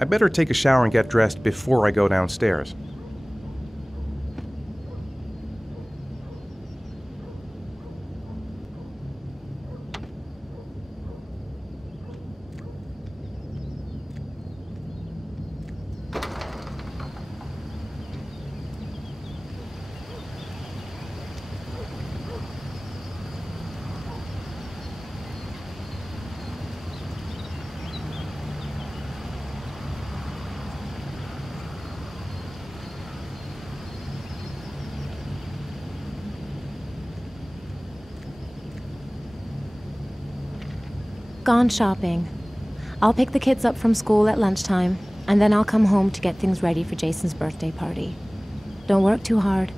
I better take a shower and get dressed before I go downstairs. Gone shopping. I'll pick the kids up from school at lunchtime, and then I'll come home to get things ready for Jason's birthday party. Don't work too hard.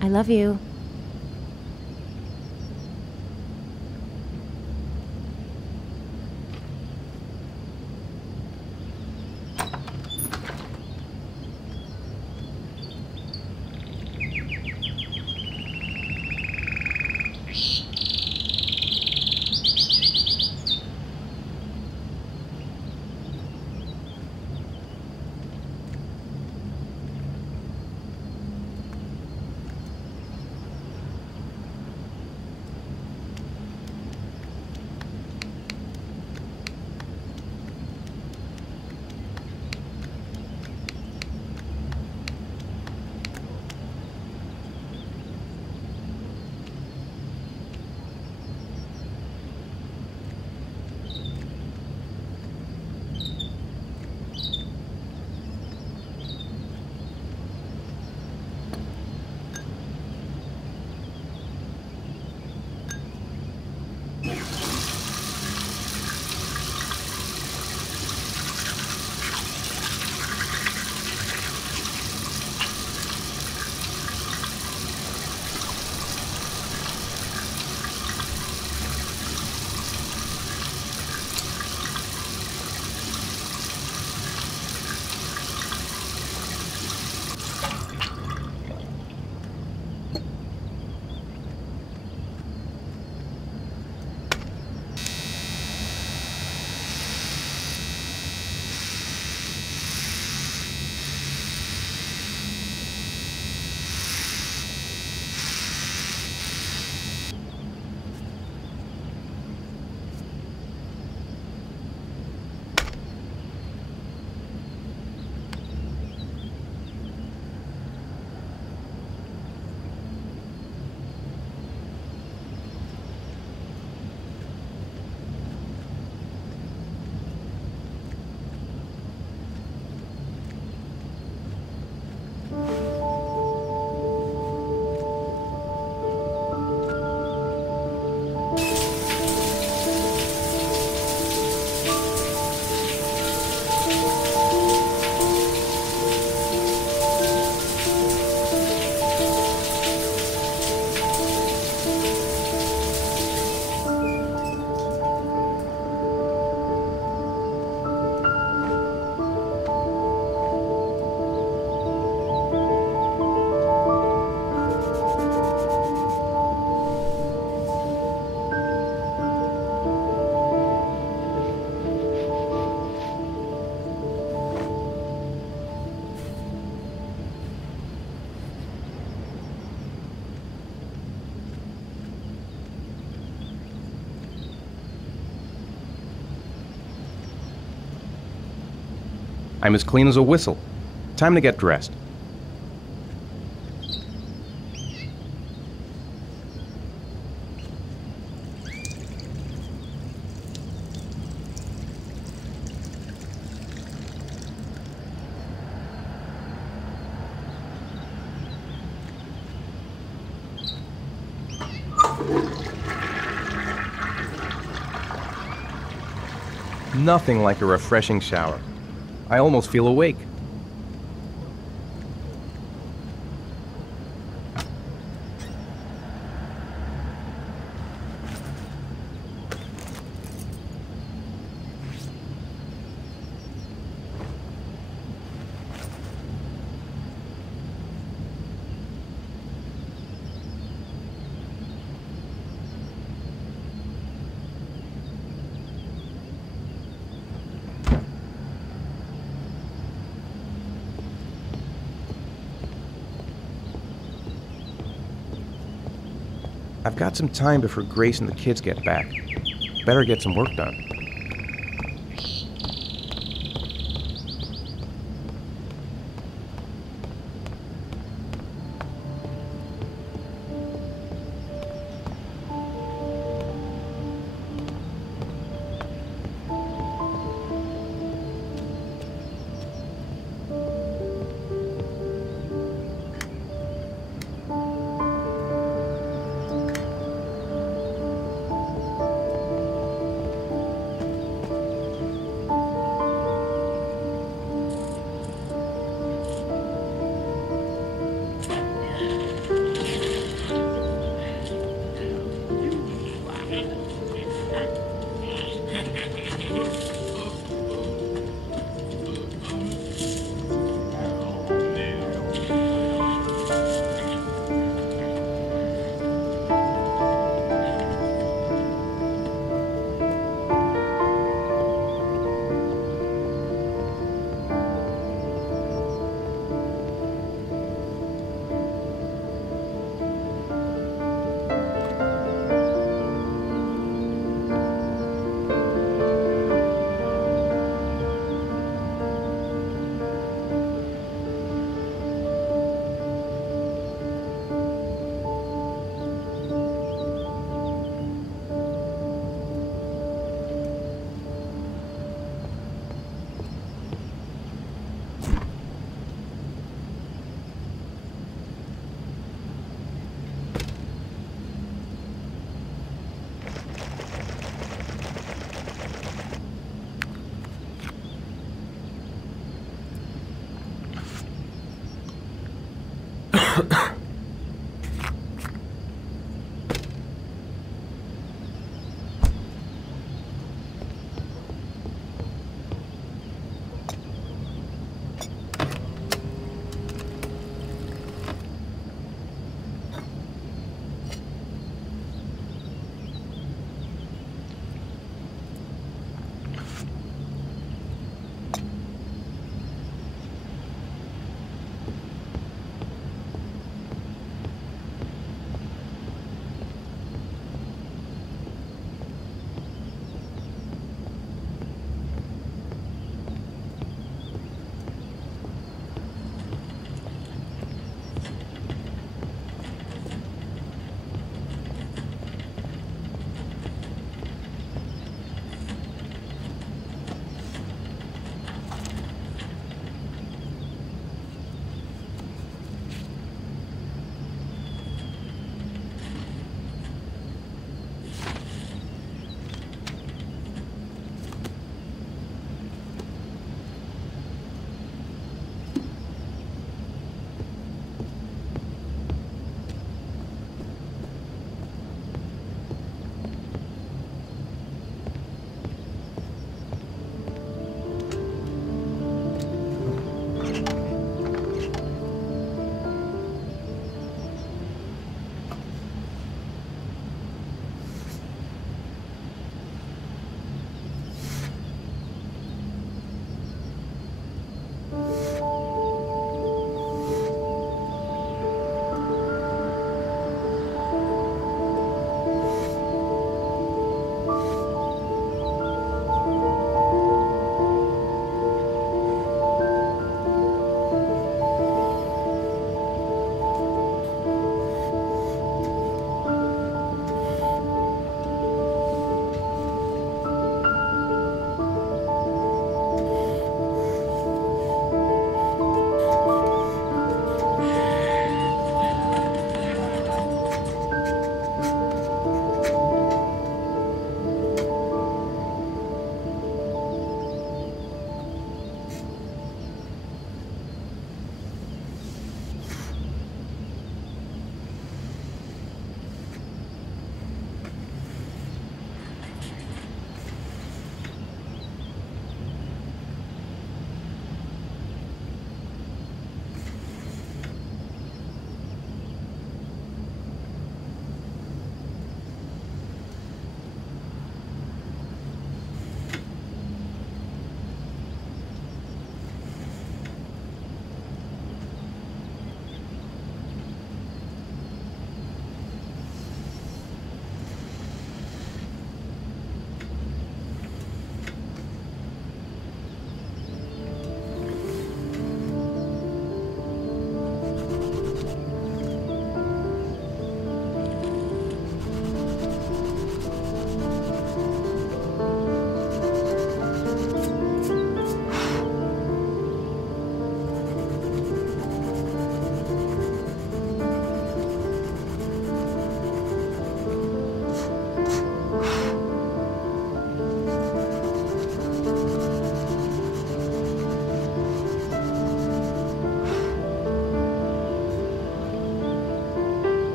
I love you. I'm as clean as a whistle. Time to get dressed. Nothing like a refreshing shower. I almost feel awake. I've got some time before Grace and the kids get back. Better get some work done.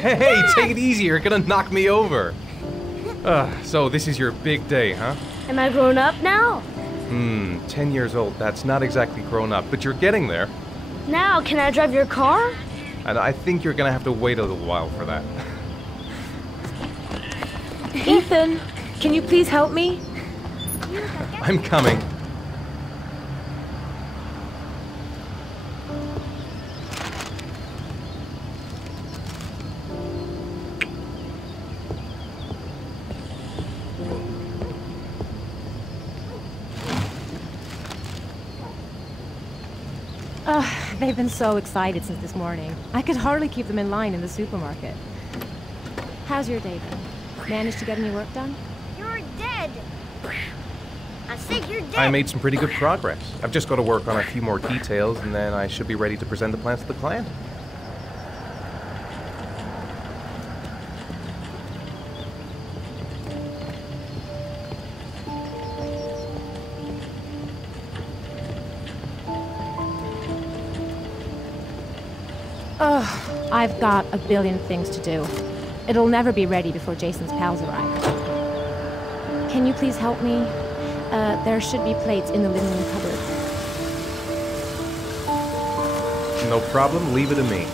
Hey, take it easy, you're gonna knock me over. So this is your big day, huh? Am I grown up now? 10 years old, that's not exactly grown up, but you're getting there. Now, can I drive your car? And I think you're gonna have to wait a little while for that. Ethan, can you please help me? I'm coming. They've been so excited since this morning. I could hardly keep them in line in the supermarket. How's your day been? Managed to get any work done? You're dead. I said you're dead. I made some pretty good progress. I've just got to work on a few more details, and then I should be ready to present the plans to the client. I've got a billion things to do. It'll never be ready before Jason's pals arrive. Can you please help me? There should be plates in the living room cupboard. No problem, leave it to me.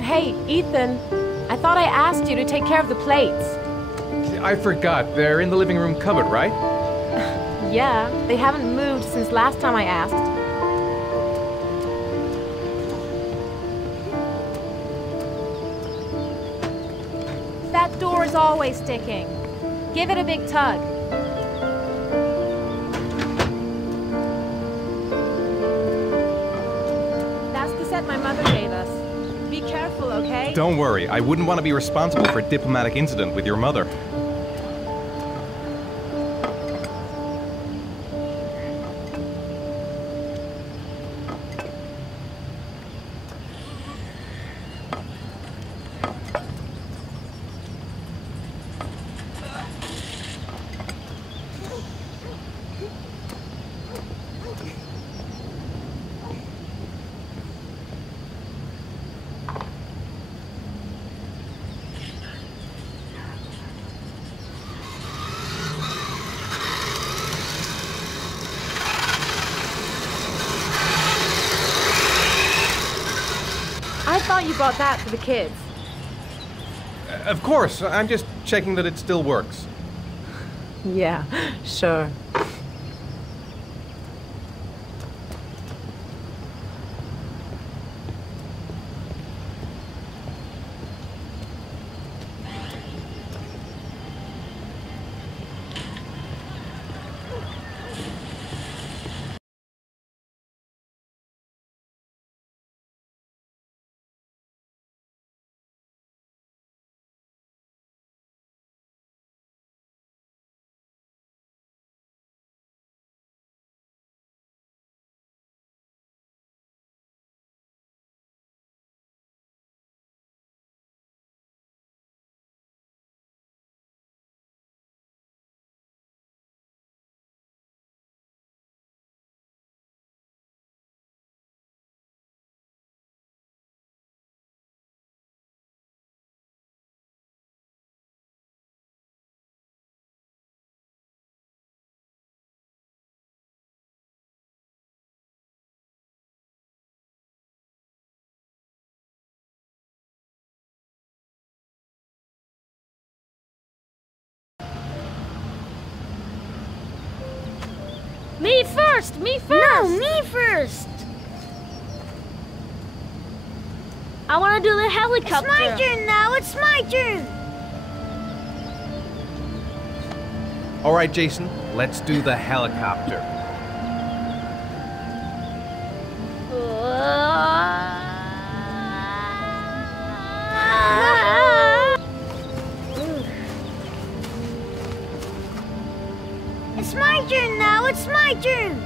Hey, Ethan, I thought I asked you to take care of the plates. I forgot, they're in the living room cupboard, right? Yeah, they haven't moved since last time I asked. That door is always sticking. Give it a big tug. That's the set my mother gave us. Be careful, okay? Don't worry, I wouldn't want to be responsible for a diplomatic incident with your mother. I thought you bought that for the kids. Of course, I'm just checking that it still works. Yeah, sure. Me first! Me first! No, me first! I want to do the helicopter. It's my turn now. It's my turn. All right, Jason, let's do the helicopter. It's my turn now. It's my turn.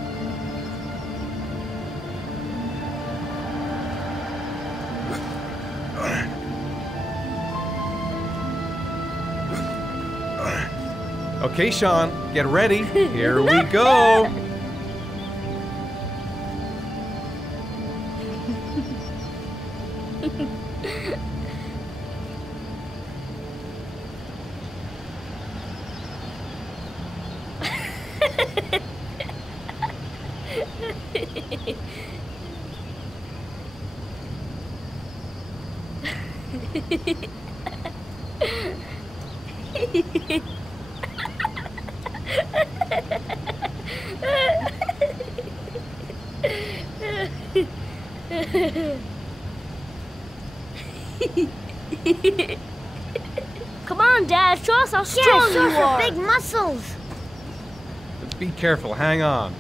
Okay, Sean, get ready. Here we go. Come on, Dad, show us how strong you are. Big muscles. But be careful, hang on.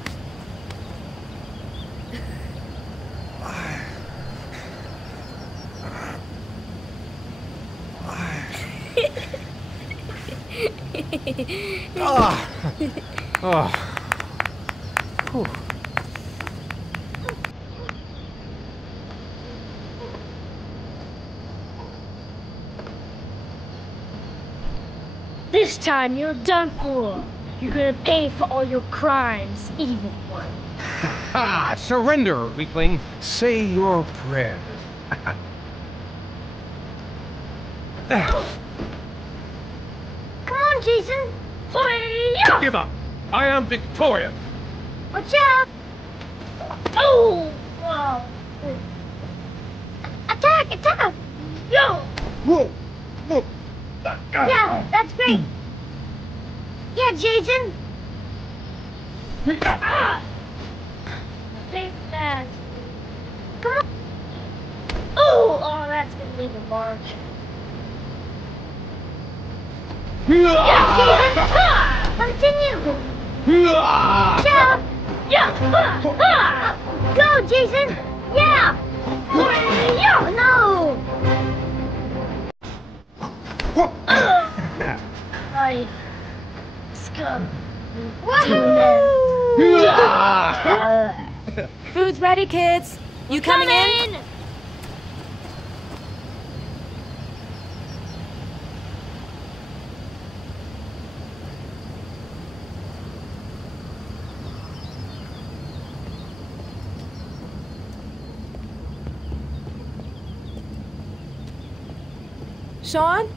Oh. Whew. This time you're done for. You're gonna pay for all your crimes, evil one. Ah, surrender, weakling. Say your prayers. Come on, Jason. Fire! Give up. I am victorious. Watch out. Oh! Wow. Attack, attack. Yo! Whoa. Whoa. Yeah, that's great. Yeah, Jason. Ah! Big bad. Come on. Oh, that's gonna leave a mark. Yeah, Jason. Continue. Yeah. Yeah! Go, Jason. Yeah. Yeah! No. I scum. Food's ready, kids. You coming in? Sean?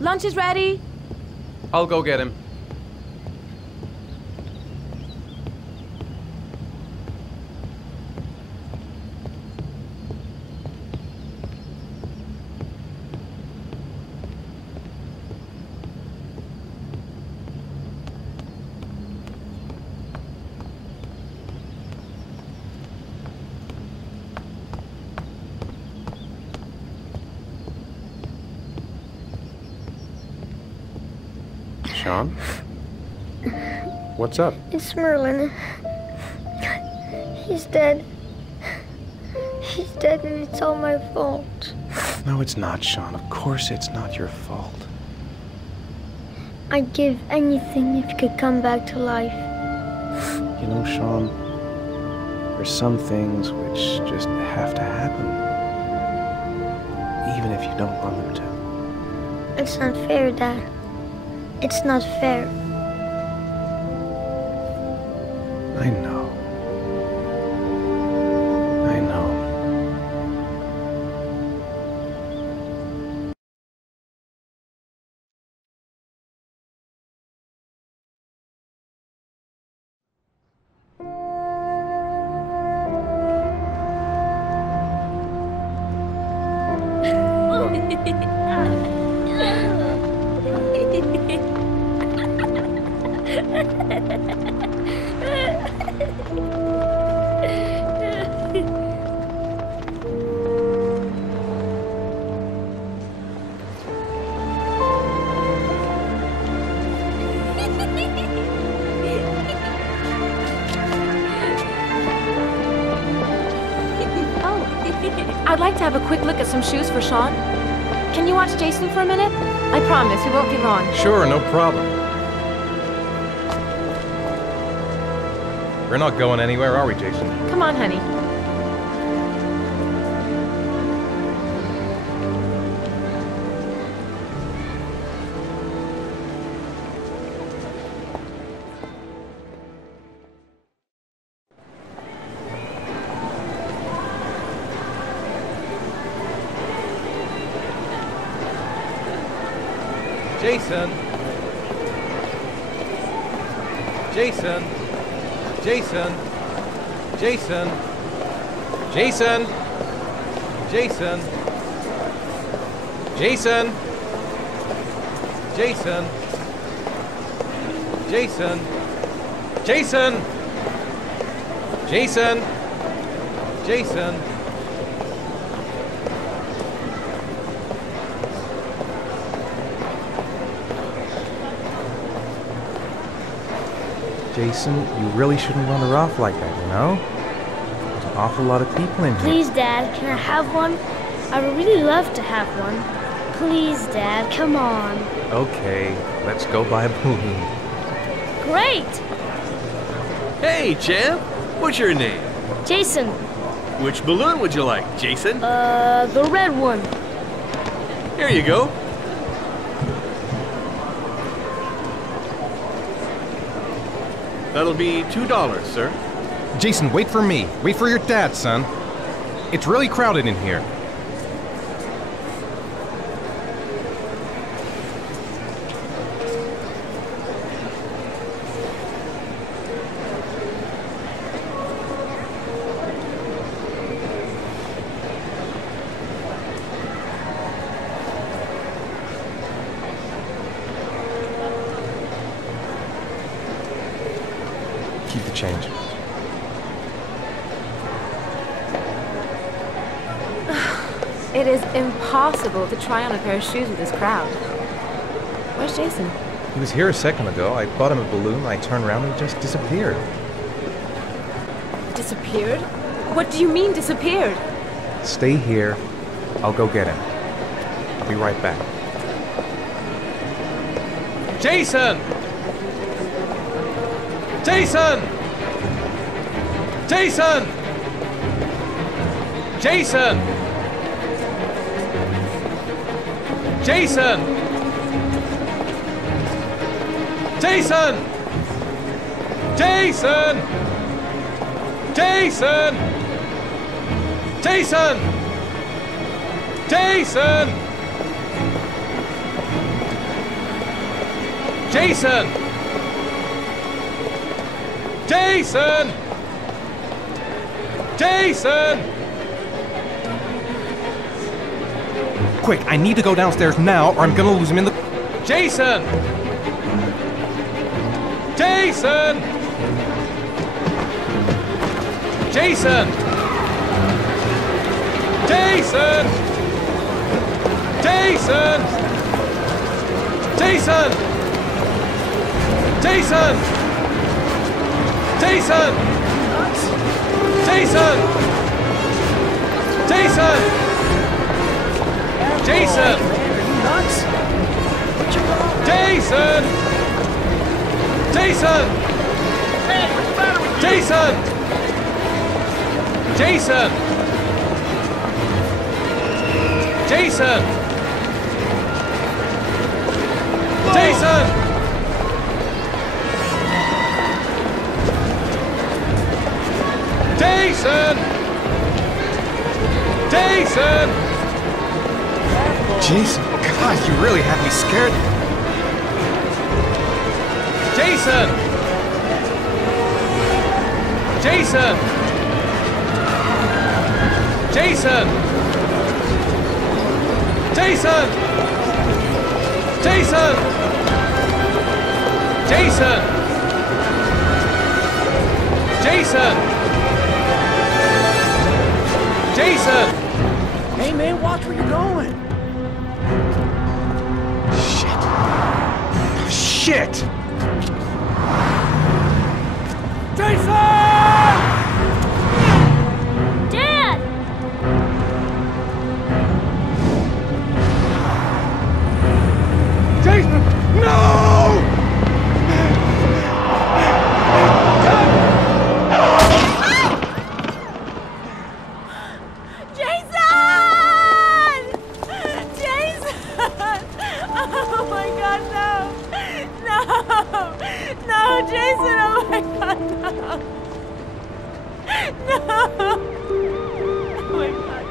Lunch is ready. I'll go get him. Sean? What's up? It's Merlin. He's dead. He's dead and it's all my fault. No, it's not, Sean. Of course it's not your fault. I'd give anything if you could come back to life. You know, Sean, there's some things which just have to happen. Even if you don't want them to. It's not fair, Dad. It's not fair. I know. I know. I'd like to have a quick look at some shoes for Sean. Can you watch Jason for a minute? I promise, we won't be long. Sure, no problem. We're not going anywhere, are we, Jason? Come on, honey. Jason. Jason. Jason. Jason. Jason. Jason. Jason. Jason. Jason. Jason. Jason. Jason. Jason, you really shouldn't run her off like that, you know? There's an awful lot of people in here. Please, Dad, can I have one? I would really love to have one. Please, Dad, come on. Okay, let's go buy a balloon. Great! Hey, champ! What's your name? Jason, Which balloon would you like, Jason? the red one. Here you go. That'll be $2, sir. Jason, wait for me. Wait for your dad, son. It's really crowded in here. Keep the change. It is impossible to try on a pair of shoes with this crowd. Where's Jason? He was here a second ago. I bought him a balloon. I turned around and he just disappeared. Disappeared? What do you mean disappeared? Stay here. I'll go get him. I'll be right back. Jason! Jason! Jason! Jason! Jason! Jason! Jason! Jason! Jason! Jason! Jason! Jason! Jason! Quick, I need to go downstairs now or I'm gonna lose him in the... Jason! Jason! Jason! Jason! Jason! Jason! Jason! Jason! Jason! Jason! Jason! Jason! Jason! Jason! Jason! Jason! Jason! Jason! Jason! Jason, God, you really had me scared. Jason! Jason! Jason! Jason! Jason! Jason! Jason! Jason! Hey, man, watch where you're going. Shit! Dad! Jason! No! Jason! Jason! Oh my god, no! No! No, Jason! Oh my god, no! No! Oh my god.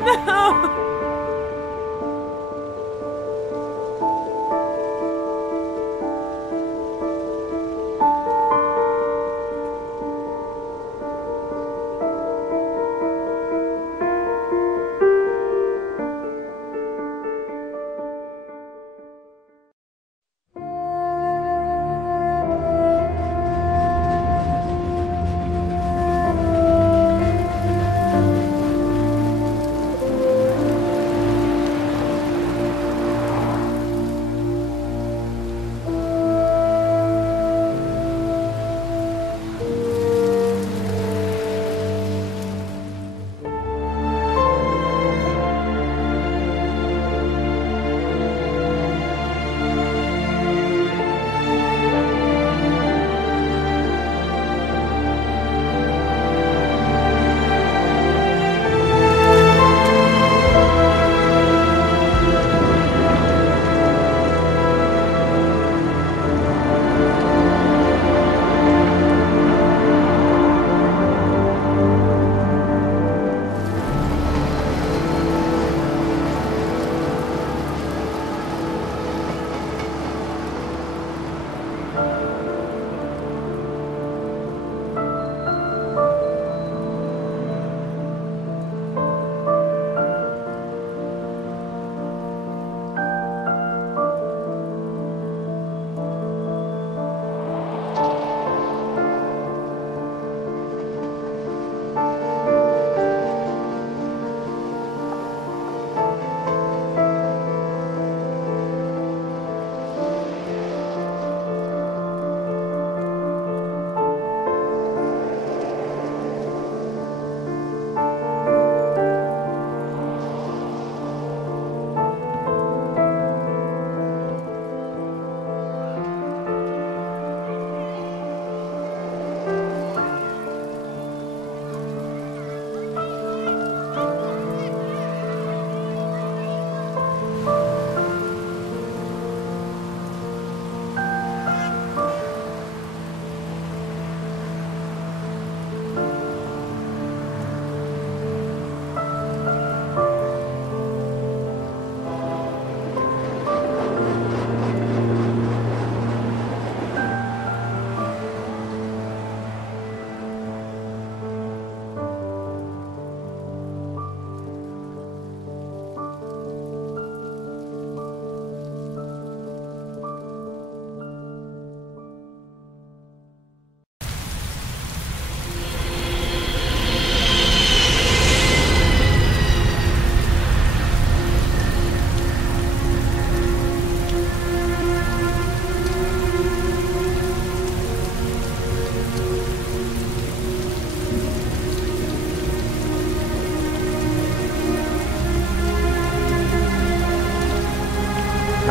No!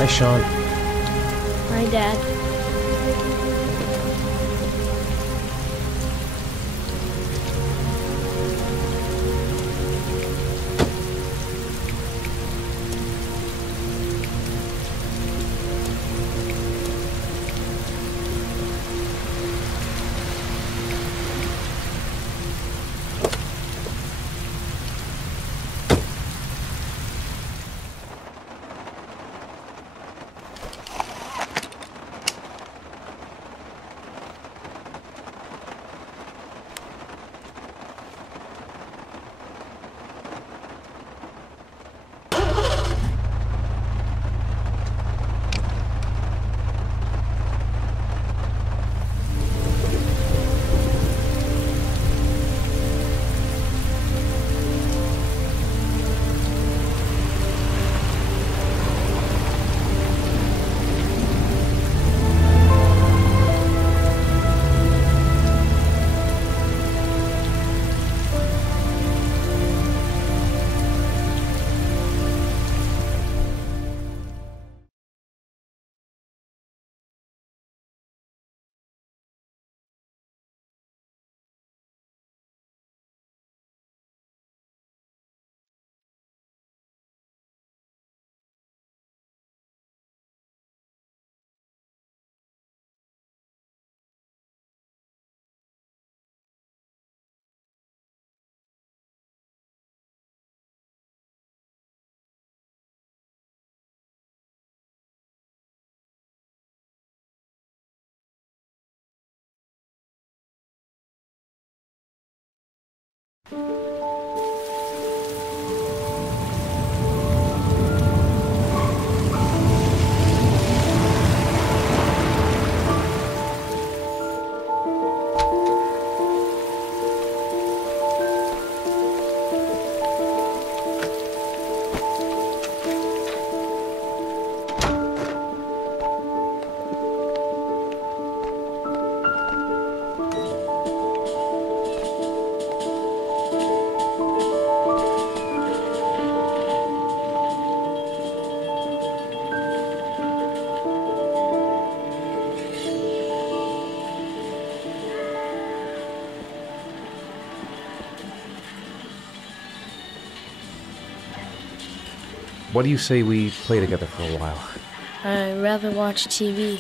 Hi, Sean. Hi, Dad. What do you say we play together for a while? I'd rather watch TV.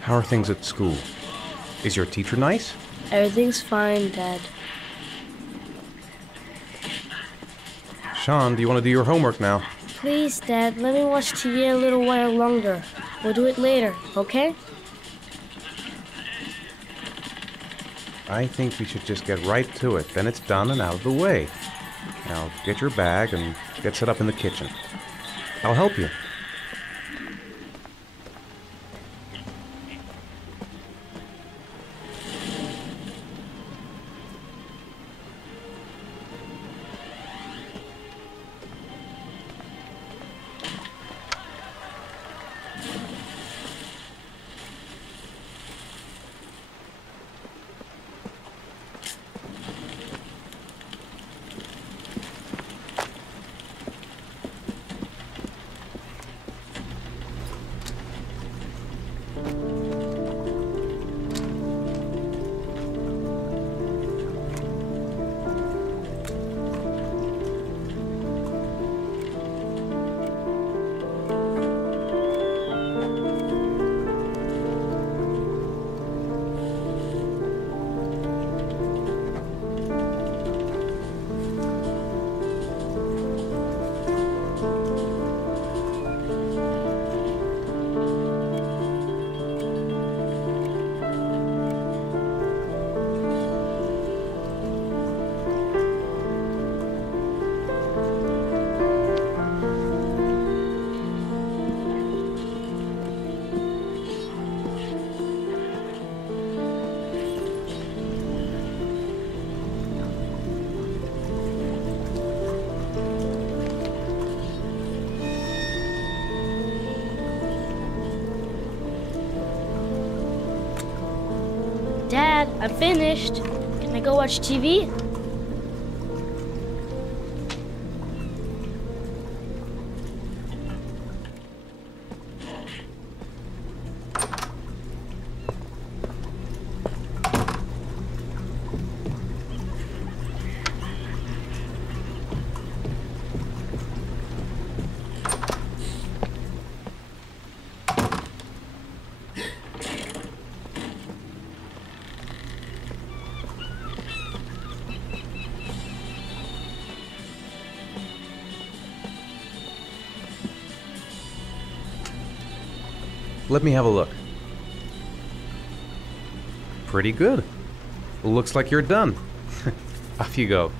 How are things at school? Is your teacher nice? Everything's fine, Dad. Sean, do you want to do your homework now? Please, Dad, let me watch TV a little while longer. We'll do it later, okay? I think we should just get right to it. Then it's done and out of the way. Now, get your bag and get set up in the kitchen. I'll help you. Dad, I'm finished. Can I go watch TV? Let me have a look. Pretty good. Looks like you're done. Off you go.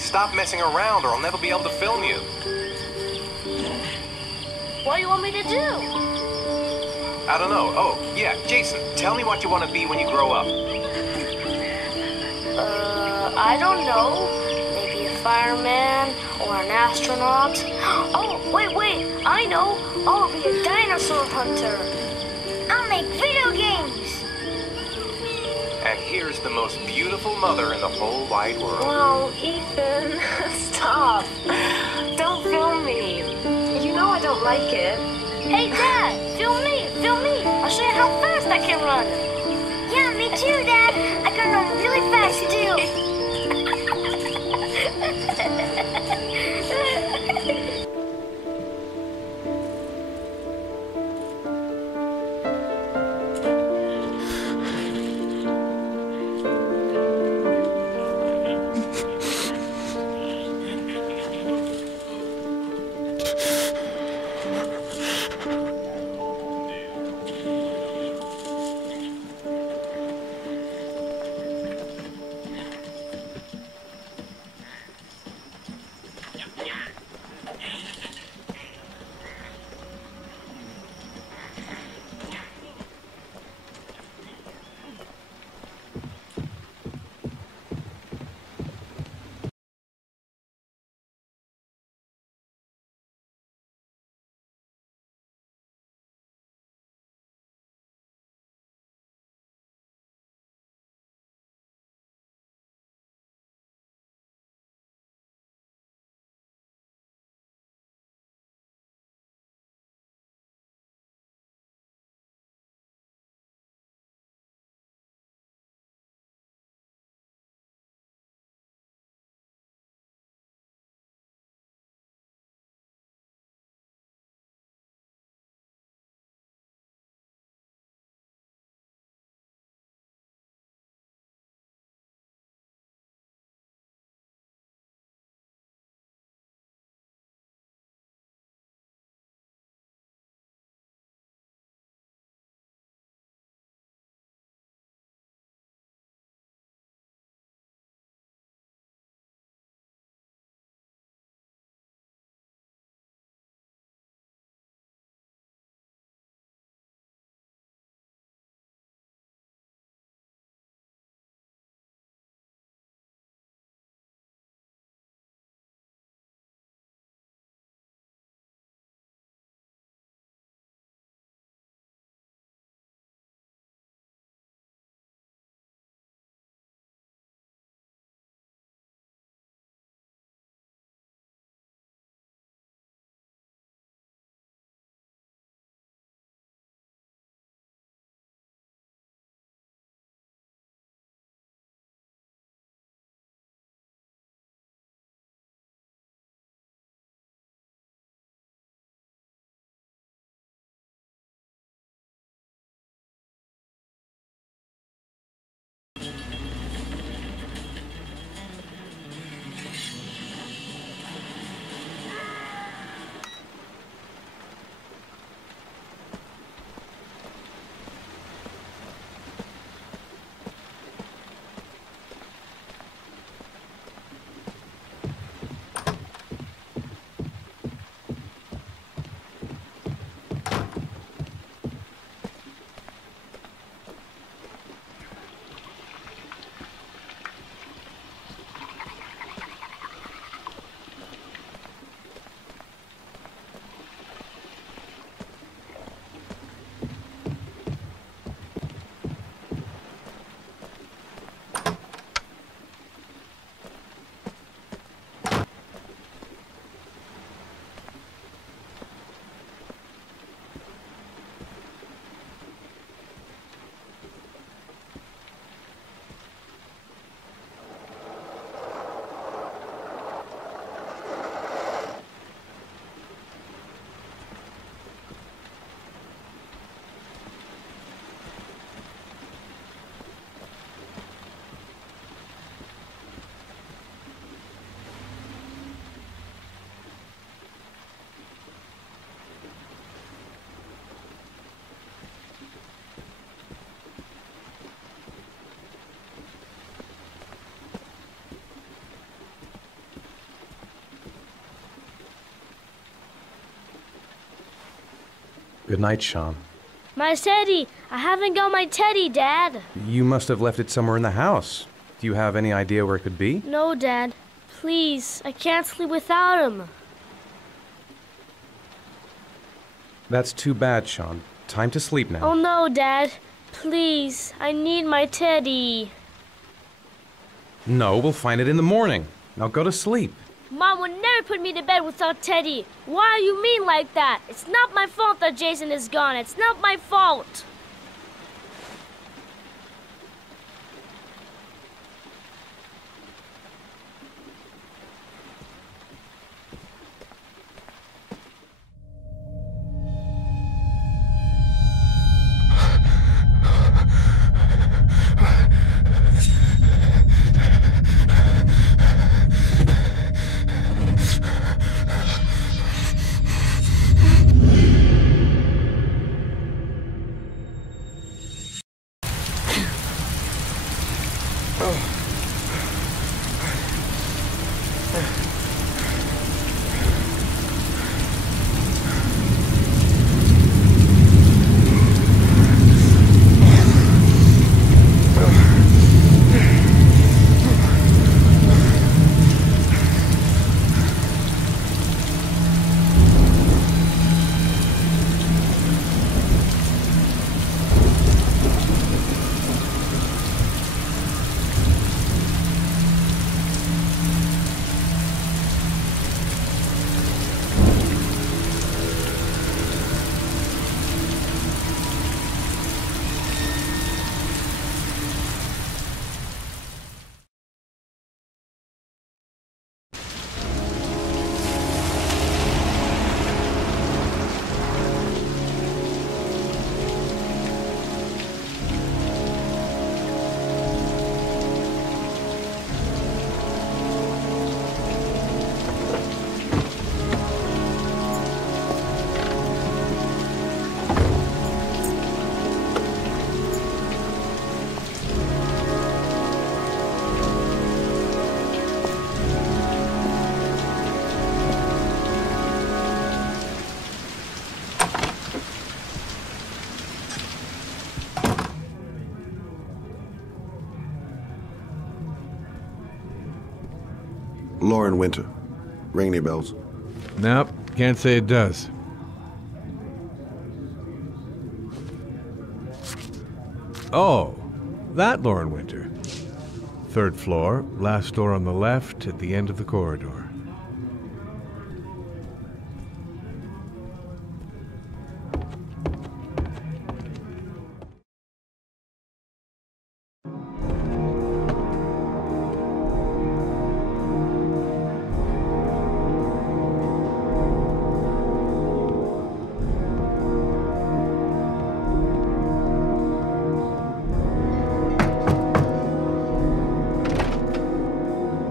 stop messing around or I'll never be able to film you. What do you want me to do? I don't know. Oh, yeah, Jason, tell me what you want to be when you grow up. I don't know. Maybe a fireman or an astronaut. Oh, wait, I know. I'll be a dinosaur hunter. I'll make video games. And here's the most beautiful mother in the whole wide world. Oh, Ethan, stop. Don't film me. You know I don't like it. Hey, Dad, film me. I'll show you how fast I can run. Yeah, me too, Dad. I can run really fast too. Good night, Sean. My teddy! I haven't got my teddy, Dad! You must have left it somewhere in the house. Do you have any idea where it could be? No, Dad. Please, I can't sleep without him. That's too bad, Sean. Time to sleep now. Oh no, Dad. Please, I need my teddy. No, we'll find it in the morning. Now go to sleep. Mom would never put me to bed without Teddy. Why are you mean like that? It's not my fault that Jason is gone. It's not my fault. Lauren Winter. Ring any bells? Nope, can't say it does. Oh, that Lauren Winter. 3rd floor, last door on the left at the end of the corridor.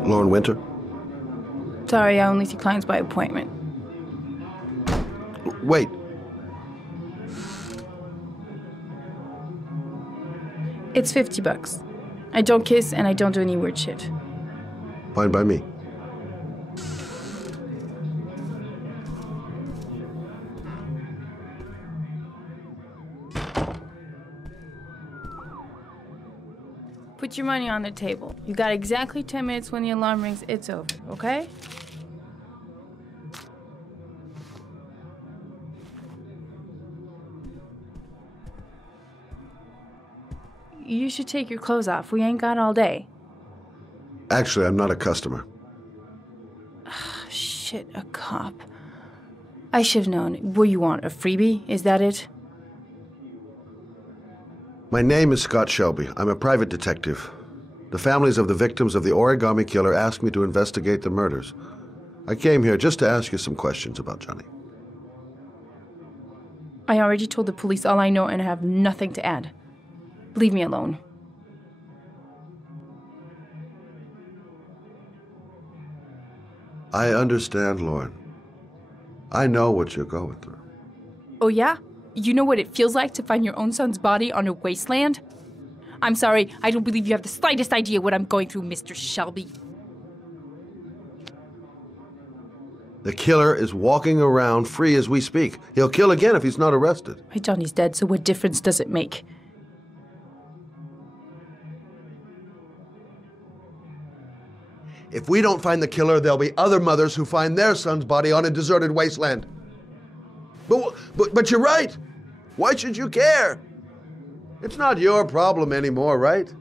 Lauren Winter? Sorry, I only see clients by appointment. Wait. It's $50. I don't kiss and I don't do any weird shit. Fine by me. Put your money on the table. You got exactly 10 minutes. When the alarm rings, it's over, okay? You should take your clothes off. We ain't got all day. Actually, I'm not a customer. Shit, a cop. I should have known. What do you want, a freebie? Is that it? My name is Scott Shelby. I'm a private detective. The families of the victims of the Origami killer asked me to investigate the murders. I came here just to ask you some questions about Johnny. I already told the police all I know and I have nothing to add. Leave me alone. I understand, Lauren. I know what you're going through. Oh yeah? You know what it feels like to find your own son's body on a wasteland? I'm sorry, I don't believe you have the slightest idea what I'm going through, Mr. Shelby. The killer is walking around free as we speak. He'll kill again if he's not arrested. My Johnny's dead, so what difference does it make? If we don't find the killer, there'll be other mothers who find their son's body on a deserted wasteland. But you're right. Why should you care? It's not your problem anymore, right?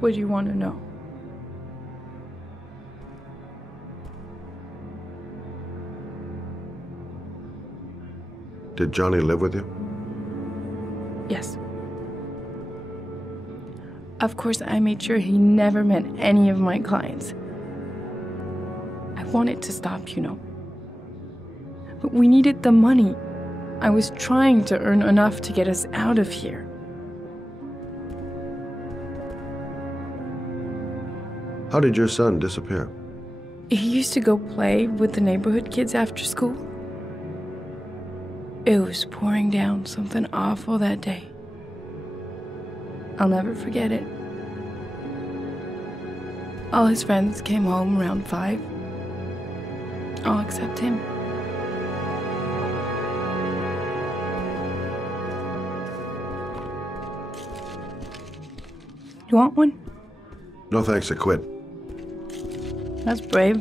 What do you want to know? Did Johnny live with you? Yes. Of course, I made sure he never met any of my clients. I wanted to stop, you know. But we needed the money. I was trying to earn enough to get us out of here. How did your son disappear? He used to go play with the neighborhood kids after school. It was pouring down something awful that day. I'll never forget it. All his friends came home around 5. All except him. You want one? No thanks, I quit. That's brave.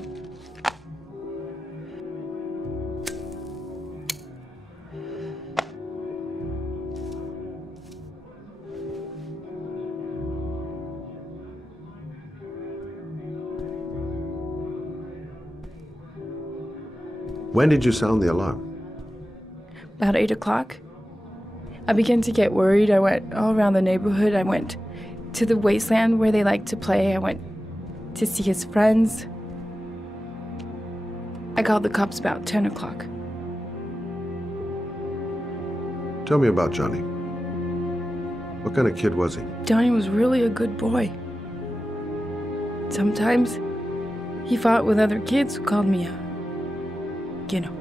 When did you sound the alarm? About 8 o'clock. I began to get worried. I went all around the neighborhood. I went to the wasteland where they like to play. I went to see his friends. I called the cops about 10 o'clock. Tell me about Johnny. What kind of kid was he? Johnny was really a good boy. Sometimes he fought with other kids who called me you know.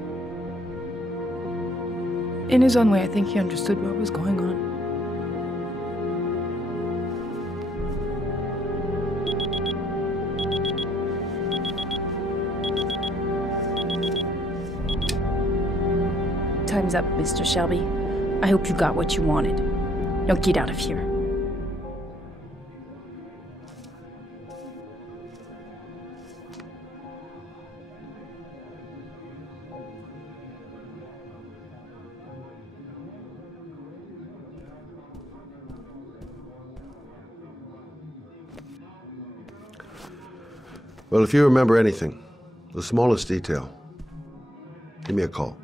In his own way, I think he understood what was going on. Time's up, Mr. Shelby. I hope you got what you wanted. Now get out of here. Well, if you remember anything, the smallest detail, give me a call.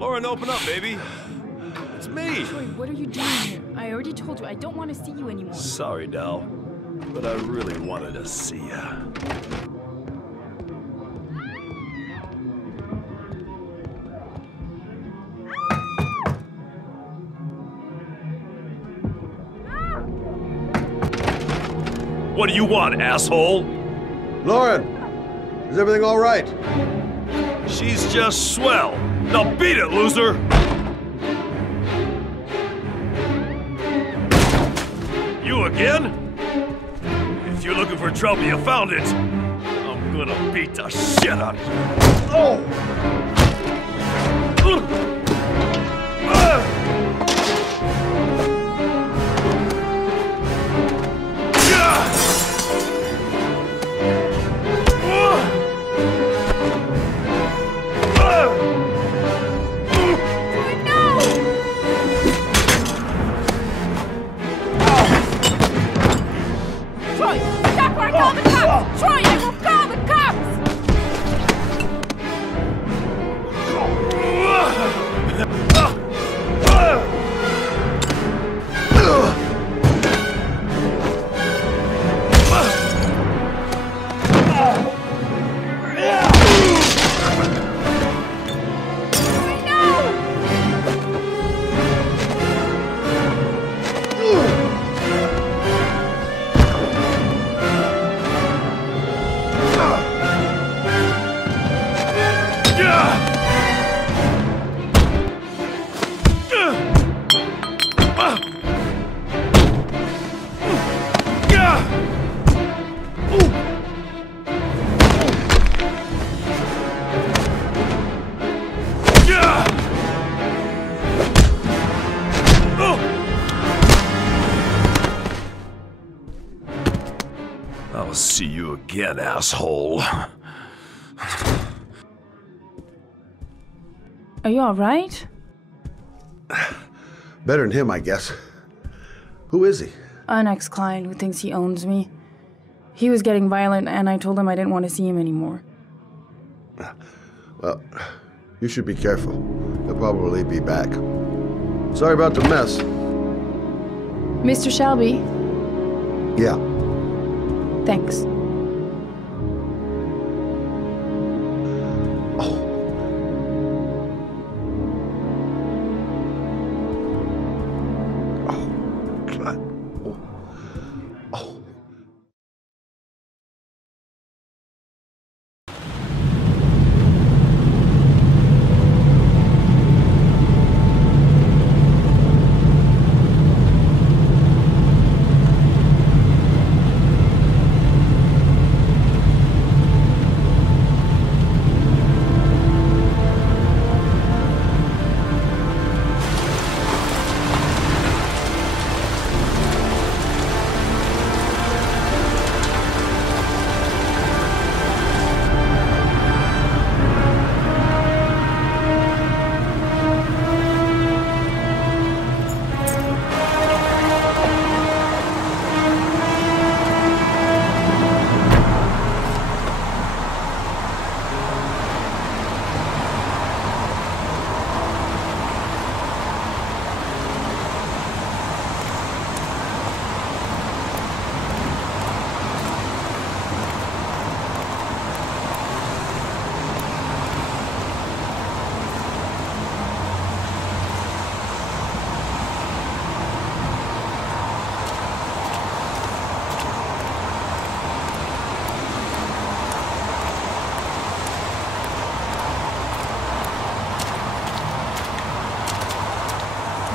Lauren, open up, baby. It's me. Troy, what are you doing here? I already told you I don't want to see you anymore. Sorry, Dal, but I really wanted to see ya. What do you want, asshole? Lauren, is everything all right? She's just swell. Now beat it, loser! You again? If you're looking for trouble, you found it. I'm gonna beat the shit out of you. Oh! I'll see you again, asshole. Are you alright? Better than him, I guess. Who is he? An ex-client who thinks he owns me. He was getting violent, and I told him I didn't want to see him anymore. Well, you should be careful. He'll probably be back. Sorry about the mess. Mr. Shelby? Yeah. Thanks.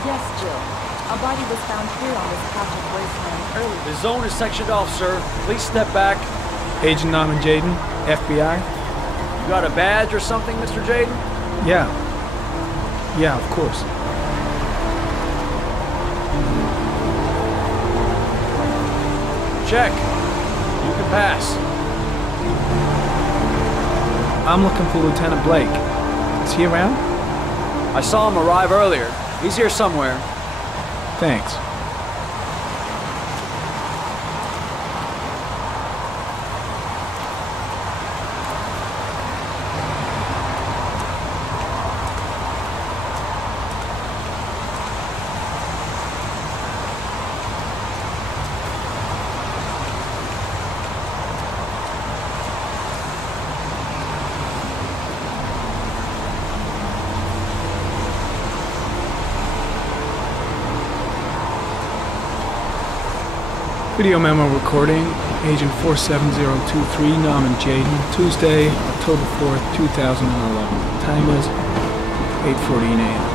Yes, Jill. A body was found here on this patch of wasteland earlier. The zone is sectioned off, sir. Please step back. Agent Norman Jaden, FBI. You got a badge or something, Mr. Jaden? Yeah. Yeah, of course. Check. You can pass. I'm looking for Lieutenant Blake. Is he around? I saw him arrive earlier. He's here somewhere. Thanks. Video memo recording, Agent 47023, Norman Jaden, Tuesday, October 4th, 2011. Time is 8:14 a.m.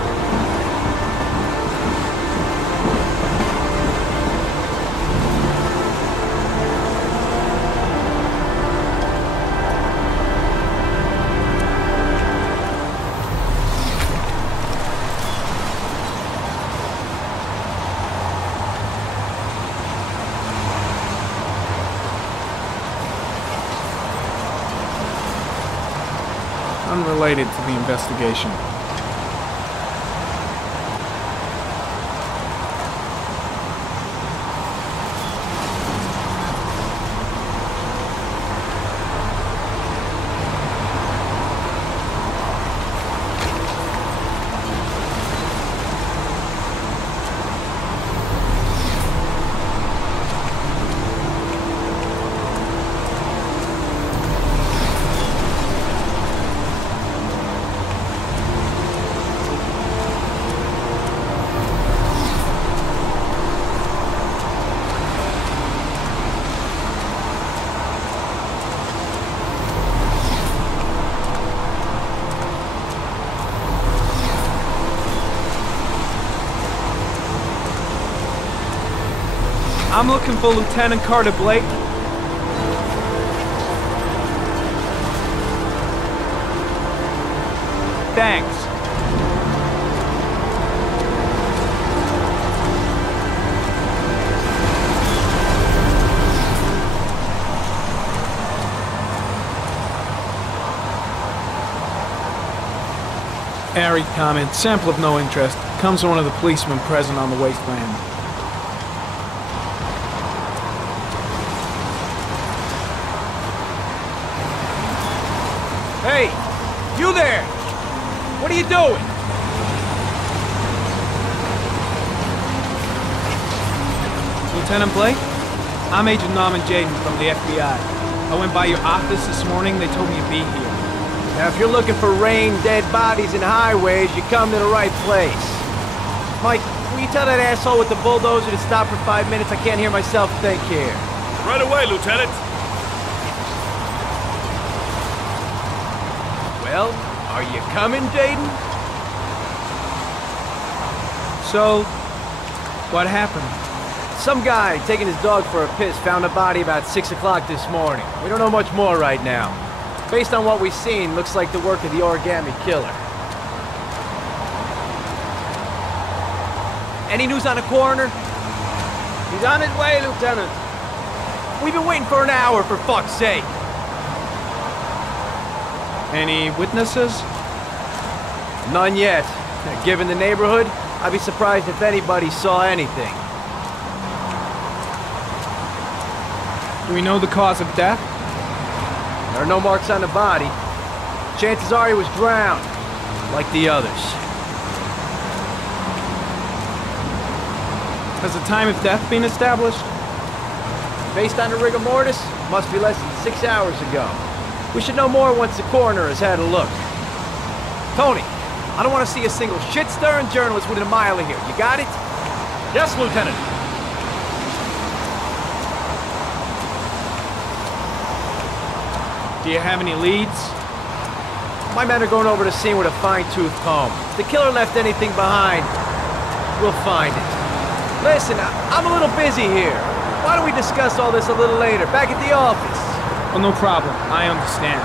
Unrelated to the investigation. I'm looking for Lieutenant Carter Blake. Thanks. Airy comment, sample of no interest. Comes from one of the policemen present on the wasteland. Hey, you there! What are you doing? Lieutenant Blake? I'm Agent Norman Jaden from the FBI. I went by your office this morning, they told me you'd be here. Now, if you're looking for rain, dead bodies, and highways, you come to the right place. Mike, will you tell that asshole with the bulldozer to stop for 5 minutes? I can't hear myself think here. Right away, Lieutenant. Well, are you coming, Jaden? So, what happened? Some guy taking his dog for a piss found a body about 6 o'clock this morning. We don't know much more right now. Based on what we've seen, looks like the work of the Origami killer. Any news on the coroner? He's on his way, Lieutenant. We've been waiting for an hour, for fuck's sake. Any witnesses? None yet. Given the neighborhood, I'd be surprised if anybody saw anything. Do we know the cause of death? There are no marks on the body. Chances are he was drowned, like the others. Has the time of death been established? Based on the rigor mortis, must be less than 6 hours ago. We should know more once the coroner has had a look. Tony, I don't want to see a single shit-stirring journalist within a mile of here. You got it? Yes, Lieutenant. Do you have any leads? My men are going over the scene with a fine-tooth comb. If the killer left anything behind, we'll find it. Listen, I'm a little busy here. Why don't we discuss all this a little later, back at the office? Well, no problem. I understand.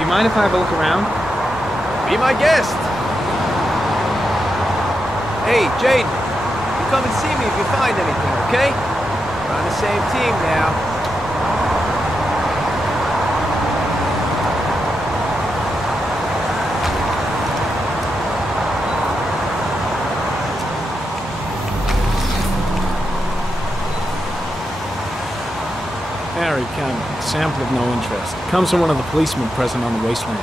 Do you mind if I have a look around? Be my guest. Hey, Jaden, you come and see me if you find anything, okay? We're on the same team now. Harry Cameron, sample of no interest. Comes from one of the policemen present on the wasteland.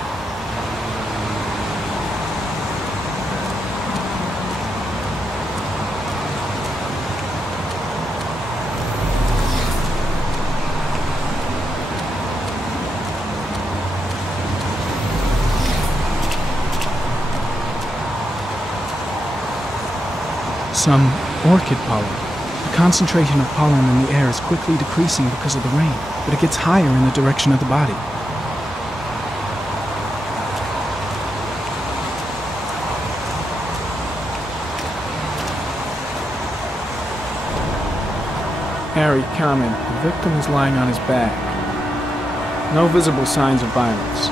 Some orchid pollen. The concentration of pollen in the air is quickly decreasing because of the rain, but it gets higher in the direction of the body. Harry comment, the victim is lying on his back. No visible signs of violence.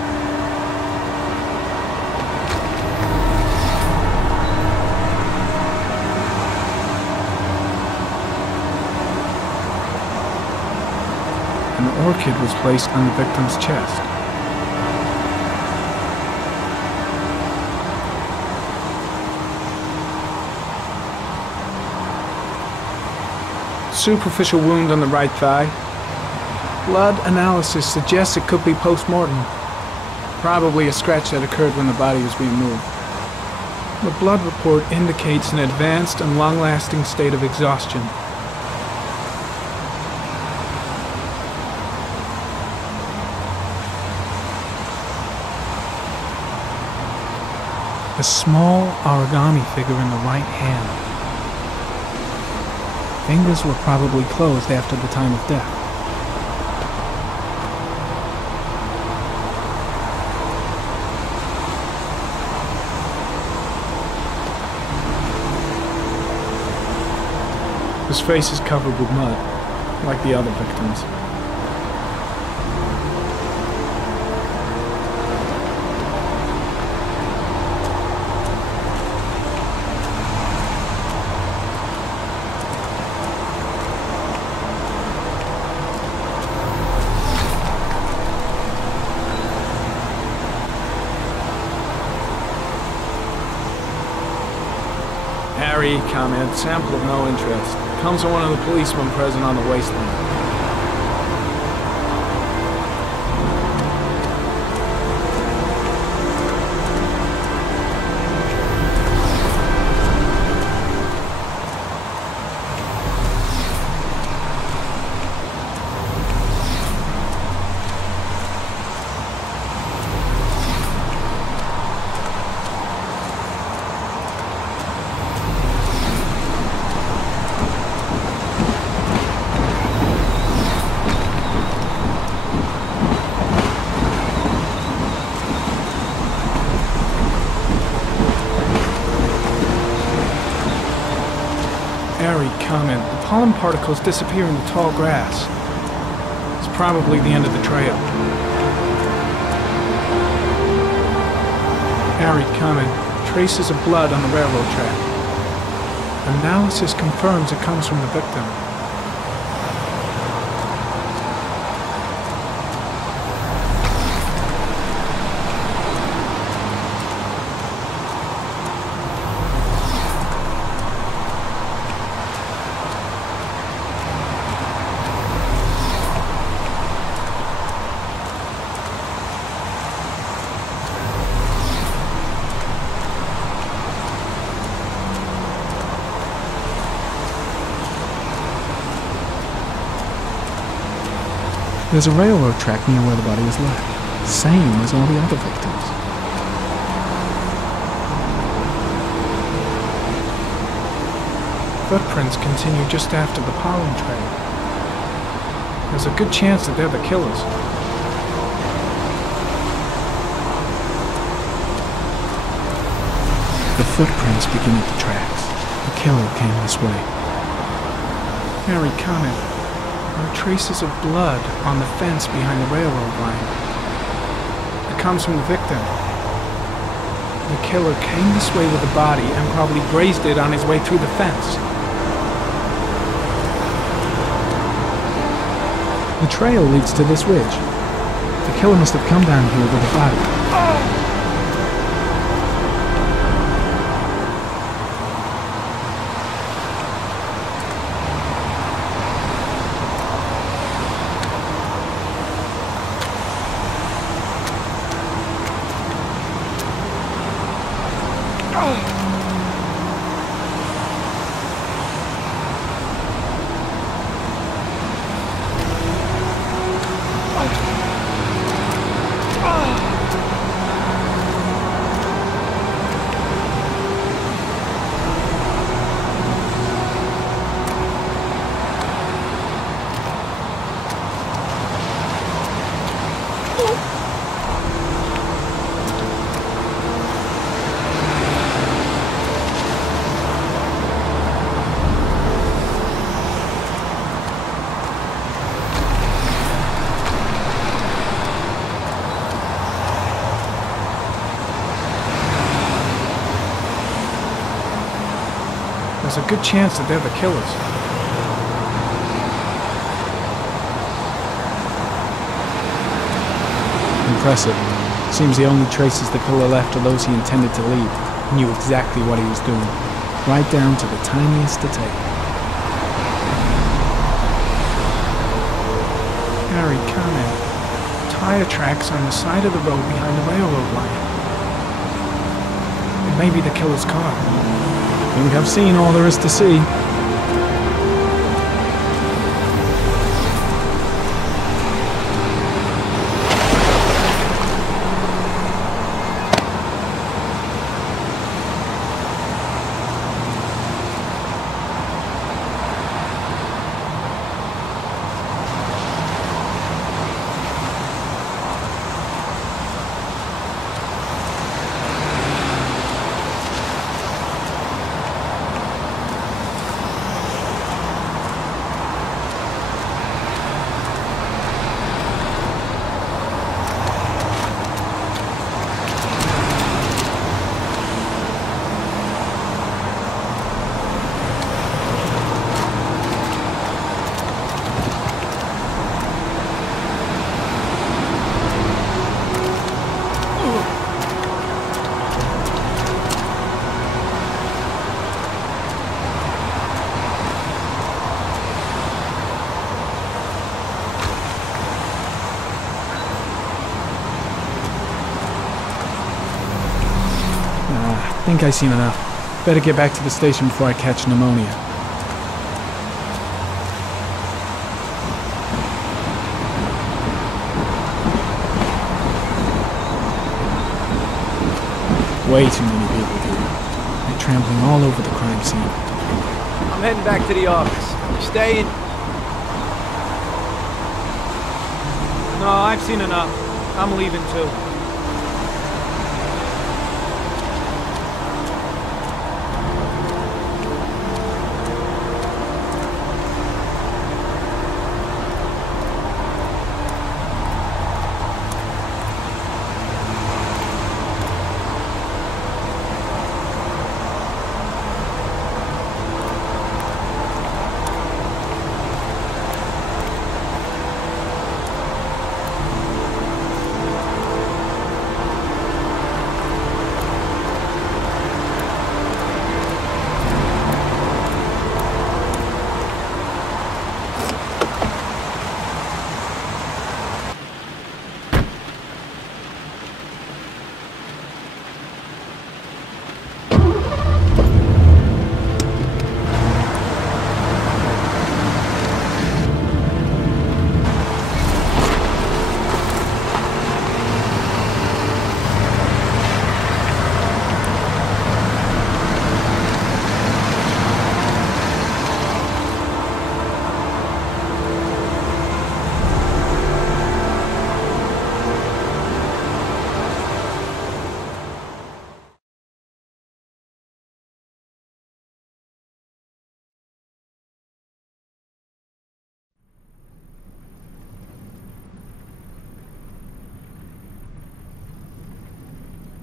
An orchid was placed on the victim's chest. Superficial wound on the right thigh. Blood analysis suggests it could be post-mortem. Probably a scratch that occurred when the body was being moved. The blood report indicates an advanced and long-lasting state of exhaustion. A small origami figure in the right hand. Fingers were probably closed after the time of death. His face is covered with mud, like the other victims. Sorry, comment. Sample of no interest. Comes from one of the policemen present on the wasteland. Comment. The pollen particles disappear in the tall grass. It's probably the end of the trail. Harry, comment. Traces of blood on the railroad track. Analysis confirms it comes from the victim. There's a railroad track near where the body was left. Same as all the other victims. Footprints continue just after the pollen trail. There's a good chance that they're the killers. The footprints begin at the tracks. The killer came this way. Harry, comment. There are traces of blood on the fence behind the railroad line. It comes from the victim. The killer came this way with the body and probably grazed it on his way through the fence. The trail leads to this ridge. The killer must have come down here with the body. There's a good chance that they're the killers. Impressive. Seems the only traces the killer left are those he intended to leave. He knew exactly what he was doing, right down to the tiniest detail. Harry, comment. Tire tracks on the side of the road behind the railroad line. It may be the killer's car. I think I've seen all there is to see. Think I seen enough. Better get back to the station before I catch pneumonia. Way too many people here. They're trampling all over the crime scene. I'm heading back to the office. You staying? No, I've seen enough. I'm leaving too.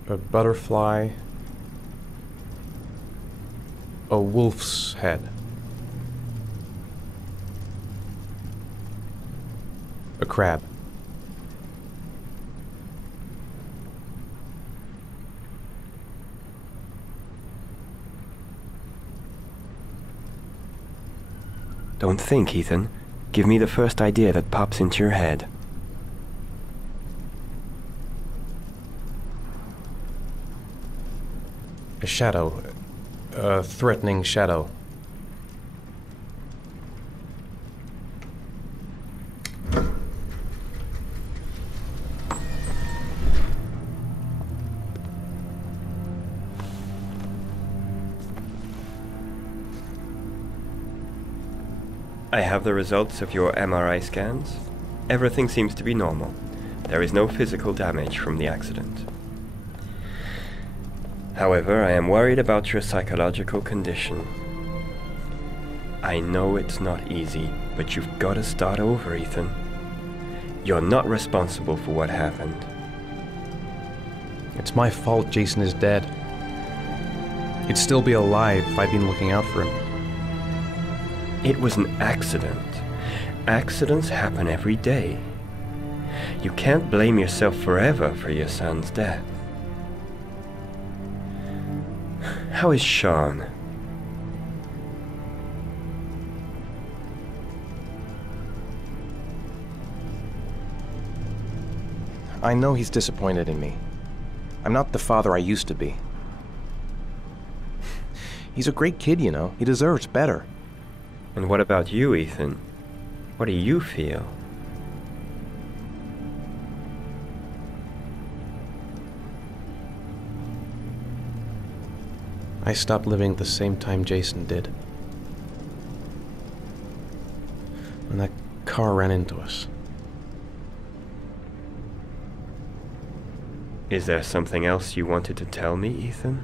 A butterfly, a wolf's head, a crab, Don't think, Ethan. Give me the first idea that pops into your head. a shadow, a threatening shadow. I have the results of your MRI scans. Everything seems to be normal. There is no physical damage from the accident. However, I am worried about your psychological condition. I know it's not easy, but you've got to start over, Ethan. You're not responsible for what happened. It's my fault Jason is dead. He'd still be alive if I'd been looking out for him. It was an accident. Accidents happen every day. You can't blame yourself forever for your son's death. How is Sean? I know he's disappointed in me. I'm not the father I used to be. He's a great kid, you know. He deserves better. And what about you, Ethan? What do you feel? I stopped living at the same time Jason did. When that car ran into us. Is there something else you wanted to tell me, Ethan?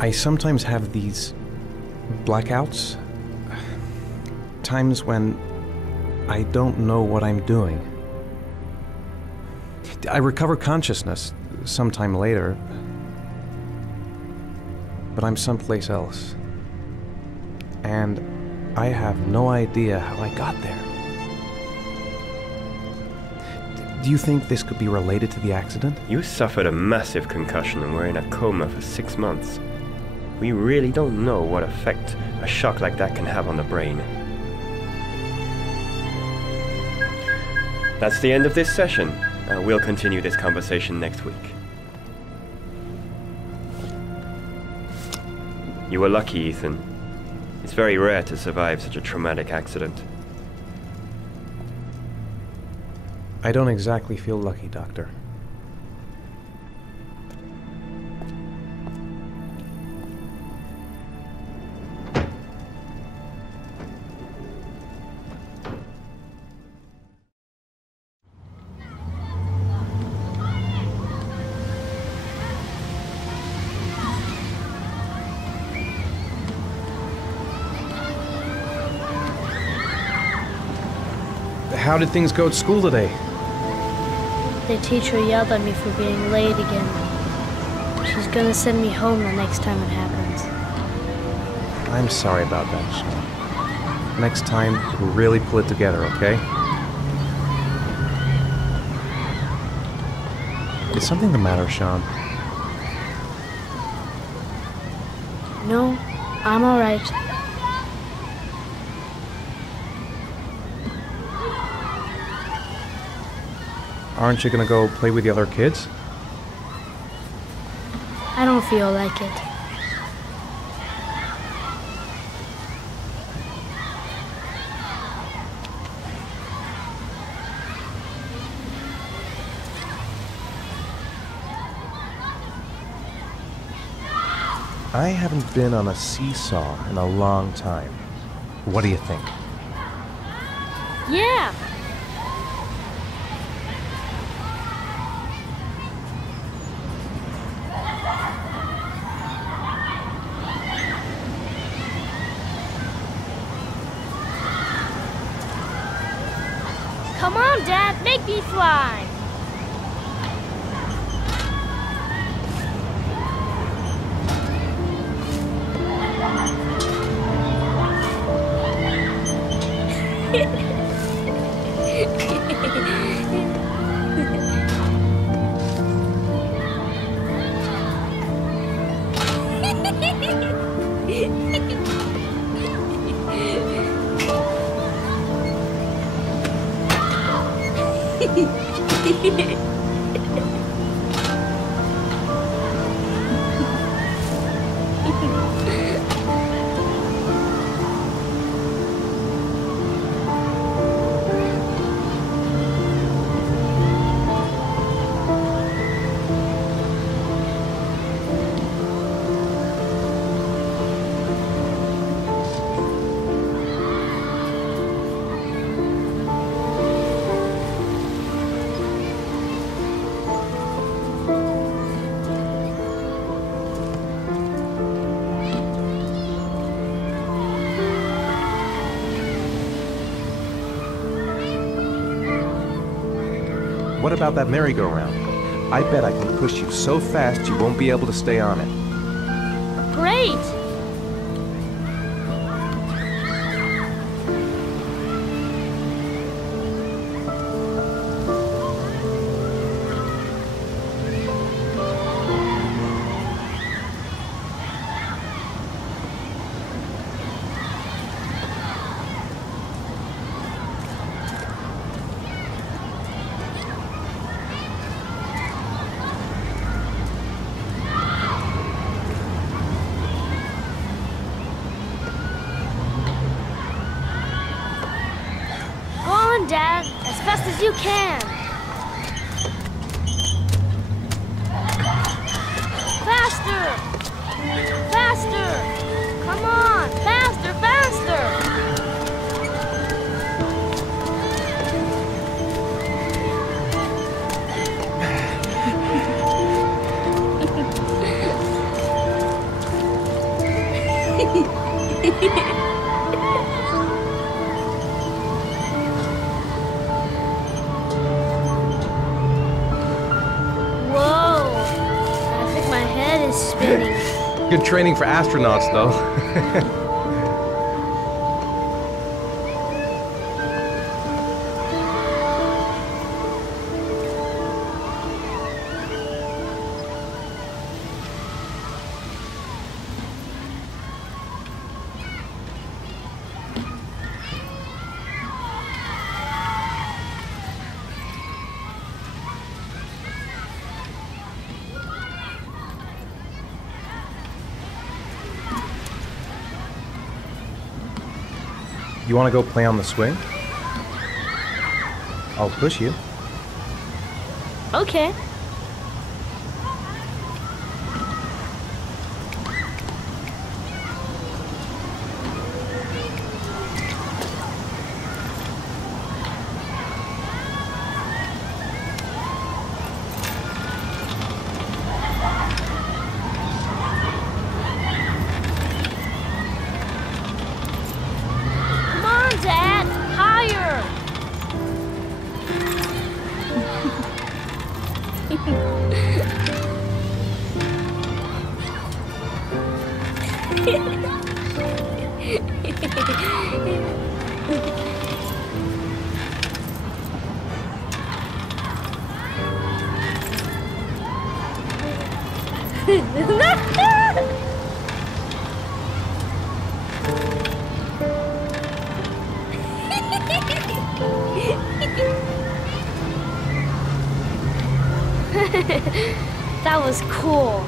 I sometimes have these blackouts. Times when I don't know what I'm doing. I recover consciousness sometime later, but I'm someplace else. And I have no idea how I got there. Do you think this could be related to the accident? You suffered a massive concussion and were in a coma for 6 months. We really don't know what effect a shock like that can have on the brain. That's the end of this session. We'll continue this conversation next week. You were lucky, Ethan. It's very rare to survive such a traumatic accident. I don't exactly feel lucky, Doctor. How did things go at school today? The teacher yelled at me for being late again. She's gonna send me home the next time it happens. I'm sorry about that, Sean. Next time, we'll really pull it together, okay? Is something the matter, Sean? No, I'm alright. Aren't you gonna go play with the other kids? I don't feel like it. I haven't been on a seesaw in a long time. What do you think? Yeah! Come on, Dad, make me fly! What about that merry-go-round? I bet I can push you so fast you won't be able to stay on it. Great! Dad, as fast as you can. Faster! Faster! Come on! Faster, faster! Good training for astronauts, though. You want to go play on the swing? I'll push you. Okay. Come on, Dad! Higher! That was cool.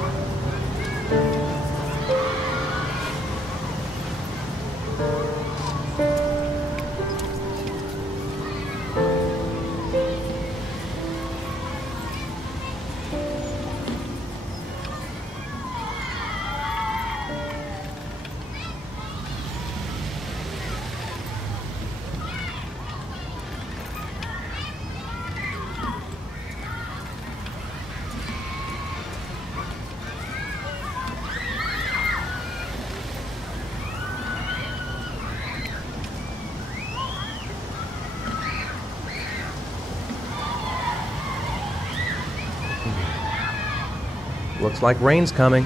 Looks like rain's coming.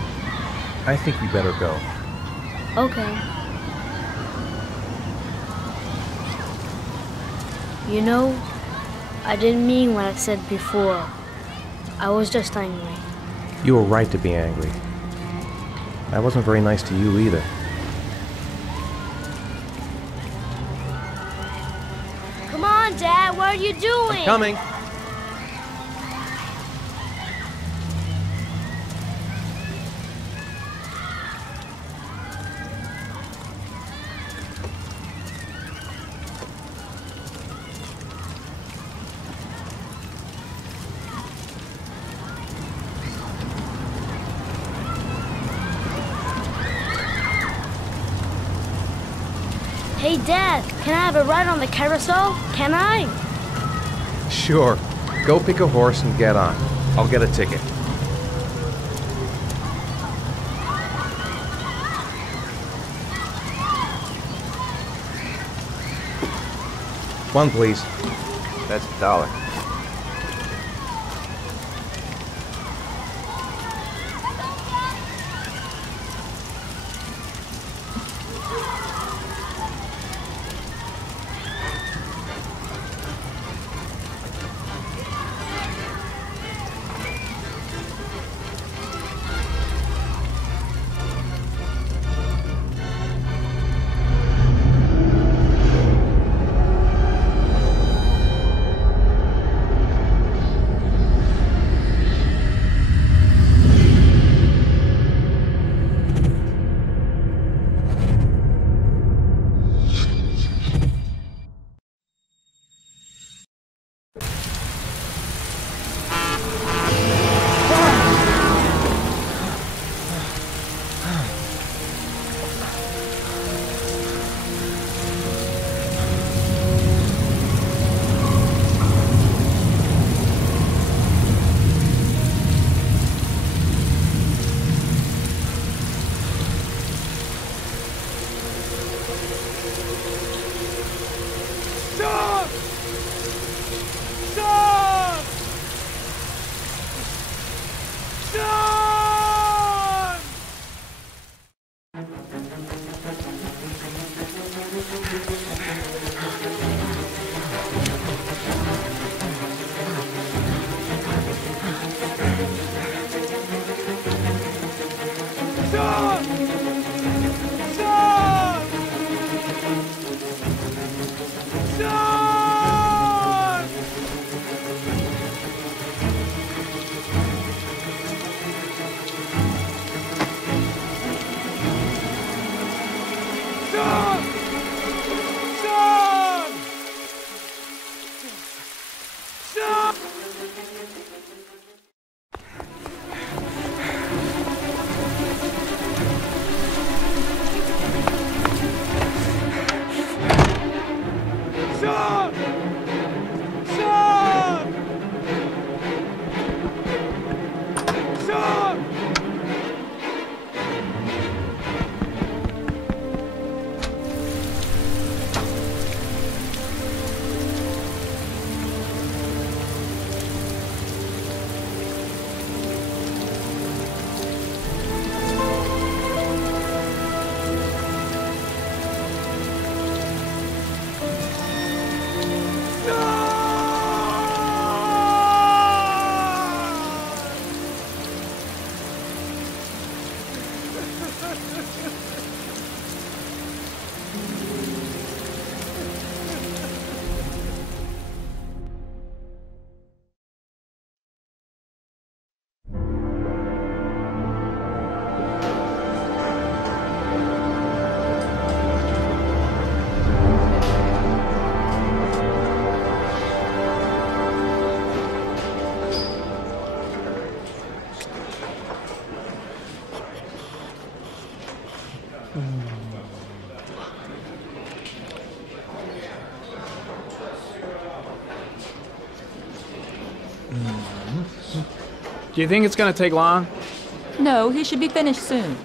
I think we better go. Okay. You know, I didn't mean what I said before. I was just angry. You were right to be angry. I wasn't very nice to you either. Come on, Dad, what are you doing? Coming. Hey, Dad, can I have a ride on the carousel? Can I? Sure. Go pick a horse and get on. I'll get a ticket. One, please. That's $1. Do you think it's gonna take long? No, he should be finished soon.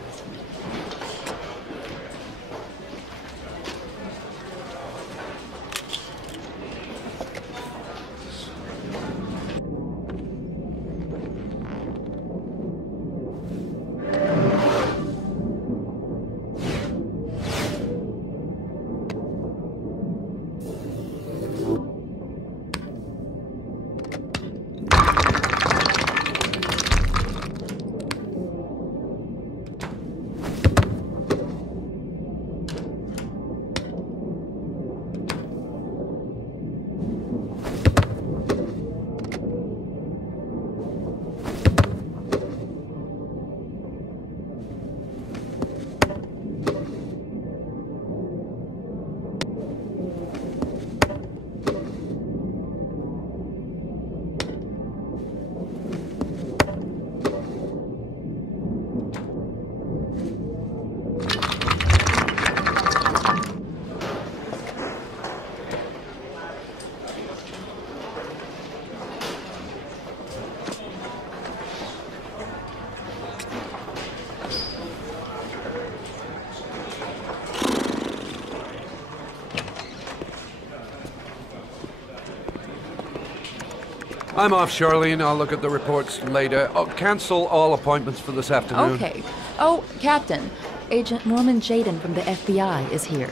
I'm off, Charlene. I'll look at the reports later. Oh, cancel all appointments for this afternoon. Okay. Oh, Captain. Agent Norman Jaden from the FBI is here.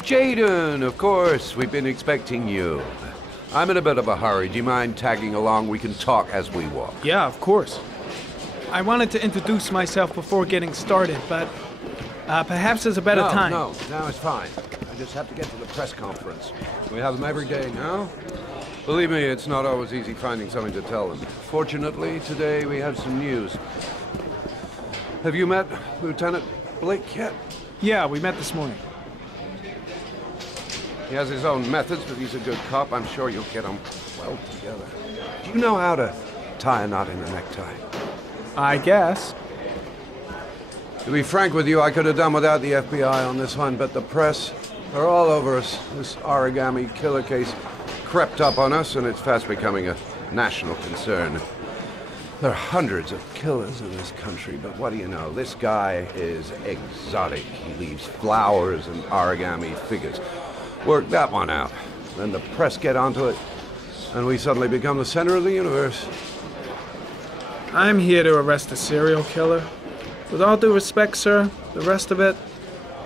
Jaden, of course. We've been expecting you. I'm in a bit of a hurry. Do you mind tagging along? We can talk as we walk. Yeah, of course. I wanted to introduce myself before getting started, but perhaps there's a better time. No, it's fine. I just have to get to the press conference. We have them every day now. Believe me, it's not always easy finding something to tell them. Fortunately, today we have some news. Have you met Lieutenant Blake yet? Yeah, we met this morning. He has his own methods, but he's a good cop. I'm sure you'll get them well together. Do you know how to tie a knot in a necktie? I guess. To be frank with you, I could have done without the FBI on this one, but the press are all over us. This Origami killer case crept up on us, and it's fast becoming a national concern. There are hundreds of killers in this country, but what do you know? This guy is exotic. He leaves flowers and origami figures. Work that one out. Then the press get onto it, and we suddenly become the center of the universe. I'm here to arrest a serial killer. With all due respect, sir, the rest of it,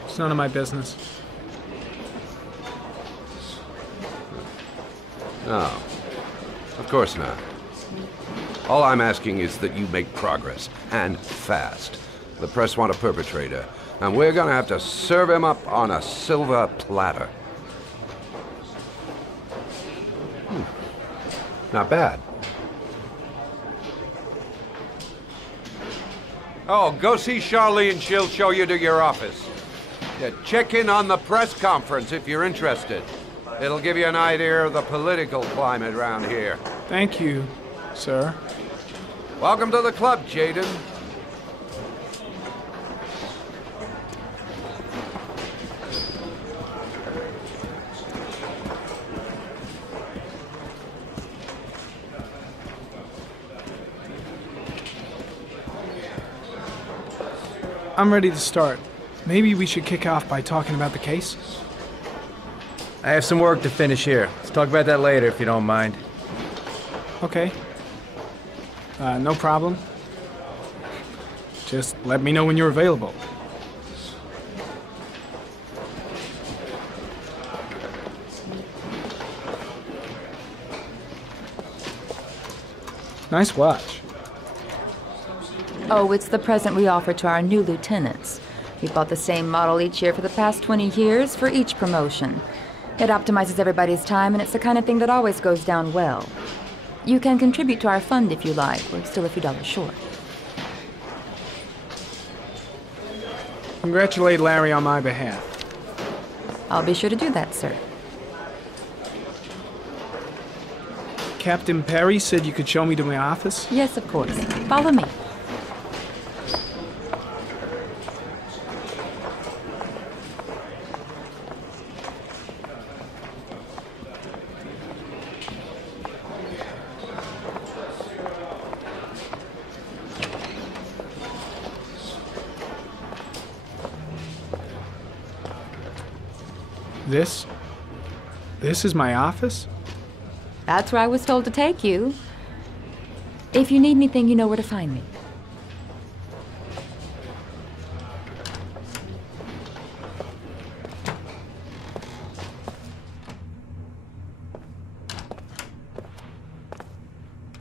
it's none of my business. No, of course not. All I'm asking is that you make progress, and fast. The press want a perpetrator, and we're gonna have to serve him up on a silver platter. Not bad. Oh, go see Charlene. She'll show you to your office. Yeah, check in on the press conference if you're interested. It'll give you an idea of the political climate around here. Thank you, sir. Welcome to the club, Jaden. I'm ready to start. Maybe we should kick off by talking about the case? I have some work to finish here. Let's talk about that later if you don't mind. Okay. No problem. Just let me know when you're available. Nice watch. Oh, it's the present we offer to our new lieutenants. We bought the same model each year for the past 20 years for each promotion. It optimizes everybody's time, and it's the kind of thing that always goes down well. You can contribute to our fund if you like. We're still a few dollars short. Congratulate Larry on my behalf. I'll be sure to do that, sir. Captain Perry said you could show me to my office? Yes, of course. Follow me. This is my office? That's where I was told to take you. If you need anything, you know where to find me.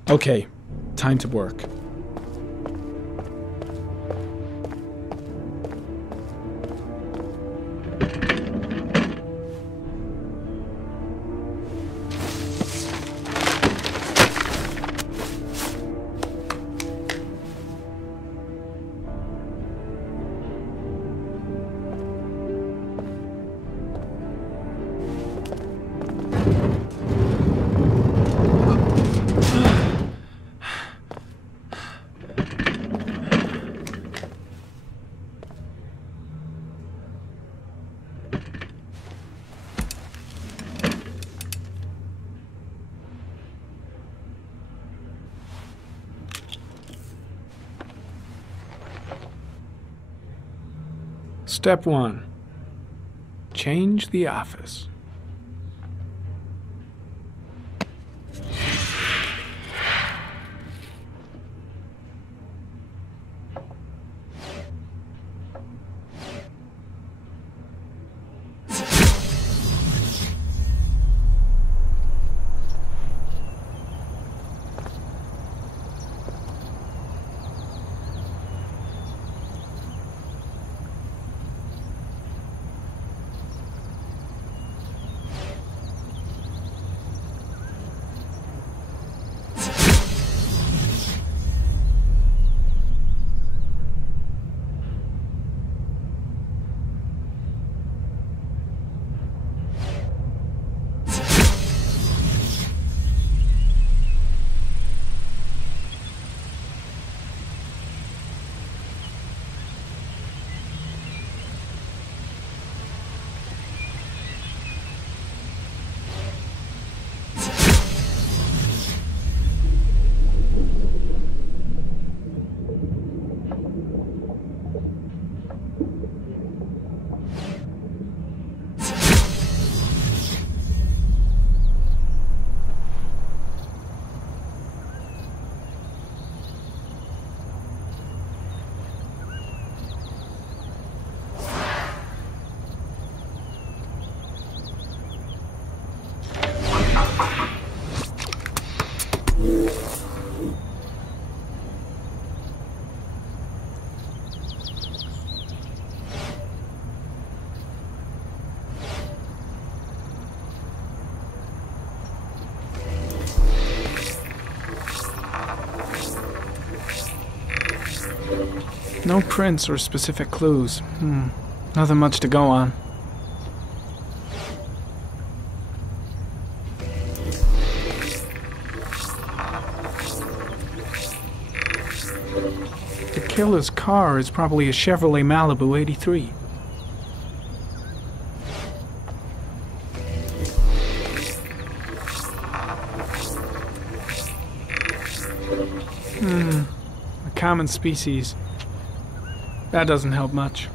Okay, time to work. Step 1. Change the office. No prints or specific clues. Nothing much to go on. The killer's car is probably a Chevrolet Malibu 83. A common species. That doesn't help much.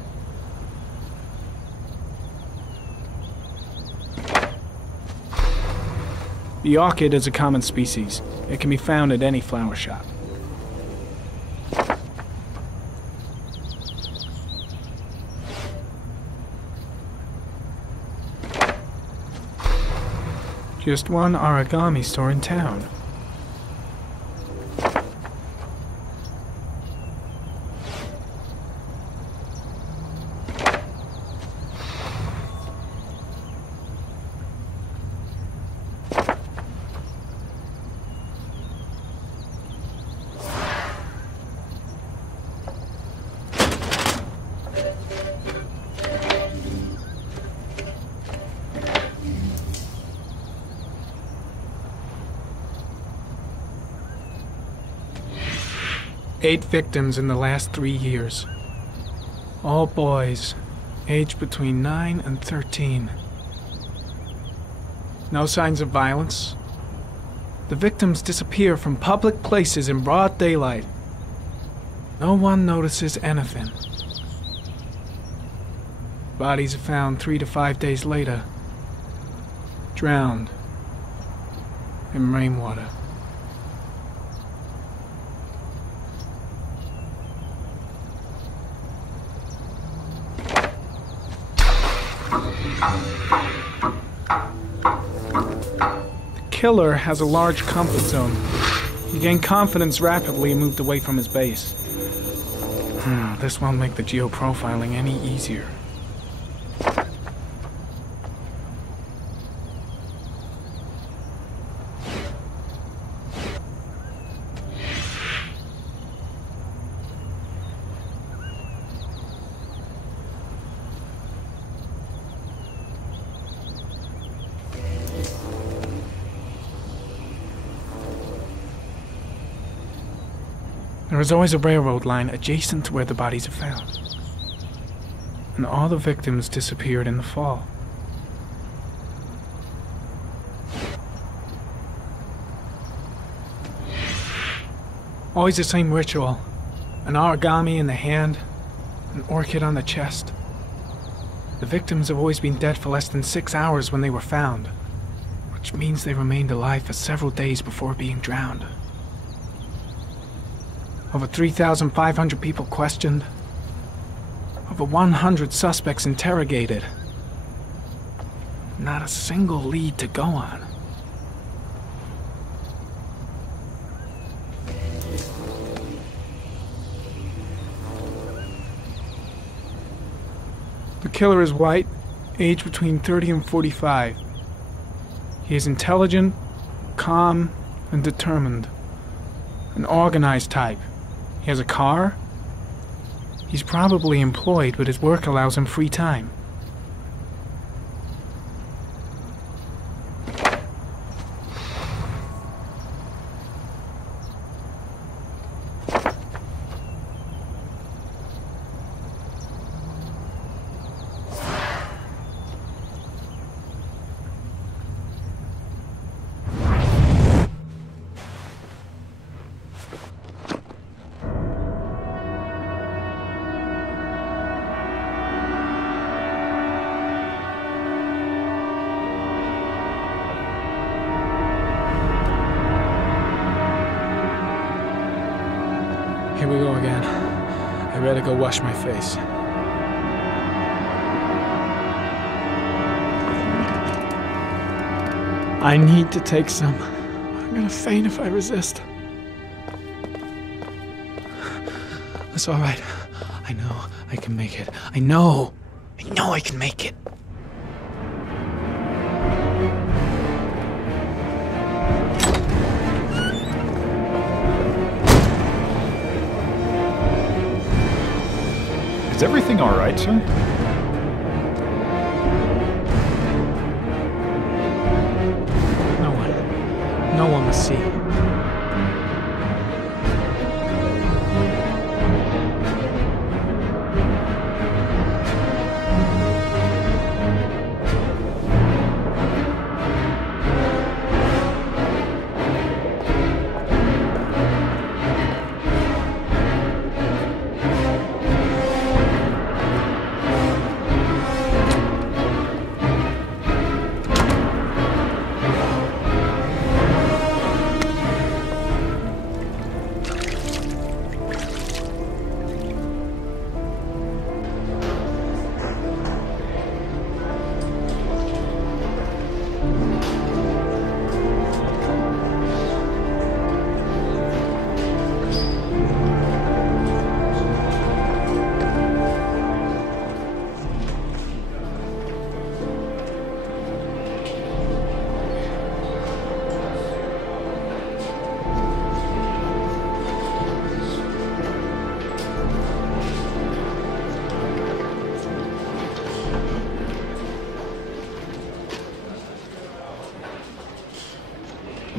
The orchid is a common species. It can be found at any flower shop. Just one origami store in town. Eight victims in the last 3 years. All boys, aged between 9 and 13. No signs of violence. The victims disappear from public places in broad daylight. No one notices anything. Bodies are found 3 to 5 days later, drowned in rainwater. The killer has a large comfort zone. He gained confidence rapidly and moved away from his base. This won't make the geoprofiling any easier. There is always a railroad line adjacent to where the bodies are found. And all the victims disappeared in the fall. Always the same ritual. An origami in the hand, an orchid on the chest. The victims have always been dead for less than 6 hours when they were found, which means they remained alive for several days before being drowned. Over 3,500 people questioned. Over 100 suspects interrogated. Not a single lead to go on. The killer is white, aged between 30 and 45. He is intelligent, calm, and determined. An organized type. He has a car. He's probably employed, but his work allows him free time. Here we go again. I better go wash my face. I need to take some. I'm gonna faint if I resist. That's all right. I know I can make it. I know I can make it. Is everything all right, sir? No one must see.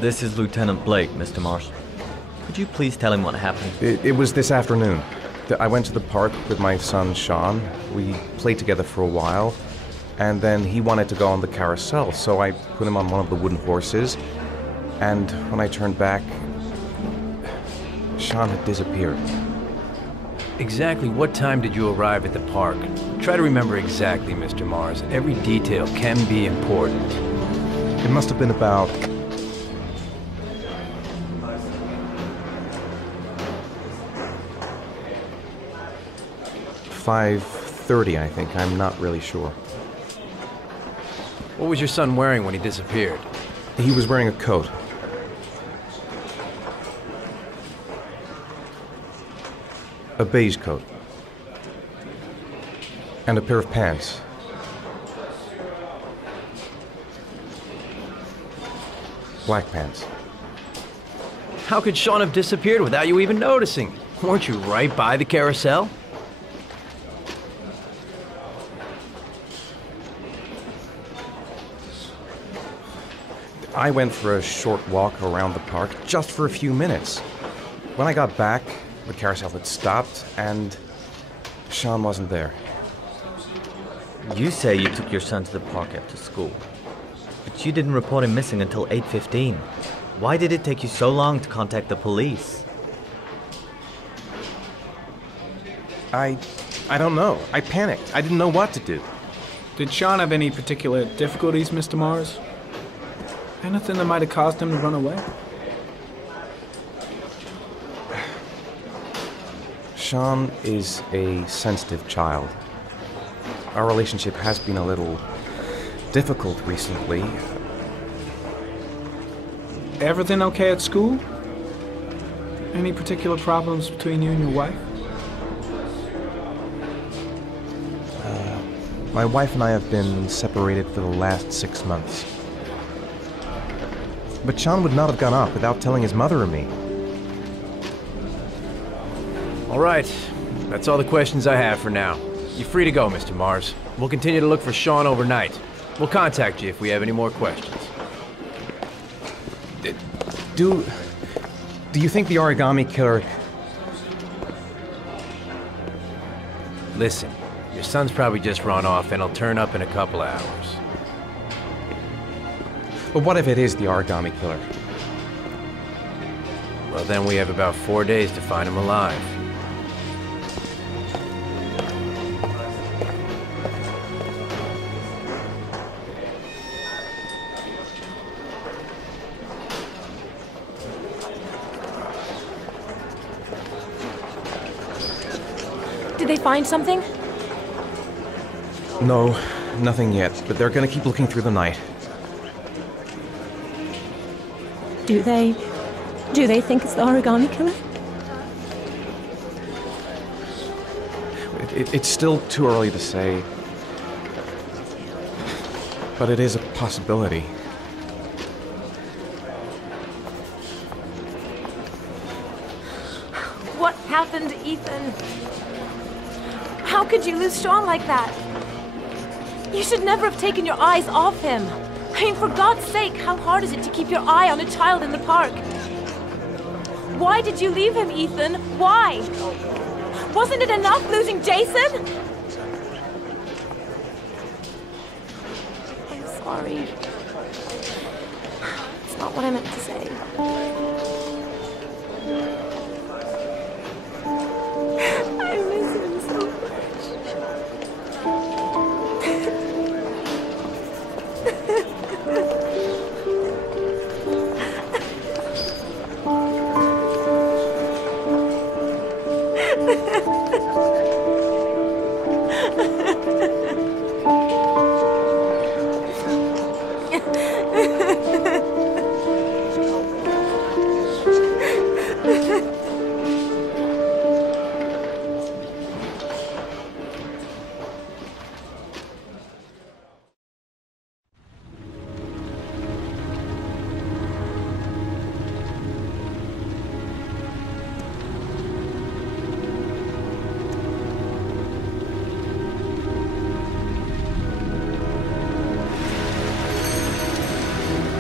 This is Lieutenant Blake, Mr. Mars. Could you please tell him what happened? It was this afternoon. I went to the park with my son, Sean. We played together for a while, and then he wanted to go on the carousel, so I put him on one of the wooden horses, and when I turned back, Sean had disappeared. Exactly what time did you arrive at the park? Try to remember exactly, Mr. Mars. Every detail can be important. It must have been about 5:30, I think. I'm not really sure. What was your son wearing when he disappeared? He was wearing a coat. A beige coat. And a pair of pants. Black pants. How could Sean have disappeared without you even noticing? Weren't you right by the carousel? I went for a short walk around the park, just for a few minutes. When I got back, the carousel had stopped, and Sean wasn't there. You say you took your son to the park after school, but you didn't report him missing until 8:15. Why did it take you so long to contact the police? I don't know. I panicked. I didn't know what to do. Did Sean have any particular difficulties, Mr. Mars? Anything that might have caused him to run away? Sean is a sensitive child. Our relationship has been a little difficult recently. Everything okay at school? Any particular problems between you and your wife? My wife and I have been separated for the last 6 months. But Sean would not have gone off without telling his mother or me. All right. That's all the questions I have for now. You're free to go, Mr. Mars. We'll continue to look for Sean overnight. We'll contact you if we have any more questions. Do you think the Origami killer... Listen, your son's probably just run off and he'll turn up in a couple hours. But what if it is the Origami killer? Well, then we have about 4 days to find him alive. Did they find something? No, nothing yet, but they're gonna keep looking through the night. Do they think it's the Origami killer? It's still too early to say, but it is a possibility. What happened, Ethan? How could you lose Sean like that? You should never have taken your eyes off him. I mean, for God's sake, how hard is it to keep your eye on a child in the park? Why did you leave him, Ethan? Why? Wasn't it enough losing Jason? I'm sorry. It's not what I meant to say. I miss him so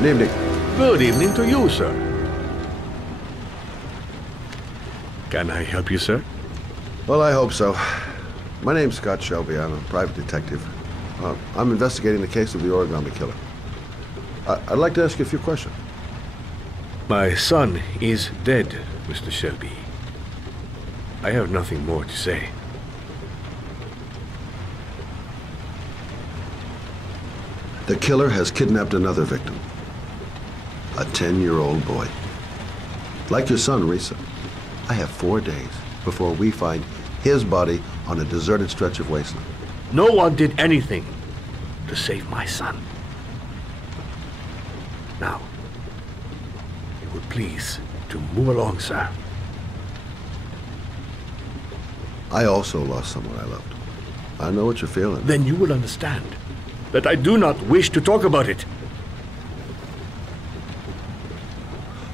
Good evening. Good evening to you, sir. Can I help you, sir? Well, I hope so. My name's Scott Shelby. I'm a private detective. I'm investigating the case of the Origami killer. I'd like to ask you a few questions. My son is dead, Mr. Shelby. I have nothing more to say. The killer has kidnapped another victim. A 10-year-old boy. Like your son, Risa. I have 4 days before we find his body on a deserted stretch of wasteland. No one did anything to save my son. Now, you would please to move along, sir. I also lost someone I loved. I know what you're feeling. Then you will understand that I do not wish to talk about it.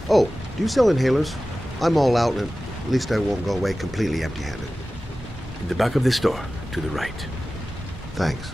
Oh, do you sell inhalers? I'm all out, and at least I won't go away completely empty-handed. In the back of this store, to the right. Thanks.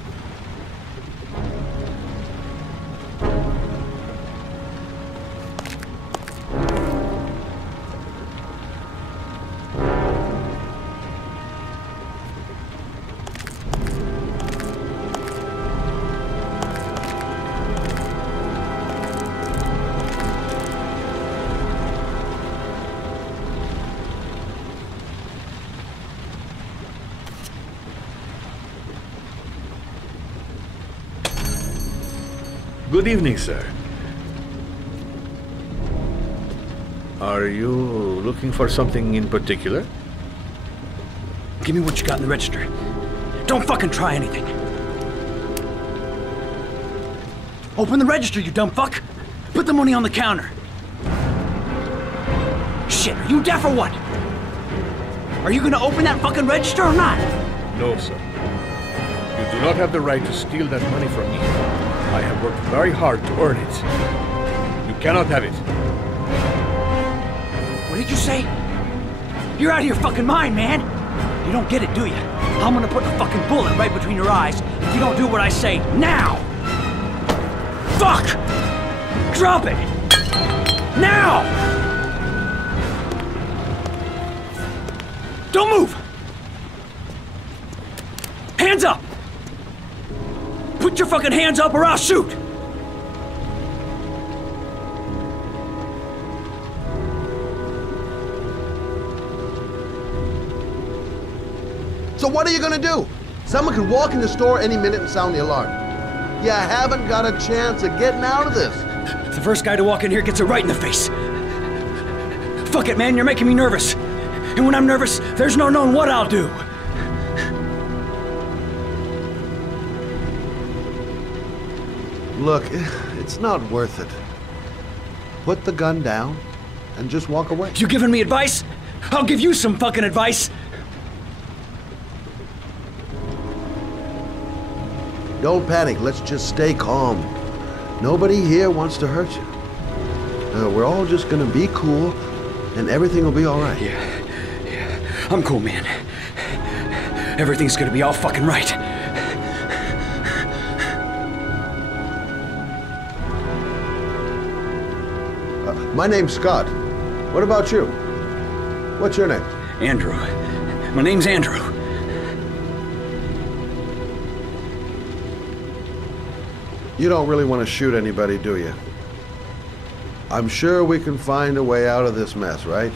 Good evening, sir. Are you looking for something in particular? Give me what you got in the register. Don't fucking try anything. Open the register, you dumb fuck. Put the money on the counter. Shit, are you deaf or what? Are you gonna open that fucking register or not? No, sir. You do not have the right to steal that money from me. I have worked very hard to earn it. You cannot have it. What did you say? You're out of your fucking mind, man. You don't get it, do you? I'm gonna put the fucking bullet right between your eyes if you don't do what I say now. Fuck! Drop it! Now! Don't move! Hands up! Put your fucking hands up or I'll shoot! So what are you gonna do? Someone could walk in the store any minute and sound the alarm. You haven't got a chance of getting out of this. The first guy to walk in here gets it right in the face. Fuck it, man, you're making me nervous. And when I'm nervous, there's no knowing what I'll do. Look, it's not worth it. Put the gun down and just walk away. You giving me advice? I'll give you some fucking advice. Don't panic, let's just stay calm. Nobody here wants to hurt you. We're all just gonna be cool and everything will be all right. Yeah, I'm cool, man. Everything's gonna be all fucking right. My name's Scott. What about you? What's your name? Andrew. My name's Andrew. You don't really want to shoot anybody, do you? I'm sure we can find a way out of this mess, right?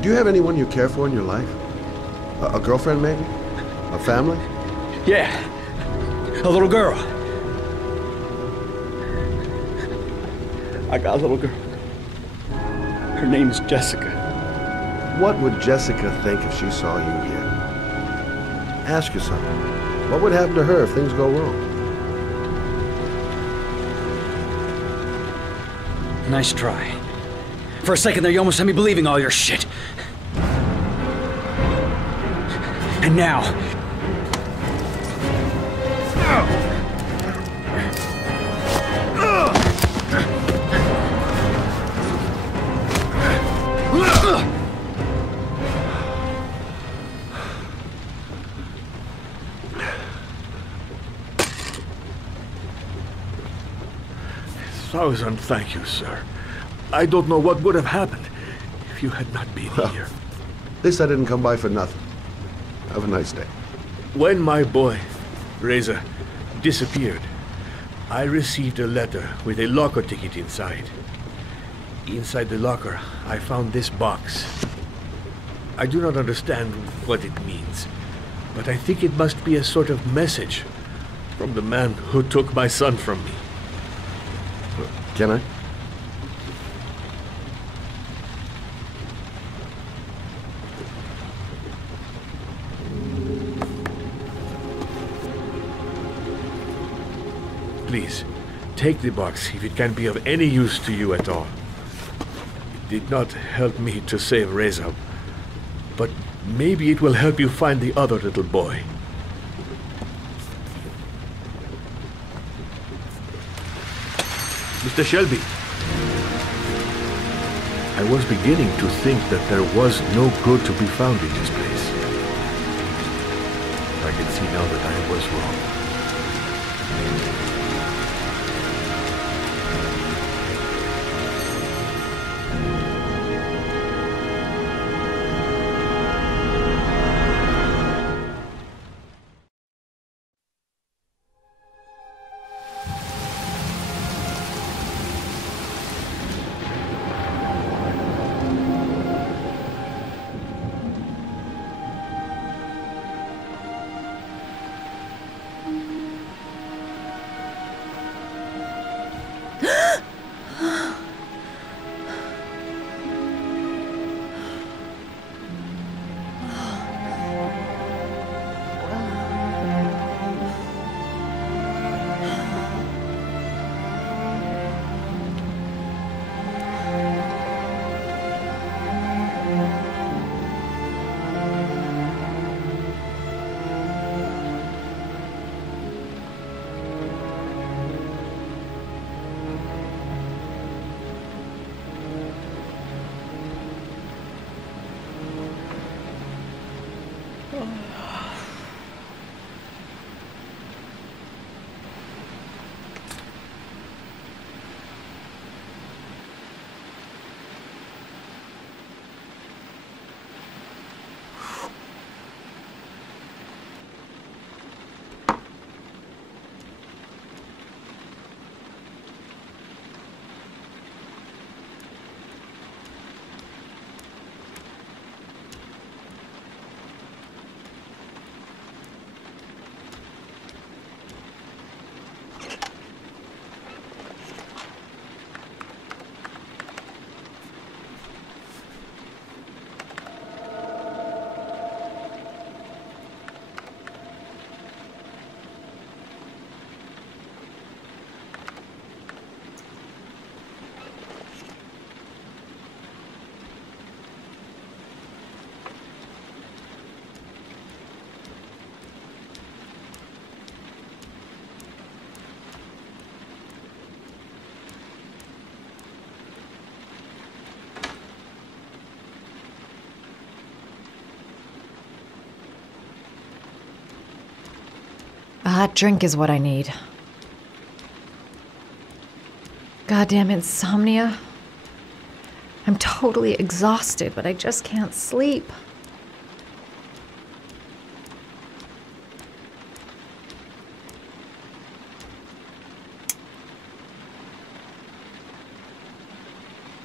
Do you have anyone you care for in your life? A girlfriend, maybe? A family? Yeah. A little girl. I got a little girl. Her name's Jessica. What would Jessica think if she saw you here? Ask yourself, what would happen to her if things go wrong? Nice try. For a second there, you almost had me believing all your shit. And now... 1,000 thank you, sir. I don't know what would have happened if you had not been here. At least I didn't come by for nothing. Have a nice day. When my boy, Reza, disappeared, I received a letter with a locker ticket inside. Inside the locker, I found this box. I do not understand what it means, but I think it must be a sort of message from the man who took my son from me. Can I? Please, take the box if it can be of any use to you at all. It did not help me to save Reza, but maybe it will help you find the other little boy. Mr. Shelby, I was beginning to think that there was no good to be found in this place. I can see now that I was wrong. A hot drink is what I need. Goddamn insomnia. I'm totally exhausted, but I just can't sleep.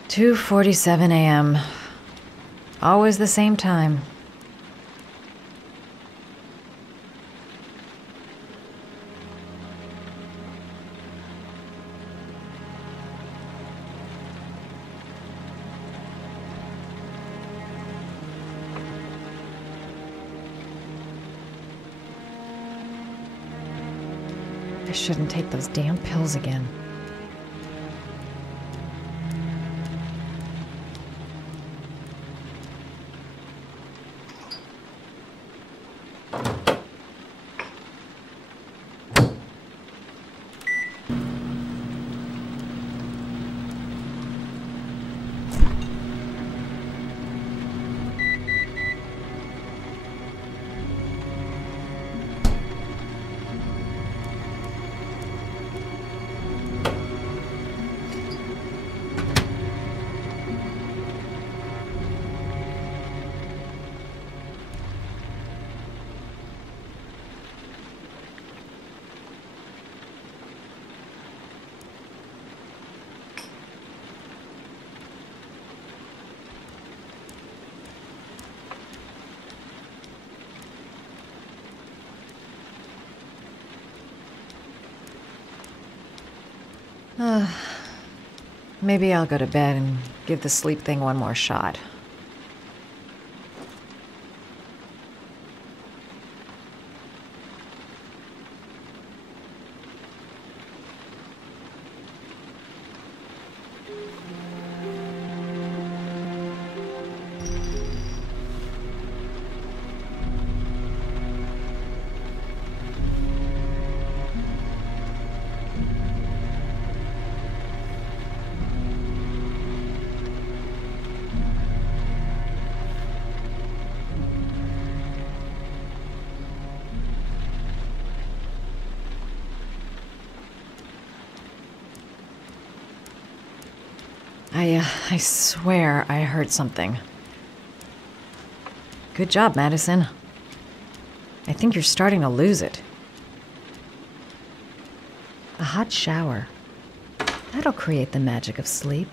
"2:47 a.m. Always the same time. I shouldn't take those damn pills again. Maybe I'll go to bed and give the sleep thing one more shot. I swear I heard something. Good job, Madison. I think you're starting to lose it. A hot shower. That'll create the magic of sleep.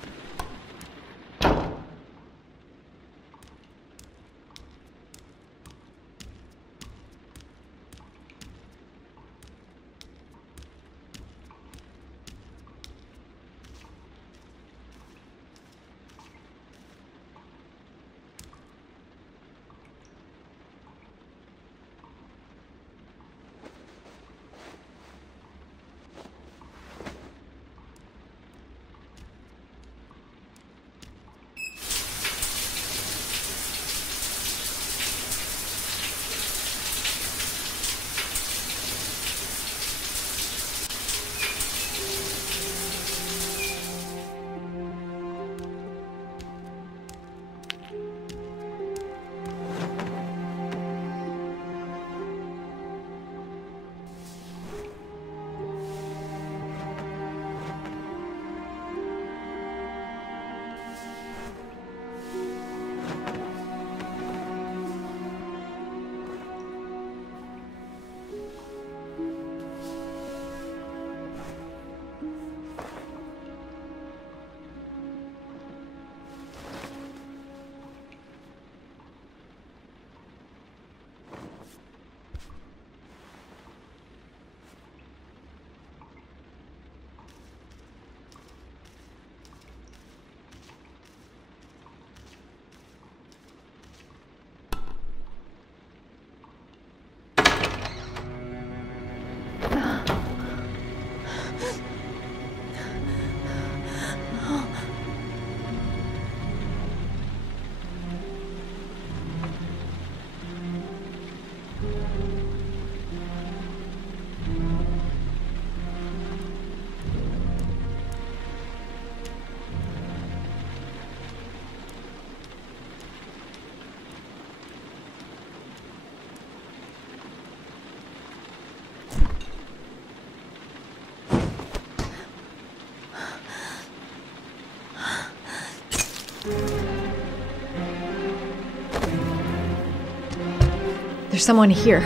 There's someone here.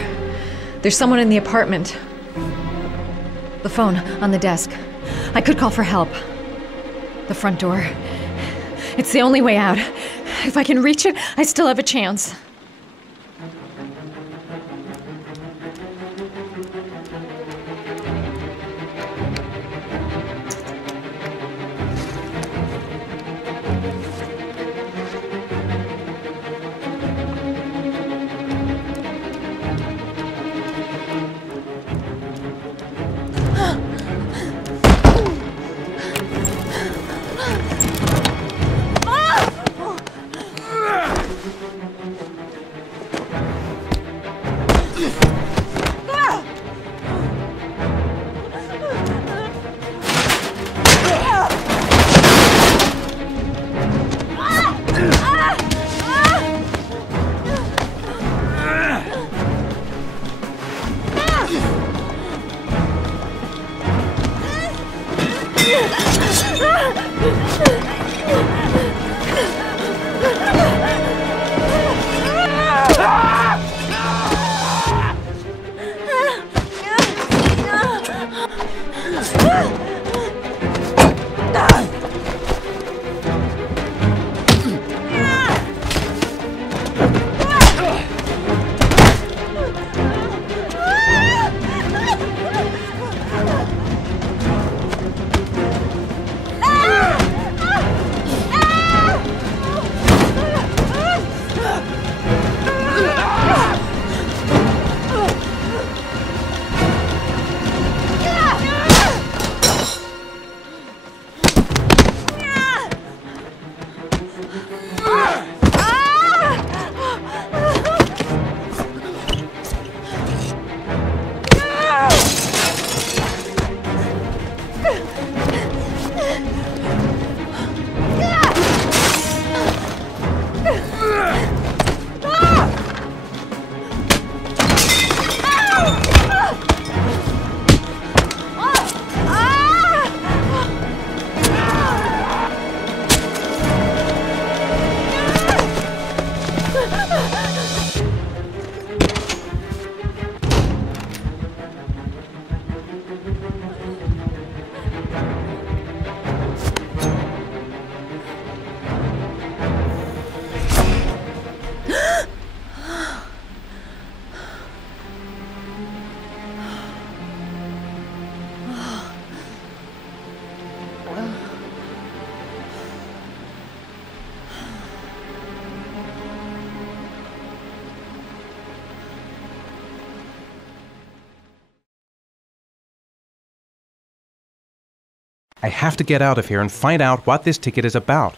There's someone in the apartment. The phone on the desk. I could call for help. The front door. It's the only way out. If I can reach it, I still have a chance. I have to get out of here and find out what this ticket is about.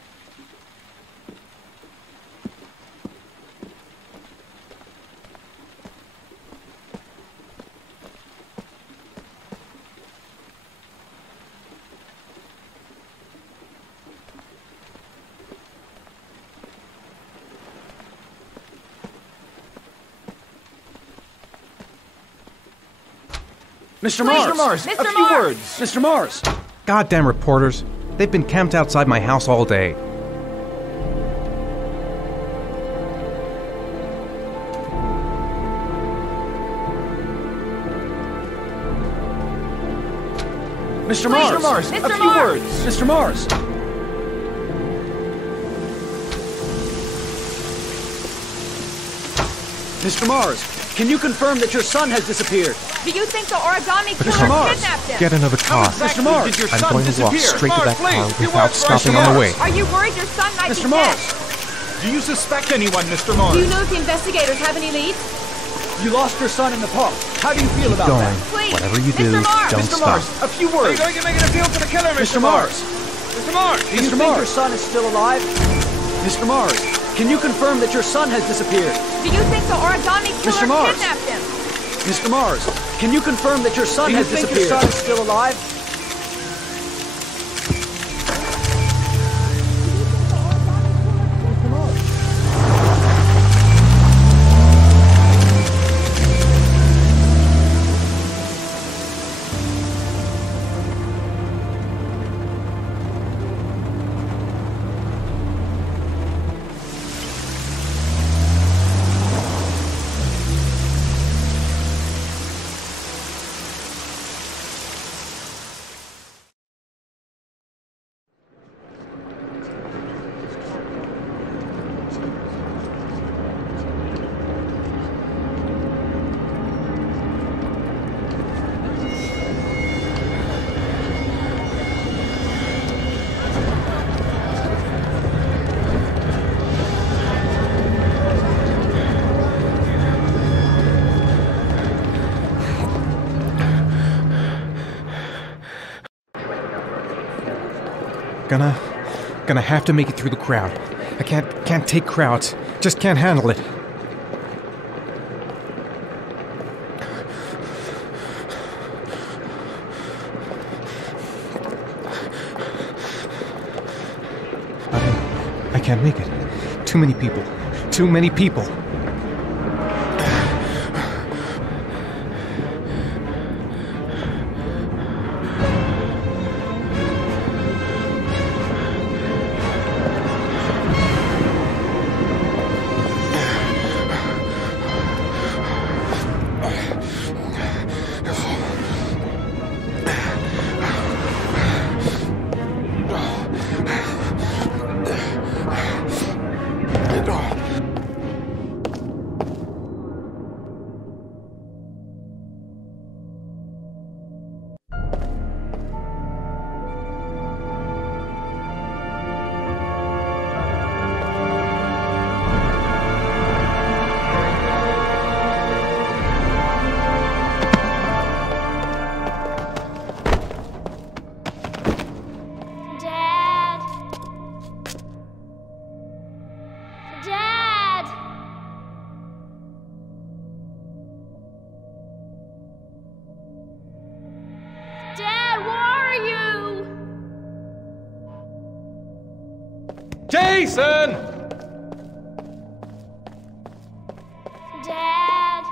Mr. Mars! Mr. A few Mars! words! Mr. Mars! Goddamn reporters. They've been camped outside my house all day. Mr. Mars! Mr. A few Mars! words! Mr. Mars! Mr. Mars, can you confirm that your son has disappeared? Do you think the Origami Mr. killer Mars, kidnapped him? get another car. Mr. Mars, I'm going to walk straight to that car without stopping on the way. Are you worried your son might Mr. be dead? Mars! Do you suspect anyone, Mr. Mars? Do you know if the investigators have any leads? You lost your son in the park. How do you feel about Going. that? Please, Whatever you do, Mr. Mars. don't Mr. stop. Mars, a few words. Are you going to make an appeal to the killer, Mr. Mars? Mr. Mars! Do you think your son is still alive? Mr. Mars, can you confirm that your son has disappeared? Do you think the Origami Mr. killer Mars. kidnapped him? Mr. Mars, can you confirm that your son has disappeared? Do you think your son is still alive? Gonna have to make it through the crowd. I can't take crowds. Just can't handle it. I can't make it. Too many people. Too many people. Jason! Dad!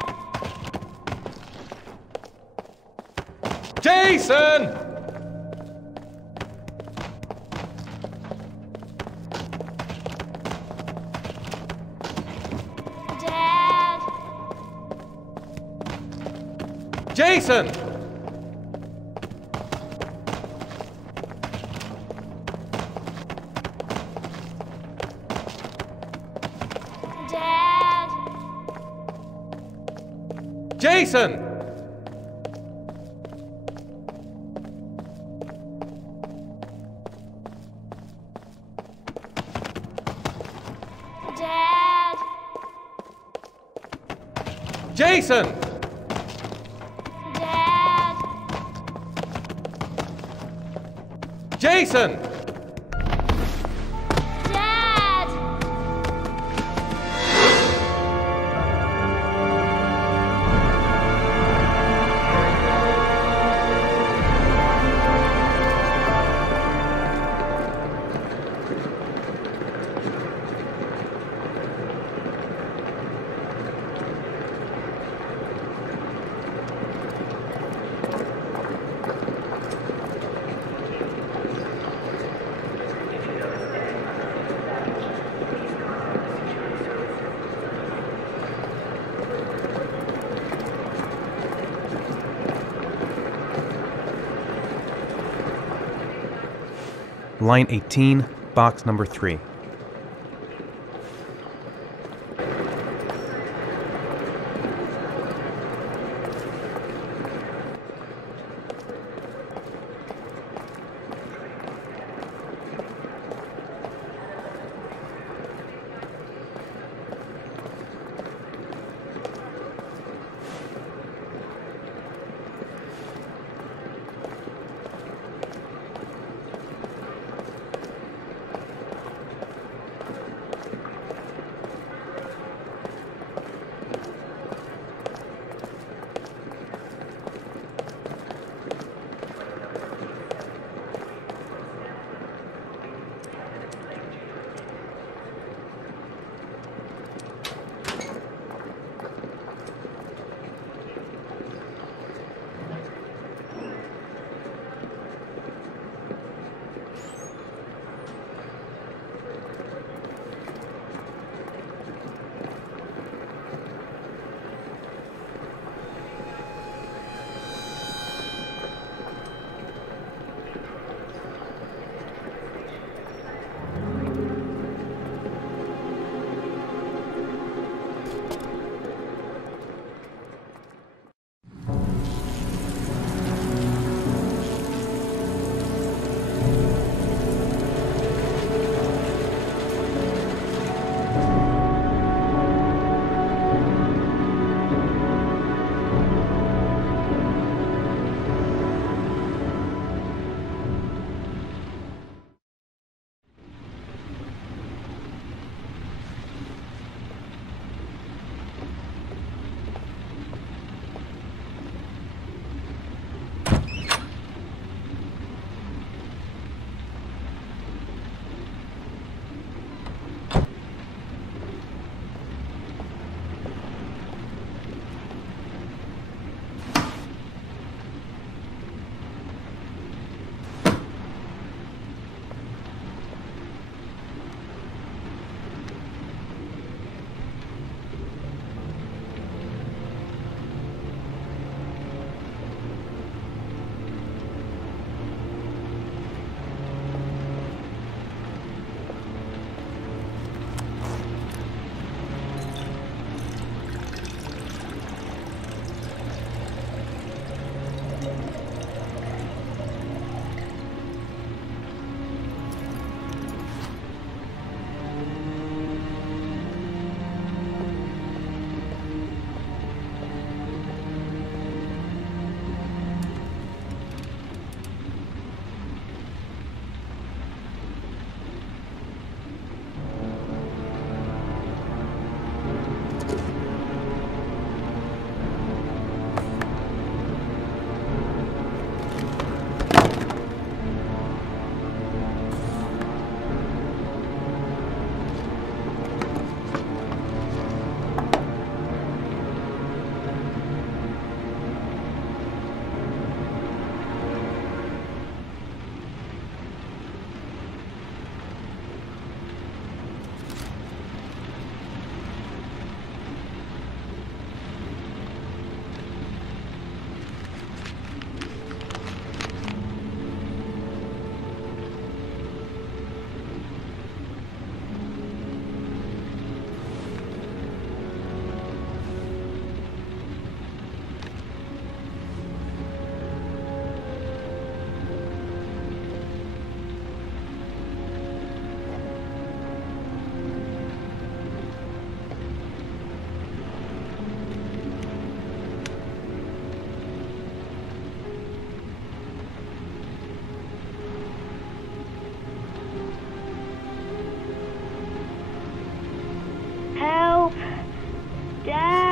Jason! Dad! Jason! Dad! Jason! Dad! Jason! Dad! Jason! Dad! Line 18, box number 3.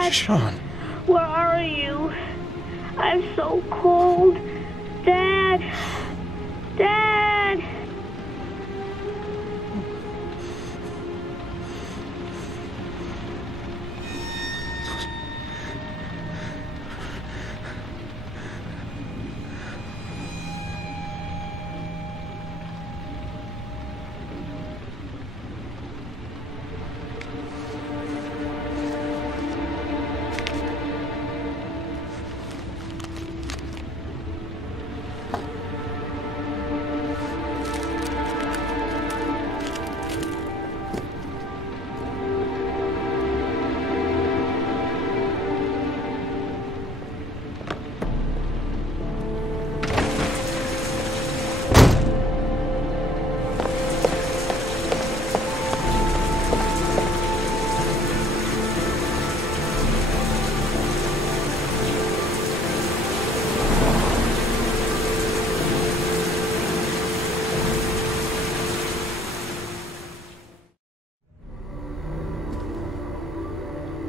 Dad? Sean. Where are you? I'm so cold. Dad! Dad!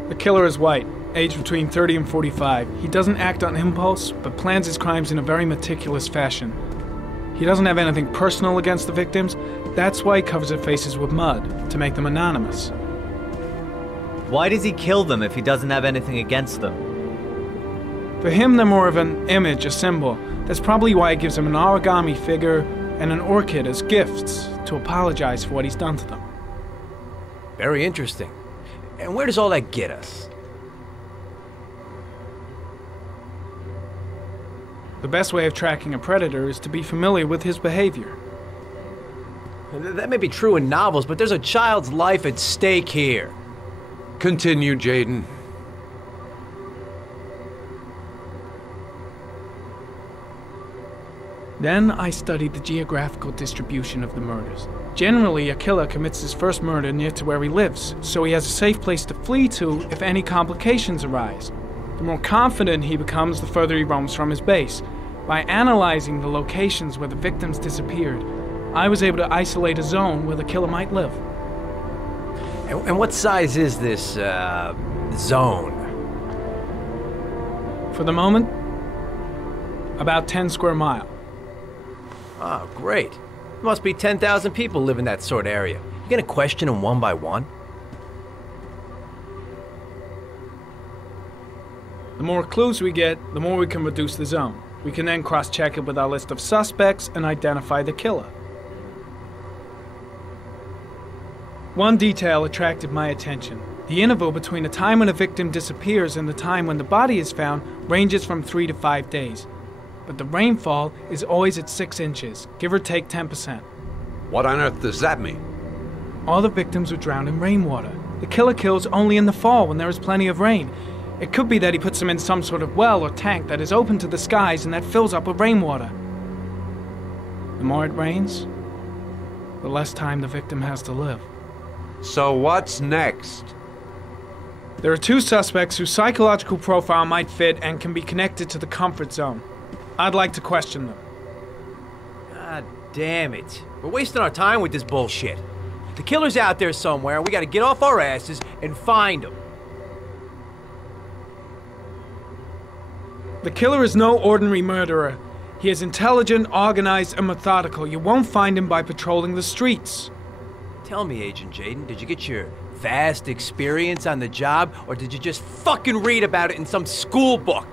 The killer is white, aged between 30 and 45. He doesn't act on impulse, but plans his crimes in a very meticulous fashion. He doesn't have anything personal against the victims. That's why he covers their faces with mud, to make them anonymous. Why does he kill them if he doesn't have anything against them? For him, they're more of an image, a symbol. That's probably why he gives them an origami figure and an orchid as gifts to apologize for what he's done to them. Very interesting. And where does all that get us? The best way of tracking a predator is to be familiar with his behavior. That may be true in novels, but there's a child's life at stake here. Continue, Jaden. Then I studied the geographical distribution of the murders. Generally, a killer commits his first murder near to where he lives, so he has a safe place to flee to if any complications arise. The more confident he becomes, the further he roams from his base. By analyzing the locations where the victims disappeared, I was able to isolate a zone where the killer might live. And what size is this, zone? For the moment, about 10 square miles. Oh, great. There must be 10,000 people live in that sort of area. You gonna question them one by one? The more clues we get, the more we can reduce the zone. We can then cross-check it with our list of suspects and identify the killer. One detail attracted my attention. The interval between the time when a victim disappears and the time when the body is found ranges from 3 to 5 days. But the rainfall is always at 6 inches, give or take 10%. What on earth does that mean? All the victims were drowned in rainwater. The killer kills only in the fall when there is plenty of rain. It could be that he puts them in some sort of well or tank that is open to the skies and that fills up with rainwater. The more it rains, the less time the victim has to live. So what's next? There are 2 suspects whose psychological profile might fit and can be connected to the comfort zone. I'd like to question them. God damn it. We're wasting our time with this bullshit. The killer's out there somewhere, and we gotta get off our asses and find him. The killer is no ordinary murderer. He is intelligent, organized, and methodical. You won't find him by patrolling the streets. Tell me, Agent Jaden, did you get your vast experience on the job, or did you just fucking read about it in some school book?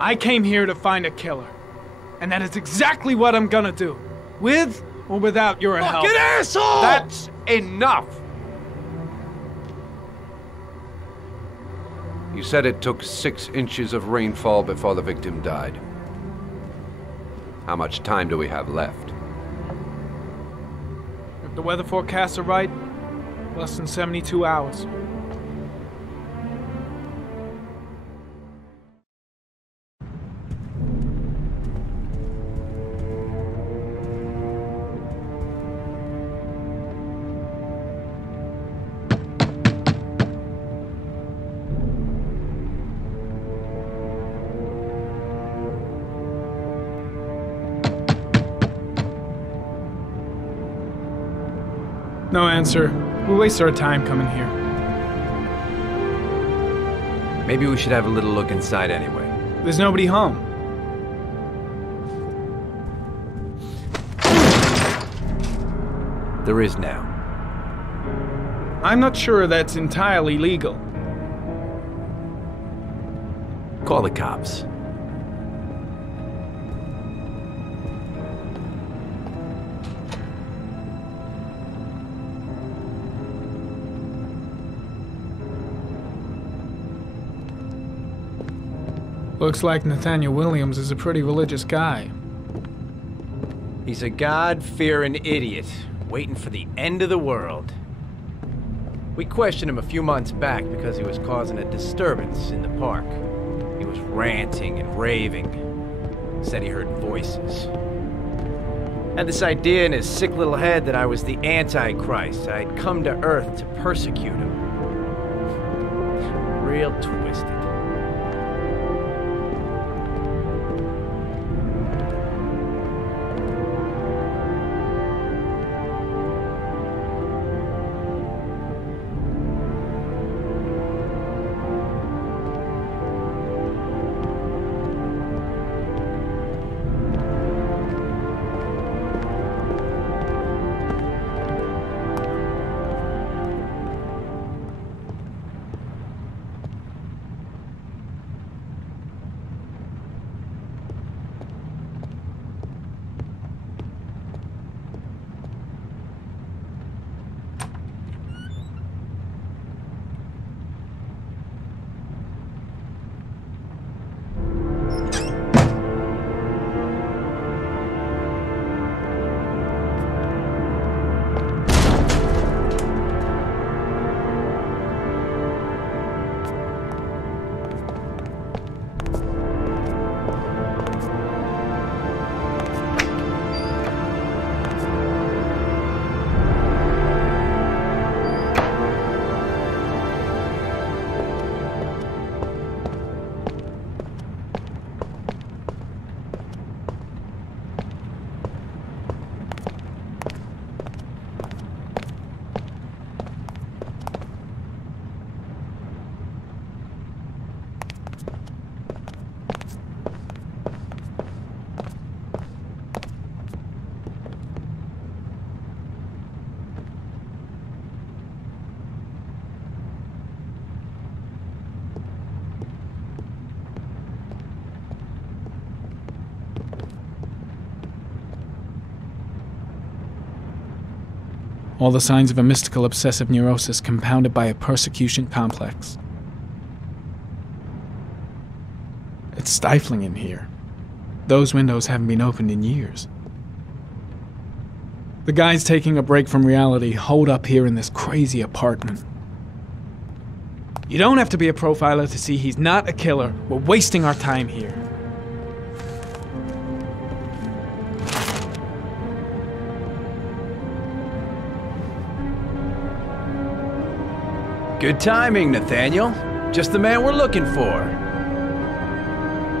I came here to find a killer. And that is exactly what I'm gonna do. With or without your help. Fucking asshole! That's enough! You said it took 6 inches of rainfall before the victim died. How much time do we have left? If the weather forecasts are right, less than 72 hours. No answer. We waste our time coming here. Maybe we should have a little look inside anyway. There's nobody home. There is now. I'm not sure that's entirely legal. Call the cops. Looks like Nathaniel Williams is a pretty religious guy. He's a God-fearing idiot, waiting for the end of the world. We questioned him a few months back because he was causing a disturbance in the park. He was ranting and raving. Said he heard voices. Had this idea in his sick little head that I was the Antichrist. I'd come to Earth to persecute him. Real twisted. All the signs of a mystical obsessive neurosis compounded by a persecution complex. It's stifling in here. Those windows haven't been opened in years. The guy's taking a break from reality, holed up here in this crazy apartment. You don't have to be a profiler to see he's not a killer. We're wasting our time here. Good timing, Nathaniel. Just the man we're looking for.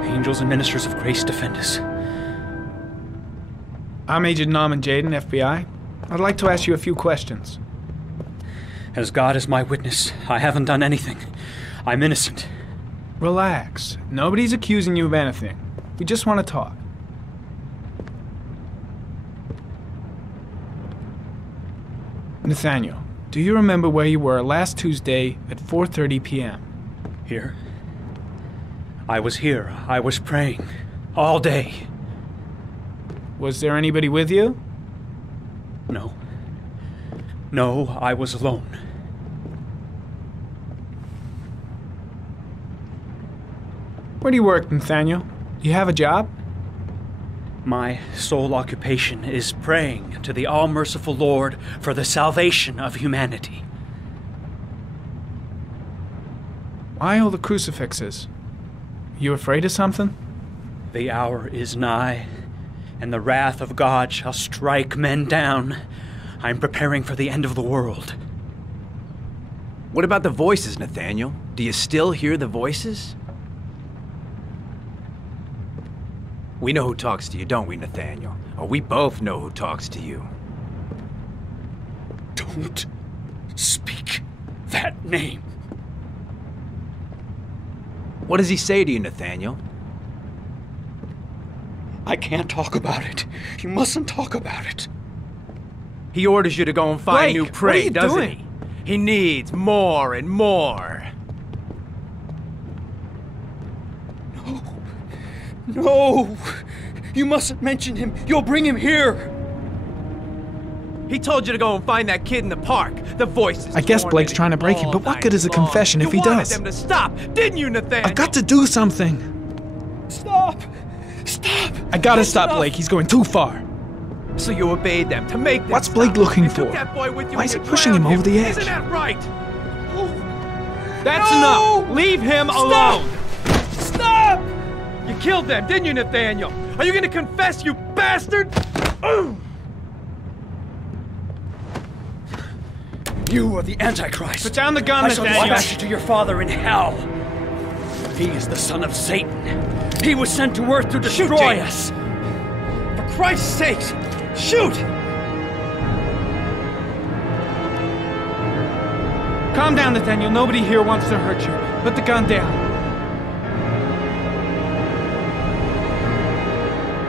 Angels and ministers of grace defend us. I'm Agent Norman Jaden, FBI. I'd like to ask you a few questions. As God is my witness, I haven't done anything. I'm innocent. Relax. Nobody's accusing you of anything. We just want to talk. Nathaniel, do you remember where you were last Tuesday at 4:30 p.m.? Here? I was here. I was praying. All day. Was there anybody with you? No. No, I was alone. Where do you work, Nathaniel? Do you have a job? My sole occupation is praying to the all-merciful Lord for the salvation of humanity. Why all the crucifixes? You afraid of something? The hour is nigh, and the wrath of God shall strike men down. I'm preparing for the end of the world. What about the voices, Nathaniel? Do you still hear the voices? We know who talks to you, don't we, Nathaniel? Or we both know who talks to you. Don't speak that name. What does he say to you, Nathaniel? I can't talk about it. You mustn't talk about it. He orders you to go and find Blake, new prey, what are you doesn't doing? he? He needs more and more. No! You mustn't mention him. You'll bring him here. He told you to go and find that kid in the park. The voices. I guess Blake's trying to break you, but what good is a confession if he You wanted does? them to stop, didn't you, Nathaniel? I've got to do something. Stop! Stop! I gotta stop Blake. He's going too far. So you obeyed them to make them What's stop. Blake looking You for? took that boy with you Why and is he you pushing him drowned over the edge? Isn't that right? That's enough. Leave him alone. Stop! You killed them, didn't you, Nathaniel? Are you gonna confess, you bastard? You are the Antichrist. Put down the gun, I shall Nathaniel. dispatch you to your father in hell. He is the son of Satan. He was sent to earth to destroy us. For Christ's sake, shoot! Calm down, Nathaniel. Nobody here wants to hurt you. Put the gun down.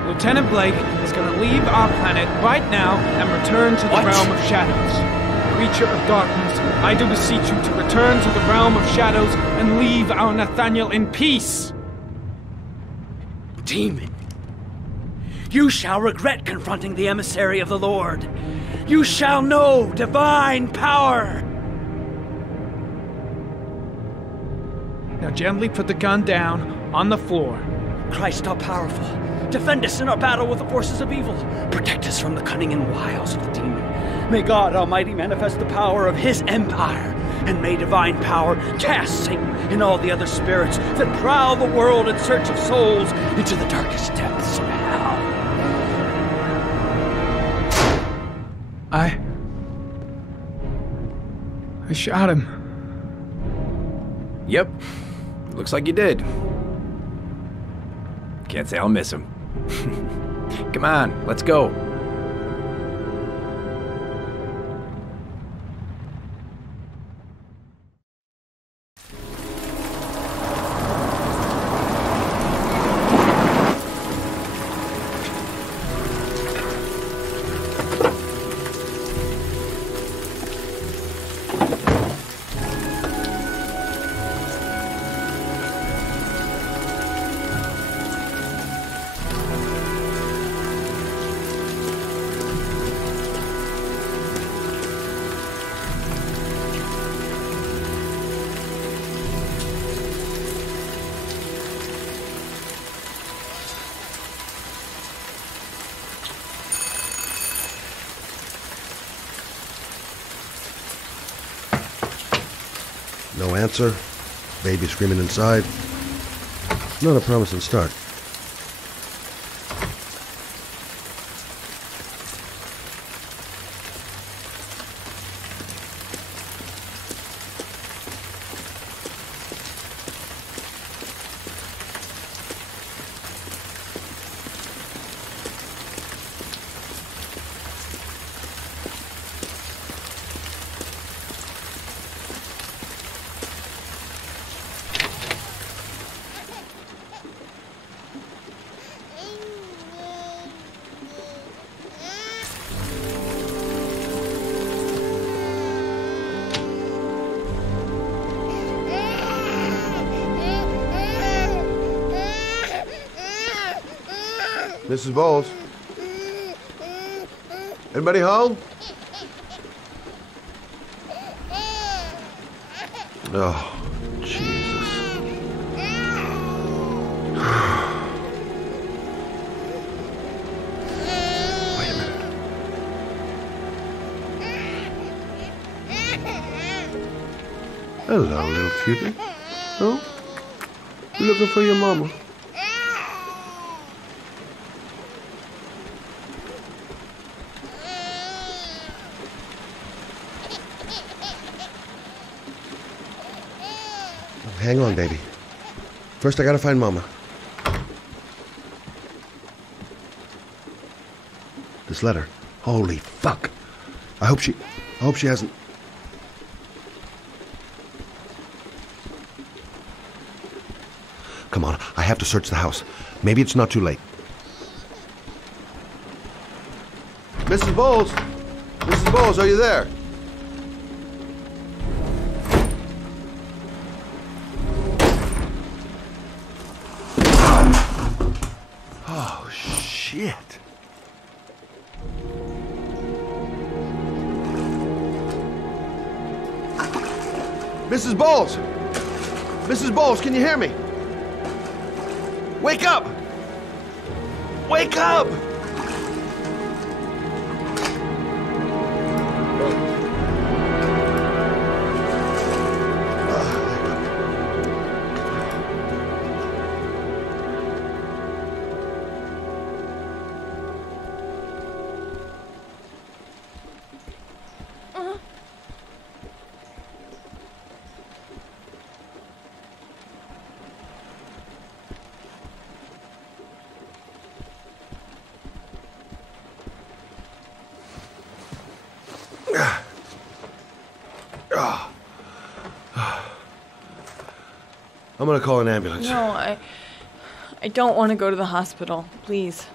Lieutenant Blake is going to leave our planet right now and return to the realm of shadows. Creature of darkness, I do beseech you to return to the realm of shadows and leave our Nathaniel in peace. Demon, you shall regret confronting the emissary of the Lord. You shall know divine power. Now gently put the gun down on the floor. Christ all powerful, defend us in our battle with the forces of evil. Protect us from the cunning and wiles of the demon. May God Almighty manifest the power of His empire, and may divine power cast Satan and all the other spirits that prowl the world in search of souls into the darkest depths of hell. I shot him. Yep. Looks like you did. Can't say I'll miss him. Come on, let's go. No answer. Baby screaming inside. Not a promising start. Mrs. Bowles? Anybody home? Oh, Jesus. Wait a minute. Hello, little cutie. Oh? You looking for your mama? Hang on, baby. First, I gotta find Mama. This letter. Holy fuck. I hope she hasn't... on, I have to search the house. Maybe it's not too late. Mrs. Bowles! Mrs. Bowles, are you there? Oh, shit. Mrs. Bowles! Mrs. Bowles, can you hear me? Wake up! Wake up! I'm gonna call an ambulance. No, I don't want to go to the hospital. Please.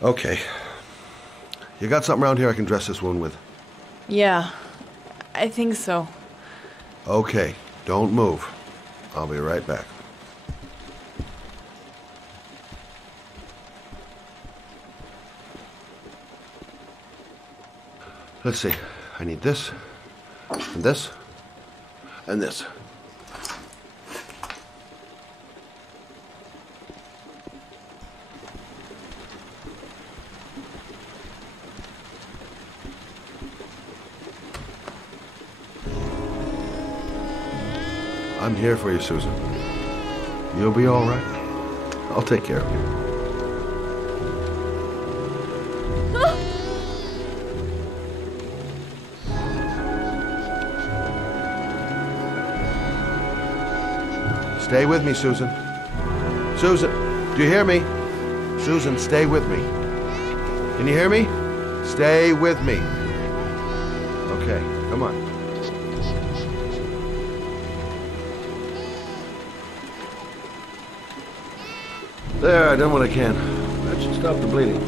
Okay. You got something around here I can dress this wound with? Yeah, I think so. Okay, don't move. I'll be right back. Let's see. I need this, and this, and this. I'm here for you, Susan. You'll be all right. I'll take care of you. Stay with me, Susan. Susan, do you hear me? Susan, stay with me. Can you hear me? Stay with me. Okay, come on. There, I done what I can. That should stop the bleeding.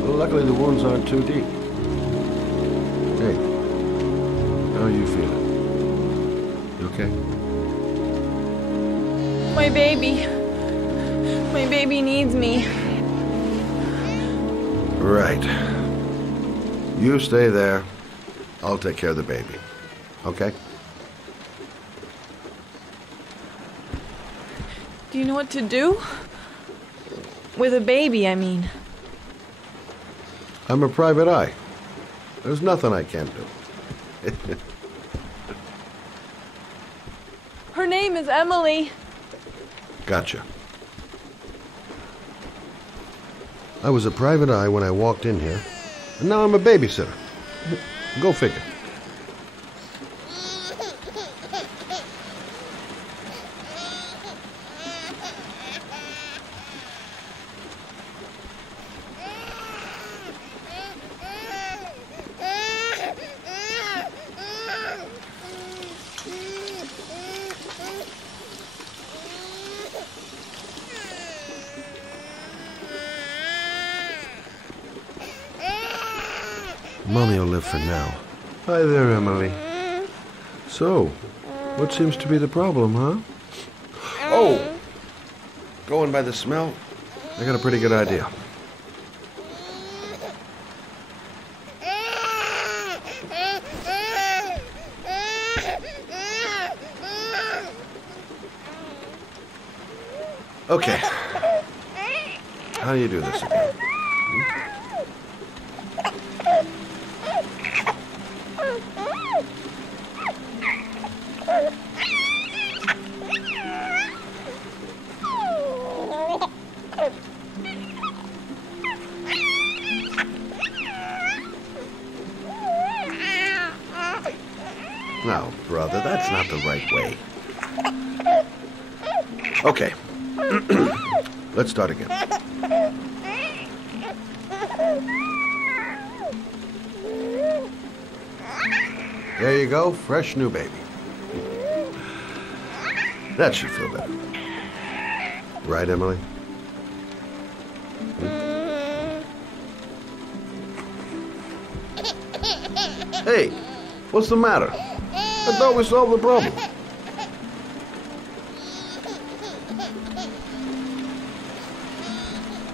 Well, luckily the wounds aren't too deep. Hey, how are you feeling? You okay? My baby. My baby needs me. Right. You stay there. I'll take care of the baby. Okay? Do you know what to do? With a baby, I mean. I'm a private eye. There's nothing I can't do. Her name is Emily. Gotcha. I was a private eye when I walked in here, and now I'm a babysitter. Go figure. Mommy will live for now. Hi there, Emily. So, what seems to be the problem, huh? Oh! Going by the smell, I got a pretty good idea. Okay. How do you do this again? No, brother, that's not the right way. Okay. Let's start again. There you go, fresh new baby. That should feel better. Right, Emily? Hey, what's the matter? I thought we solved the problem.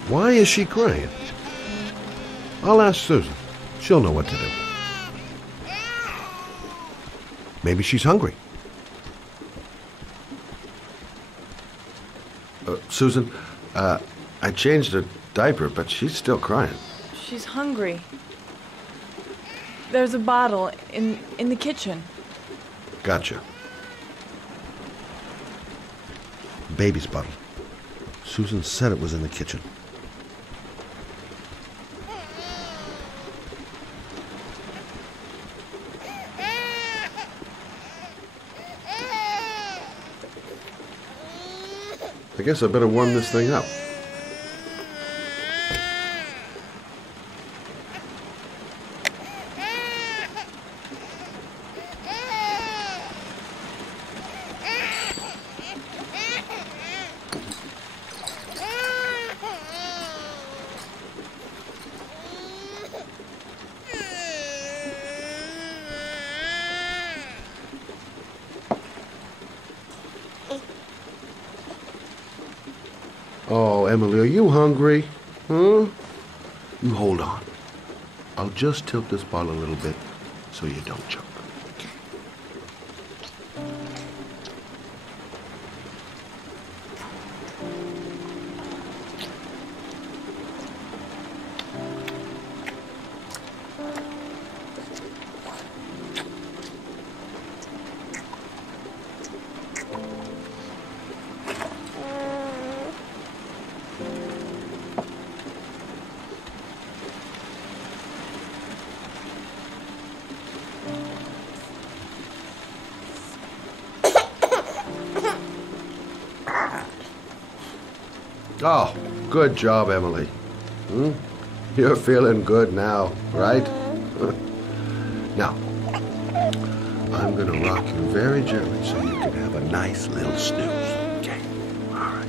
Why is she crying? I'll ask Susan. She'll know what to do. Maybe she's hungry. Susan, I changed her diaper, but she's still crying. She's hungry. There's a bottle in the kitchen. Gotcha. Baby's bottle. Susan said it was in the kitchen. I guess I better warm this thing up. Oh, Emily, are you hungry? Huh? You hold on. I'll just tilt this bottle a little bit so you don't choke. Oh, good job, Emily. You're feeling good now, right? Now, I'm gonna rock you very gently so you can have a nice little snooze. Okay, all right.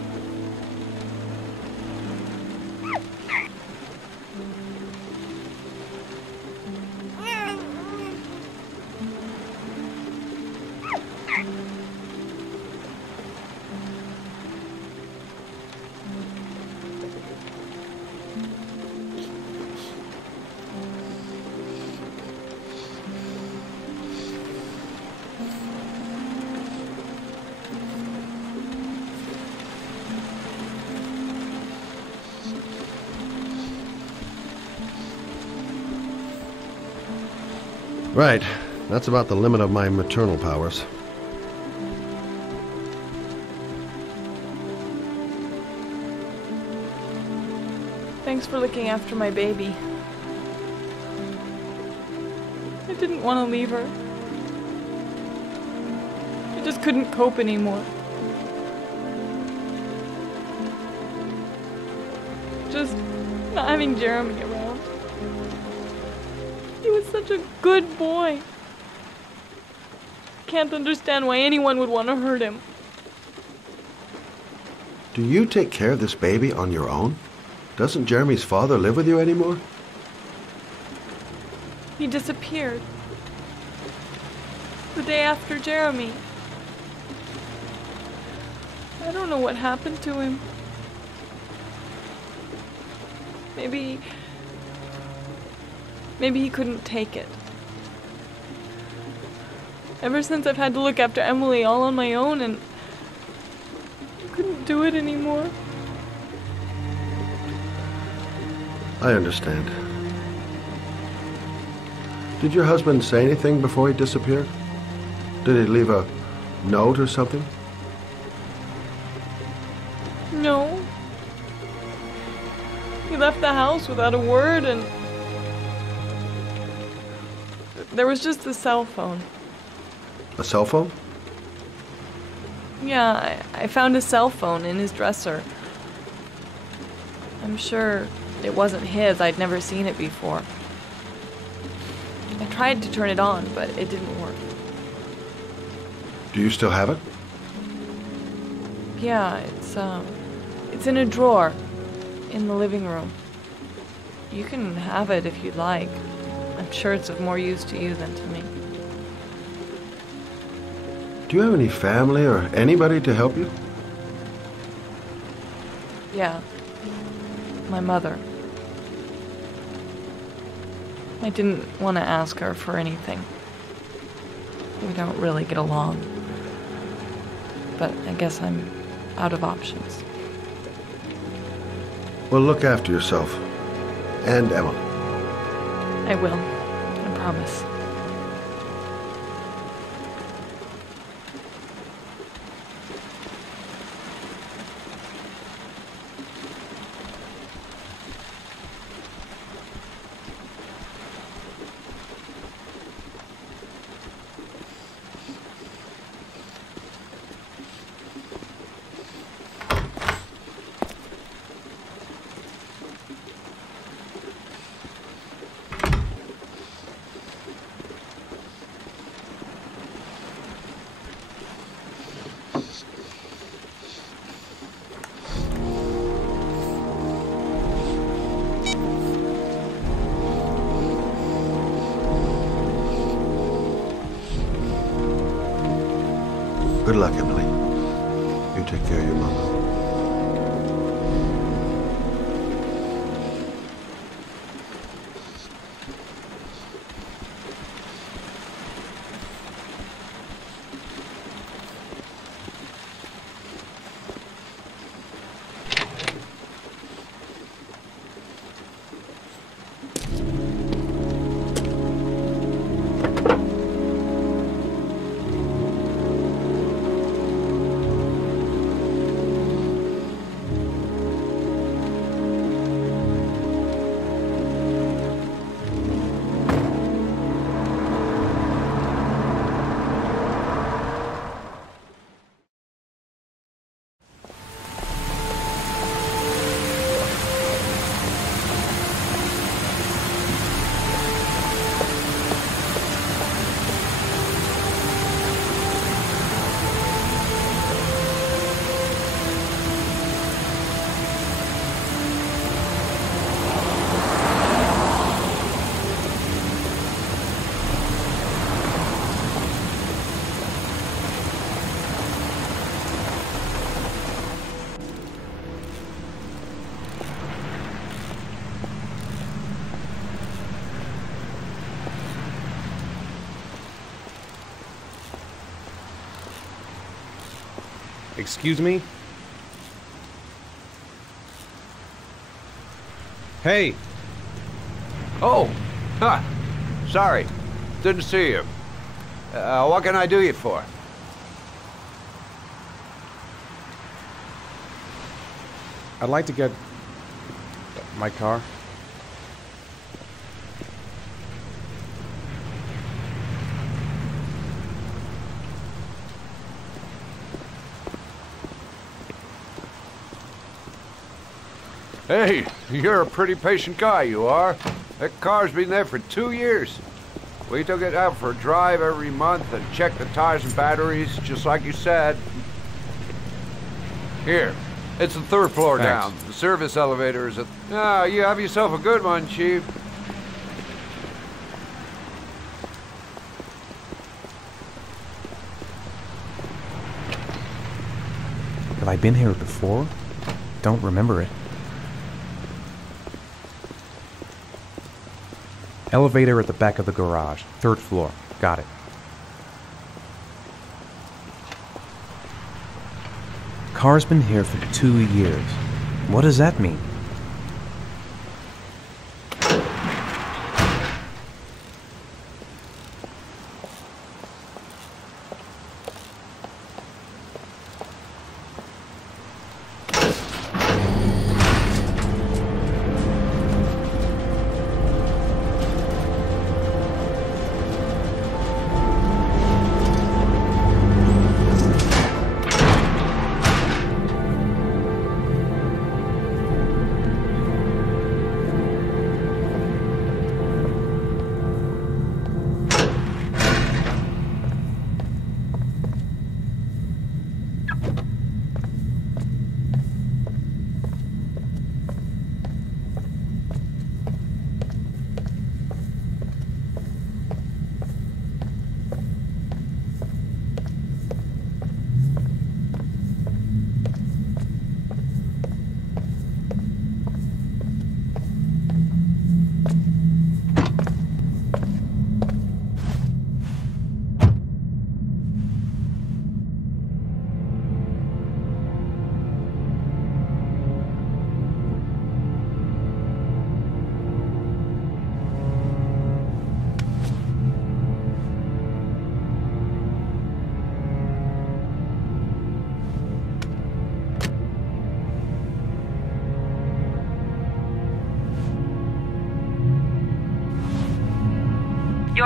Right. That's about the limit of my maternal powers. Thanks for looking after my baby. I didn't want to leave her. I just couldn't cope anymore. Just not having Jeremy around. He was such a good boy. Can't understand why anyone would want to hurt him. Do you take care of this baby on your own? Doesn't Jeremy's father live with you anymore? He disappeared. The day after Jeremy. I don't know what happened to him. Maybe he couldn't take it. Ever since I've had to look after Emily all on my own and I couldn't do it anymore. I understand. Did your husband say anything before he disappeared? Did he leave a note or something? No. He left the house without a word, and there was just the cell phone. A cell phone? Yeah, I found a cell phone in his dresser. I'm sure it wasn't his. I'd never seen it before. I tried to turn it on, but it didn't work. Do you still have it? Yeah, It's in a drawer in the living room. You can have it if you'd like. I'm sure it's of more use to you than to me. Do you have any family or anybody to help you? Yeah. My mother. I didn't want to ask her for anything. We don't really get along. But I guess I'm out of options. Well, look after yourself. And Emma. I will. I promise. Good luck, Emily. You take care of your mama. Excuse me? Hey! Oh, huh. Sorry. Didn't see you. What can I do you for? I'd like to get my car. Hey, you're a pretty patient guy, you are. That car's been there for 2 years. We took it out for a drive every month and checked the tires and batteries, just like you said. Here, it's the 3rd floor Thanks. down. The service elevator is at... Ah, you have yourself a good one, Chief. Have I been here before? Don't remember it. Elevator at the back of the garage. 3rd floor. Got it. Car's been here for 2 years. What does that mean?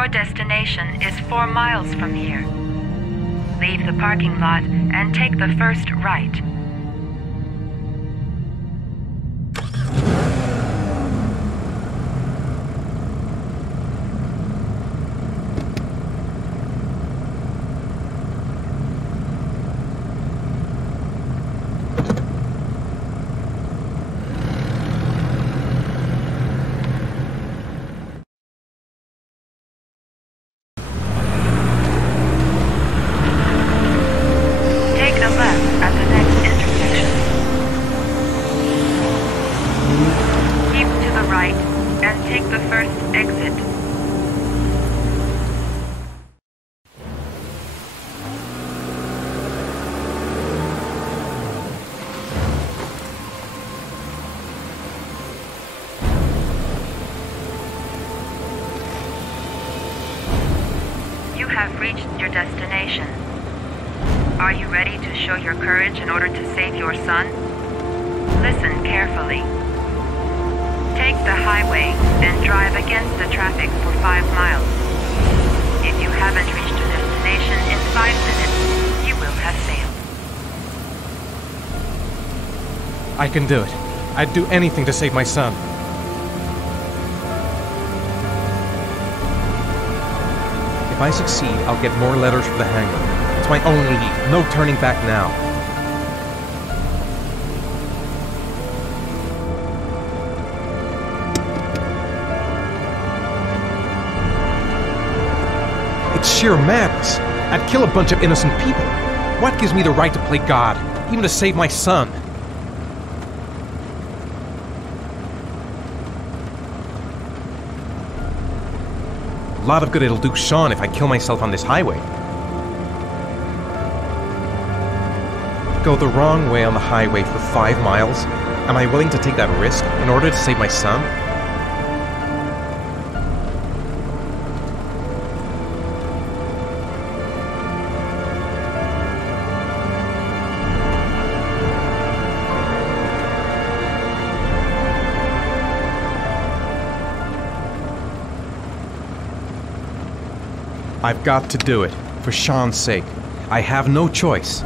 Your destination is 4 miles from here. Leave the parking lot and take the first right. You have reached your destination. Are you ready to show your courage in order to save your son? Listen carefully. Take the highway and drive against the traffic for 5 miles. If you haven't reached your destination in 5 minutes, you will have failed. I can do it. I'd do anything to save my son. If I succeed, I'll get more letters for the hangar. It's my only lead. No turning back now. It's sheer madness. I'd kill a bunch of innocent people. What gives me the right to play God, even to save my son? A lot of good it'll do Sean if I kill myself on this highway. Go the wrong way on the highway for 5 miles? Am I willing to take that risk in order to save my son? I've got to do it, for Sean's sake. I have no choice.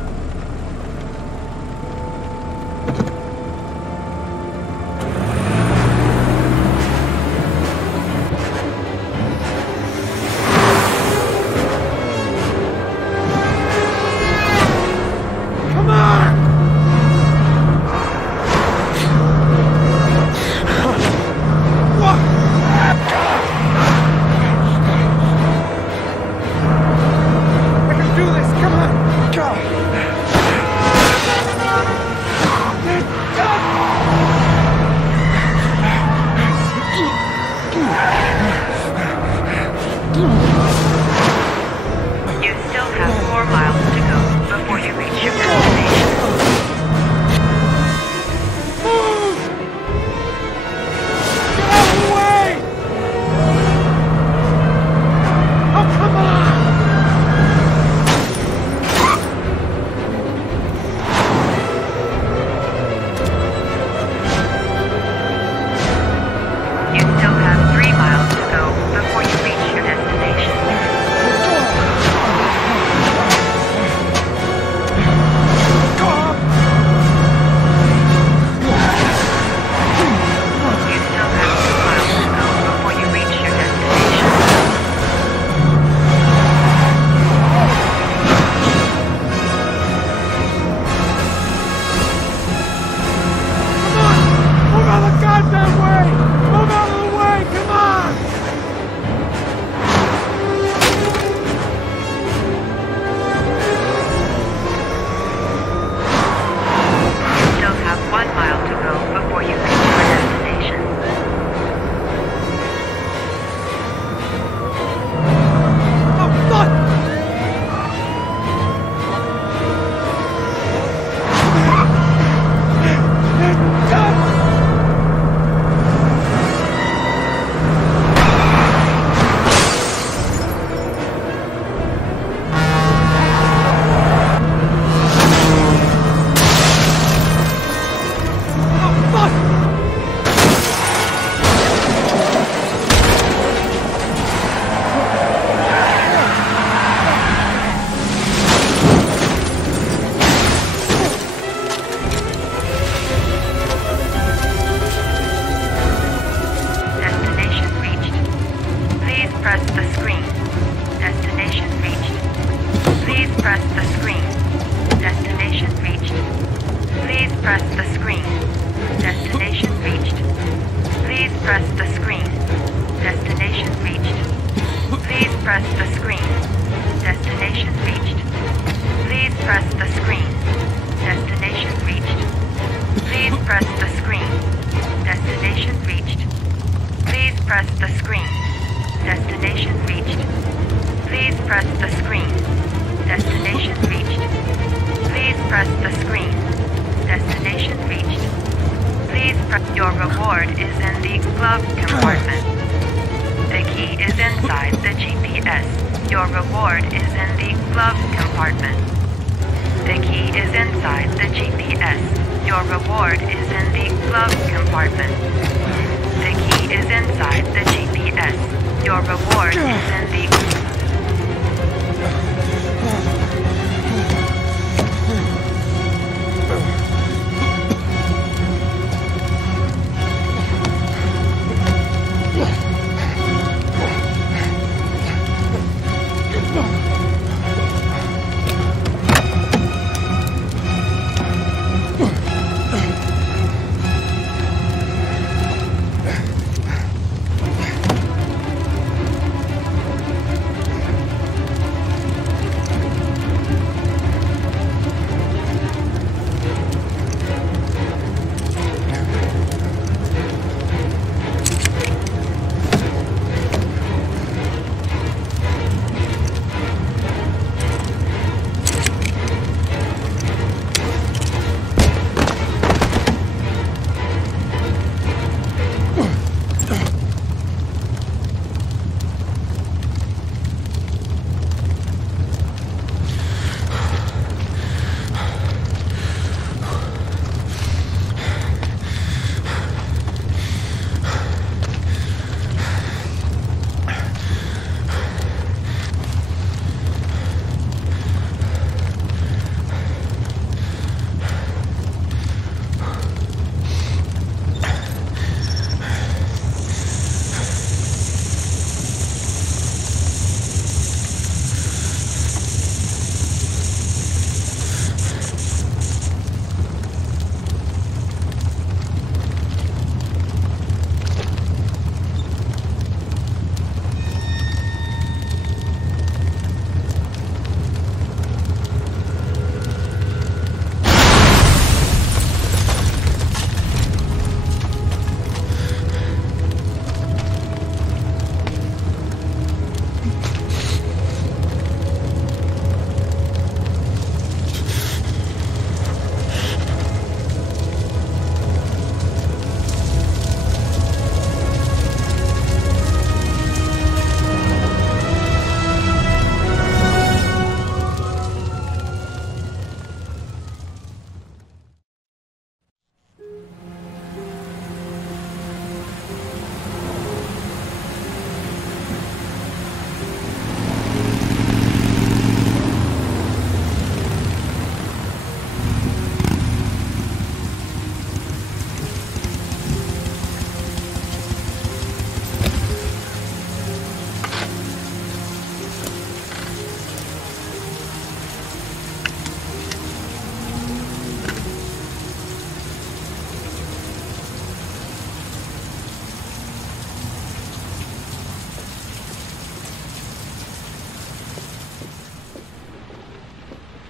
Come on! Do this, come on! Go! screen. Destination reached. Please press the screen. Destination reached. Please press the screen. Destination reached. Please press the screen. Destination reached. Please press the screen. Destination reached. Please press the screen. Destination reached. Please press. Your reward is in the glove compartment. The key is inside the GPS. Your reward is in the glove compartment. The key is inside the GPS. Your reward is in the glove compartment. The key is inside the GPS. Your reward is in the...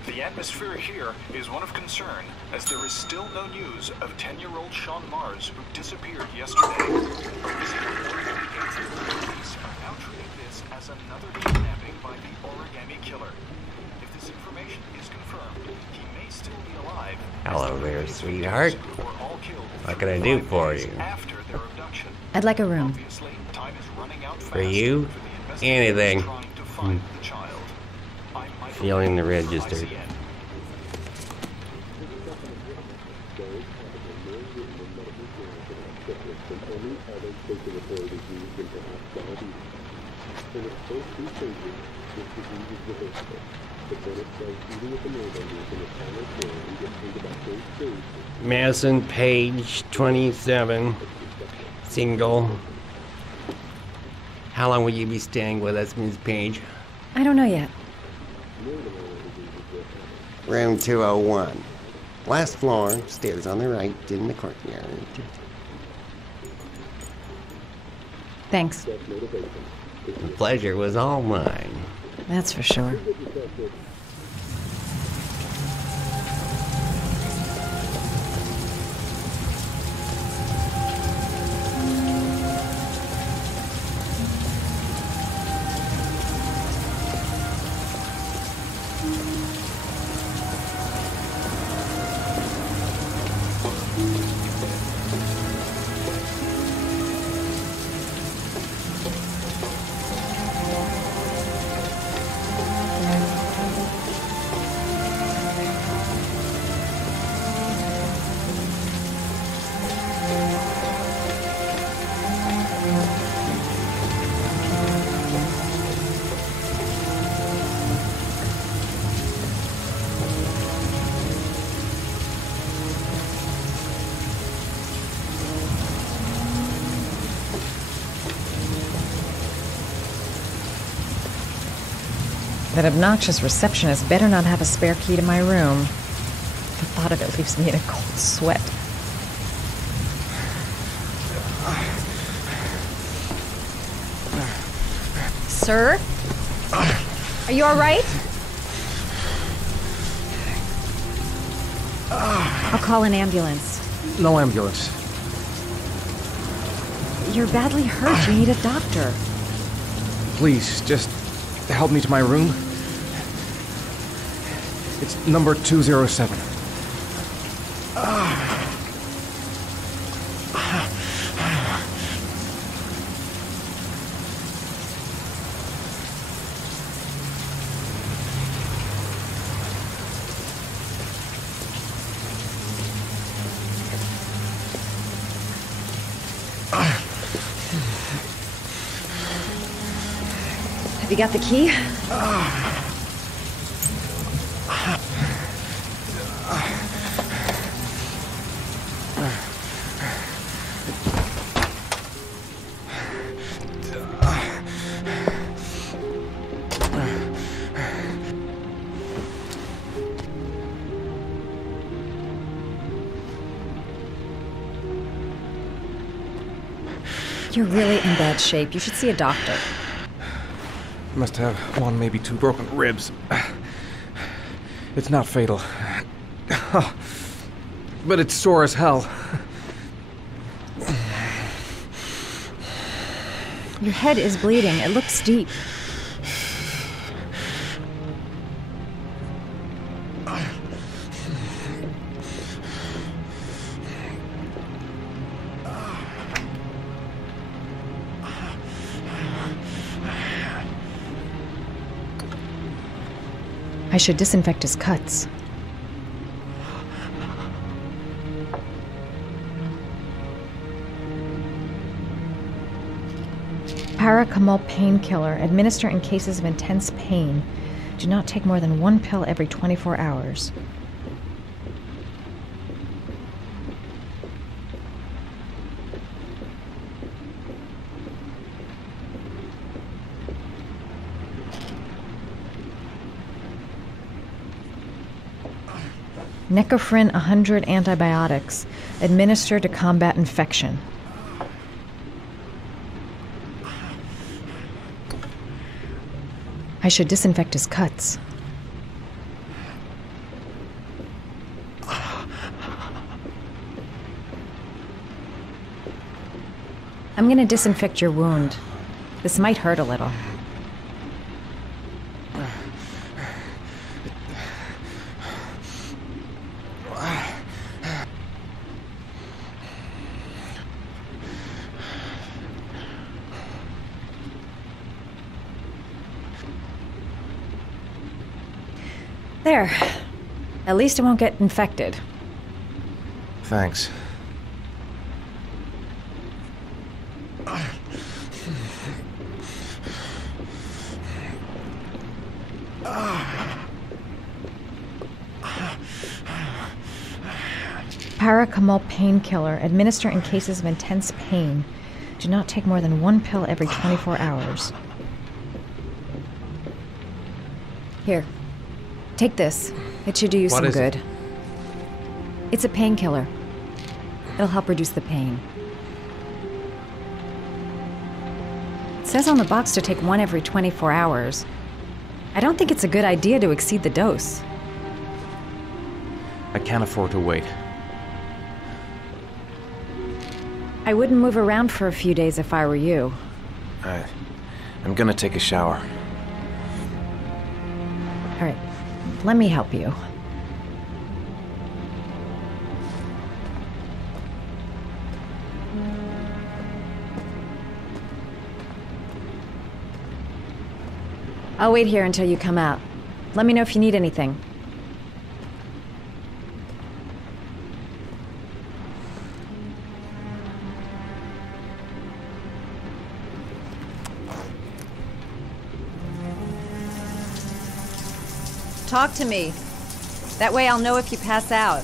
The atmosphere here is one of concern, as there is still no news of 10-year-old Sean Mars, who disappeared yesterday. Police are now treating this as another kidnapping by the Origami killer. If this information is confirmed, he may still be alive. Hello there, sweetheart. What can I do for you? I'd like a room. For you? Anything. Feeling the register. Madison, page 27, single. How long will you be staying with us, Ms. Page? I don't know yet. Room 201. Last floor, stairs on the right, in the courtyard. Thanks. The pleasure was all mine. That's for sure. That obnoxious receptionist better not have a spare key to my room. The thought of it leaves me in a cold sweat. Sir? Are you all right? I'll call an ambulance. No ambulance. You're badly hurt. You need a doctor. Please, just help me to my room. It's number 207. Have you got the key? You're really in bad shape. You should see a doctor. Must have one, maybe two broken ribs. It's not fatal. But it's sore as hell. Your head is bleeding. It looks deep. I should disinfect his cuts. Paracetamol painkiller. Administer in cases of intense pain. Do not take more than one pill every 24 hours. Necophren 100 antibiotics. Administer to combat infection. I should disinfect his cuts. I'm going to disinfect your wound. This might hurt a little. There. At least it won't get infected. Thanks. Paracetamol painkiller. Administer in cases of intense pain. Do not take more than one pill every 24 hours. Here. Take this. It should do you some good. It's a painkiller. It'll help reduce the pain. It says on the box to take one every 24 hours. I don't think it's a good idea to exceed the dose. I can't afford to wait. I wouldn't move around for a few days if I were you. I'm gonna take a shower. All right, let me help you. I'll wait here until you come out. Let me know if you need anything. Talk to me. That way I'll know if you pass out.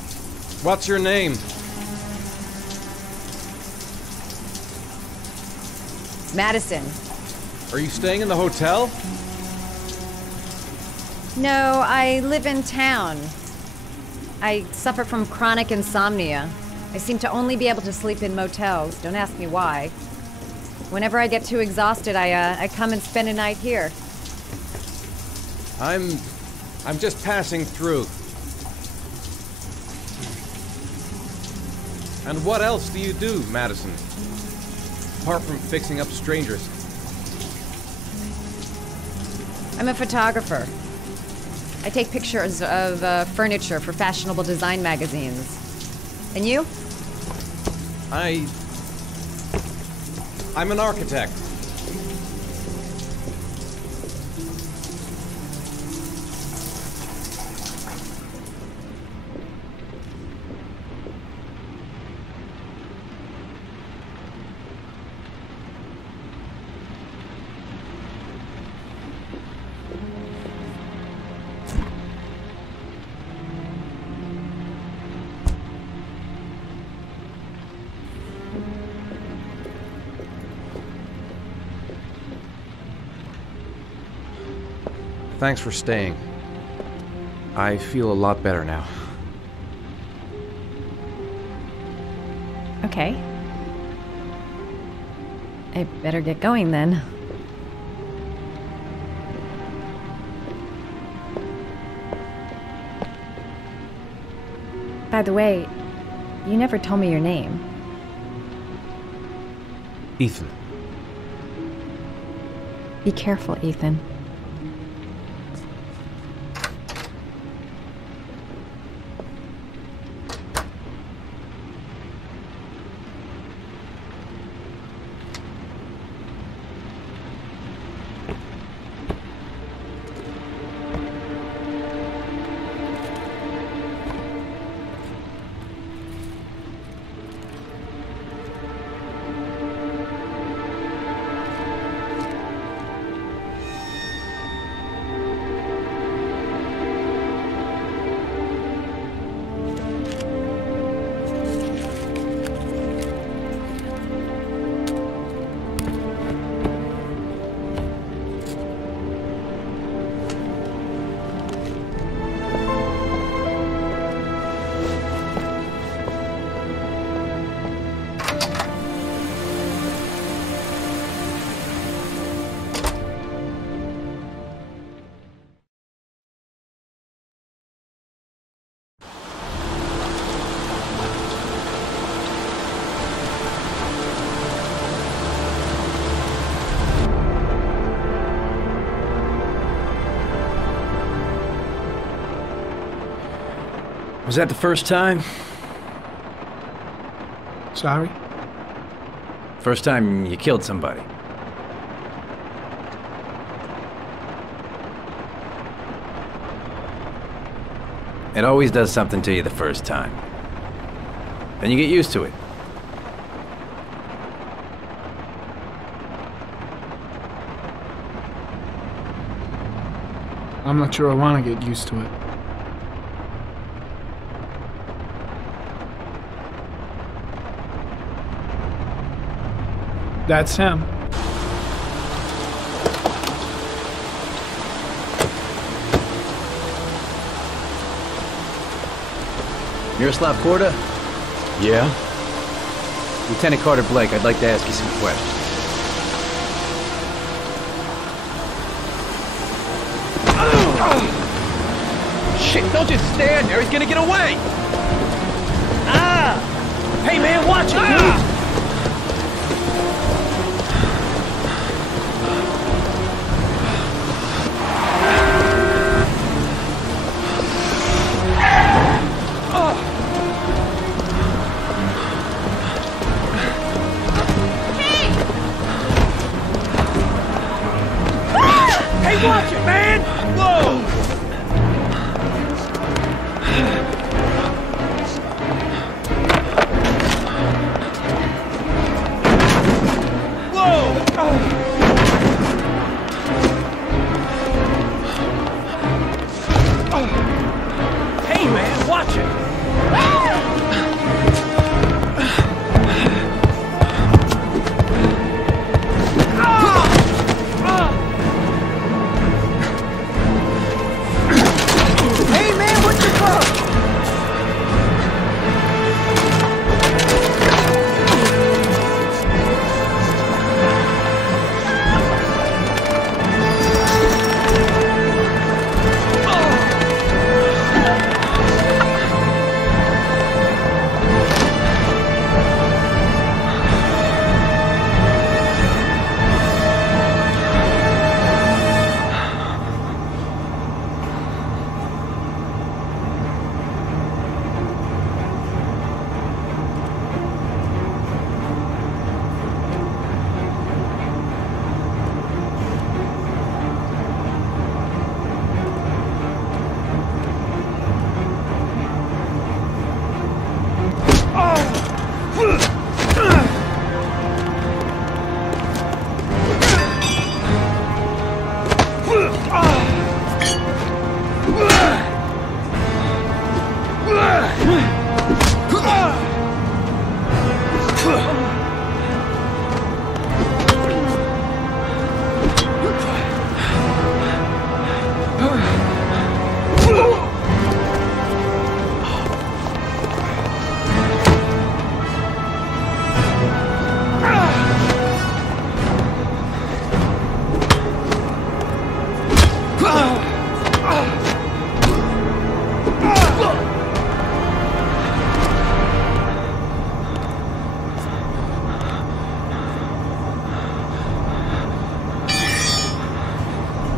What's your name? Madison. Are you staying in the hotel? No, I live in town. I suffer from chronic insomnia. I seem to only be able to sleep in motels. Don't ask me why. Whenever I get too exhausted, I come and spend a night here. I'm just passing through. And what else do you do, Madison? Apart from fixing up strangers. I'm a photographer. I take pictures of furniture for fashionable design magazines. And you? I'm an architect. Thanks for staying. I feel a lot better now. Okay. I better get going then. By the way, you never told me your name. Ethan. Be careful, Ethan. Was that the first time? Sorry? First time you killed somebody. It always does something to you the first time. Then you get used to it. I'm not sure I want to get used to it. That's him. Miroslav Korda? Yeah? Lieutenant Carter Blake, I'd like to ask you some questions. Shit, don't just stand there. He's gonna get away. Ah! Hey, man, watch it, dude! Hey, watch it, man! Whoa! Hey, man, watch it! Hey, man, what's your problem?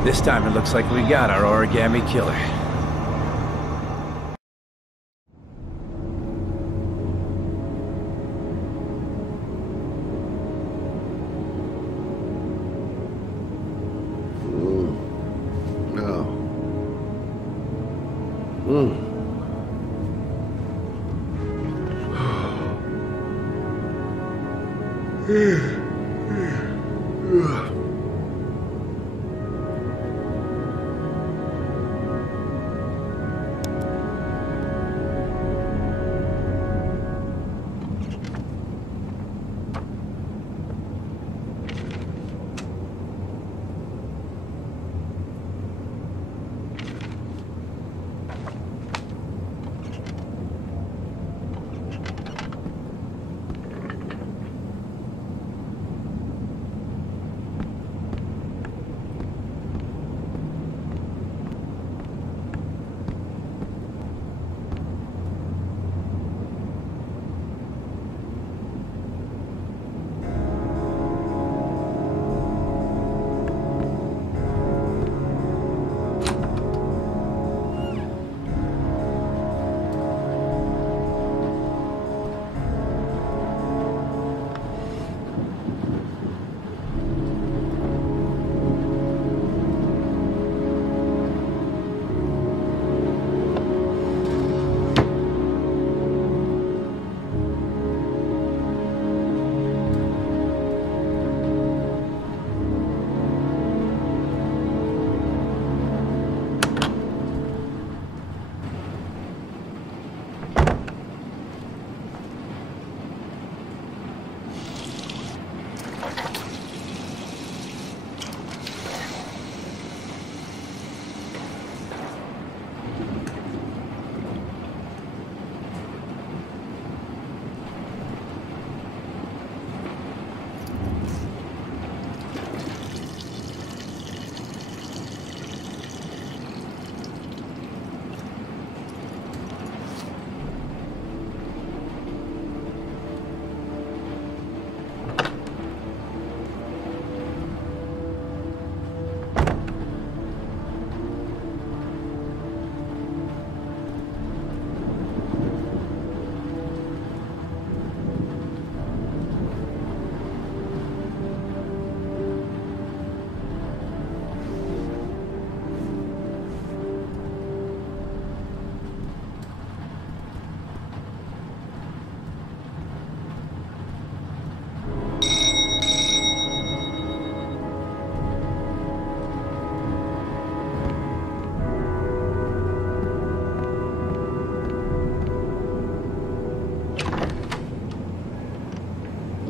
This time it looks like we got our origami killer.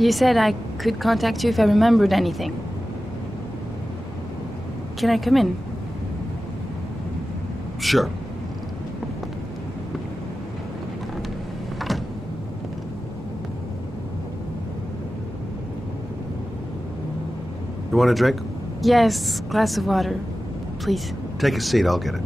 You said I could contact you if I remembered anything. Can I come in? Sure. You want a drink? Yes, glass of water, please. Take a seat, I'll get it.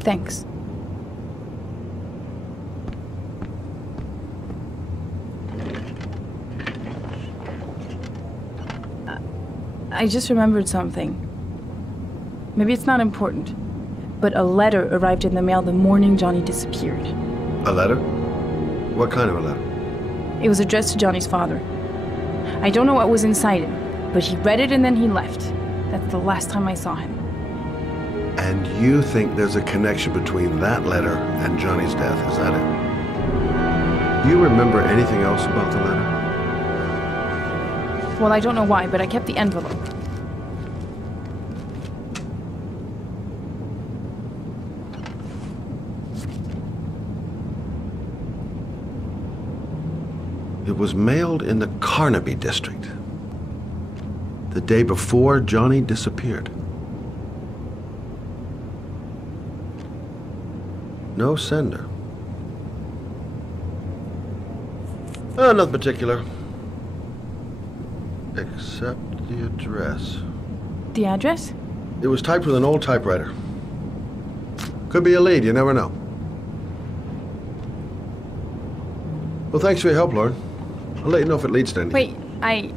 Thanks. I just remembered something. Maybe it's not important, but a letter arrived in the mail the morning Johnny disappeared. A letter? What kind of a letter? It was addressed to Johnny's father. I don't know what was inside it, but he read it and then he left. That's the last time I saw him. And you think there's a connection between that letter and Johnny's death, is that it? Do you remember anything else about the letter? Well, I don't know why, but I kept the envelope. It was mailed in the Carnaby district, the day before Johnny disappeared. No sender. Nothing particular. Except the address. The address? It was typed with an old typewriter. Could be a lead, you never know. Well, thanks for your help, Lauren. I'll let you know if it leads to anything. Wait,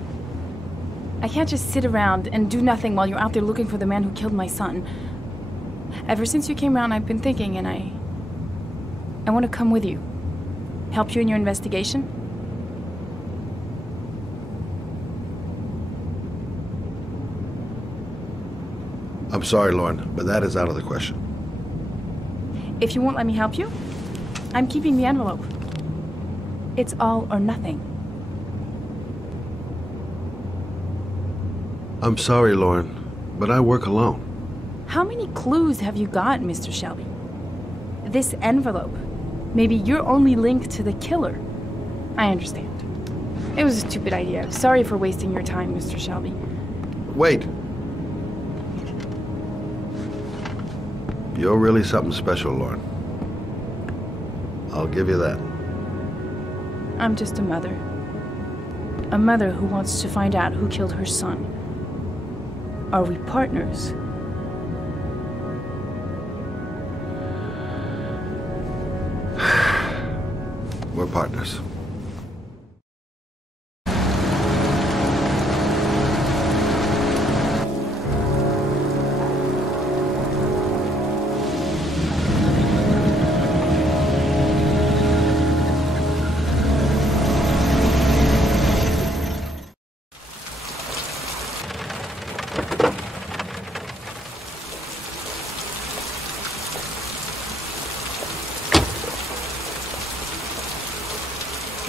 I can't just sit around and do nothing while you're out there looking for the man who killed my son. Ever since you came around, I've been thinking, and I want to come with you. Help you in your investigation? I'm sorry, Lauren, but that is out of the question. If you won't let me help you, I'm keeping the envelope. It's all or nothing. I'm sorry, Lauren, but I work alone. How many clues have you got, Mr. Shelby? This envelope. Maybe your only link to the killer. I understand. It was a stupid idea. Sorry for wasting your time, Mr. Shelby. Wait. You're really something special, Lauren. I'll give you that. I'm just a mother. A mother who wants to find out who killed her son. Are we partners? We're partners.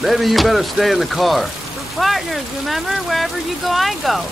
Maybe you better stay in the car. We're partners, remember? Wherever you go, I go.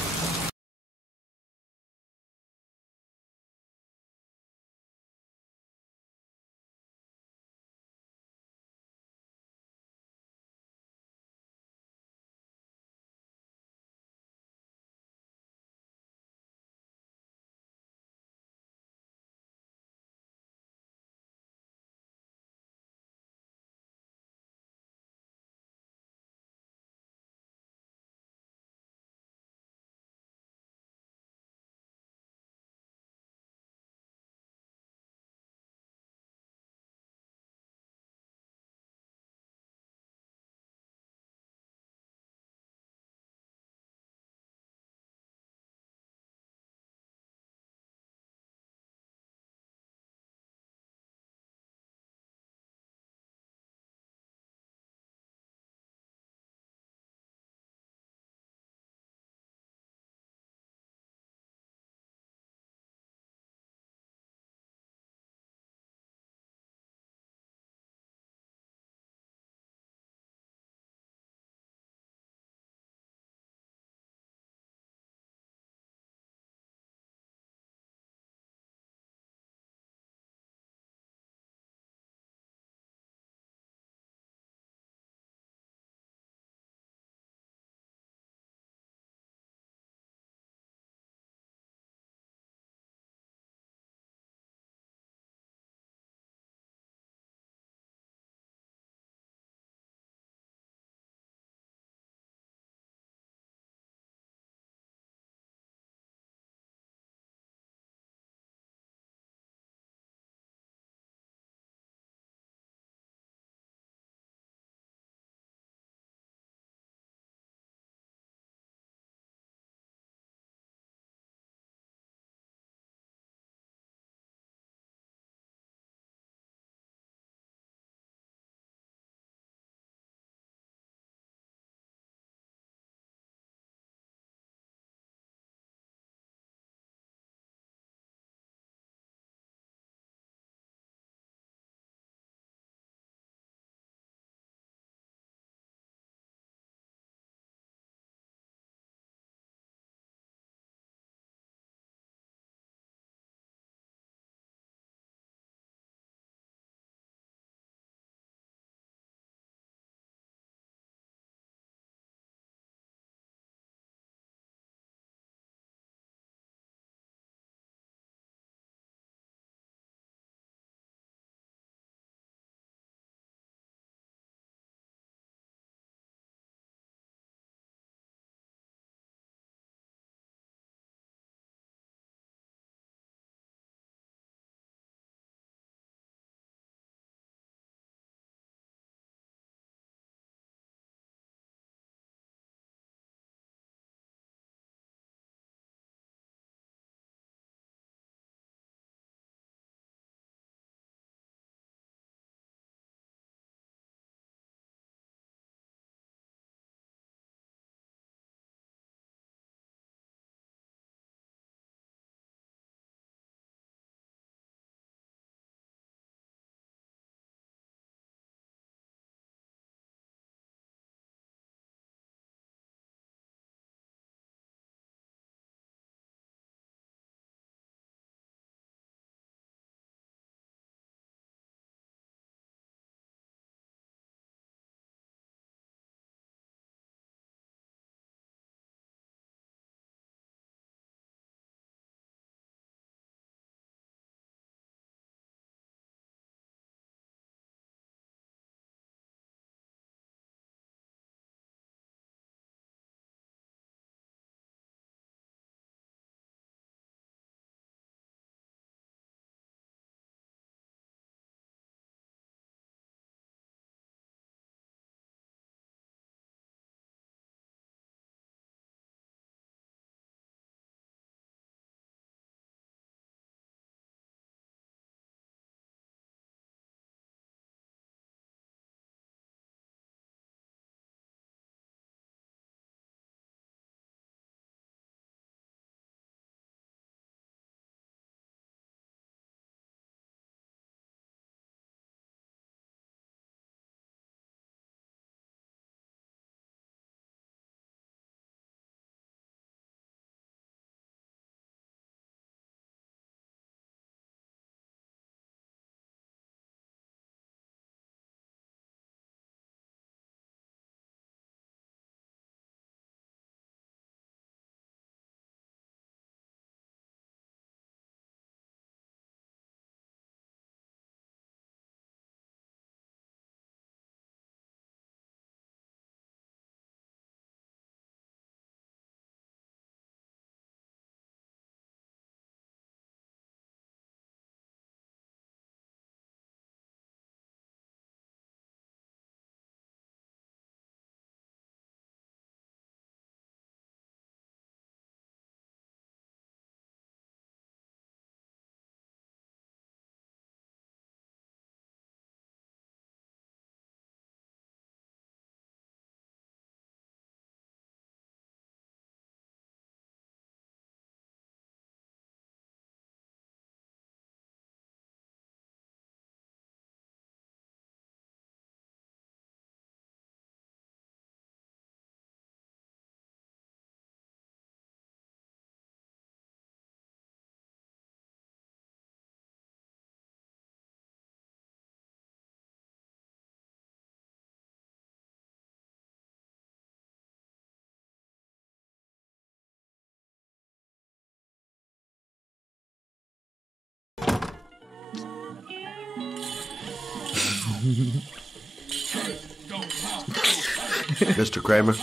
Mr. Kramer?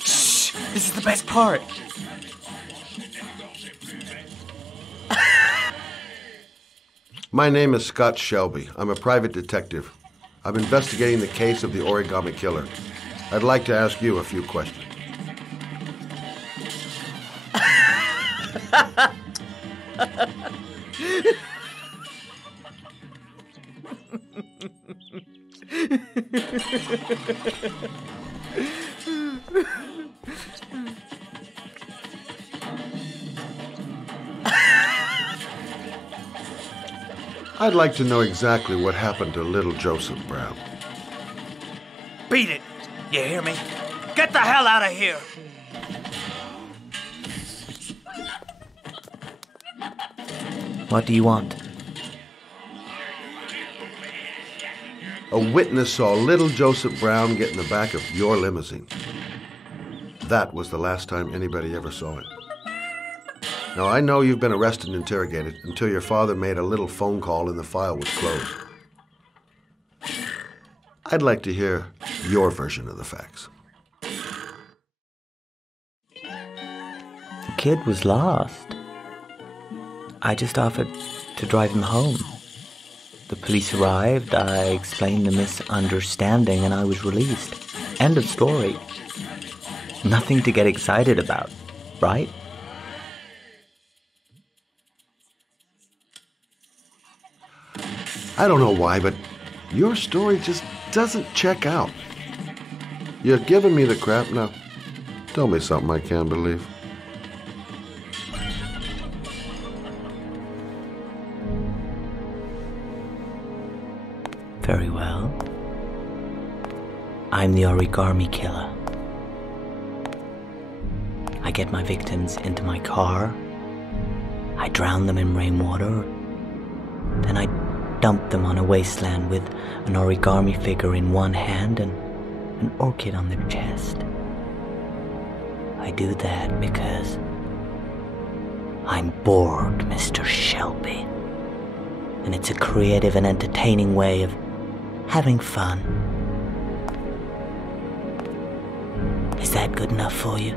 Shh! This is the best part. My name is Scott Shelby. I'm a private detective. I'm investigating the case of the Origami killer. I'd like to ask you a few questions. I'd like to know exactly what happened to little Joseph Brown. Beat it! You hear me? Get the hell out of here! What do you want? A witness saw little Joseph Brown get in the back of your limousine. That was the last time anybody ever saw it. Now, I know you've been arrested and interrogated until your father made a little phone call and the file was closed. I'd like to hear your version of the facts. The kid was lost. I just offered to drive him home. The police arrived, I explained the misunderstanding, and I was released. End of story. Nothing to get excited about, right? I don't know why, but your story just doesn't check out. You're giving me the crap now. Tell me something I can't believe. Very well. I'm the Origami killer. I get my victims into my car. I drown them in rainwater. Then I dump them on a wasteland with an origami figure in one hand and an orchid on their chest. I do that because I'm bored, Mr. Shelby. And it's a creative and entertaining way of having fun. Is that good enough for you?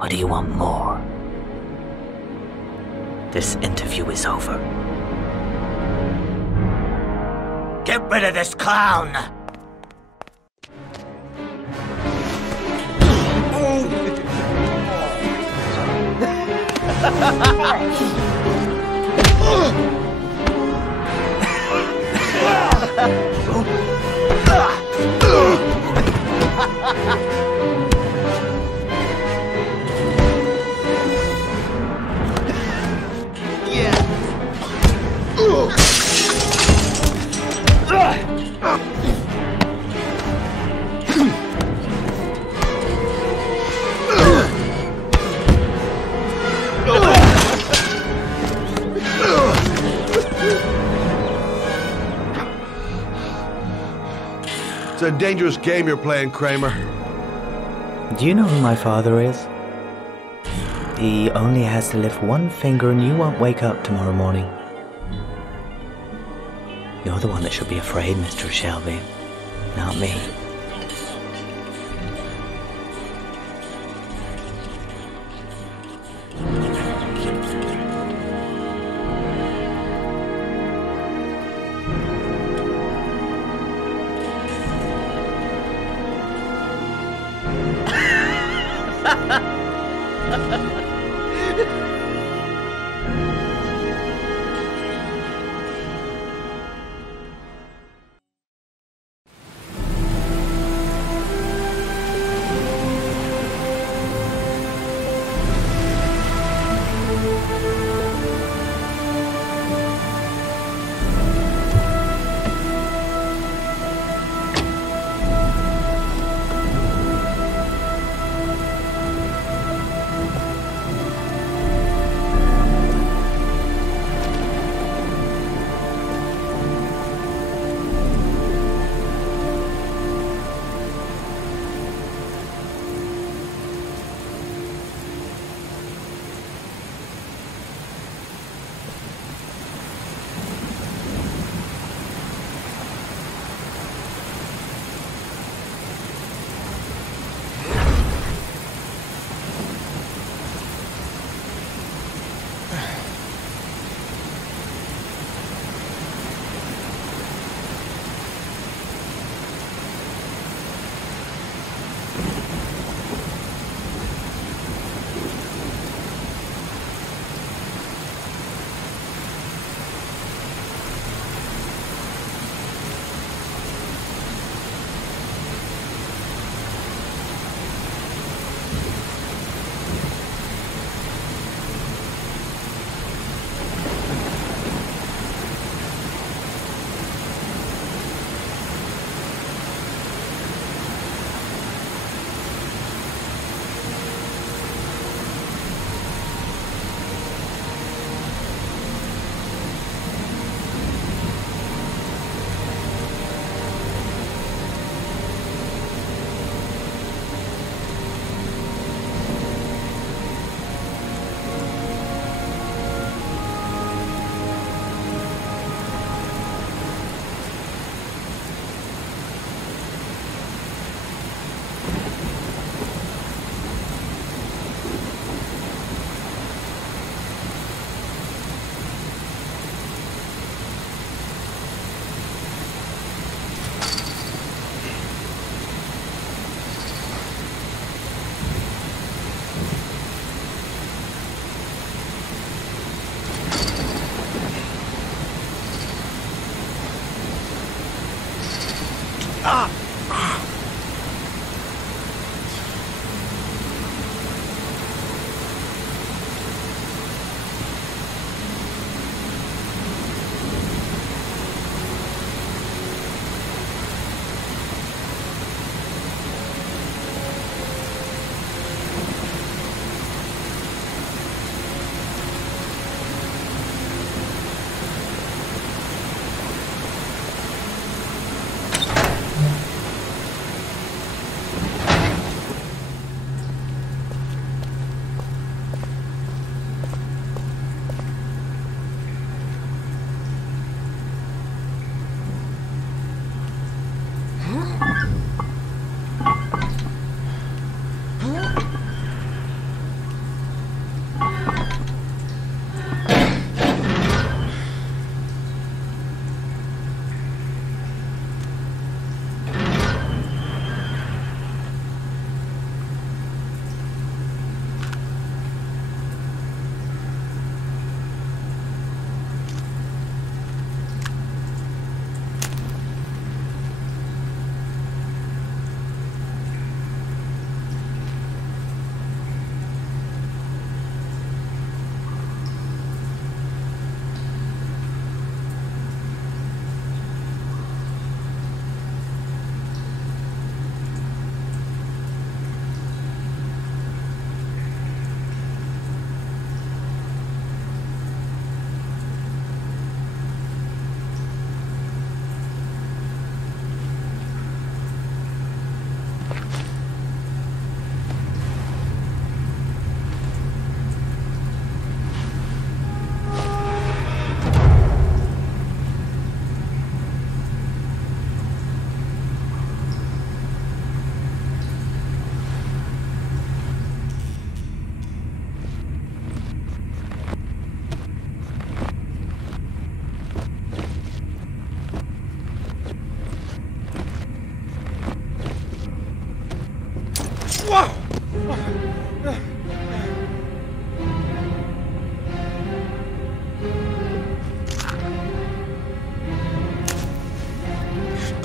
Or do you want more? This interview is over. Get rid of this clown! It's a dangerous game you're playing, Kramer. Do you know who my father is? He only has to lift one finger and you won't wake up tomorrow morning. You're the one that should be afraid, Mr. Shelby, not me.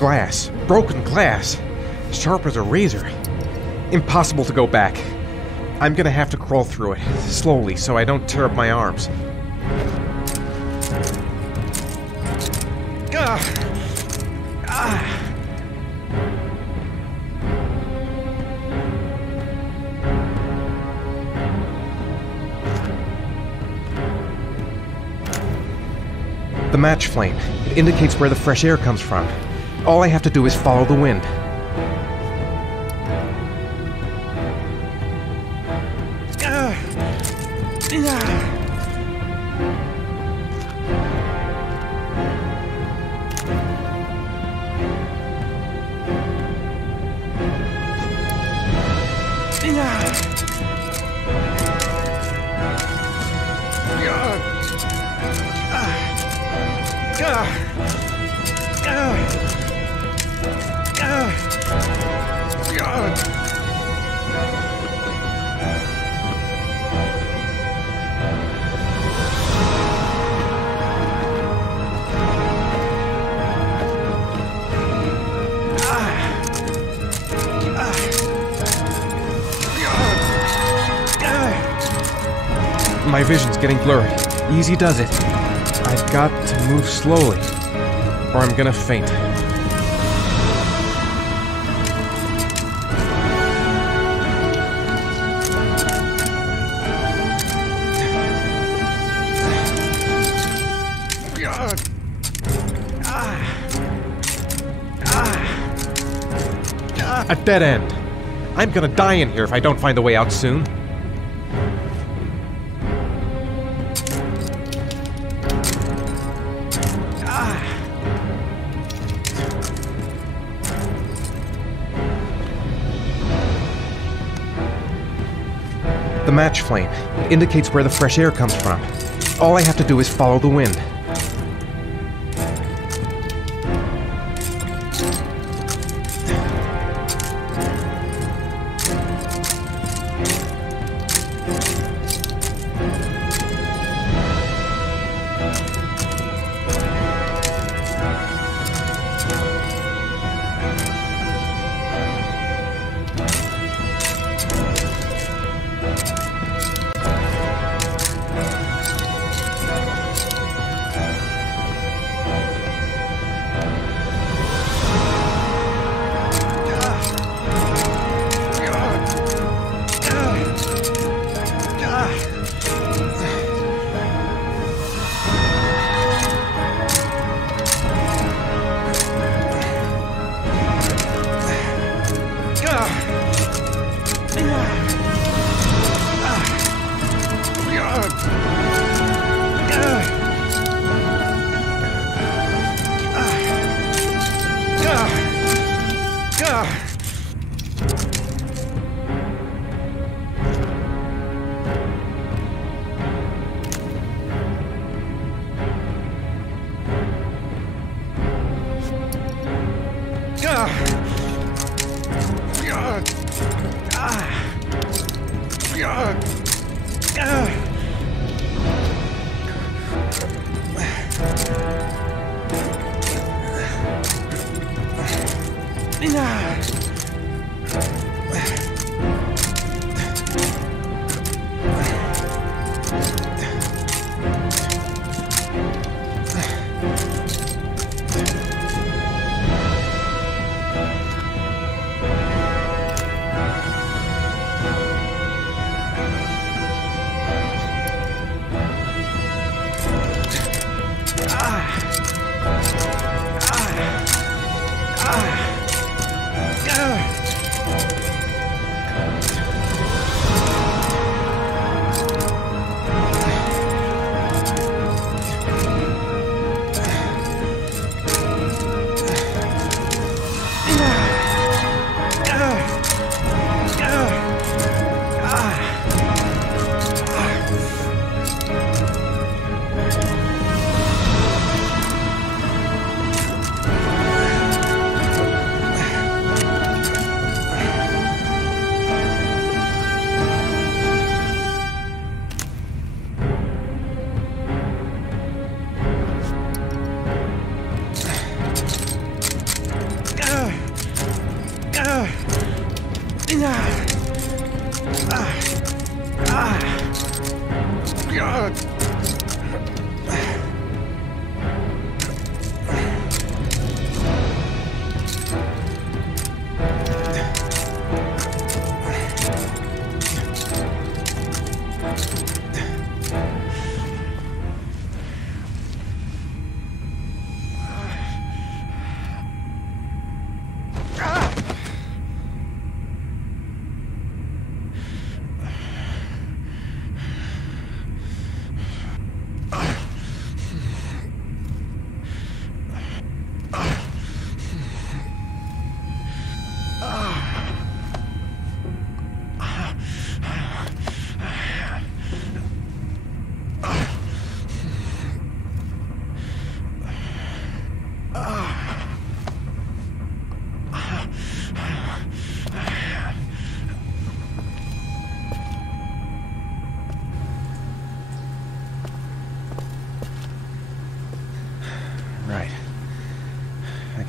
Glass. Broken glass. Sharp as a razor. Impossible to go back. I'm gonna have to crawl through it, slowly, so I don't tear up my arms. The match flame. It indicates where the fresh air comes from. All I have to do is follow the wind. My vision's getting blurry. Easy does it. I've got to move slowly, or I'm gonna faint. A dead end. I'm gonna die in here if I don't find a way out soon. The match flame. It indicates where the fresh air comes from. All I have to do is follow the wind.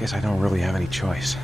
Guess I don't really have any choice.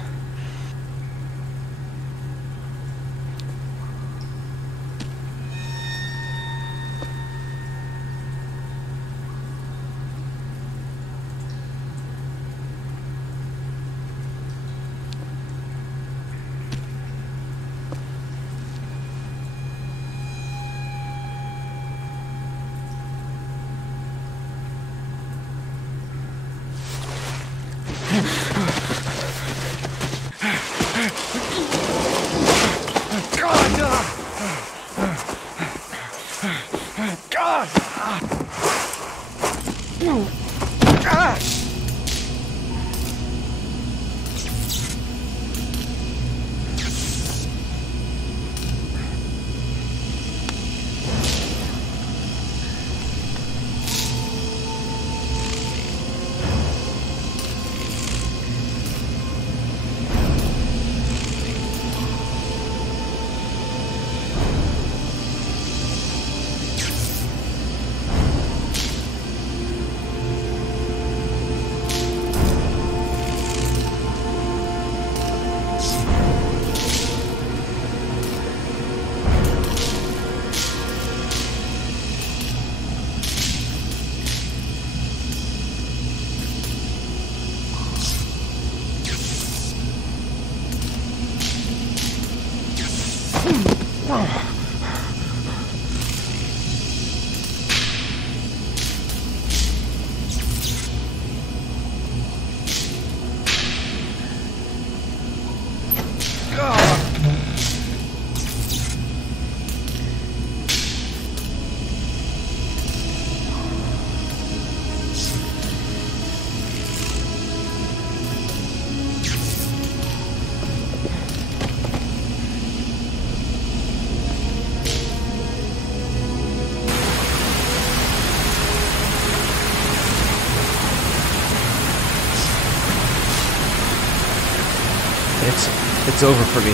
It's over for me.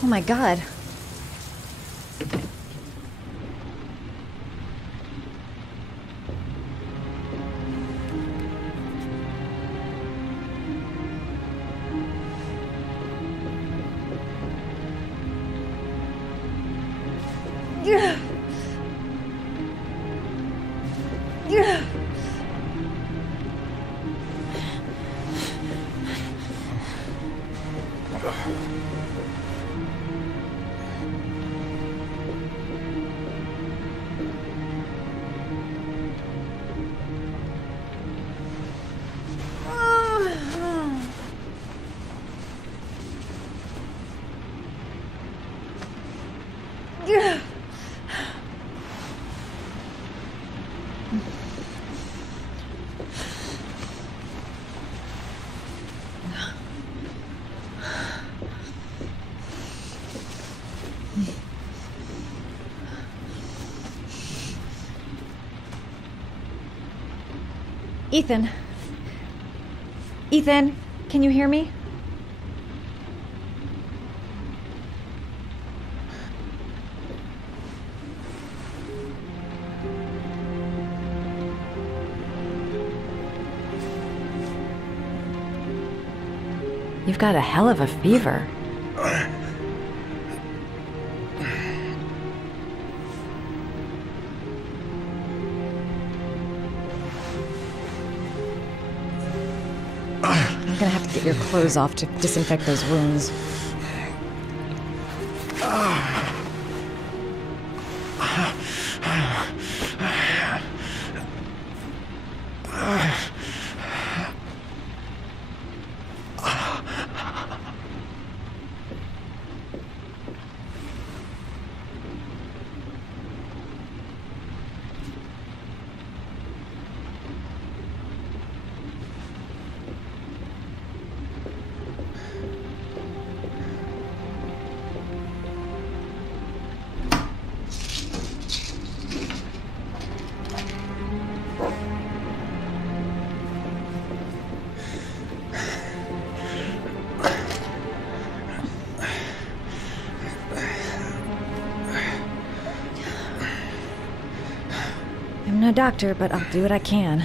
Oh my God. Ethan. Ethan, can you hear me? You've got a hell of a fever. I'm gonna have to get your clothes off to disinfect those wounds. I'm no doctor, but I'll do what I can.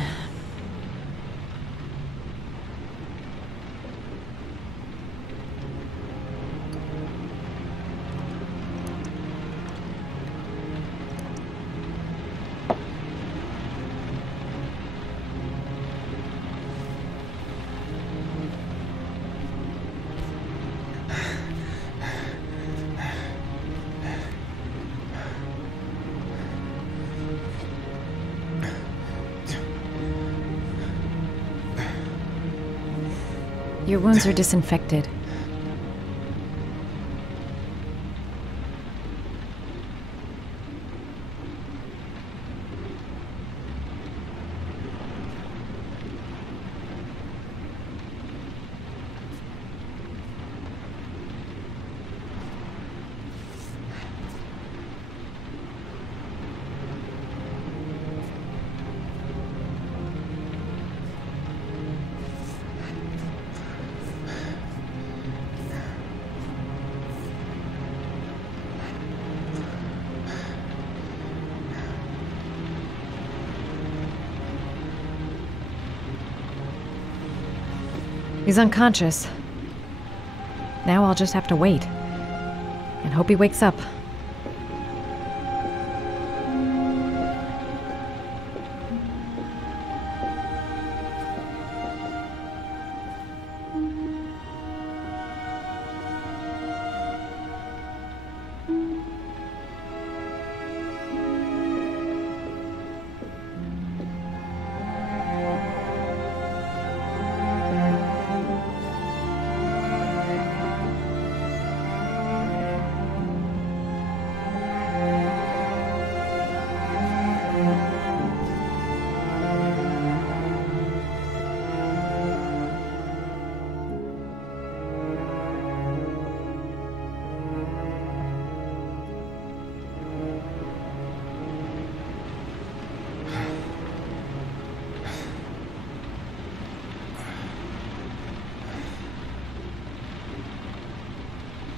Your wounds are disinfected. He's unconscious. Now I'll just have to wait. And hope he wakes up.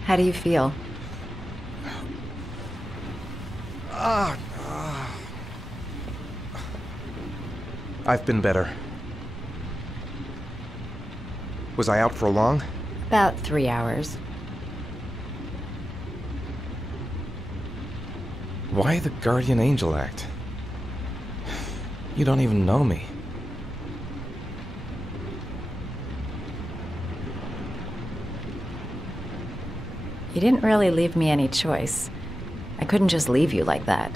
How do you feel? I've been better. Was I out for long? About 3 hours. Why the guardian angel act? You don't even know me. You didn't really leave me any choice. I couldn't just leave you like that.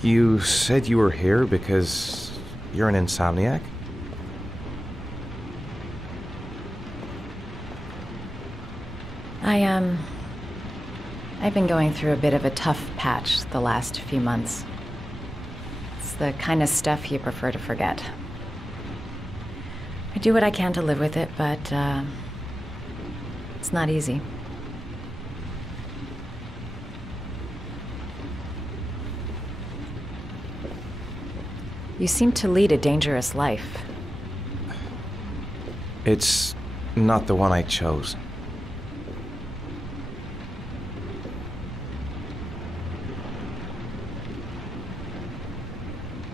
You said you were here because you're an insomniac? I've been going through a bit of a tough patch the last few months. It's the kind of stuff you prefer to forget. I do what I can to live with it, but it's not easy. You seem to lead a dangerous life. It's not the one I chose.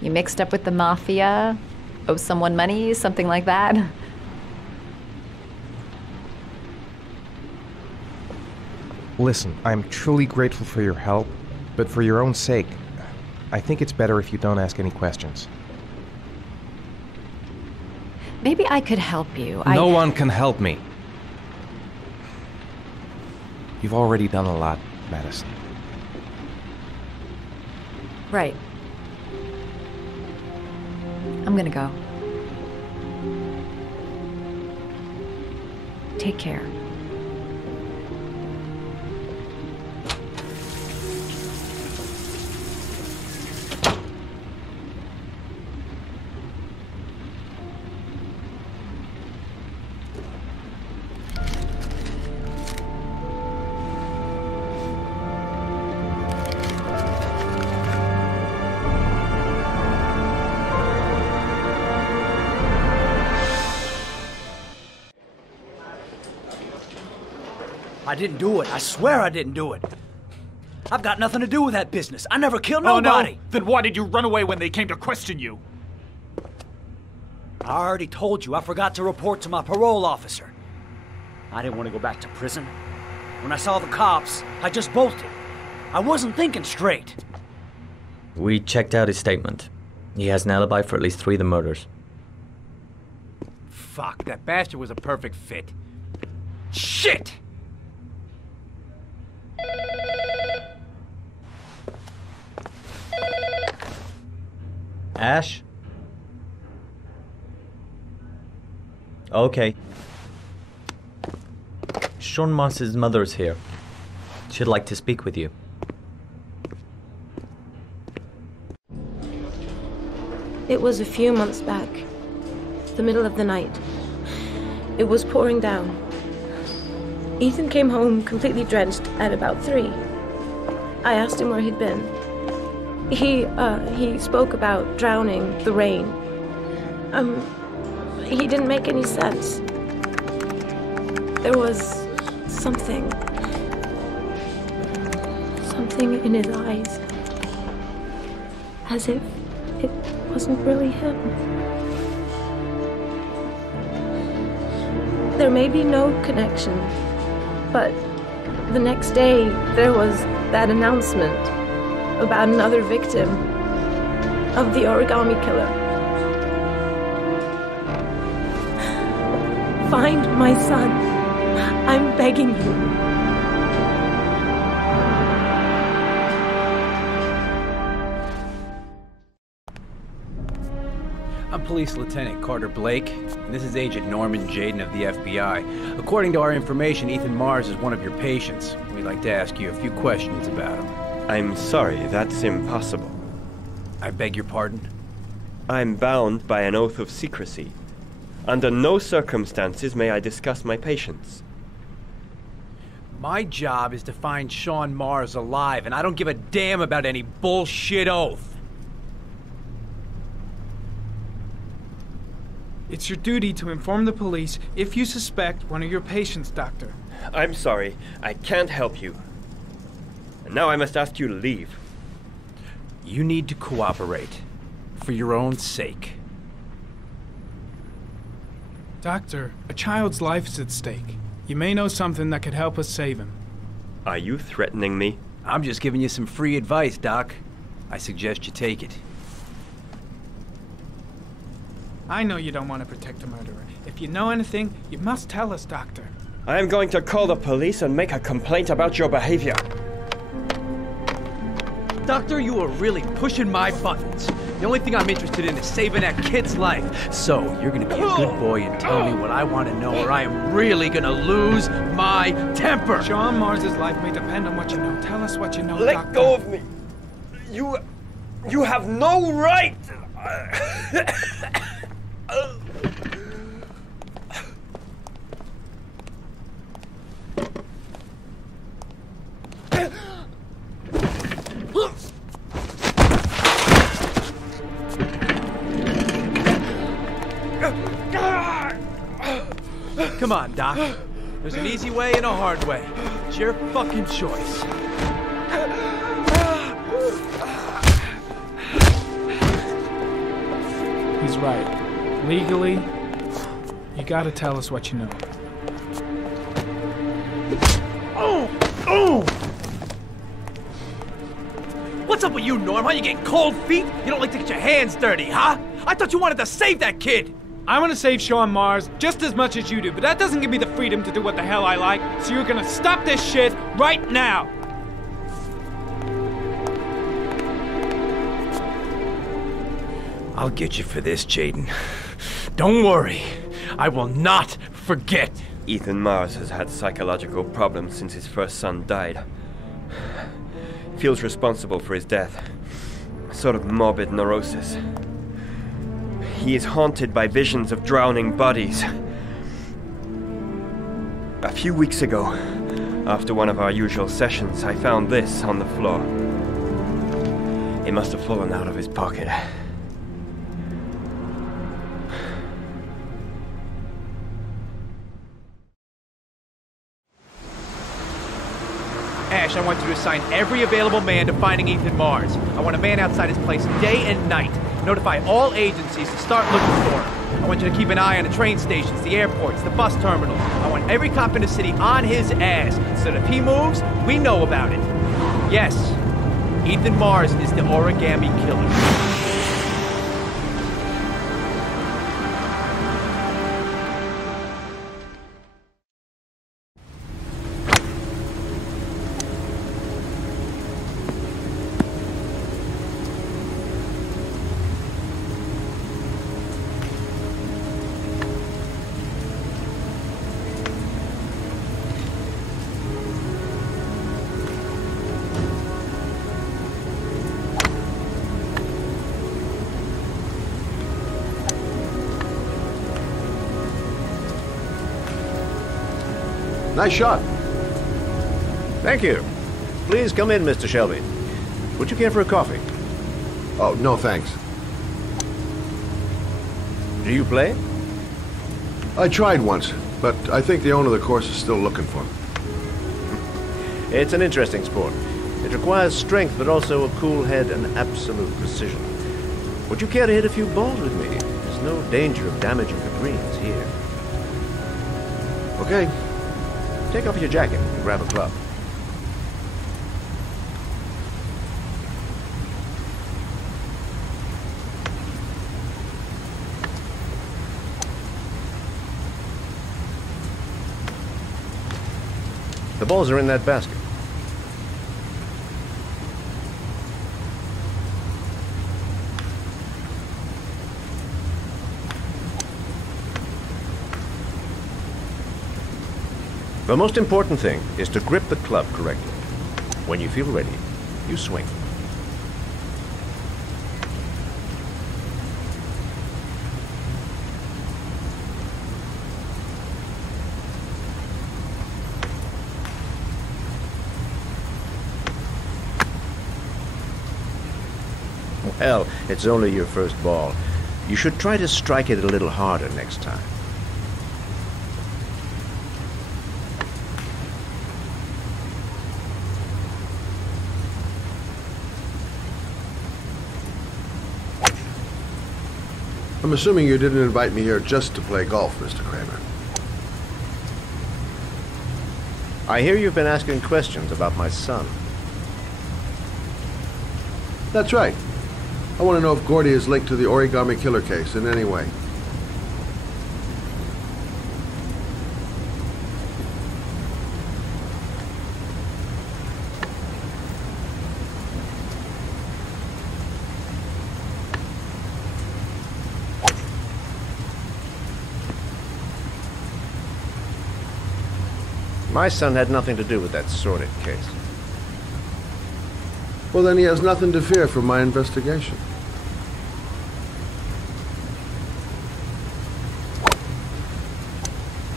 You mixed up with the mafia? Owe someone money? Something like that? Listen, I'm truly grateful for your help, but for your own sake, I think it's better if you don't ask any questions. Maybe I could help you. No one can help me. You've already done a lot, Madison. Right. I'm gonna go. Take care. I didn't do it. I swear I didn't do it. I've got nothing to do with that business. I never killed nobody. Oh, no? Then why did you run away when they came to question you? I already told you I forgot to report to my parole officer. I didn't want to go back to prison. When I saw the cops, I just bolted. I wasn't thinking straight. We checked out his statement. He has an alibi for at least 3 of the murders. Fuck, that bastard was a perfect fit. Shit! Ash? Okay. Sean Mars's mother is here. She'd like to speak with you. It was a few months back. The middle of the night. It was pouring down. Ethan came home completely drenched at about 3. I asked him where he'd been. He spoke about drowning, the rain. He didn't make any sense. There was something in his eyes. As if it wasn't really him. There may be no connection, but the next day there was that announcement about another victim of the Origami killer. Find my son. I'm begging you. I'm Police Lieutenant Carter Blake, and this is Agent Norman Jaden of the FBI. According to our information, Ethan Mars is one of your patients. We'd like to ask you a few questions about him. I'm sorry, that's impossible. I beg your pardon? I'm bound by an oath of secrecy. Under no circumstances may I discuss my patients. My job is to find Sean Mars alive, and I don't give a damn about any bullshit oath. It's your duty to inform the police if you suspect one of your patients, Doctor. I'm sorry, I can't help you. And now I must ask you to leave. You need to cooperate, for your own sake. Doctor, a child's life is at stake. You may know something that could help us save him. Are you threatening me? I'm just giving you some free advice, Doc. I suggest you take it. I know you don't want to protect a murderer. If you know anything, you must tell us, Doctor. I am going to call the police and make a complaint about your behavior. Doctor, you are really pushing my buttons. The only thing I'm interested in is saving that kid's life. So, you're gonna be a good boy and tell me what I want to know, or I am really gonna lose my temper. Sean Mars's life may depend on what you know. Tell us what you know, Let Doctor. go of me. You have no right. Come on, Doc. There's an easy way and a hard way. It's your fucking choice. He's right. Legally, you gotta tell us what you know. Oh! What's up with you, Norm? Huh? You getting cold feet? You don't like to get your hands dirty, huh? I thought you wanted to save that kid! I want to save Sean Mars just as much as you do, but that doesn't give me the freedom to do what the hell I like, so you're gonna stop this shit right now! I'll get you for this, Jaden. Don't worry. I will not forget. Ethan Mars has had psychological problems since his first son died. Feels responsible for his death. A sort of morbid neurosis. He is haunted by visions of drowning bodies. A few weeks ago, after one of our usual sessions, I found this on the floor. It must have fallen out of his pocket. cash, I want you to assign every available man to finding Ethan Mars. I want a man outside his place day and night. Notify all agencies to start looking for him. I want you to keep an eye on the train stations, the airports, the bus terminals. I want every cop in the city on his ass, so that if he moves, we know about it. Yes, Ethan Mars is the Origami Killer. Nice shot. Thank you. Please come in, Mr. Shelby. Would you care for a coffee? Oh, no thanks. Do you play? I tried once, but I think the owner of the course is still looking for me. It's an interesting sport. It requires strength, but also a cool head and absolute precision. Would you care to hit a few balls with me? There's no danger of damaging the greens here. Okay. Take off your jacket and grab a club. The balls are in that basket. The most important thing is to grip the club correctly. When you feel ready, you swing. Well, it's only your first ball. You should try to strike it a little harder next time. I'm assuming you didn't invite me here just to play golf, Mr. Kramer. I hear you've been asking questions about my son. That's right. I want to know if Gordy is linked to the Origami Killer case in any way. My son had nothing to do with that sordid case. Well, then he has nothing to fear from my investigation.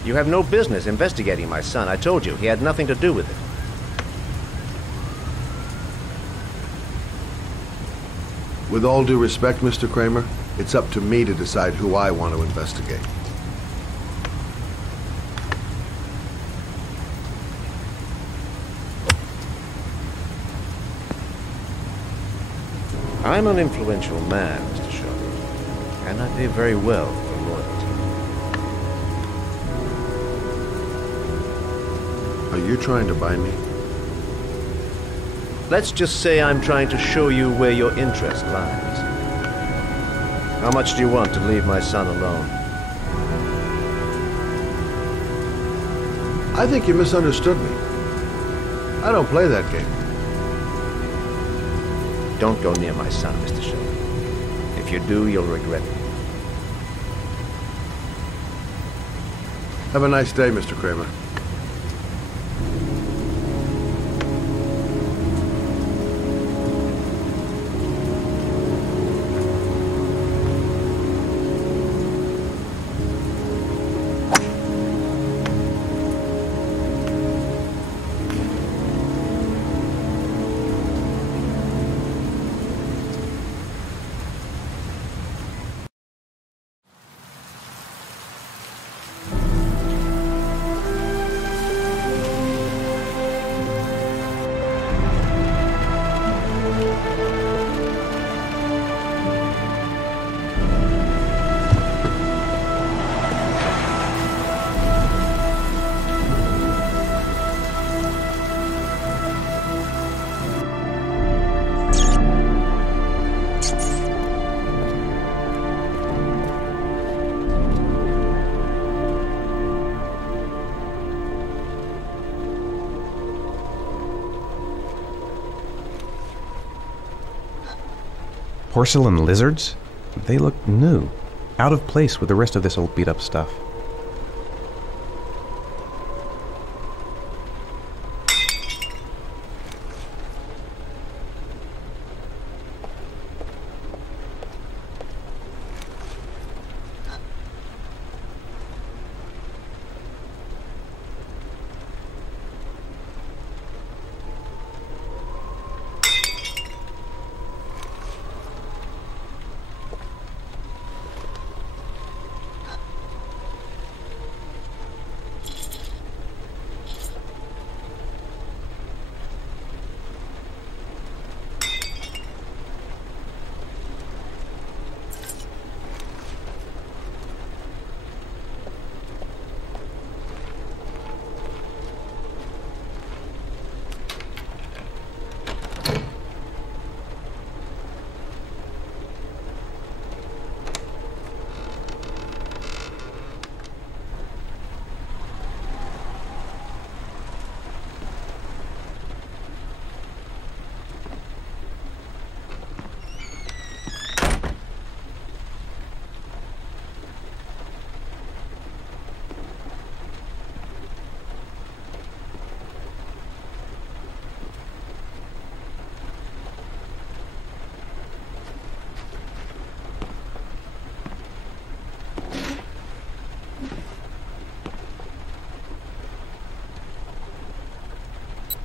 You have no business investigating my son. I told you, he had nothing to do with it. With all due respect, Mr. Kramer, it's up to me to decide who I want to investigate. I'm an influential man, Mr. Shelby, and I pay very well for loyalty. Are you trying to buy me? Let's just say I'm trying to show you where your interest lies. How much do you want to leave my son alone? I think you misunderstood me. I don't play that game. Don't go near my son, Mr. Shelby. If you do, you'll regret it. Have a nice day, Mr. Kramer. porcelain lizards? They look new, out of place with the rest of this old beat-up stuff.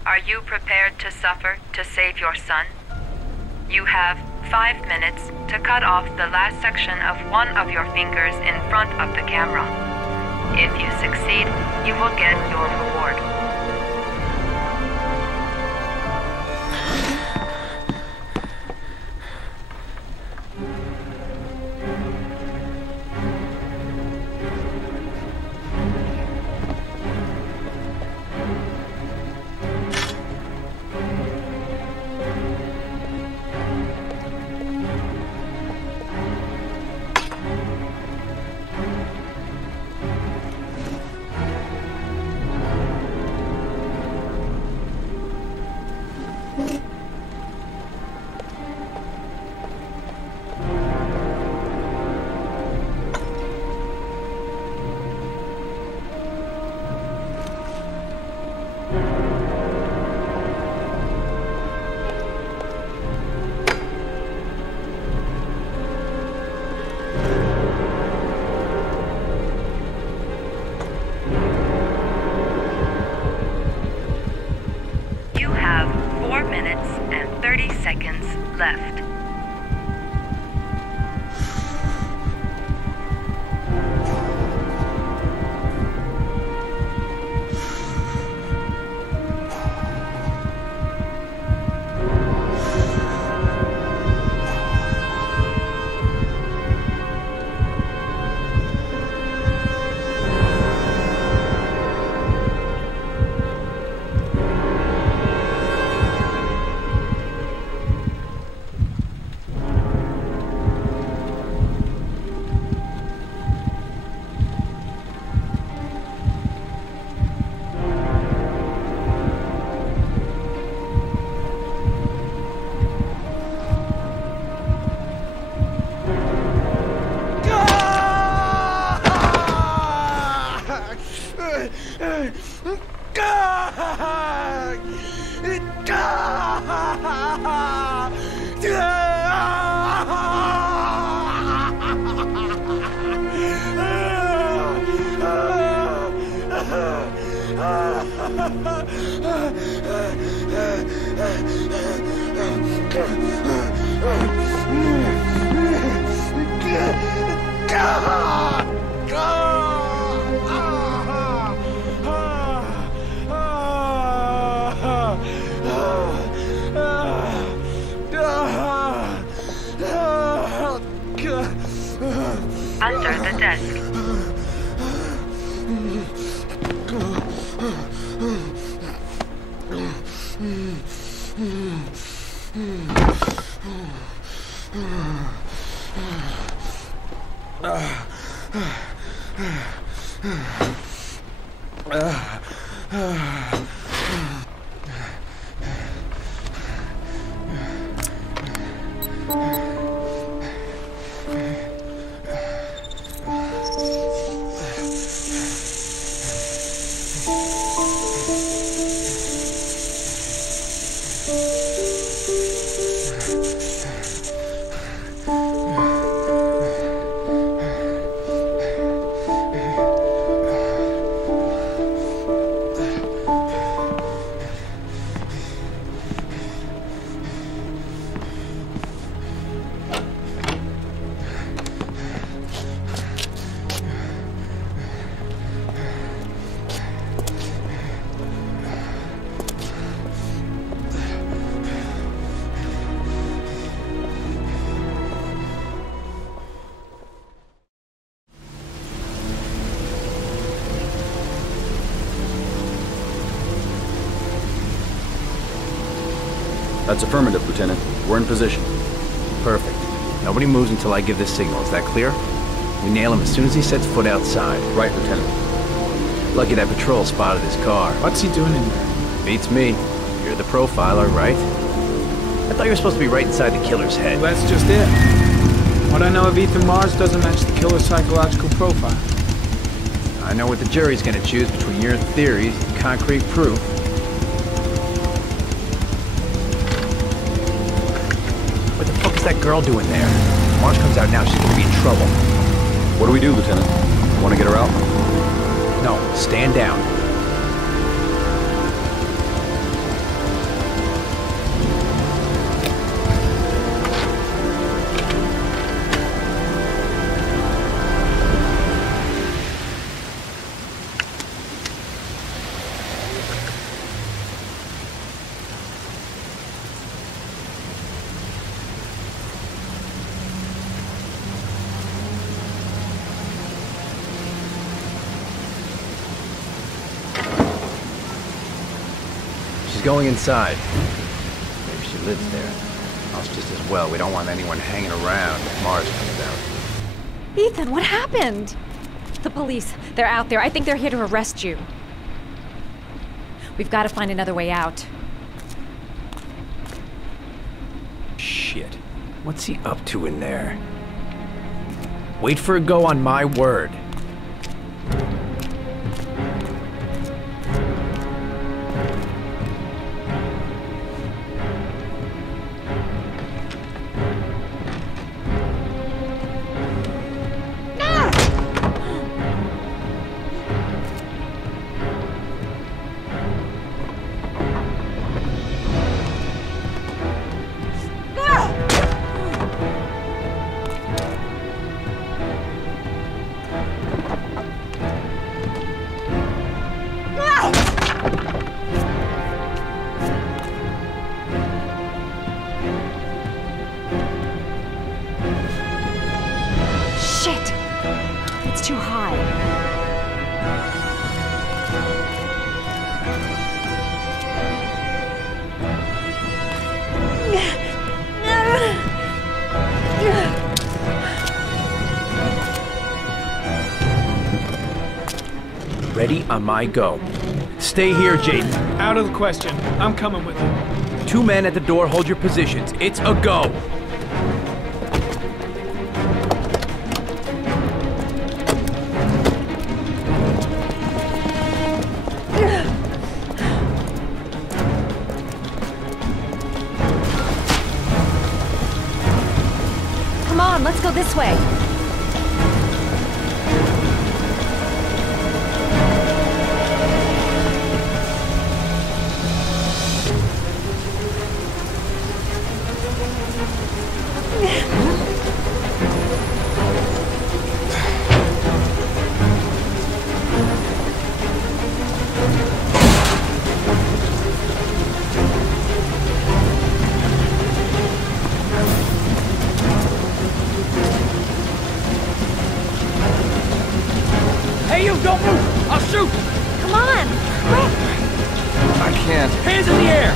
Are you prepared to suffer to save your son? You have 5 minutes to cut off the last section of one of your fingers in front of the camera. If you succeed, you will get your reward. You have 4 minutes and 30 seconds left. Under the desk. That's affirmative, Lieutenant. We're in position. Perfect. Nobody moves until I give the signal. Is that clear? We nail him as soon as he sets foot outside. Right, Lieutenant. Lucky that patrol spotted his car. What's he doing in there? Beats me. You're the profiler, right? I thought you were supposed to be right inside the killer's head. Well, that's just it. What I know of Ethan Mars doesn't match the killer's psychological profile. I know what the jury's gonna choose between your theories and concrete proof. What the fuck is that girl doing there? If Mars comes out now, she's gonna be in trouble. What do we do, Lieutenant? Want to get her out? No, stand down. Going inside. Maybe she lives there. Else just as well. We don't want anyone hanging around if Mars comes out. Ethan, what happened? The police. They're out there. I think they're here to arrest you. We've got to find another way out. Shit. What's he up to in there? Wait for a go on my word. Too high. Ready on my go. Stay here, Jaden. Out of the question. I'm coming with you. 2 men at the door, hold your positions. It's a go. Come on, let's go this way. Hey, you, don't move! I'll shoot! Come on, quick! I can't. Hands in the air!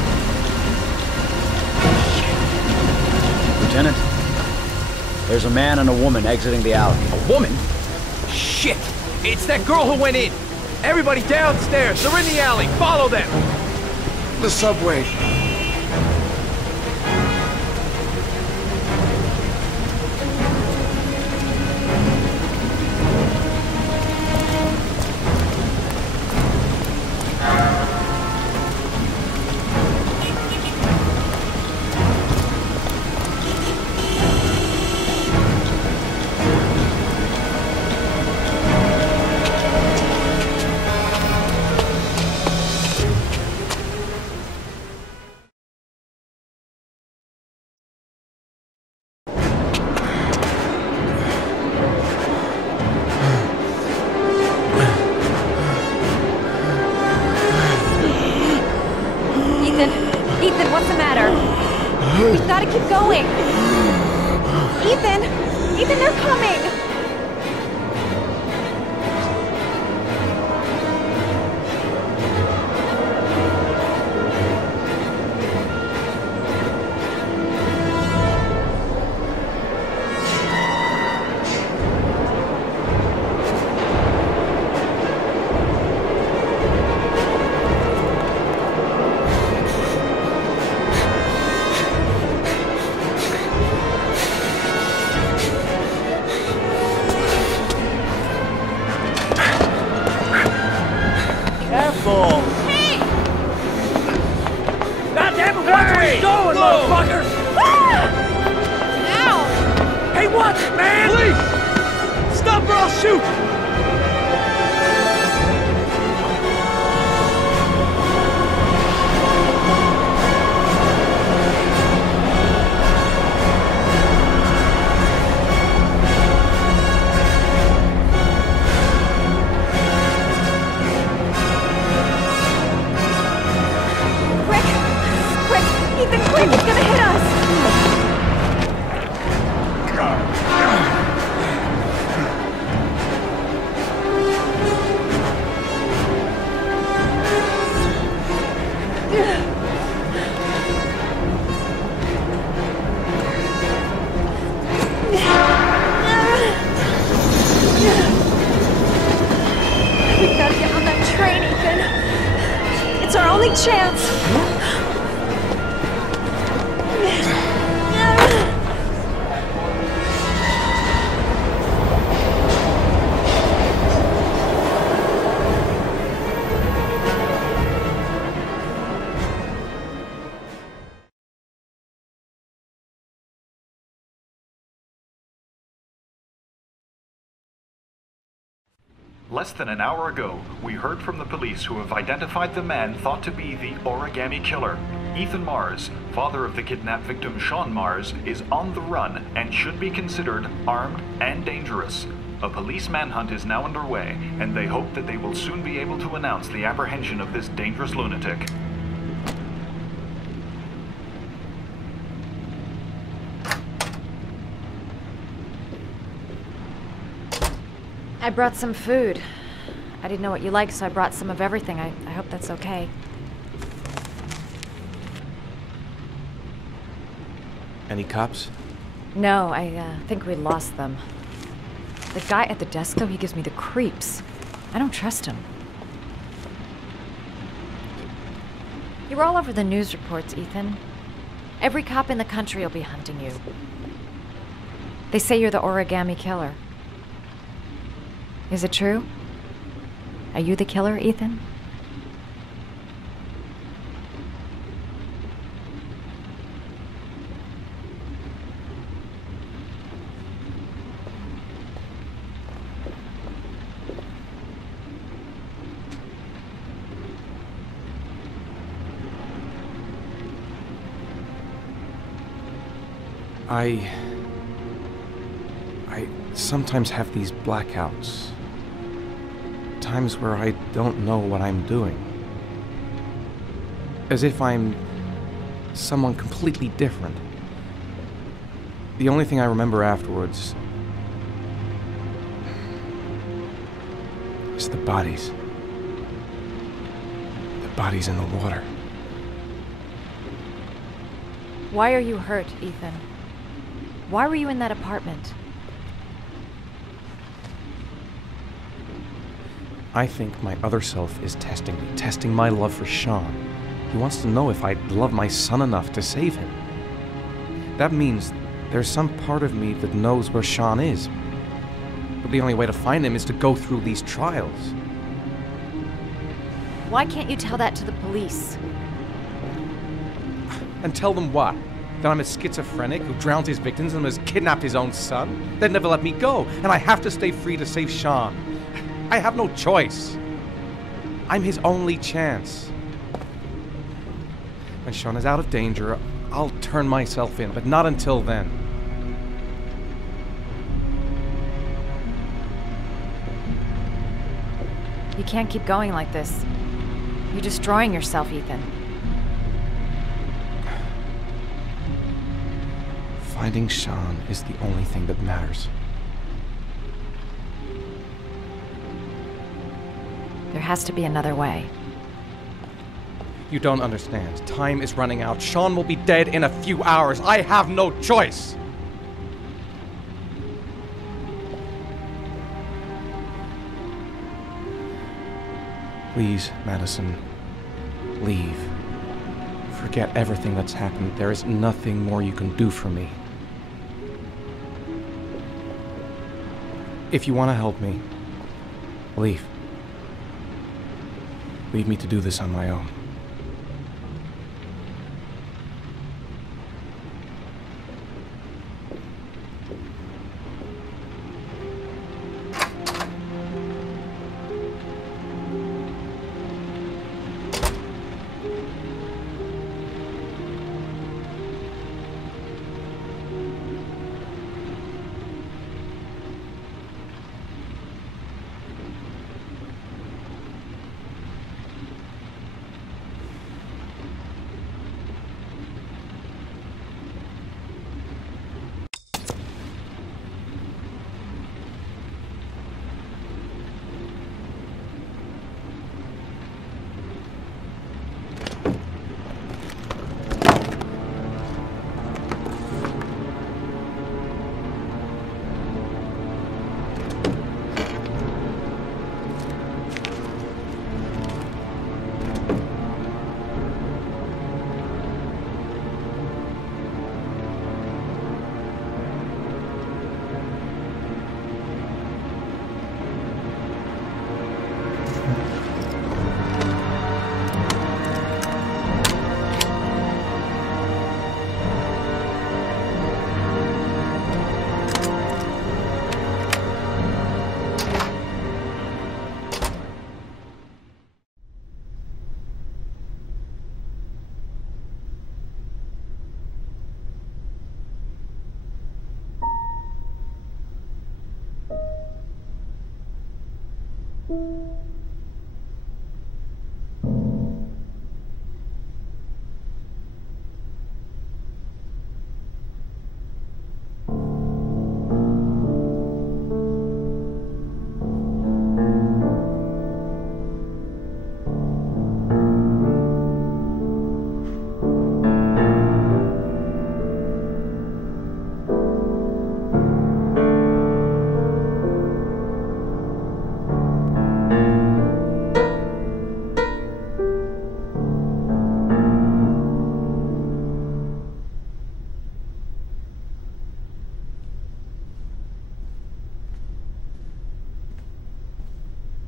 Lieutenant, there's a man and a woman exiting the alley. A woman? Shit! It's that girl who went in! Everybody downstairs! They're in the alley! Follow them! The subway. Ethan, what's the matter? We've got to keep going. Ethan! Ethan, they're coming! fall. Hey! God damn it, watch where you're going, motherfucker! Ow! Hey, watch it, man! Police! Stop or I'll shoot! Ethan, quick! It's gonna hit us! We've got to get on that train, Ethan. It's our only chance. Less than an hour ago, we heard from the police who have identified the man thought to be the Origami killer. Ethan Mars, father of the kidnapped victim Sean Mars, is on the run and should be considered armed and dangerous. A police manhunt is now underway, and they hope that they will soon be able to announce the apprehension of this dangerous lunatic. I brought some food. I didn't know what you liked, so I brought some of everything. I hope that's okay. Any cops? No, I think we lost them. The guy at the desk, though, he gives me the creeps. I don't trust him. You were all over the news reports, Ethan. Every cop in the country will be hunting you. They say you're the Origami killer. Is it true? Are you the killer, Ethan? I sometimes have these blackouts. Times where I don't know what I'm doing. As if I'm someone completely different. The only thing I remember afterwards is the bodies. The bodies in the water. Why are you hurt, Ethan? Why were you in that apartment? I think my other self is testing me, testing my love for Sean. He wants to know if I love my son enough to save him. That means there's some part of me that knows where Sean is. But the only way to find him is to go through these trials. Why can't you tell that to the police? And tell them what? That I'm a schizophrenic who drowned his victims and has kidnapped his own son? They'd never let me go, and I have to stay free to save Sean. I have no choice. I'm his only chance. When Sean is out of danger, I'll turn myself in, but not until then. You can't keep going like this. You're destroying yourself, Ethan. Finding Sean is the only thing that matters. There has to be another way. You don't understand. Time is running out. Sean will be dead in a few hours. I have no choice. Please, Madison, leave. Forget everything that's happened. There is nothing more you can do for me. If you want to help me, leave. Leave me to do this on my own.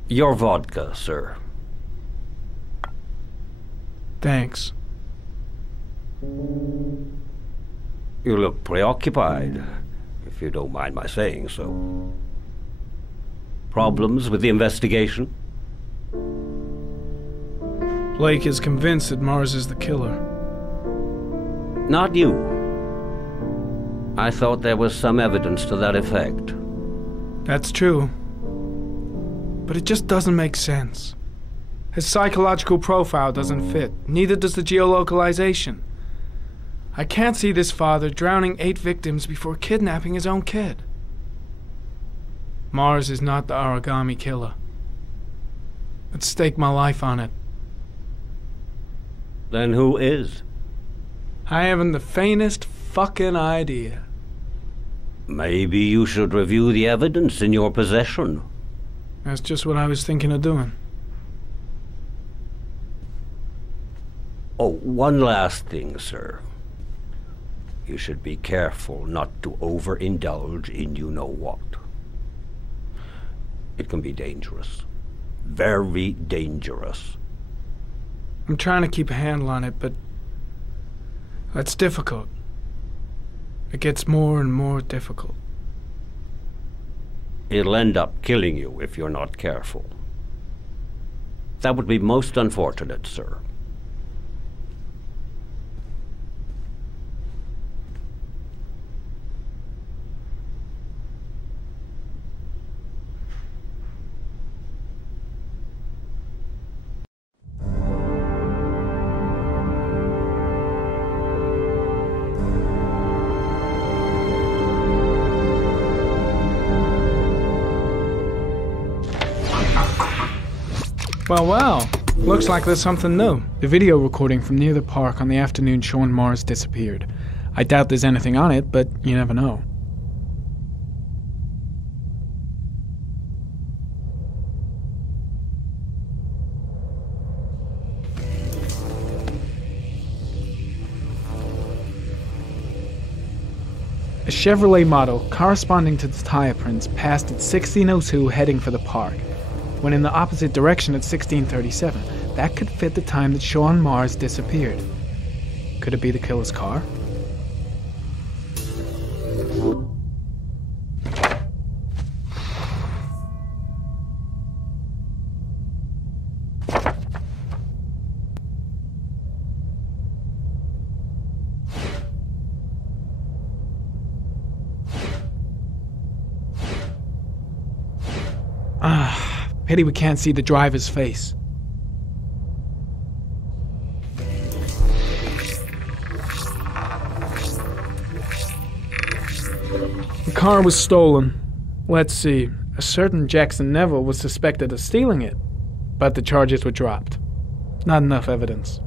Your vodka, sir. Thanks. You look preoccupied, if you don't mind my saying so. Problems with the investigation? Blake is convinced that Mars is the killer. Not you. I thought there was some evidence to that effect. That's true. But it just doesn't make sense. His psychological profile doesn't fit. Neither does the geolocalization. I can't see this father drowning 8 victims before kidnapping his own kid. Mars is not the Origami killer. I'd stake my life on it. Then who is? I haven't the faintest fucking idea. Maybe you should review the evidence in your possession. That's just what I was thinking of doing. Oh, one last thing, sir. You should be careful not to overindulge in you-know-what. It can be dangerous. Very dangerous. I'm trying to keep a handle on it, but that's difficult. It gets more and more difficult. It'll end up killing you if you're not careful. That would be most unfortunate, sir. Well, looks like there's something new. The video recording from near the park on the afternoon Sean Mars disappeared. I doubt there's anything on it, but you never know. A Chevrolet model corresponding to the tire prints passed at 1602 heading for the park, when in the opposite direction at 1637, That could fit the time that Sean Mars disappeared. Could it be the killer's car? Pity we can't see the driver's face. The car was stolen. Let's see. A certain Jackson Neville was suspected of stealing it, but the charges were dropped. Not enough evidence.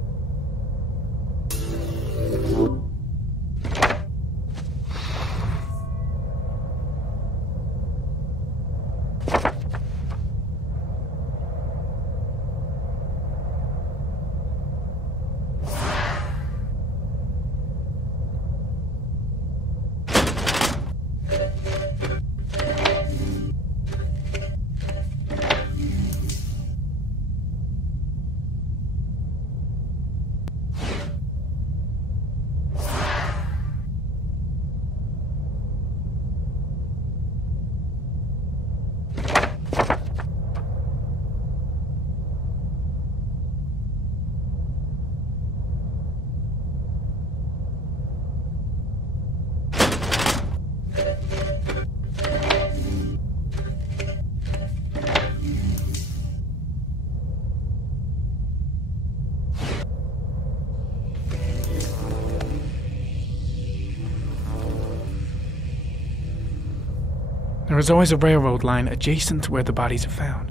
There is always a railroad line adjacent to where the bodies are found.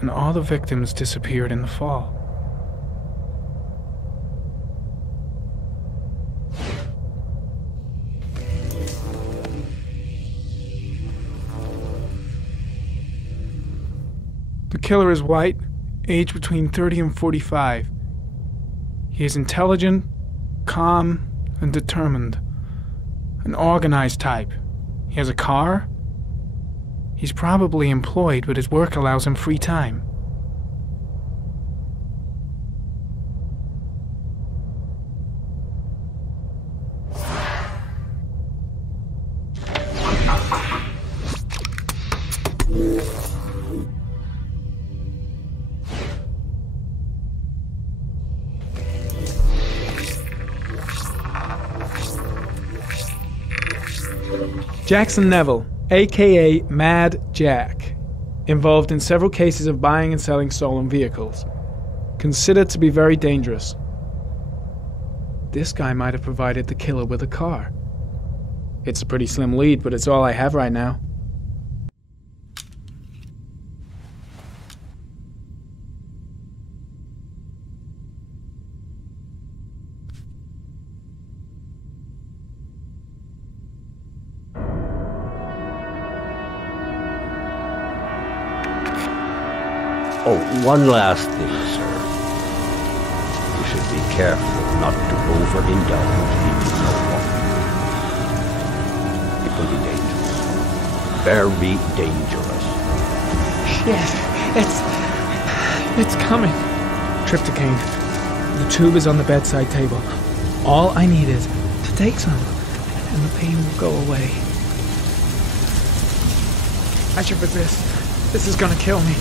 And all the victims disappeared in the fall. The killer is white, aged between 30 and 45. He is intelligent, calm, and determined. An organized type. He has a car. He's probably employed, but his work allows him free time. Jackson Neville, aka Mad Jack, involved in several cases of buying and selling stolen vehicles. Considered to be very dangerous. This guy might have provided the killer with a car. It's a pretty slim lead, but it's all I have right now. Oh, one last thing, sir. You should be careful not to overindulge in alcohol. It can be dangerous. Very dangerous. Shit, it's coming. Trypticane. The tube is on the bedside table. All I need is to take some, and the pain will go away. I should resist. This is gonna kill me.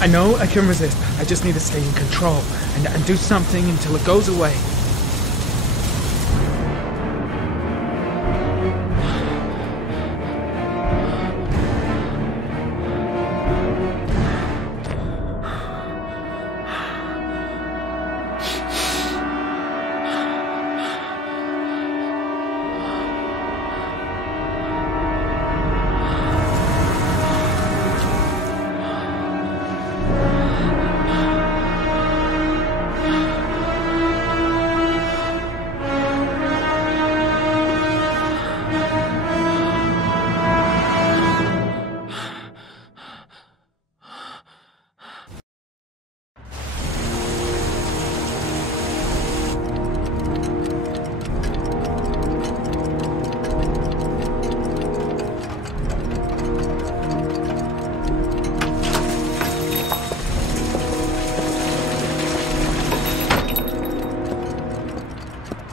I know I can resist. I just need to stay in control and do something until it goes away.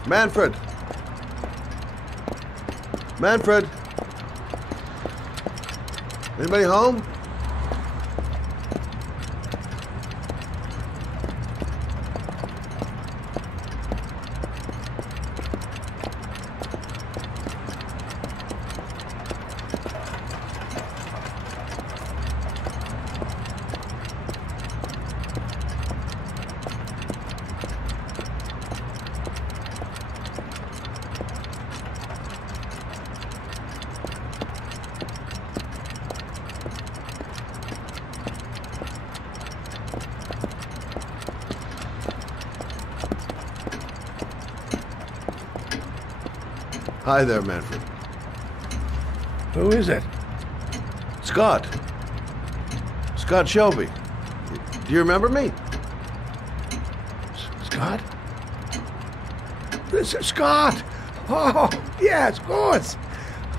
Manfred! Manfred! Anybody home? Hi there, Manfred. Who is it? Scott. Scott Shelby. Do you remember me? Scott? This is Scott! Oh, yes, of course.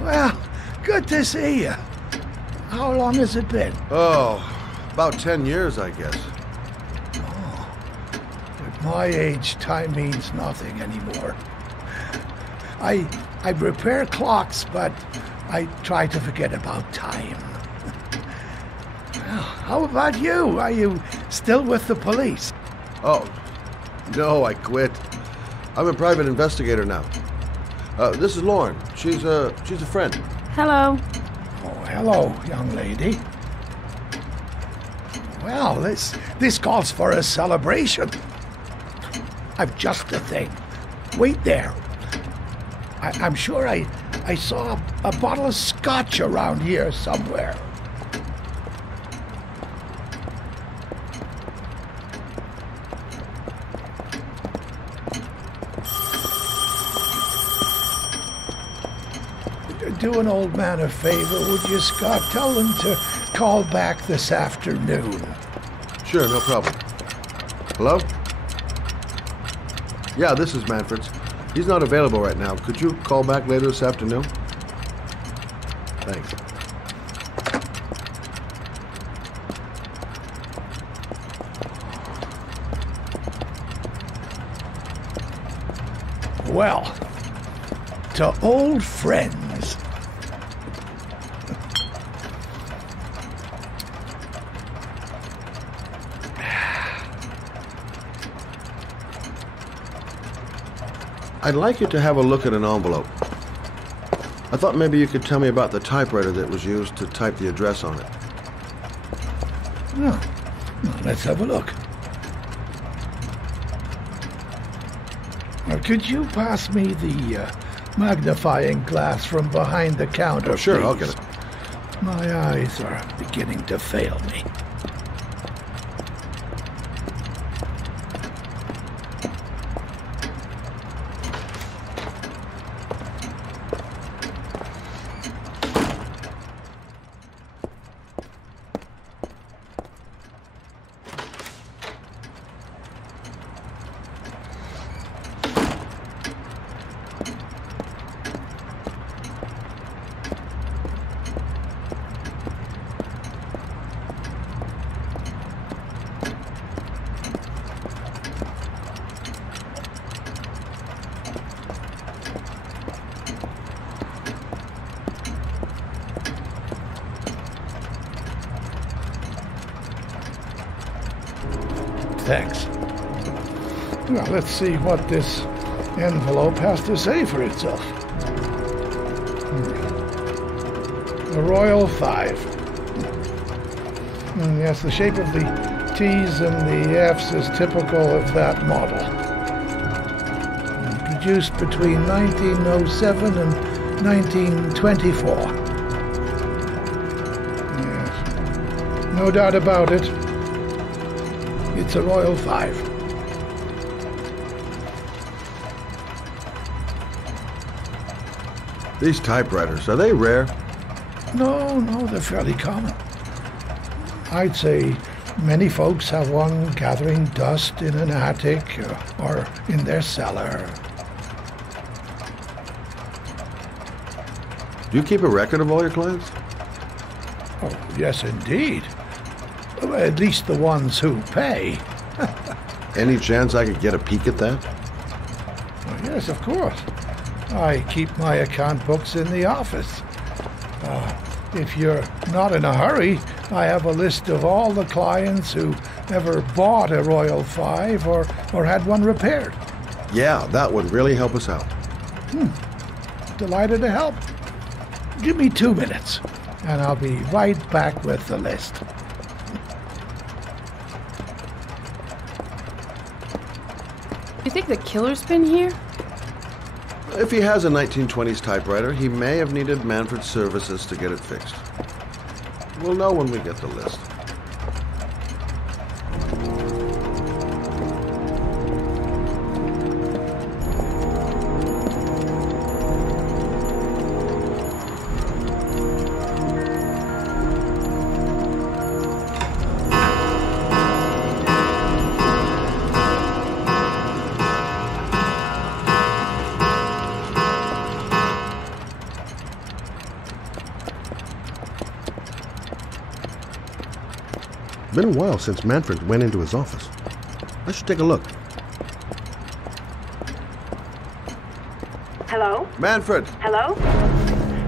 Well, good to see you. How long has it been? Oh, about 10 years, I guess. At my age, time means nothing anymore. I repair clocks, but I try to forget about time. Well, how about you? Are you still with the police? Oh, no, I quit. I'm a private investigator now. This is Lauren. She's a friend. Hello. Oh, hello, young lady. Well, this calls for a celebration. I've just the thing. Wait there. I'm sure I saw a bottle of scotch around here somewhere. Do an old man a favor, would you, Scott? Tell them to call back this afternoon. Sure, no problem. Hello? Yeah, this is Manfred's. He's not available right now. Could you call back later this afternoon? Thanks. Well, to old friends. I'd like you to have a look at an envelope. I thought maybe you could tell me about the typewriter that was used to type the address on it. Oh, well, let's have a look. Could you pass me the magnifying glass from behind the counter, sure, please? I'll get it. My eyes are beginning to fail me. Thanks. Well, let's see what this envelope has to say for itself. The Royal 5. Yes, the shape of the T's and the F's is typical of that model. Produced between 1907 and 1924. Yes. No doubt about it. It's a Royal 5. These typewriters, are they rare? No, they're fairly common. I'd say many folks have one gathering dust in an attic or in their cellar. Do you keep a record of all your clients? Oh, yes, indeed. At least the ones who pay. Any chance I could get a peek at that? Yes, of course. I keep my account books in the office. If you're not in a hurry, I have a list of all the clients who ever bought a Royal 5 or had one repaired. Yeah, that would really help us out. Delighted to help. Give me 2 minutes, and I'll be right back with the list. You think the killer's been here? If he has a 1920s typewriter, he may have needed Manfred's services to get it fixed. We'll know when we get the list. Been a while since Manfred went into his office. I should take a look. Hello? Manfred! Hello?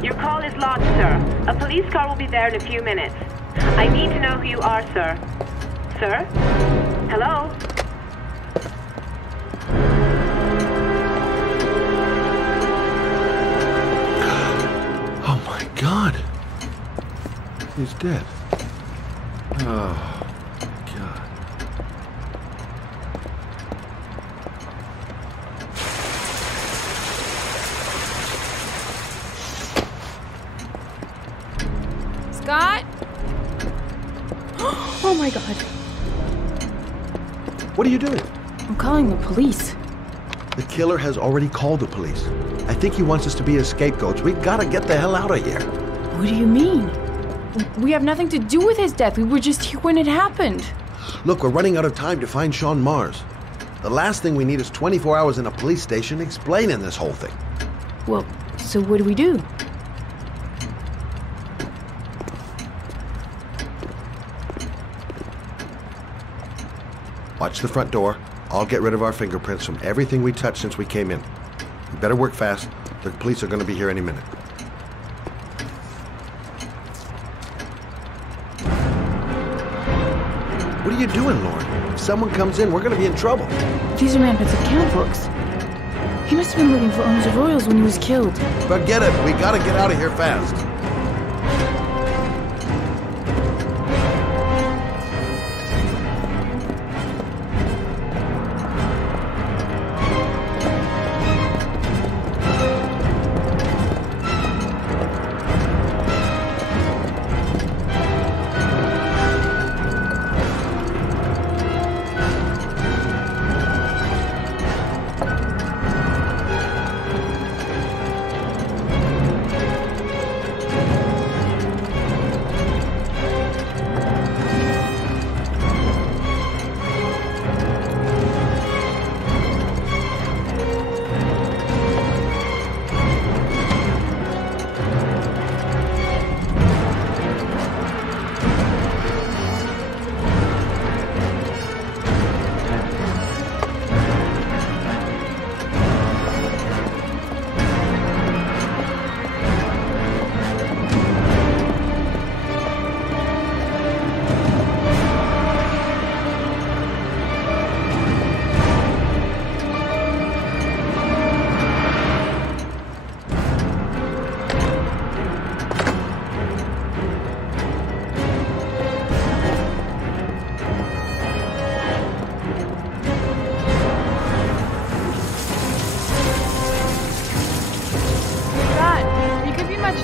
Your call is lodged, sir. A police car will be there in a few minutes. I need to know who you are, sir. Sir? Hello? Oh my God! He's dead. Oh. Scott? Oh my God. What are you doing? I'm calling the police. The killer has already called the police. I think he wants us to be his scapegoats. We gotta get the hell out of here. What do you mean? We have nothing to do with his death. We were just here when it happened. Look, we're running out of time to find Sean Mars. The last thing we need is 24 hours in a police station explaining this whole thing. Well, so what do we do? Watch the front door. I'll get rid of our fingerprints from everything we touched since we came in. You better work fast. The police are going to be here any minute. What are you doing, Lauren? If someone comes in, we're going to be in trouble. These are Manfred's account books. He must have been looking for owners of Royals when he was killed. Forget it. We got to get out of here fast.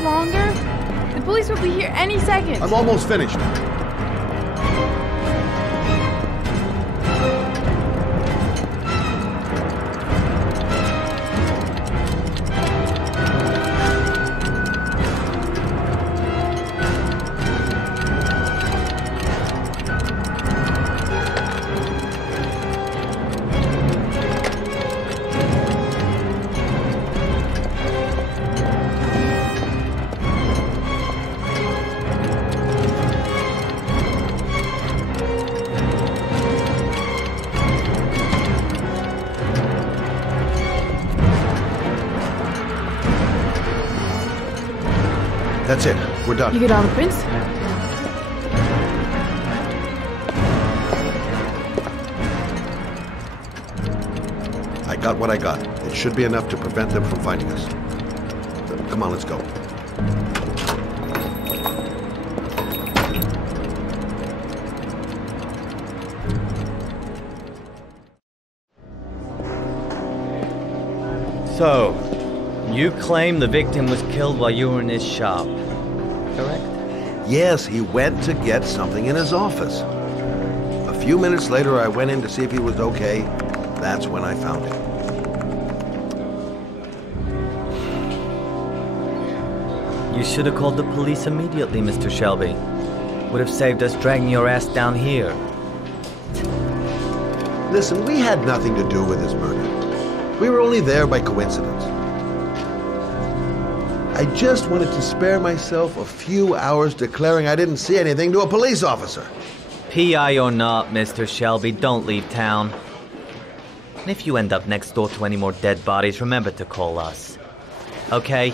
Longer? The police will be here any second. I'm almost finished. That's it. We're done. You get all the prints? I got what I got. It should be enough to prevent them from finding us. Come on, let's go. So, you claim the victim was killed while you were in his shop, correct? Yes, he went to get something in his office. A few minutes later, I went in to see if he was okay. That's when I found him. You should have called the police immediately, Mr. Shelby. Would have saved us dragging your ass down here. Listen, we had nothing to do with his murder. We were only there by coincidence. I just wanted to spare myself a few hours declaring I didn't see anything to a police officer. PI or not, Mr. Shelby, don't leave town. And if you end up next door to any more dead bodies, remember to call us. Okay?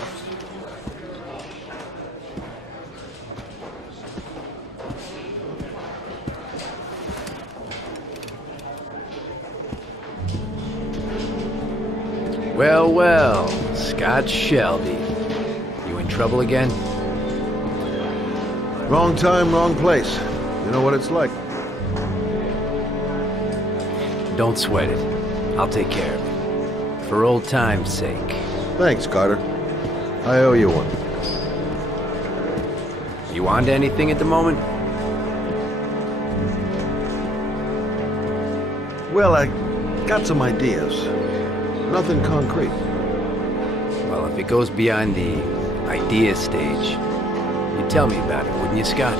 Well, well, Scott Shelby. You in trouble again? Wrong time, wrong place. You know what it's like. Don't sweat it. I'll take care of it. For old time's sake. Thanks, Carter. I owe you one. You on to anything at the moment? Well, I got some ideas. Nothing concrete. Well, if it goes beyond the idea stage, you'd tell me about it, wouldn't you, Scott?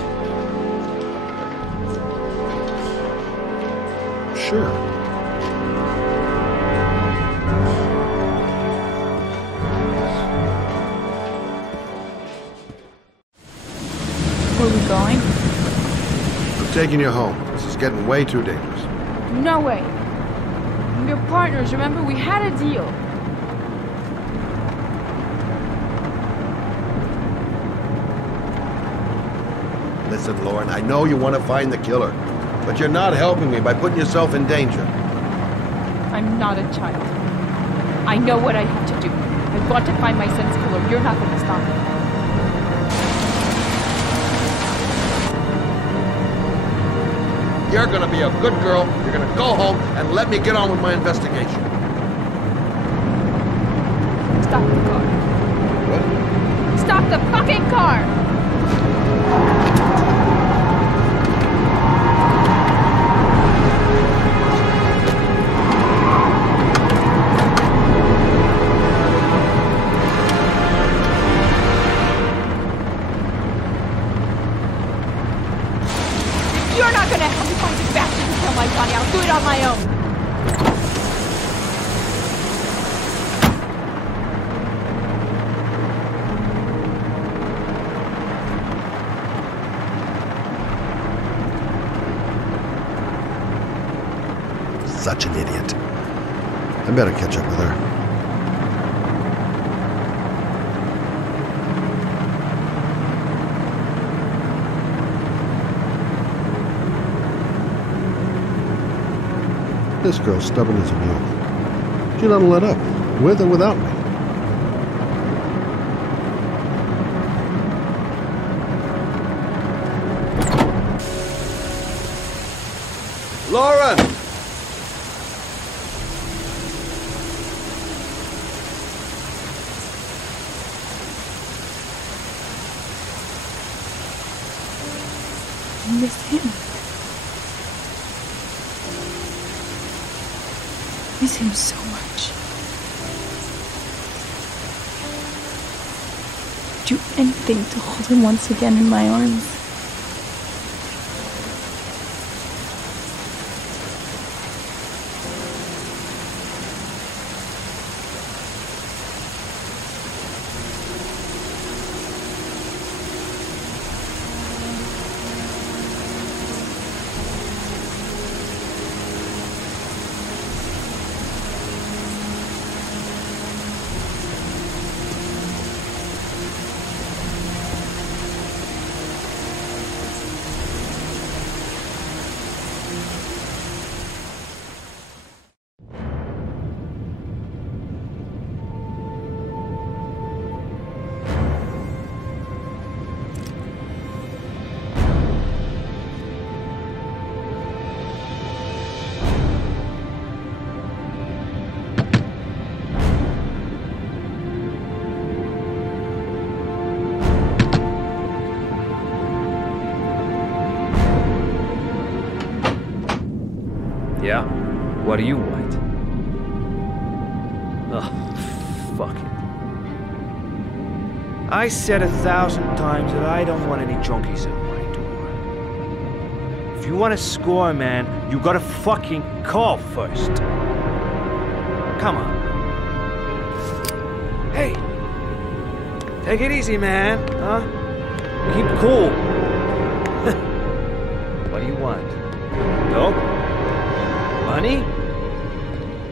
Sure. Where are we going? I'm taking you home. This is getting way too dangerous. No way. We're partners, remember? We had a deal. Listen, Lauren, I know you want to find the killer, but you're not helping me by putting yourself in danger. I'm not a child. I know what I have to do. I've got to find my son's killer. You're not going to stop me. You're gonna be a good girl. You're gonna go home and let me get on with my investigation. Stop the car. What? Stop the fucking car! You're not gonna help me find this bastard and kill my Johnny. I'll do it on my own. Such an idiot. I better catch up with her. This girl's stubborn as a mule. She doesn't let up, with or without me. Lauren! I miss him. Miss him so much. Do anything to hold him once again in my arms. Yeah? What do you want? Ugh, fuck it. I said 1,000 times that I don't want any junkies at my door. If you want to score, man, you gotta fucking call first. Come on. Hey! Take it easy, man, huh? Keep cool. What do you want? Dope? Money?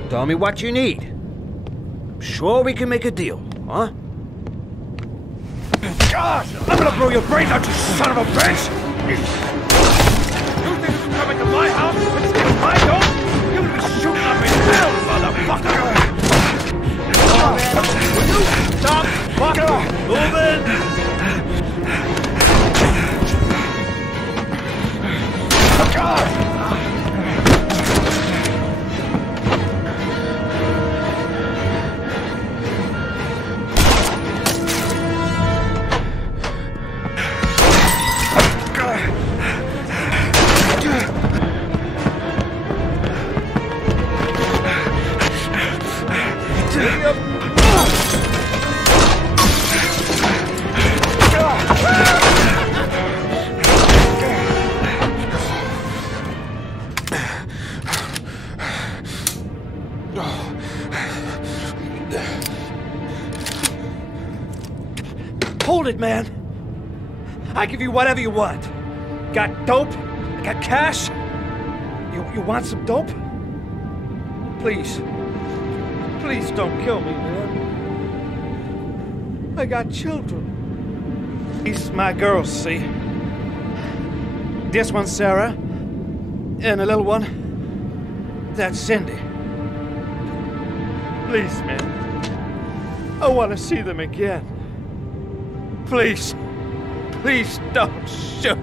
Tell me what you need. I'm sure we can make a deal, huh? God! I'm gonna blow your brains out, you son of a bitch! You think you can come into my house and steal my dope? You're gonna be shooting up in hell, motherfucker! Will you stop fucking moving? God! Hold it, man. I give you whatever you want. Got dope? Got cash? You want some dope? Please. Please don't kill me, man. I got children. These my girls, see? This one's Sarah. And a little one. That's Cindy. Please, man. I want to see them again. Please. Please don't shoot.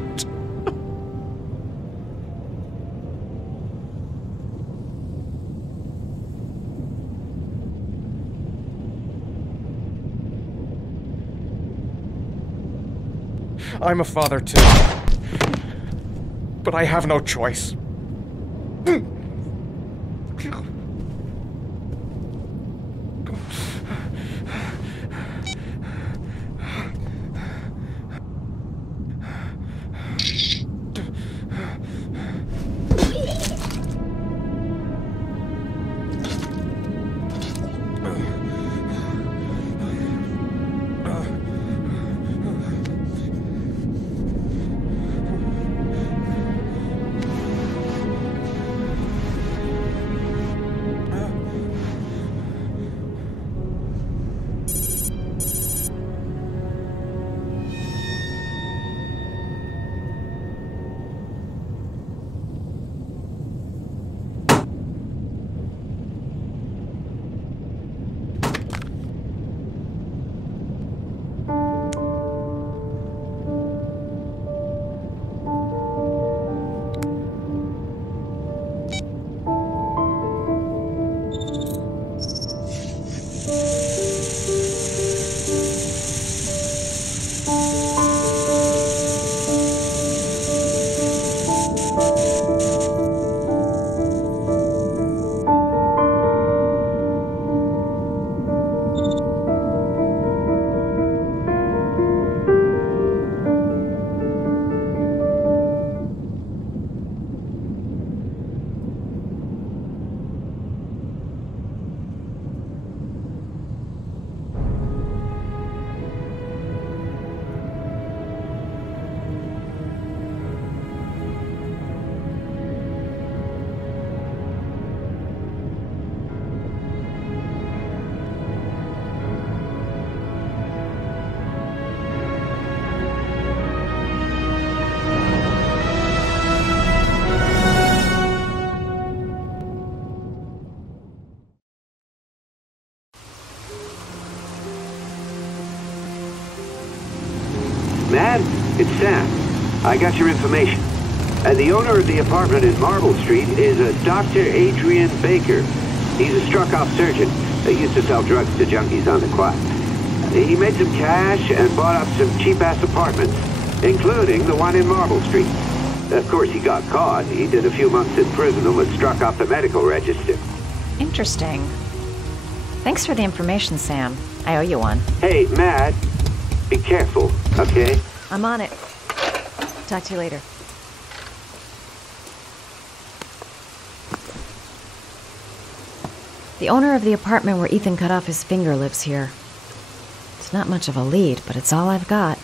I'm a father too. But I have no choice. Matt, it's Sam. I got your information. The owner of the apartment in Marble Street is a Dr. Adrian Baker. He's a struck-off surgeon. They used to sell drugs to junkies on the quad. He made some cash and bought up some cheap-ass apartments, including the one in Marble Street. Of course, he got caught. He did a few months in prison and was struck off the medical register. Interesting. Thanks for the information, Sam. I owe you one. Hey, Matt. Be careful, okay? I'm on it. Talk to you later. The owner of the apartment where Ethan cut off his finger lives here. It's not much of a lead, but it's all I've got.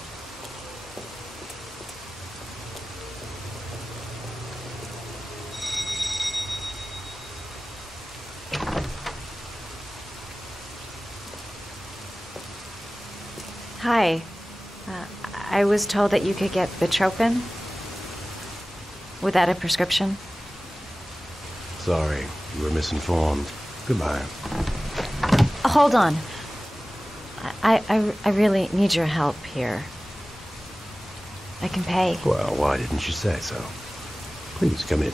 Hi. I was told that you could get Bitropin. Without a prescription. Sorry, you were misinformed. Goodbye. Hold on. I really need your help here. I can pay. Well, why didn't you say so? Please come in.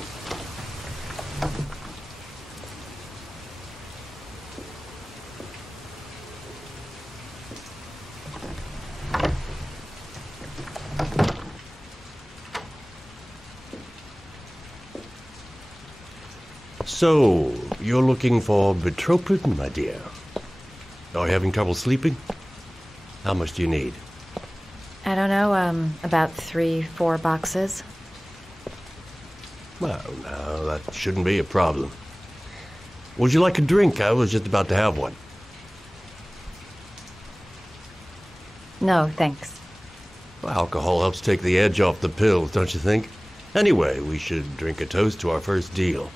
So, you're looking for Bitropin, my dear? Are you having trouble sleeping? How much do you need? I don't know, about 3-4 boxes. Well, no, that shouldn't be a problem. Would you like a drink? I was just about to have one. No, thanks. Well, alcohol helps take the edge off the pills, don't you think? Anyway, we should drink a toast to our first deal.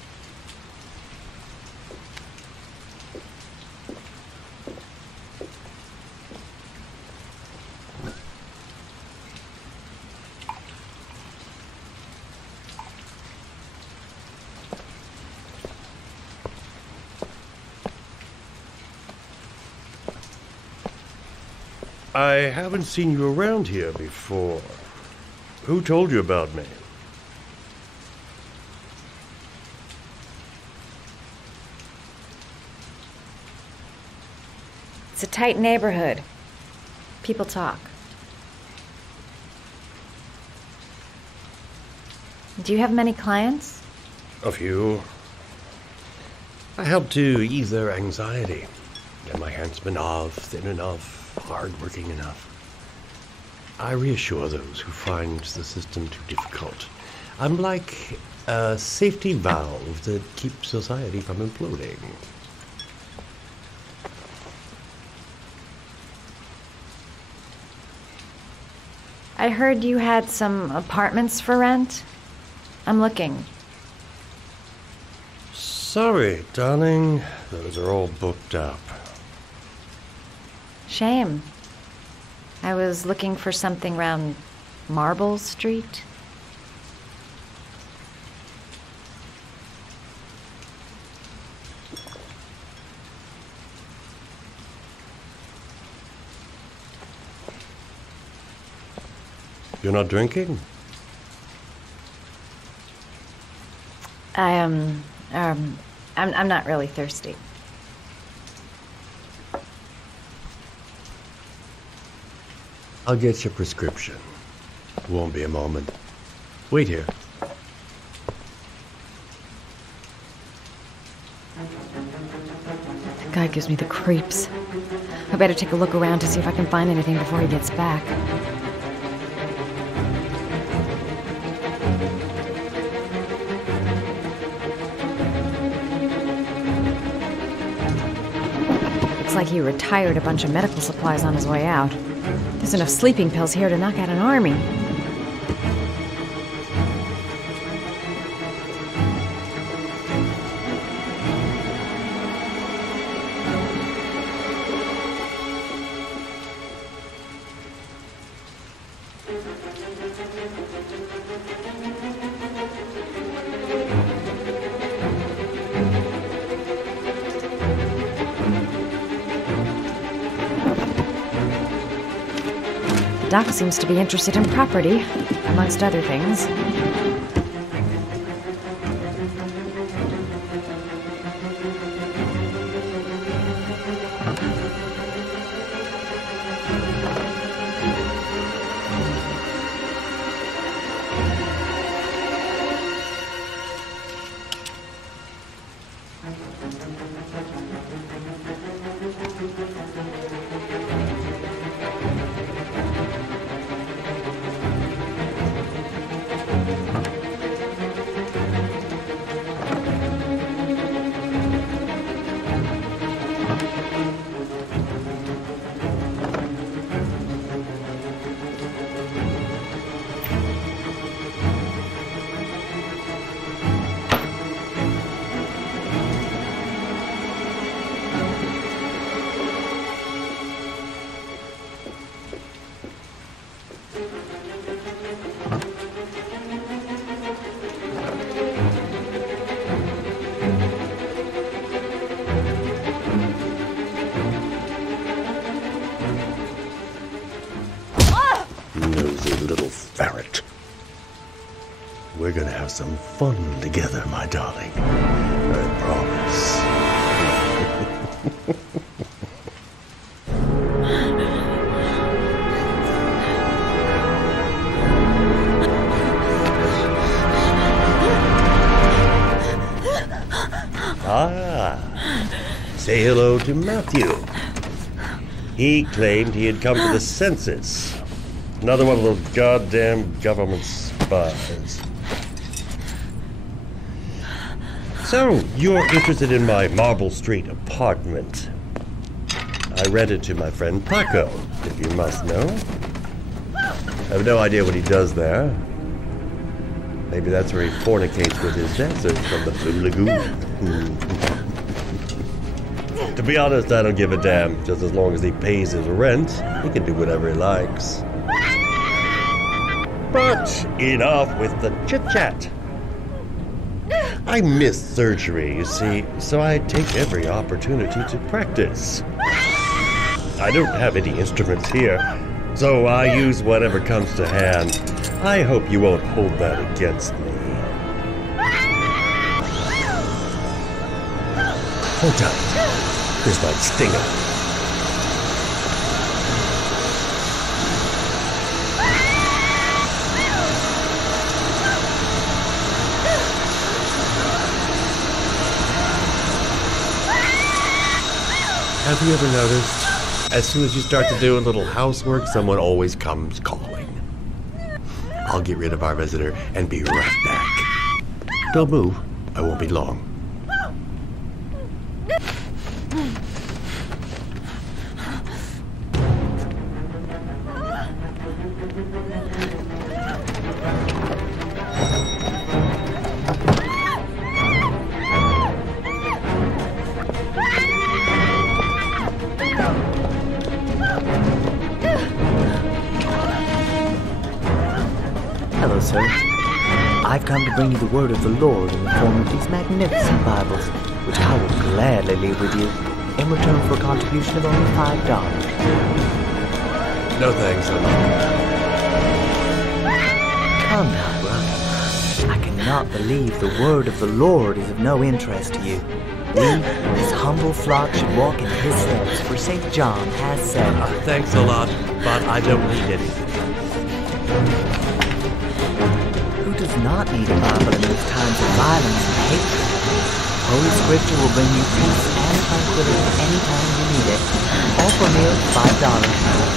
I haven't seen you around here before. Who told you about me? It's a tight neighborhood. People talk. Do you have many clients? A few. I help to ease their anxiety. Get my handsmen off, thin enough, hard-working enough. I reassure those who find the system too difficult. I'm like a safety valve that keeps society from imploding. I heard you had some apartments for rent. I'm looking. Sorry, darling. Those are all booked up. Shame. I was looking for something around Marble Street. You're not drinking? I'm not really thirsty. I'll get your prescription. Won't be a moment. Wait here. That guy gives me the creeps. I better take a look around to see if I can find anything before he gets back. Looks like he retired a bunch of medical supplies on his way out. There's enough sleeping pills here to knock out an army. Doc seems to be interested in property, amongst other things. We're gonna have some fun together, my darling. I promise. Say hello to Matthew. He claimed he had come to the census. Another one of those goddamn government spies. So, you're interested in my Marble Street apartment. I rented to my friend Paco, if you must know. I have no idea what he does there. Maybe that's where he fornicates with his dancers from the Blue Lagoon. To be honest, I don't give a damn. Just as long as he pays his rent, he can do whatever he likes. But enough with the chit-chat. I miss surgery, you see, so I take every opportunity to practice. I don't have any instruments here, so I use whatever comes to hand. I hope you won't hold that against me. Hold tight. This might sting him. Have you ever noticed, as soon as you start to do a little housework, someone always comes calling? I'll get rid of our visitor and be right back. Don't move. I won't be long. Hello, sir. I've come to bring you the word of the Lord in the form of these magnificent Bibles, which I will gladly leave with you in return for a contribution of only $5. No thanks, Come now, brother. I cannot believe the word of the Lord is of no interest to you. We, this humble flock, should walk in his steps, for St. John has said. Thanks a lot, but I don't need anything. Who does not need a Bible in these times of violence and hatred? Holy Scripture will bring you peace and tranquility anytime you need it. All for mere $5.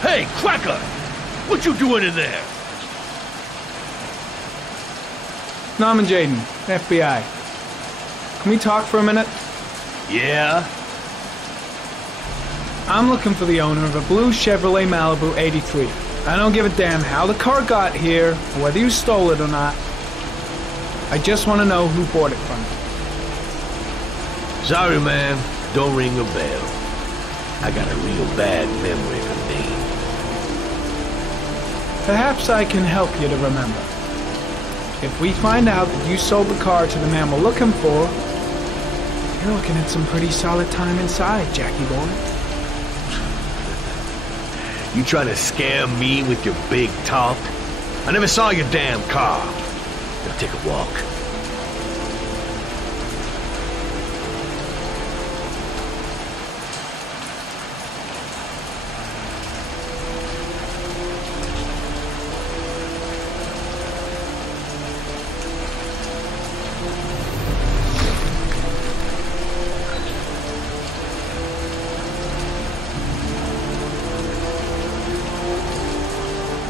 Hey, Cracker! What you doing in there? Norman Jaden, FBI. Can we talk for a minute? Yeah? I'm looking for the owner of a blue Chevrolet Malibu 83. I don't give a damn how the car got here, or whether you stole it or not. I just want to know who bought it from you. Sorry, man. Don't ring a bell. I got a real bad memory for names. Perhaps I can help you to remember. If we find out that you sold the car to the man we're looking for, you're looking at some pretty solid time inside, Jackie boy. You trying to scare me with your big talk? I never saw your damn car. Now take a walk.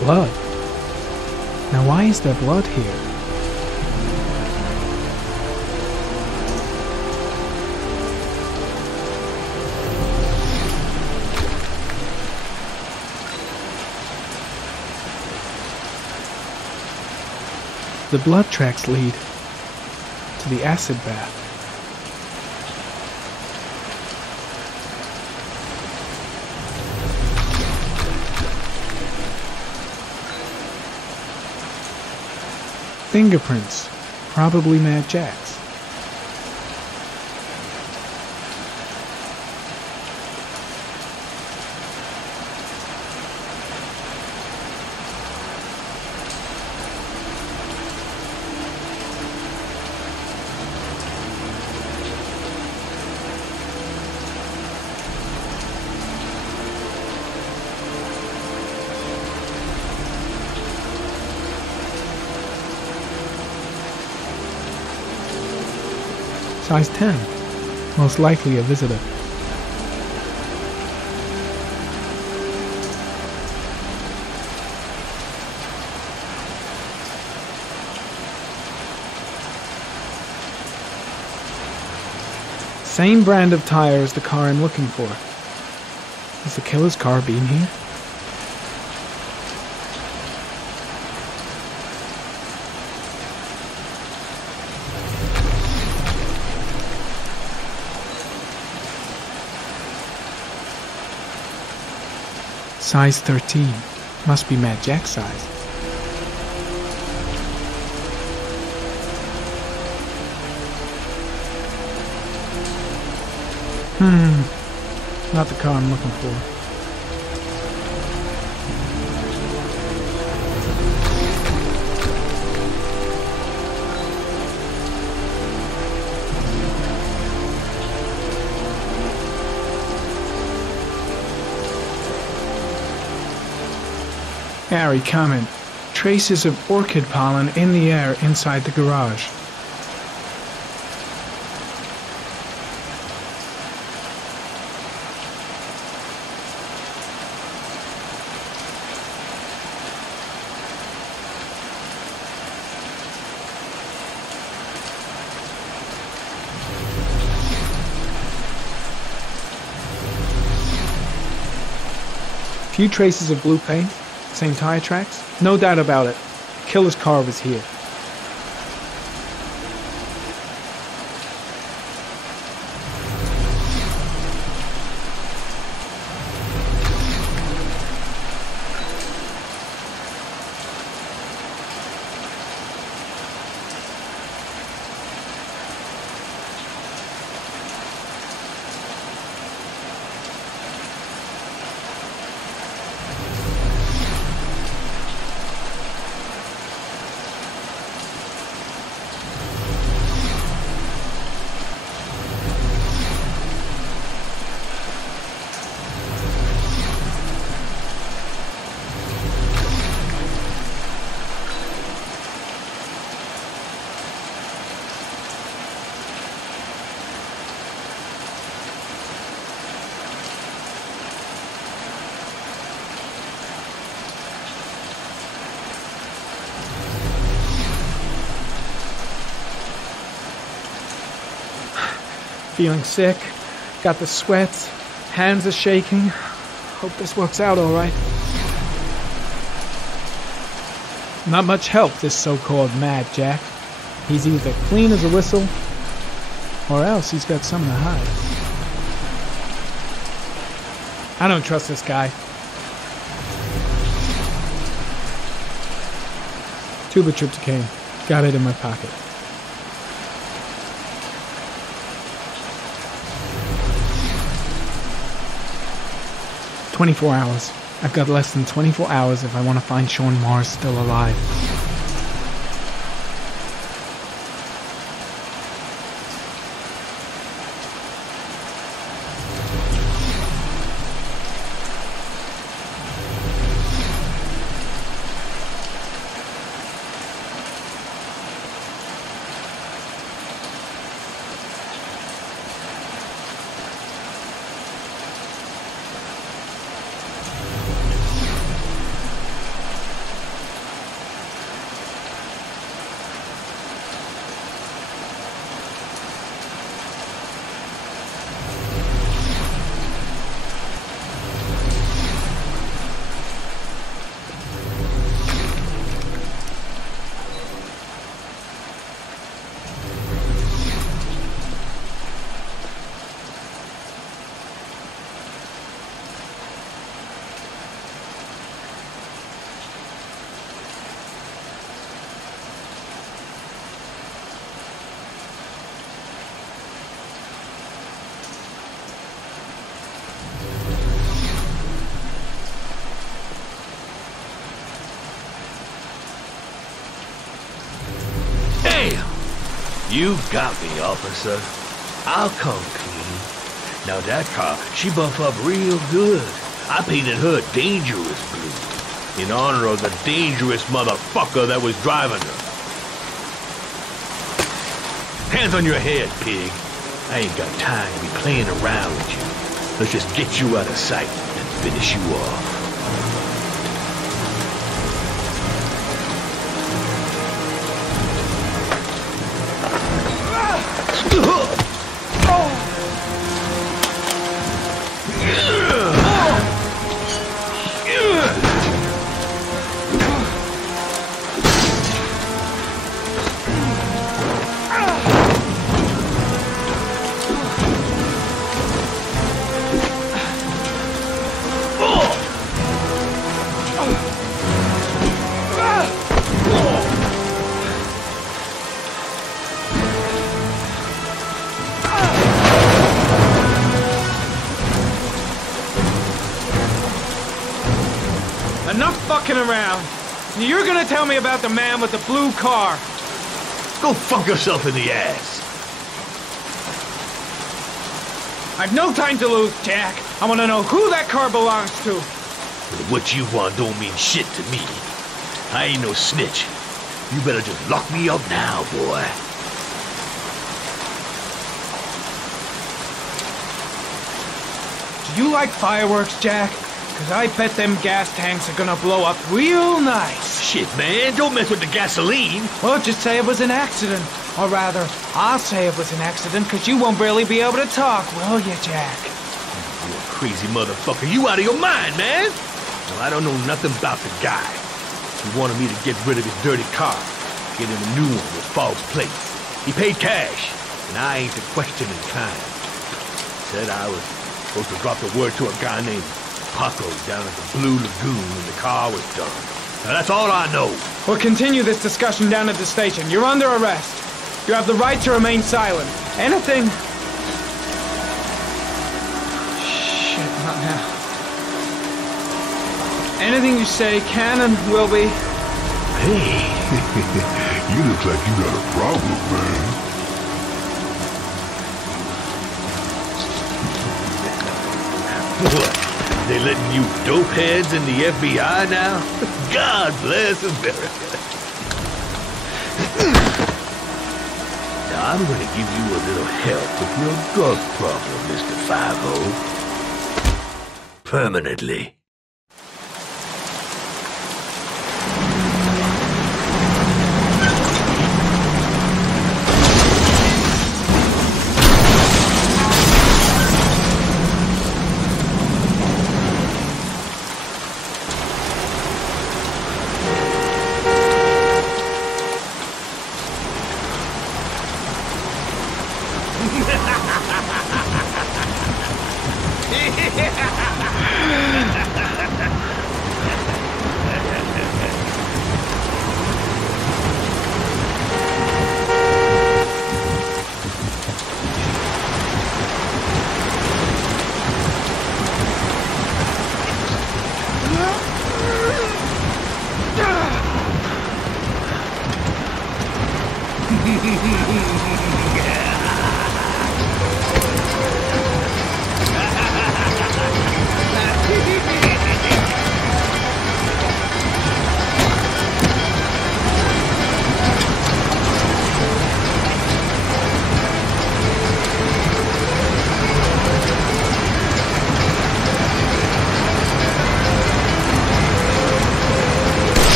Blood. Now why is there blood here? The blood tracks lead to the acid bath. Fingerprints, probably Mad Jack's. Size 10, most likely a visitor. Same brand of tire as the car I'm looking for. Has the killer's car been here? Size 13. Must be Mad Jack's size. Not the car I'm looking for. Harry, comment. Traces of orchid pollen in the air inside the garage. few traces of blue paint, same tire tracks. No doubt about it. The killer's car was here. Feeling sick, got the sweats, hands are shaking. Hope this works out all right. Not much help, this so-called Mad Jack. He's either clean as a whistle, or else he's got something to hide. I don't trust this guy. Tube of tryptophan. Got it in my pocket. "24 hours. I've got less than 24 hours if I want to find Sean Mars still alive." You got me, officer. I'll come clean. Now that car, she buff up real good. I painted her dangerous blue, in honor of the dangerous motherfucker that was driving her. Hands on your head, pig. I ain't got time to be playing around with you. Let's just get you out of sight and finish you off. Enough fucking around. You're gonna tell me about the man with the blue car. Go fuck yourself in the ass. I've no time to lose, Jack. I want to know who that car belongs to. What you want don't mean shit to me. I ain't no snitch. You better just lock me up now, boy. Do you like fireworks, Jack? Because I bet them gas tanks are gonna blow up real nice. Shit, man, don't mess with the gasoline. Well, just say it was an accident. Or rather, I'll say it was an accident, because you won't really be able to talk, will you, Jack? You a crazy motherfucker. You out of your mind, man. Well, I don't know nothing about the guy. He wanted me to get rid of his dirty car, get him a new one with false plates. He paid cash, and I ain't the questioning kind. Said I was supposed to drop the word to a guy named Paco down at the Blue Lagoon when the car was done. Now that's all I know. We'll continue this discussion down at the station. You're under arrest. You have the right to remain silent. Anything... Shit, not now. Anything you say can and will be... Hey, you look like you got a problem, man. What? They letting you dope heads in the FBI now? God bless America. Now I'm gonna give you a little help with your drug problem, Mr. 5-0. Permanently.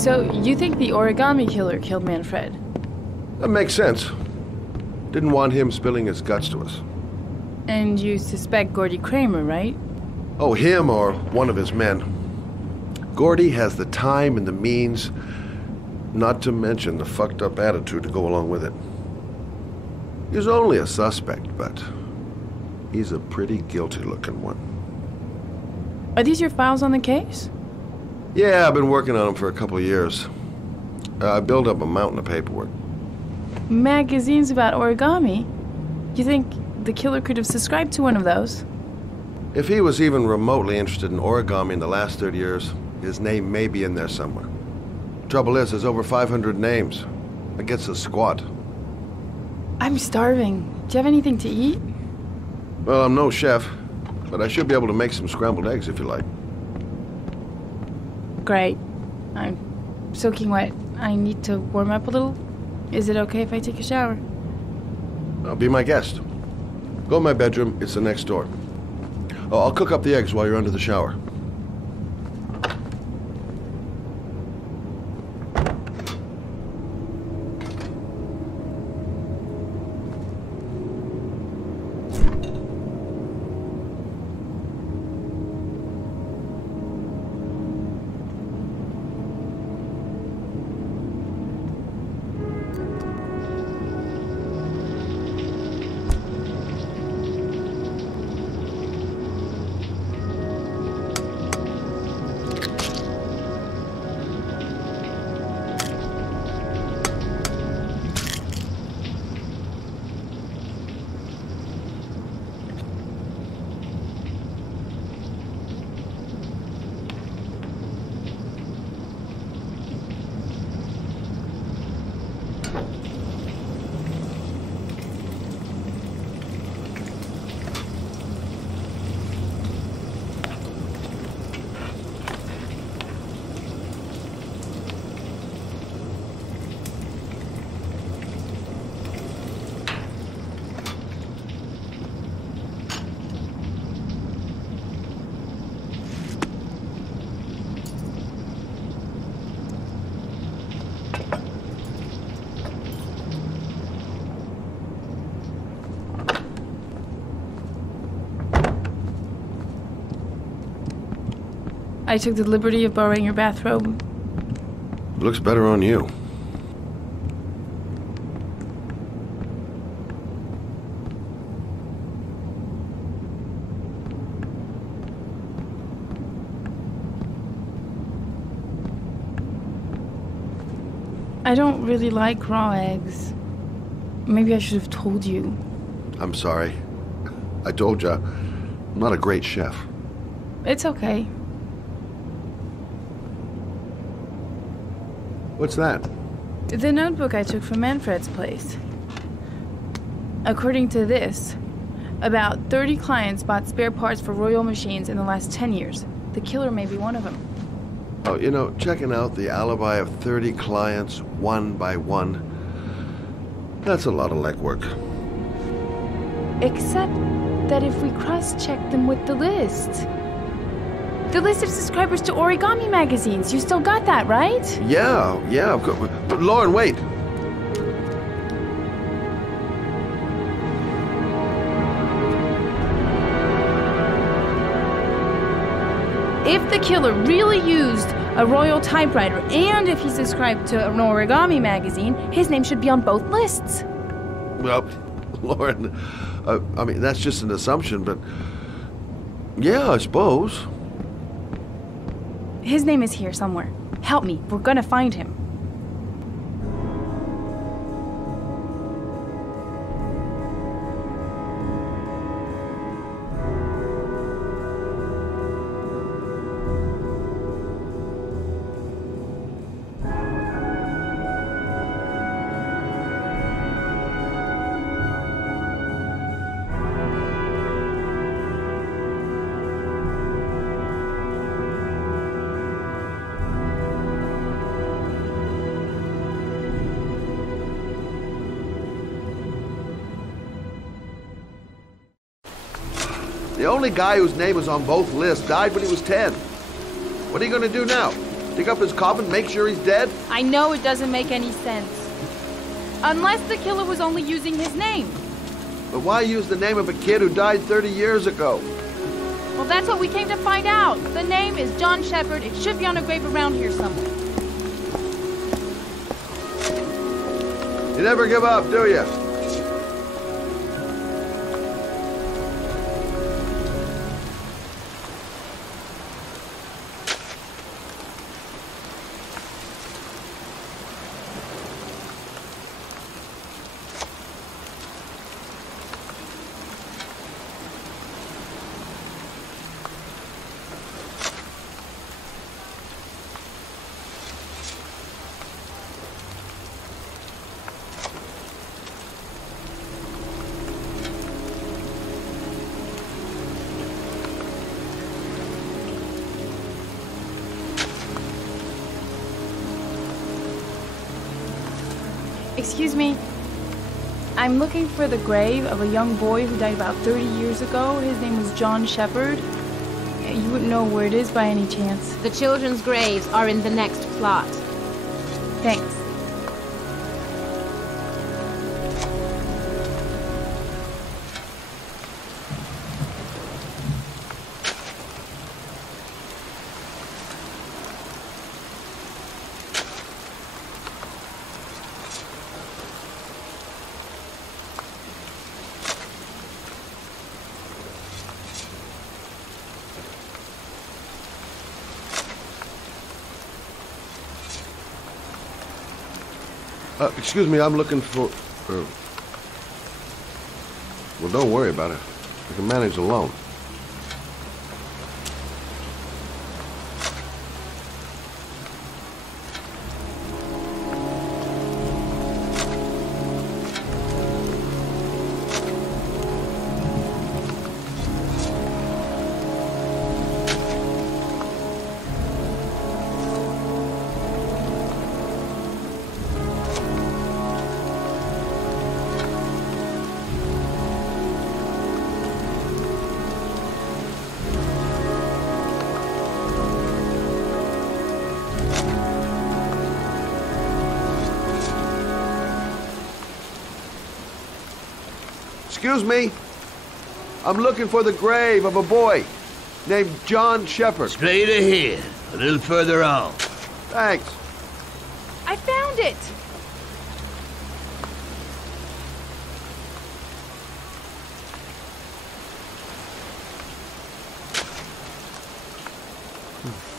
So, you think the Origami killer killed Manfred? That makes sense. Didn't want him spilling his guts to us. And you suspect Gordy Kramer, right? Oh, him or one of his men. Gordy has the time and the means, not to mention the fucked up attitude to go along with it. He's only a suspect, but he's a pretty guilty-looking one. Are these your files on the case? Yeah, I've been working on them for a couple of years. I built up a mountain of paperwork. Magazines about origami? You think the killer could have subscribed to one of those? If he was even remotely interested in origami in the last 30 years, his name may be in there somewhere. Trouble is, there's over 500 names. That gets us squat. I'm starving. Do you have anything to eat? Well, I'm no chef, but I should be able to make some scrambled eggs if you like. Great. I'm soaking wet. I need to warm up a little. Is it okay if I take a shower? Be my guest. Go in my bedroom. It's the next door. Oh, I'll cook up the eggs while you're under the shower. I took the liberty of borrowing your bathrobe. Looks better on you. I don't really like raw eggs. Maybe I should have told you. I'm sorry. I told you, I'm not a great chef. It's okay. What's that? The notebook I took from Manfred's place. According to this, about 30 clients bought spare parts for Royal machines in the last 10 years. The killer may be one of them. Oh, you know, checking out the alibi of 30 clients one by one, that's a lot of legwork. Except that if we cross-check them with the list. The list of subscribers to Origami magazines. You still got that, right? Yeah, of course. But Lauren, wait. If the killer really used a Royal typewriter and if he subscribed to an Origami magazine, his name should be on both lists. Well, Lauren, I mean, that's just an assumption, but yeah, I suppose. His name is here somewhere. Help me. We're gonna find him. The only guy whose name is on both lists died when he was 10. What are you going to do now? Dig up his coffin, make sure he's dead? I know it doesn't make any sense. Unless the killer was only using his name. But why use the name of a kid who died 30 years ago? Well, that's what we came to find out. The name is John Shepard. It should be on a grave around here somewhere. You never give up, do you? Excuse me. I'm looking for the grave of a young boy who died about 30 years ago. His name was John Shepard. You wouldn't know where it is by any chance. The children's graves are in the next plot. Thanks. Excuse me, I'm looking for... Well, don't worry about it. I can manage alone. Excuse me. I'm looking for the grave of a boy named John Shepard. Straight ahead. A little further on. Thanks. I found it!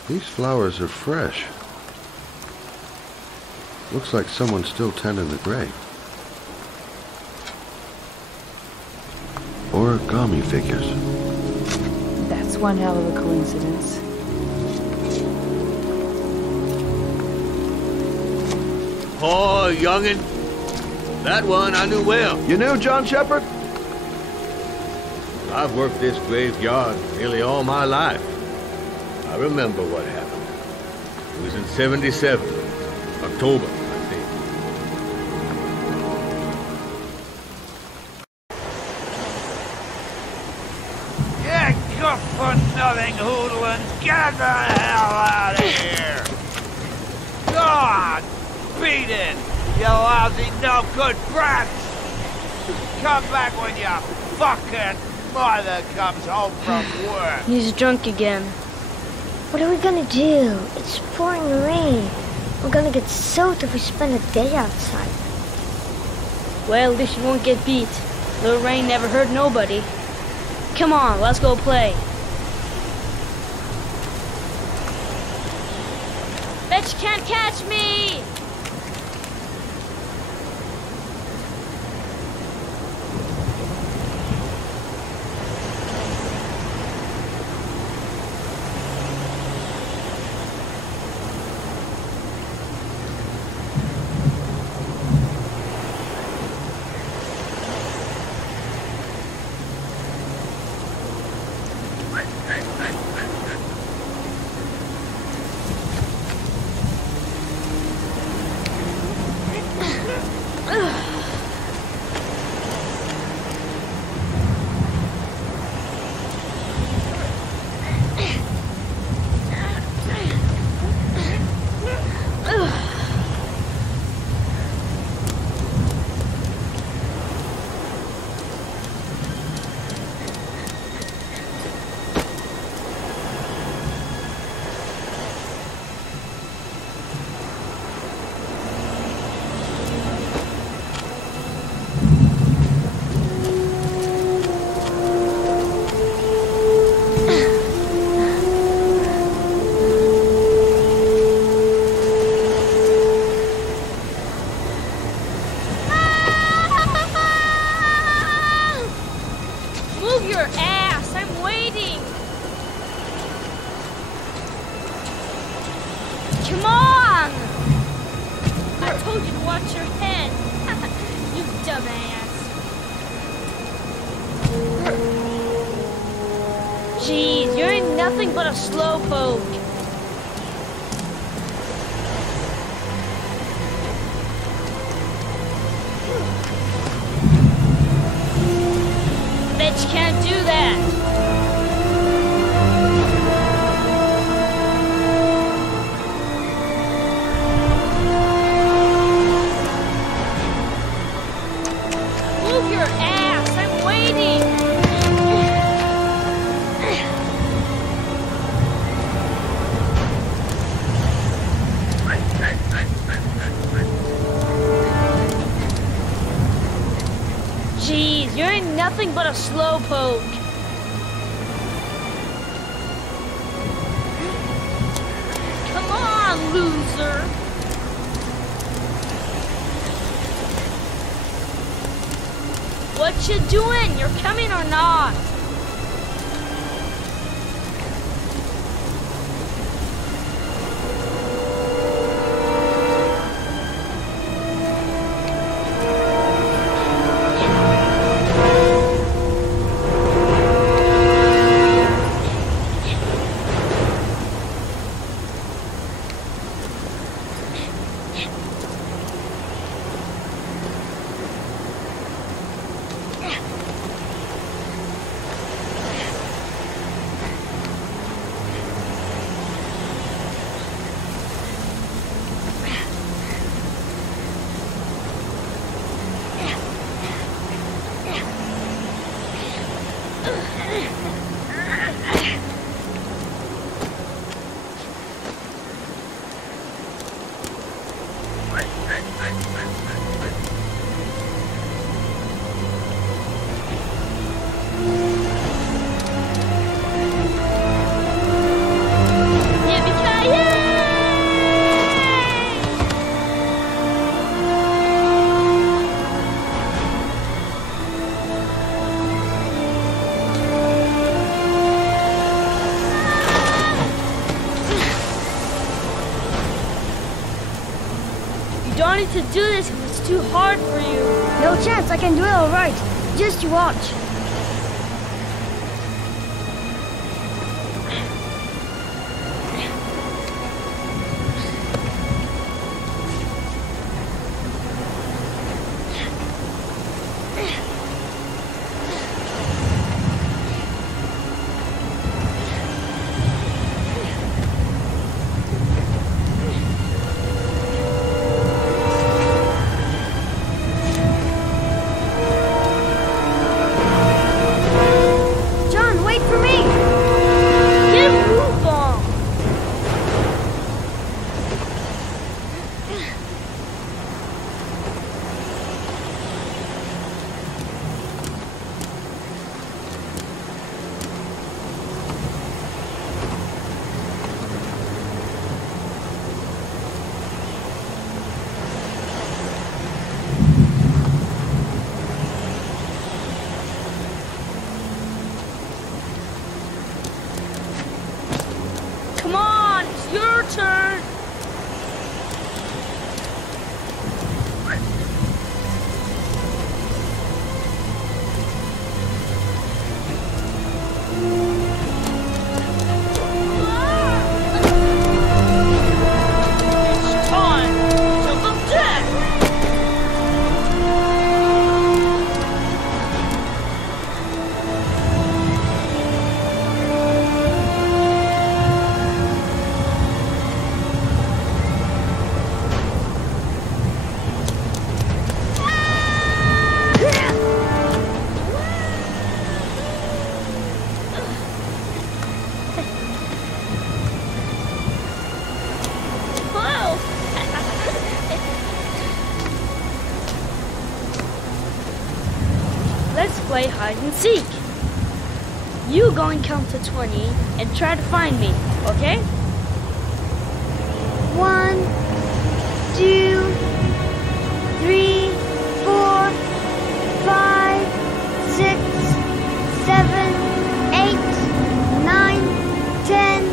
These flowers are fresh. Looks like someone's still tending the grave. Origami figures. That's one hell of a coincidence. Oh, youngin'. That one I knew well. You knew John Shepard? I've worked this graveyard nearly all my life. I remember what happened. It was in 77, October, I think. Yeah, good for nothing hoodlums. Get the hell out of here! God! Beat it! You lousy no good brats! Come back when your fucking mother comes home from work! He's drunk again. What are we gonna do? It's pouring rain. We're gonna get soaked if we spend a day outside. Well, at least you won't get beat. Little rain never hurt nobody. Come on, let's go play. Bet you can't catch me! watch your head. You dumbass. Jeez, you're nothing but a slowpoke. Bet you can't do that. Move your ass, I'm waiting. Jeez, you're nothing but a slowpoke. Come on, loser. What you doing? You're coming or not? You don't need to do this if it's too hard for you. No chance, I can do it all right. Just you watch. Come on, it's your turn. It's time to the death. Let's play hide and seek. You go and count to 20 and try to find me, okay? 1, 2, 3, 4, 5, 6, 7, 8, 9, 10,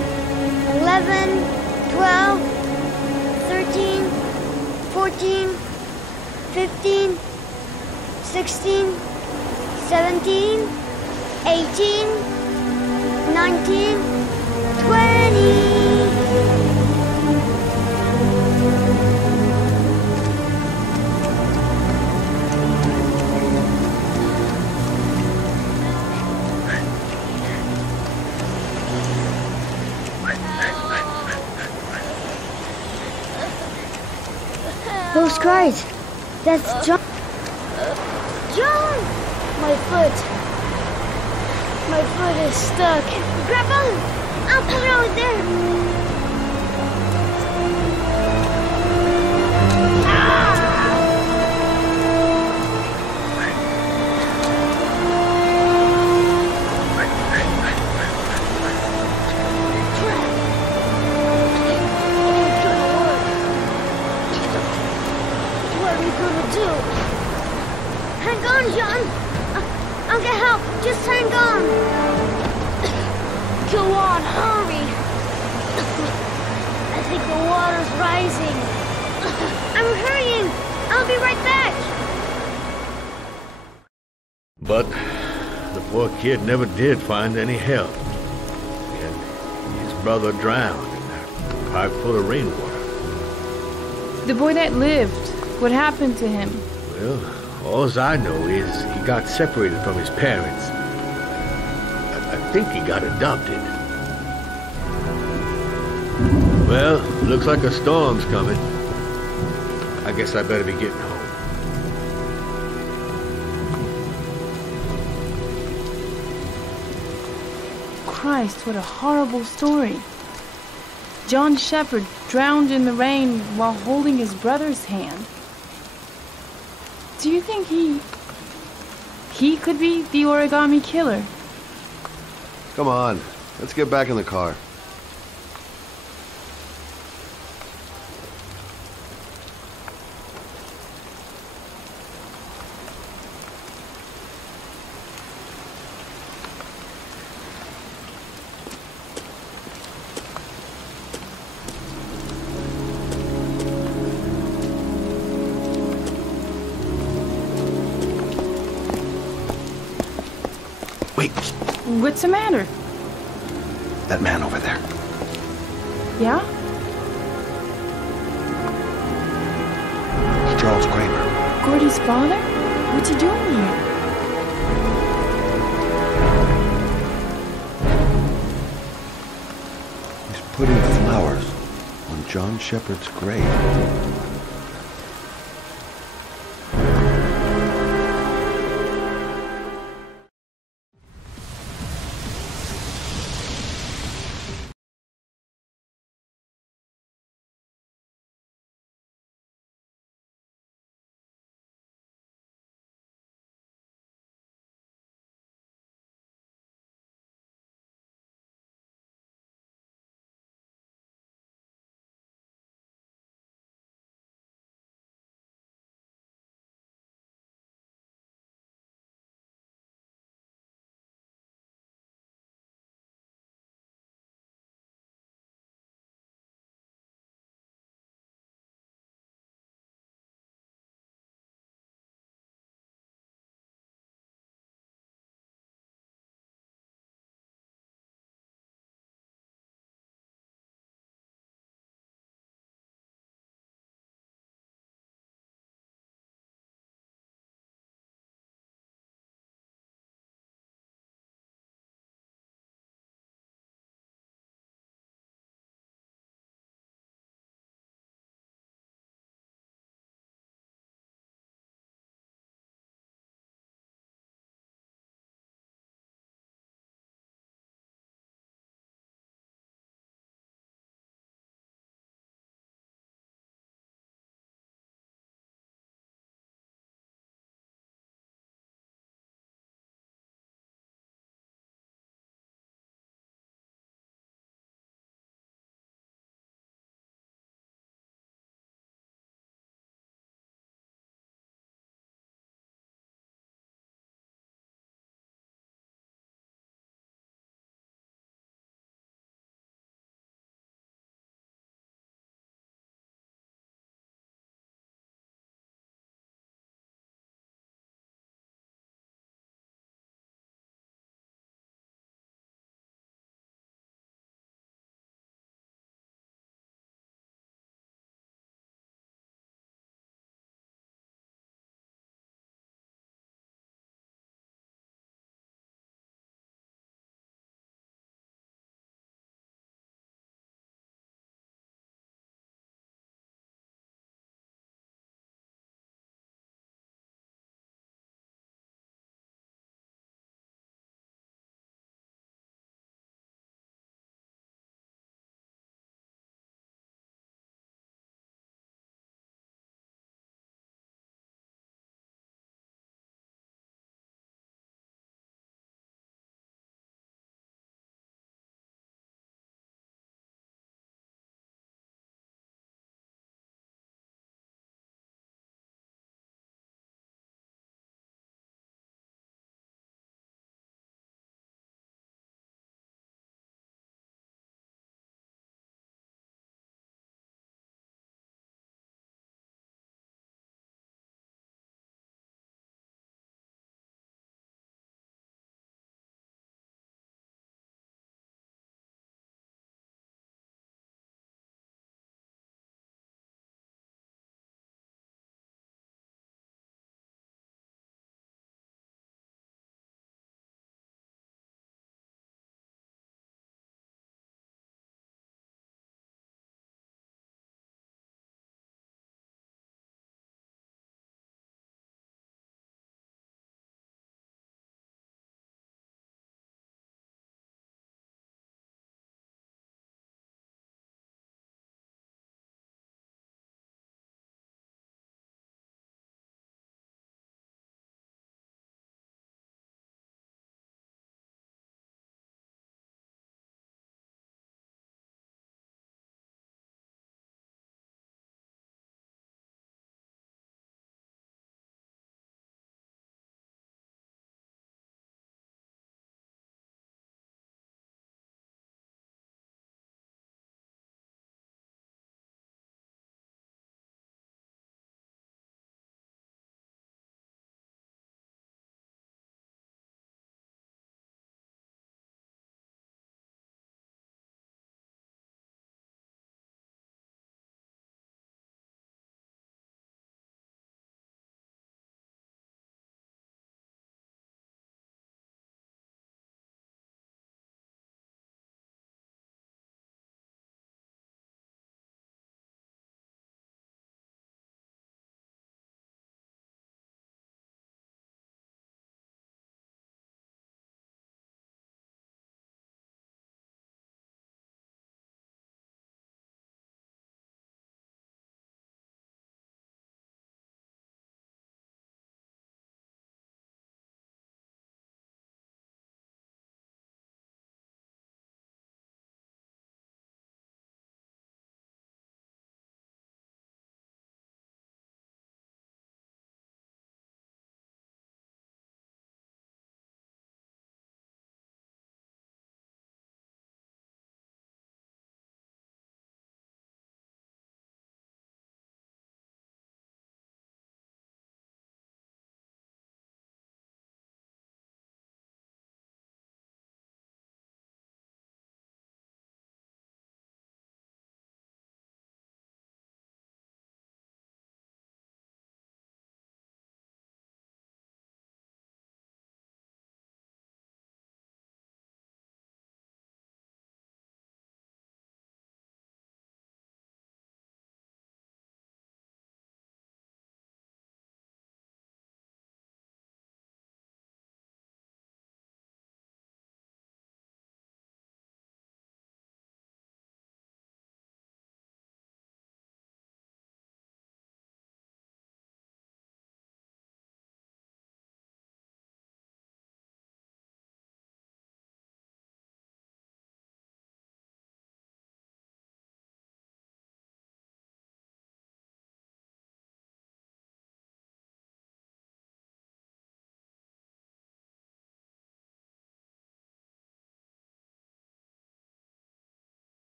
11, 12, 13, 14, 15, 16, 17, 18, 19, 20. Those cries. That's John. John! My foot. My foot is stuck. Grab on! I'll put it over there. Hang on, John. I'll get help. Just hang on. Go on, hurry. I think the water's rising. I'm hurrying. I'll be right back. But the poor kid never did find any help. And his brother drowned in that pipe full of rainwater. The boy that lived, what happened to him? Well, all I know is he got separated from his parents. I think he got adopted. Well, looks like a storm's coming. I guess I better be getting home. Christ, what a horrible story. John Shepherd drowned in the rain while holding his brother's hand. Do you think he could be the Origami killer? Come on, let's get back in the car. Wait, What's the matter? that man over there. Yeah? It's Charles Kramer. Gordy's father? What's he doing here? He's putting flowers on John Shepherd's grave.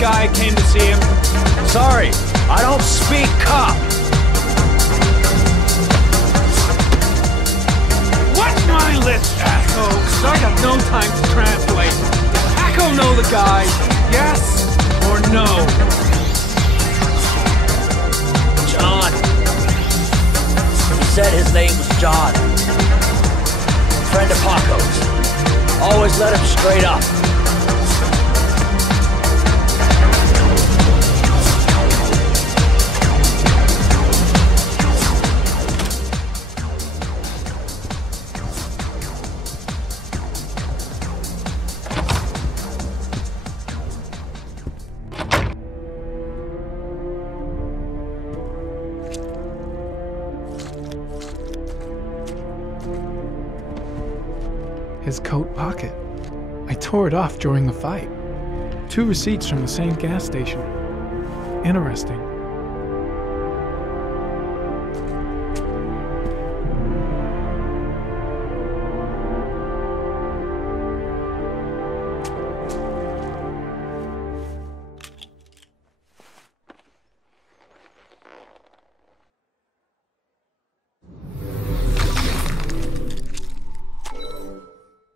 Guy came to see him. Sorry, I don't speak cop. What's my list, Paco? I got no time to translate. Does Paco know the guy? Yes or no? John. He said his name was John. Friend of Paco's. Always let him straight up. His coat pocket. I tore it off during the fight. 2 receipts from the same gas station. Interesting.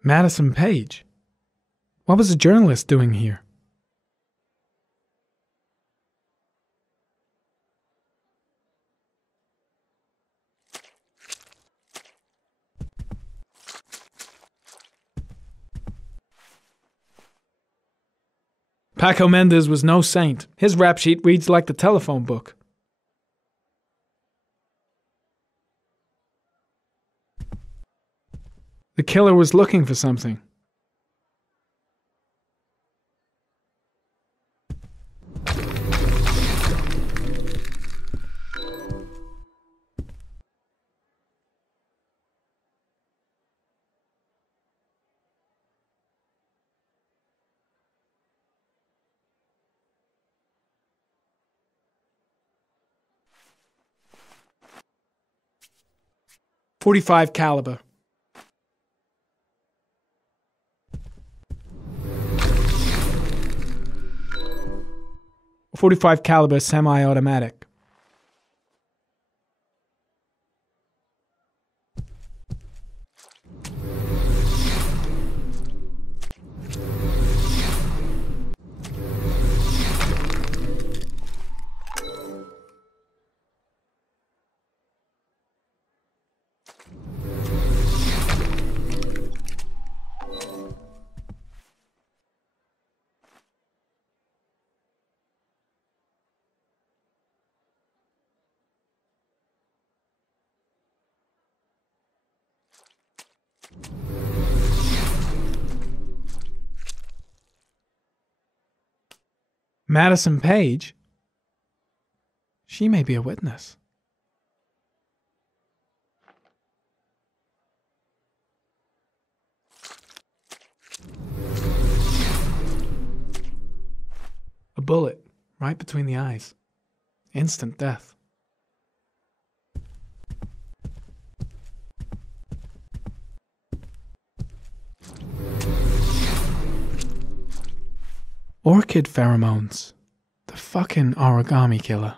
Madison Page. What was a journalist doing here? Paco Mendez was no saint. His rap sheet reads like the telephone book. The killer was looking for something. .45 caliber. .45 caliber semi-automatic. Madison Page? She may be a witness. A bullet right between the eyes. Instant death. Orchid pheromones. The fucking origami killer.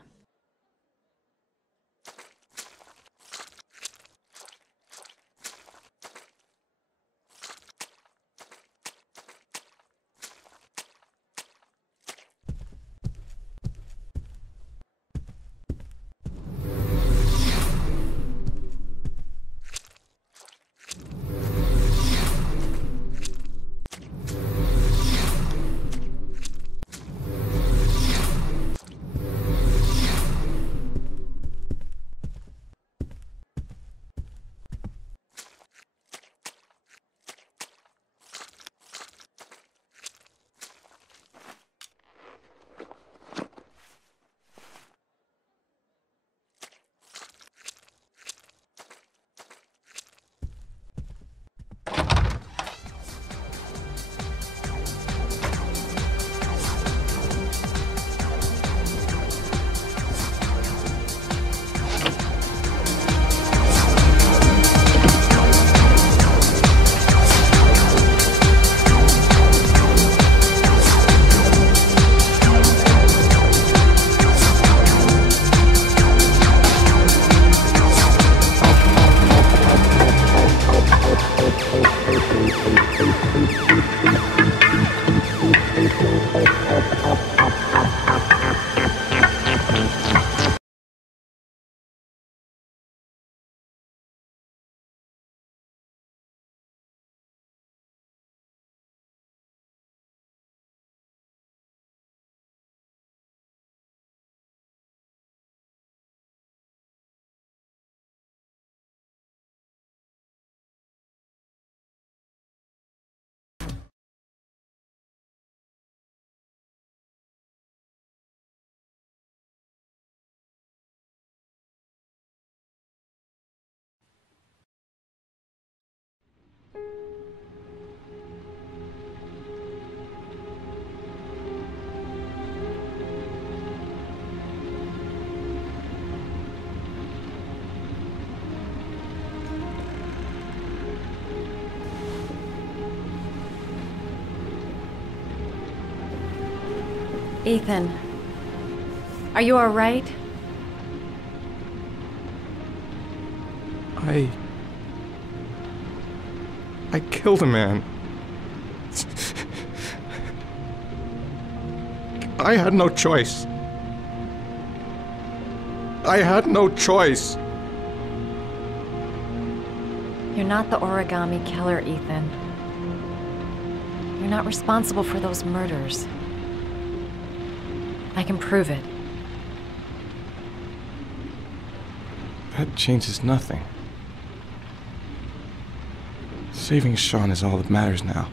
Ethan, are you all right? I killed a man. I had no choice. I had no choice. You're not the origami killer, Ethan. You're not responsible for those murders. I can prove it. That changes nothing. Saving Sean is all that matters now.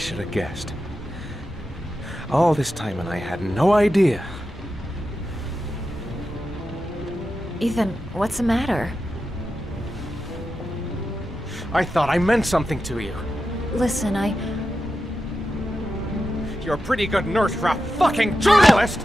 should have guessed. All this time and I had no idea. Ethan, what's the matter? I thought I meant something to you. Listen, You're a pretty good nurse for a fucking journalist!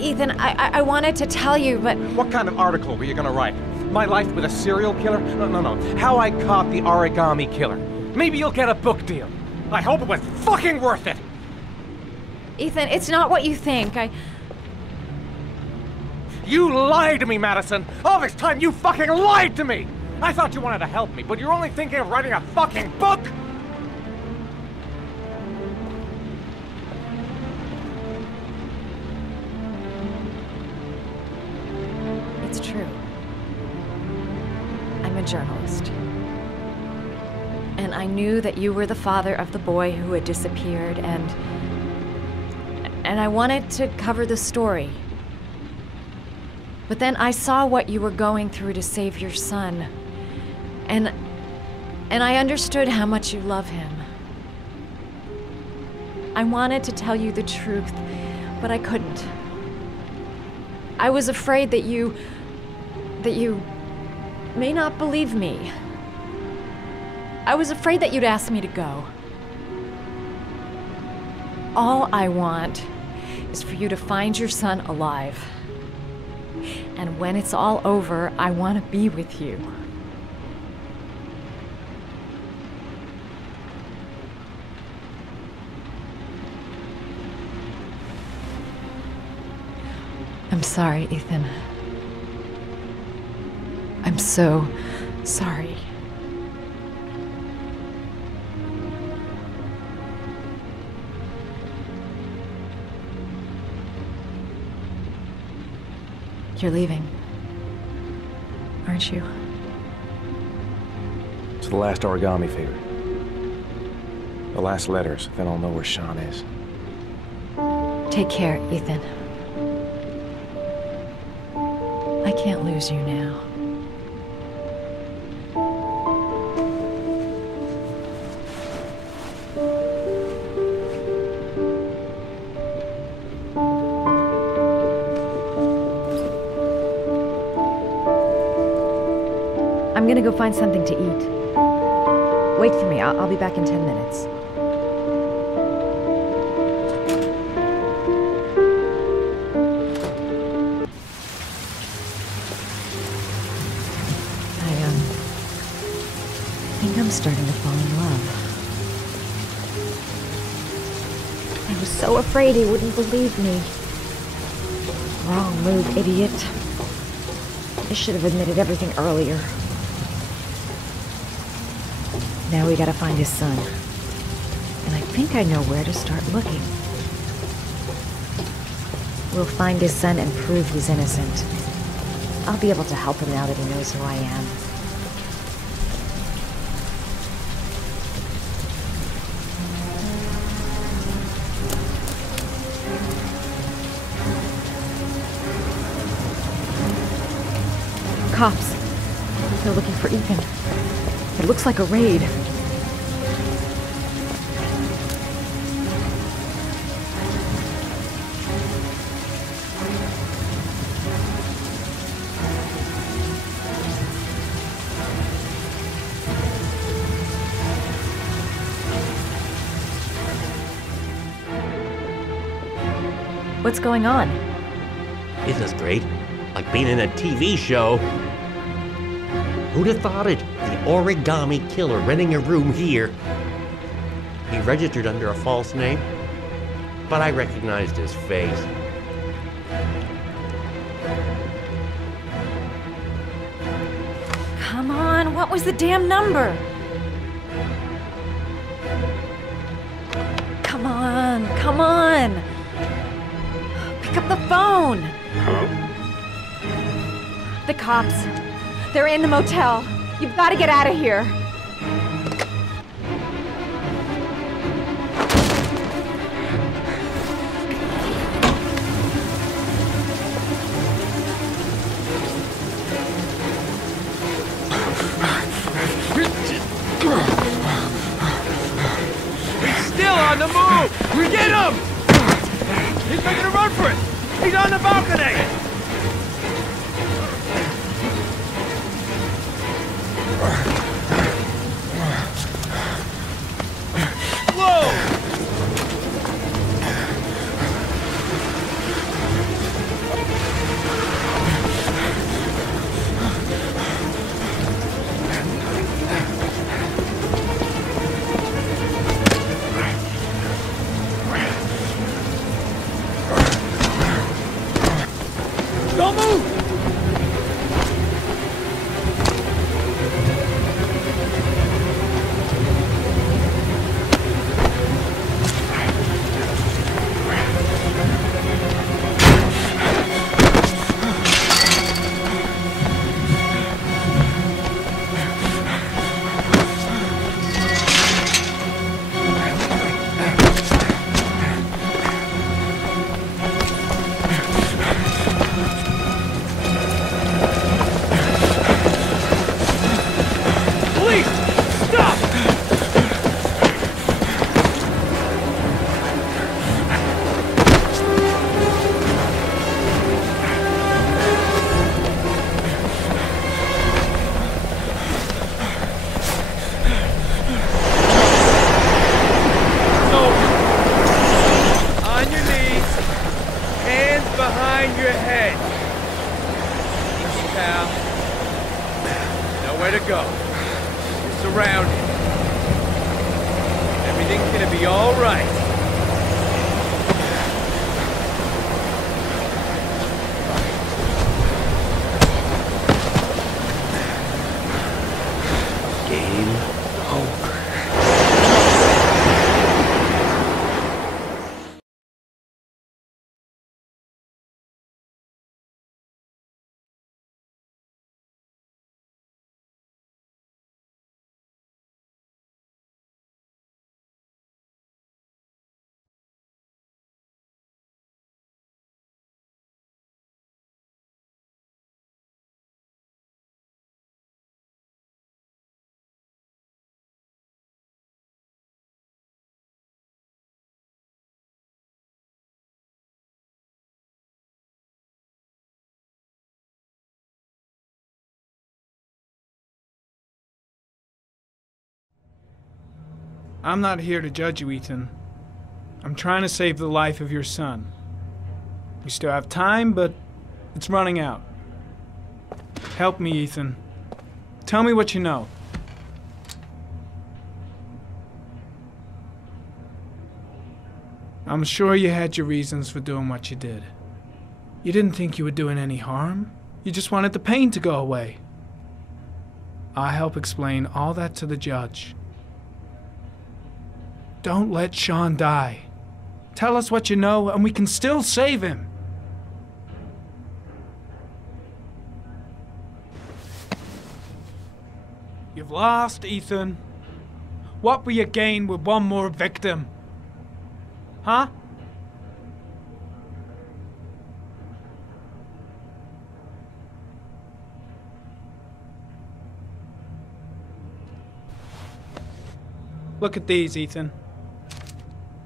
Ethan, I wanted to tell you, but... What kind of article were you gonna write? My life with a serial killer? No. How I caught the Origami killer. Maybe you'll get a book deal. I hope it was fucking worth it! Ethan, it's not what you think. You lied to me, Madison! All this time you fucking lied to me! I thought you wanted to help me, but you're only thinking of writing a fucking book! It's true. I'm a journalist. And I knew that you were the father of the boy who had disappeared, and I wanted to cover the story. But then I saw what you were going through to save your son. And I understood how much you love him. I wanted to tell you the truth, but I couldn't. I was afraid that you may not believe me. I was afraid that you'd ask me to go. All I want is for you to find your son alive. And when it's all over, I want to be with you. I'm sorry, Ethan. I'm so sorry. You're leaving, aren't you? It's the last Origami favor. The last letters, then I'll know where Sean is. Take care, Ethan. I can't lose you now. I'm gonna go find something to eat. Wait for me. I'll be back in 10 minutes. I think I'm starting to fall in love. I was so afraid he wouldn't believe me. Wrong move, idiot. I should have admitted everything earlier. Now we gotta find his son. And I think I know where to start looking. We'll find his son and prove he's innocent. I'll be able to help him now that he knows who I am. Cops. They're looking for Ethan. It looks like a raid. What's going on? Isn't this great? Like being in a TV show. Who'd have thought it? The Origami killer renting a room here. He registered under a false name, but I recognized his face. Come on, what was the damn number? Come on, come on! Pick up the phone! Hello? The cops. They're in the motel. You've got to get out of here. We get him! He's making a run for it! He's on the balcony! Whoa! Don't move! Behind your head. Easy, pal. Nowhere to go. You're surrounded. Everything's gonna be all right. Game over. I'm not here to judge you, Ethan. I'm trying to save the life of your son. We still have time, but it's running out. Help me, Ethan. Tell me what you know. I'm sure you had your reasons for doing what you did. You didn't think you were doing any harm. You just wanted the pain to go away. I'll help explain all that to the judge. Don't let Sean die. Tell us what you know, and we can still save him. You've lost, Ethan. What will you gain with one more victim? Huh? Look at these, Ethan.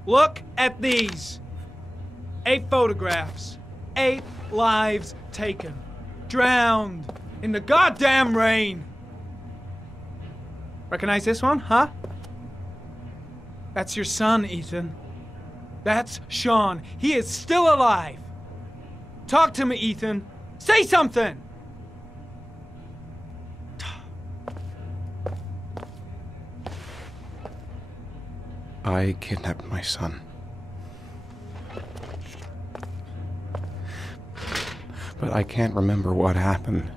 Look at these. 8 photographs. 8 lives taken. Drowned in the goddamn rain. Recognize this one, huh? That's your son, Ethan. That's Sean. He is still alive. Talk to me, Ethan. Say something! I kidnapped my son. But I can't remember what happened.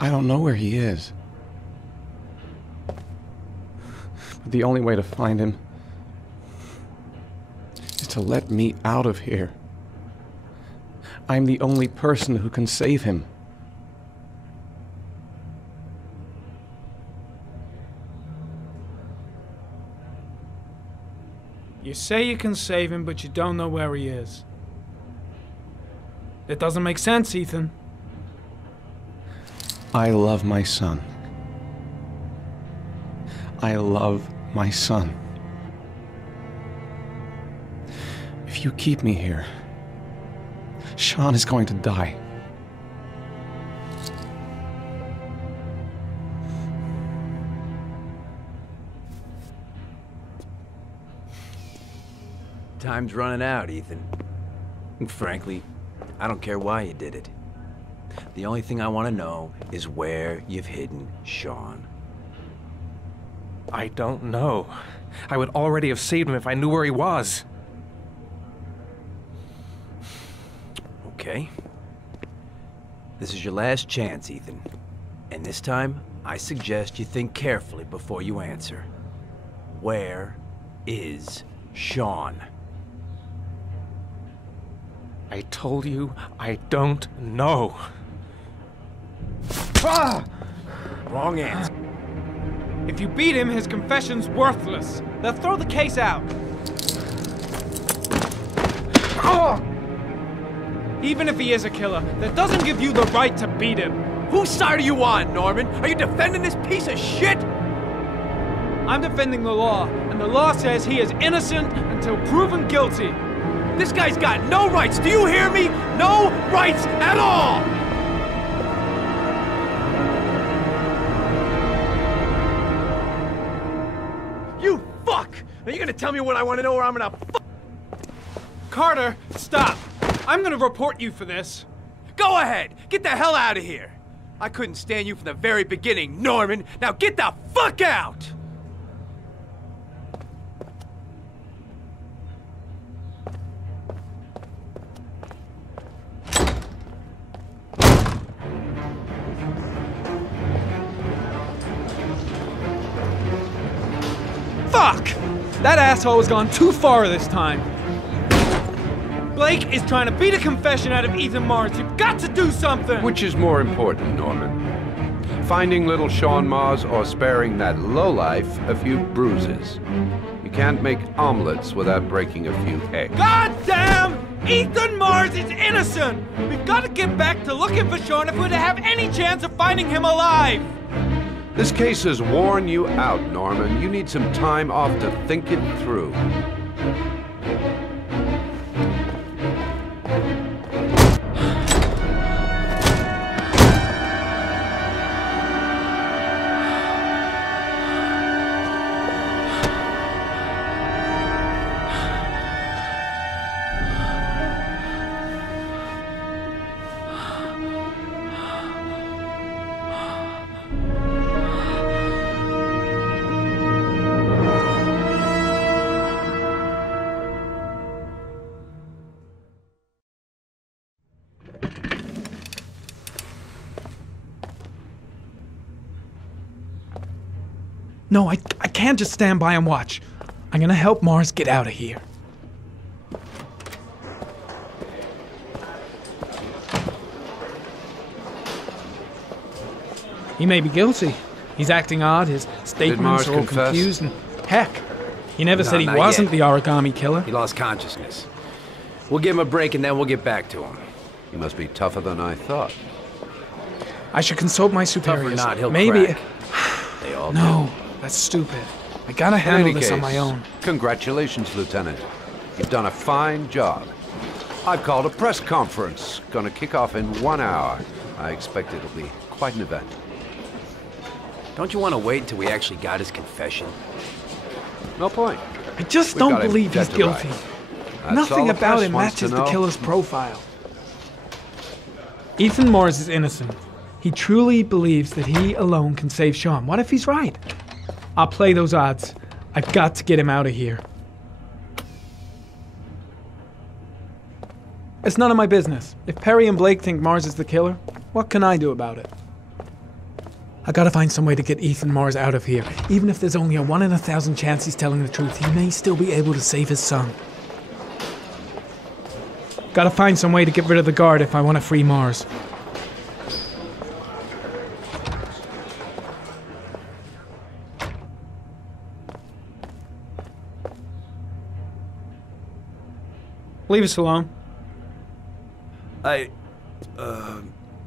I don't know where he is. But the only way to find him is to let me out of here. I'm the only person who can save him. You say you can save him, but you don't know where he is. It doesn't make sense, Ethan. I love my son. I love my son. If you keep me here, Sean is going to die. Time's running out, Ethan. And frankly, I don't care why you did it. The only thing I want to know is where you've hidden Sean. I don't know. I would already have saved him if I knew where he was. Okay. This is your last chance, Ethan. And this time, I suggest you think carefully before you answer. Where is Sean? I told you I don't know. Ah! Wrong answer. If you beat him, his confession's worthless. They'll throw the case out. Oh! Even if he is a killer, that doesn't give you the right to beat him. Whose side are you on, Norman? Are you defending this piece of shit? I'm defending the law, and the law says he is innocent until proven guilty. This guy's got no rights, do you hear me? No rights at all! You fuck! Are you gonna tell me what I want to know or I'm gonna Carter, stop! I'm gonna report you for this. Go ahead! Get the hell out of here! I couldn't stand you from the very beginning, Norman! Now get the fuck out! Fuck! That asshole has gone too far this time. Blake is trying to beat a confession out of Ethan Mars. You've got to do something! Which is more important, Norman? Finding little Sean Mars or sparing that lowlife a few bruises? You can't make omelets without breaking a few eggs. God damn! Ethan Mars is innocent! We've got to get back to looking for Sean if we're to have any chance of finding him alive! This case has worn you out, Norman. You need some time off to think it through. No, I can't just stand by and watch. I'm gonna help Mars get out of here. He may be guilty. He's acting odd, his statements are all confused, and heck, he never said he wasn't the Origami killer. He lost consciousness. We'll give him a break and then we'll get back to him. He must be tougher than I thought. I should consult my superiors. Tough or not, he'll Maybe. crack. They all No, that's stupid. I gotta handle this on my own. Congratulations, Lieutenant. You've done a fine job. I've called a press conference. Gonna kick off in 1 hour. I expect it'll be quite an event. Don't you want to wait until we actually got his confession? No point. I just We've don't got him believe he's dead to guilty. rights. That's Nothing all the about press him wants to matches the know. killer's profile. Ethan Mars is innocent. He truly believes that he alone can save Sean. What if he's right? I'll play those odds. I've got to get him out of here. It's none of my business. If Perry and Blake think Mars is the killer, what can I do about it? I gotta find some way to get Ethan Mars out of here. Even if there's only a 1 in 1,000 chance he's telling the truth, he may still be able to save his son. Gotta find some way to get rid of the guard if I want to free Mars. Leave us alone.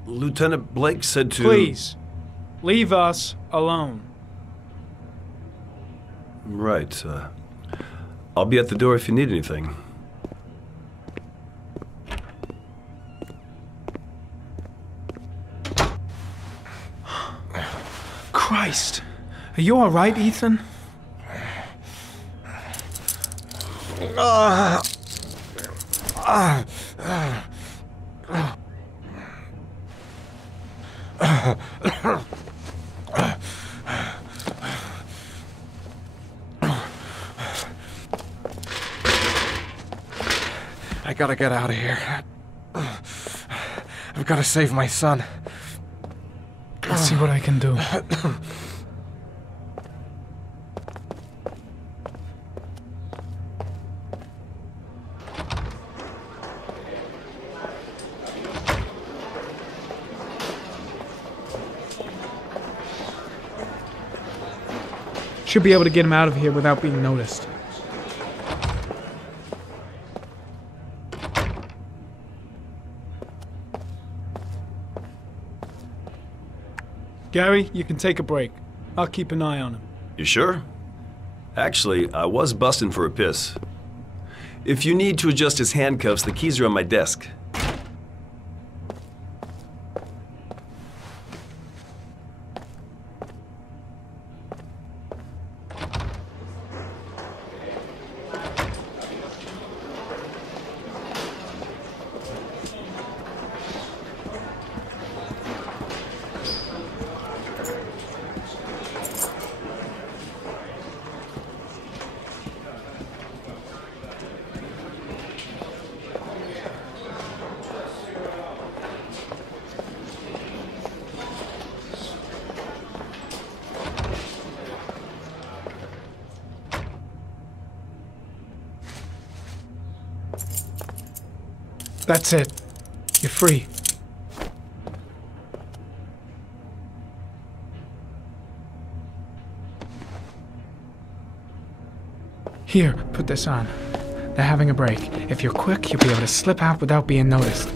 Lieutenant Blake said to... Please, leave us alone. Right, I'll be at the door if you need anything. Christ. Are you all right, Ethan? I gotta get out of here. I've gotta save my son. I'll see what I can do. Should be able to get him out of here without being noticed. Gary, you can take a break. I'll keep an eye on him. You sure? Actually, I was busting for a piss. If you need to adjust his handcuffs, the keys are on my desk. That's it. You're free. Here, put this on. They're having a break. If you're quick, you'll be able to slip out without being noticed.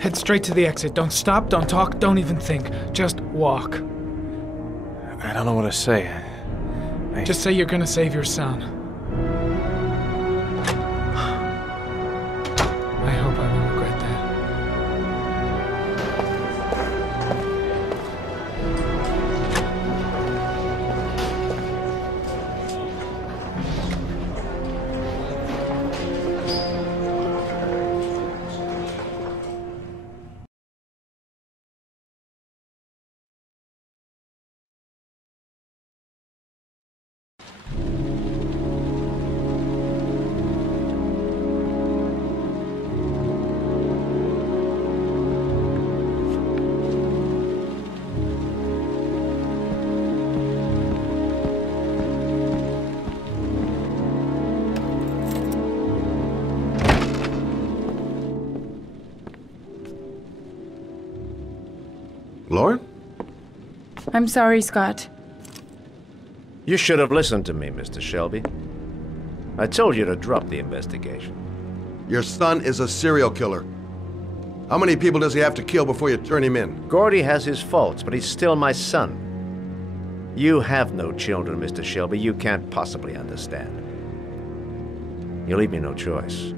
Head straight to the exit. Don't stop, don't talk, don't even think. Just walk. I don't know what to say. Just say you're gonna save your son. I hope I won't regret that. Lauren? I'm sorry, Scott. You should have listened to me, Mr. Shelby. I told you to drop the investigation. Your son is a serial killer. How many people does he have to kill before you turn him in? Gordy has his faults, but he's still my son. You have no children, Mr. Shelby. You can't possibly understand. You leave me no choice.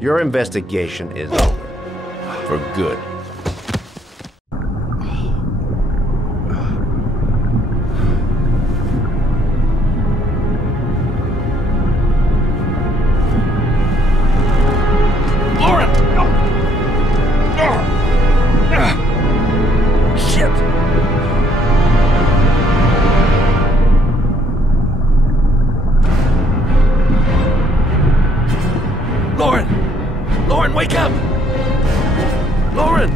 Your investigation is over. For good. Lauren, wake up! Lauren!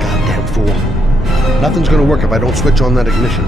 Goddamn fool. Nothing's gonna work if I don't switch on that ignition.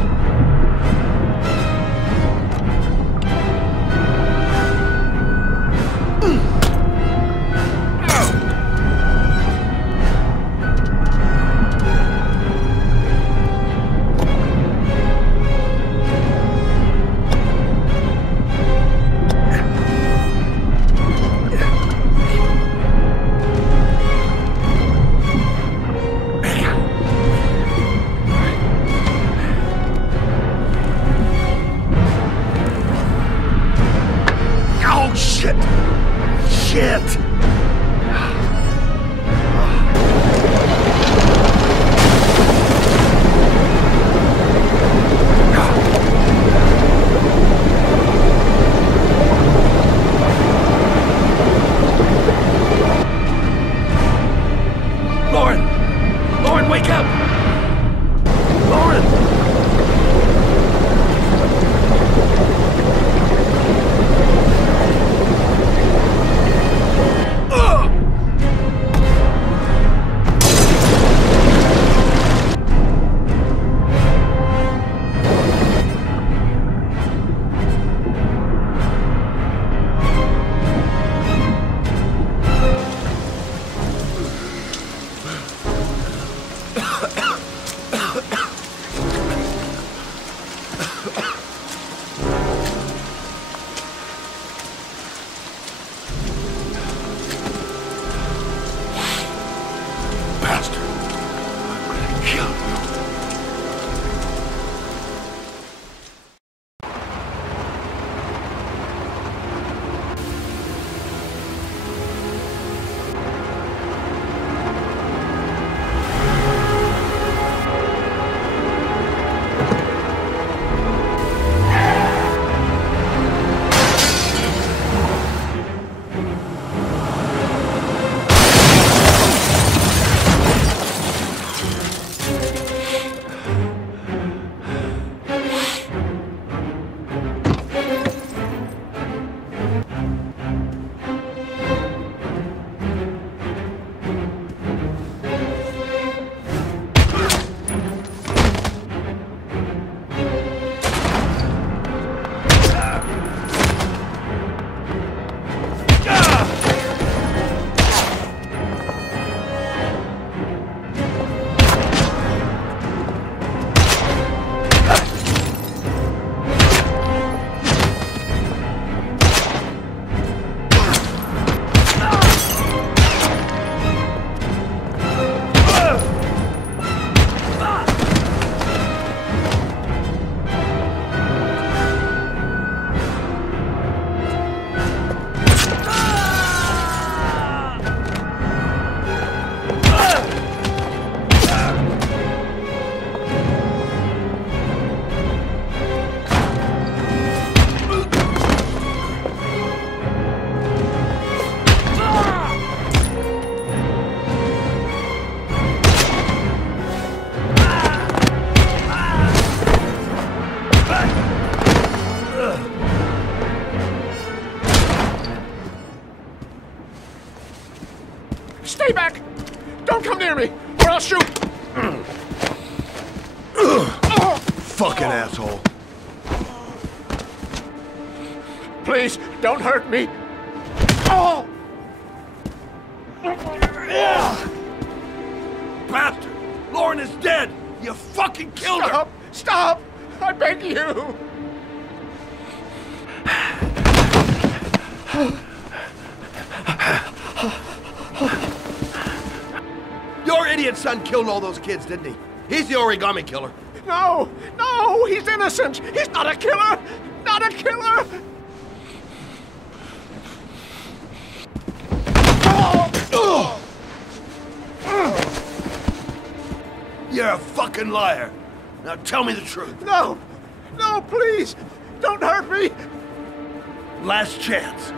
near me, or I'll shoot! Fucking asshole. Please, don't hurt me. Oh! Bastard! Lauren is dead! You fucking killed her! Stop! I beg you! Your idiot son killed all those kids, didn't he? He's the origami killer. No! No! He's innocent! He's not a killer! Not a killer! You're a fucking liar. Now tell me the truth. No! No, please! Don't hurt me! Last chance.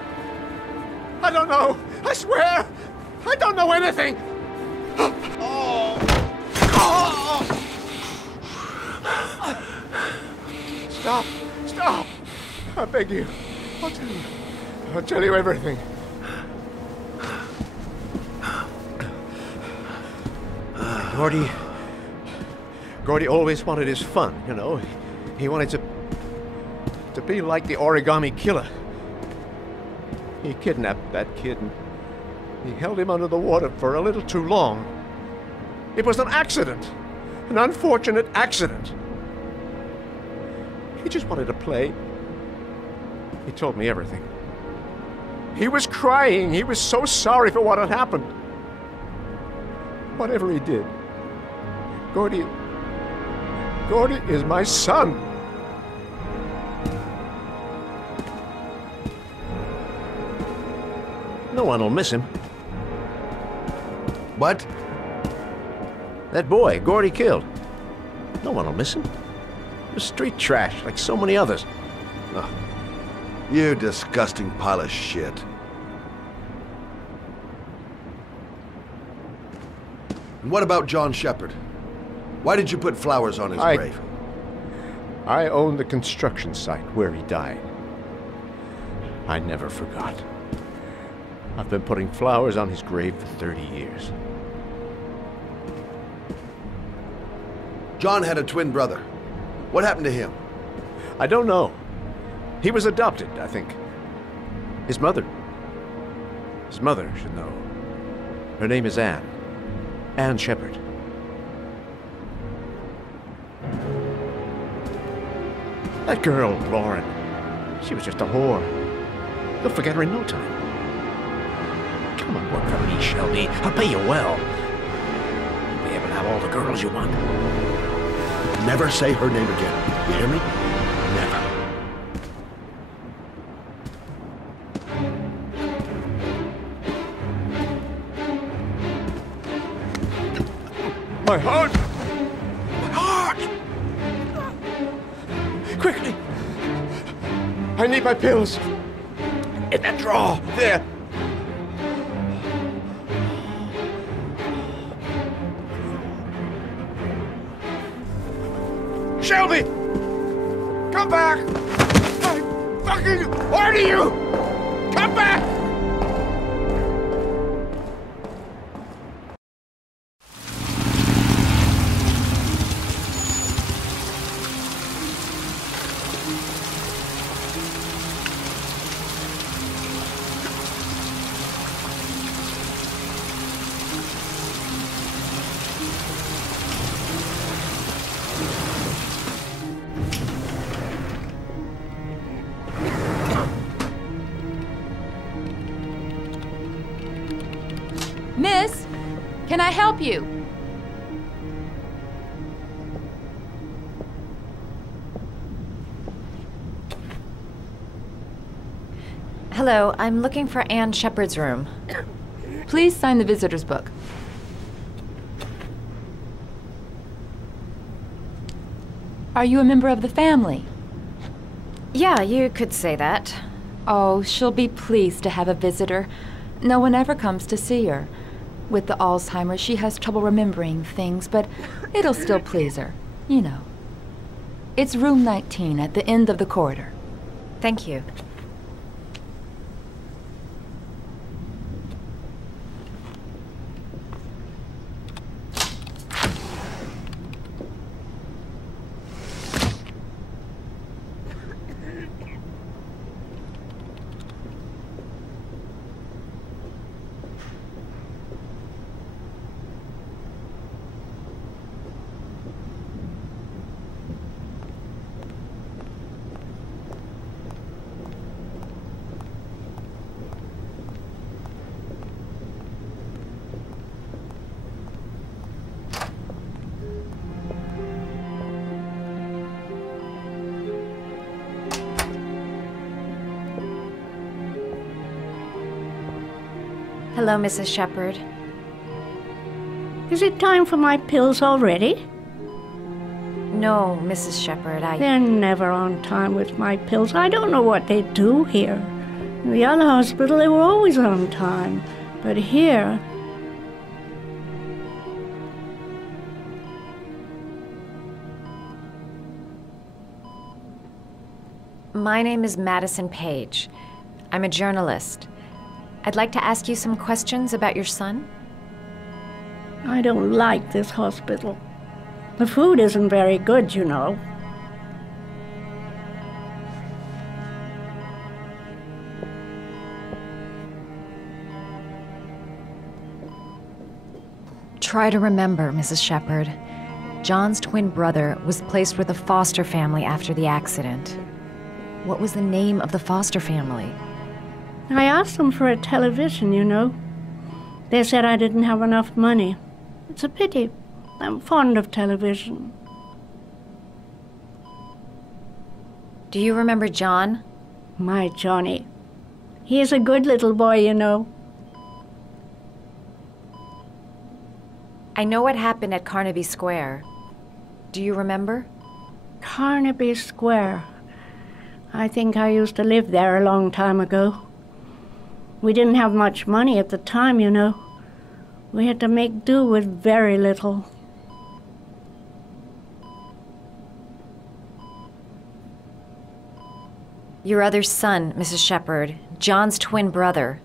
I don't know. I swear! I don't know anything! Stop! Stop! I beg you. I'll tell you. I'll tell you everything. Gordy always wanted his fun, you know. He wanted to be like the origami killer. He kidnapped that kid and he held him under the water for a little too long. It was an accident. An unfortunate accident. He just wanted to play. He told me everything. He was crying. He was so sorry for what had happened. Whatever he did, Gordy is my son. No one will miss him. What? That boy, Gordy killed. No one will miss him. He was street trash, like so many others. Oh, you disgusting pile of shit. And what about John Shepard? Why did you put flowers on his grave? I own the construction site where he died. I never forgot. I've been putting flowers on his grave for 30 years. John had a twin brother. What happened to him? I don't know. He was adopted, I think. His mother should know. Her name is Anne. Anne Shepard. That girl, Lauren, she was just a whore. You'll forget her in no time. Come on, work for me, Shelby. I'll pay you well. You'll be able to have all the girls you want. Never say her name again. You hear me? Never. My heart! My heart! Quickly! I need my pills. In that drawer. There. Shelby! Come back! I fucking order you! Come back! Miss, can I help you? Hello, I'm looking for Anne Shepard's room. Please sign the visitor's book. Are you a member of the family? Yeah, you could say that. Oh, she'll be pleased to have a visitor. No one ever comes to see her. With the Alzheimer's, she has trouble remembering things, but it'll still please her. You know. It's room 19 at the end of the corridor. Thank you. Hello, Mrs. Shepherd. Is it time for my pills already? No, Mrs. Shepherd, They're never on time with my pills. I don't know what they do here. In the other hospital, they were always on time. But here... My name is Madison Page. I'm a journalist. I'd like to ask you some questions about your son. I don't like this hospital. The food isn't very good, you know. Try to remember, Mrs. Shepherd. John's twin brother was placed with a foster family after the accident. What was the name of the foster family? I asked them for a television, you know. They said I didn't have enough money. It's a pity. I'm fond of television. Do you remember John? My Johnny. He is a good little boy, you know. I know what happened at Carnaby Square. Do you remember? Carnaby Square. I think I used to live there a long time ago. We didn't have much money at the time, you know. We had to make do with very little. Your other son, Mrs. Shepherd, John's twin brother.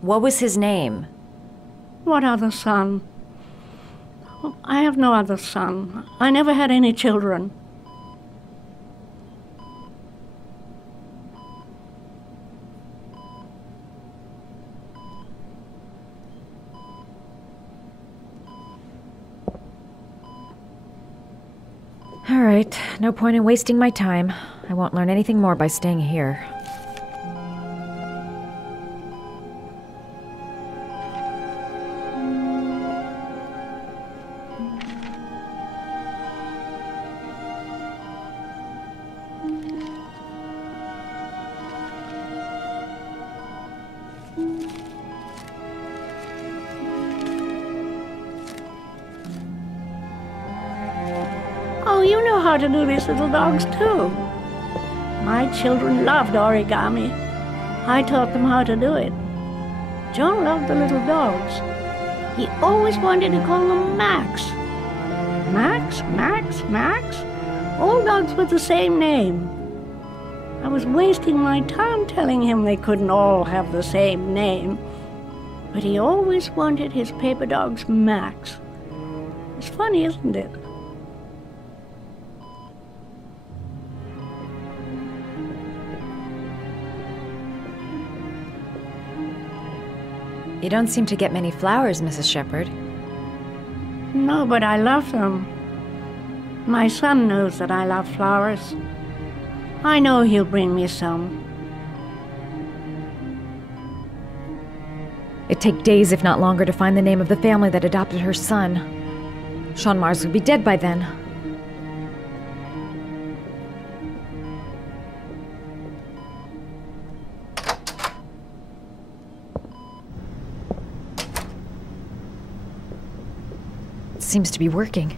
What was his name? What other son? I have no other son. I never had any children. All right, no point in wasting my time. I won't learn anything more by staying here. Oh, you know how to do these little dogs, too. My children loved origami. I taught them how to do it. John loved the little dogs. He always wanted to call them Max. Max, Max, Max. All dogs with the same name. I was wasting my time telling him they couldn't all have the same name. But he always wanted his paper dogs Max. It's funny, isn't it? You don't seem to get many flowers, Mrs. Shepherd. No, but I love them. My son knows that I love flowers. I know he'll bring me some. It'd take days, if not longer, to find the name of the family that adopted her son. Sean Mars would be dead by then. It seems to be working.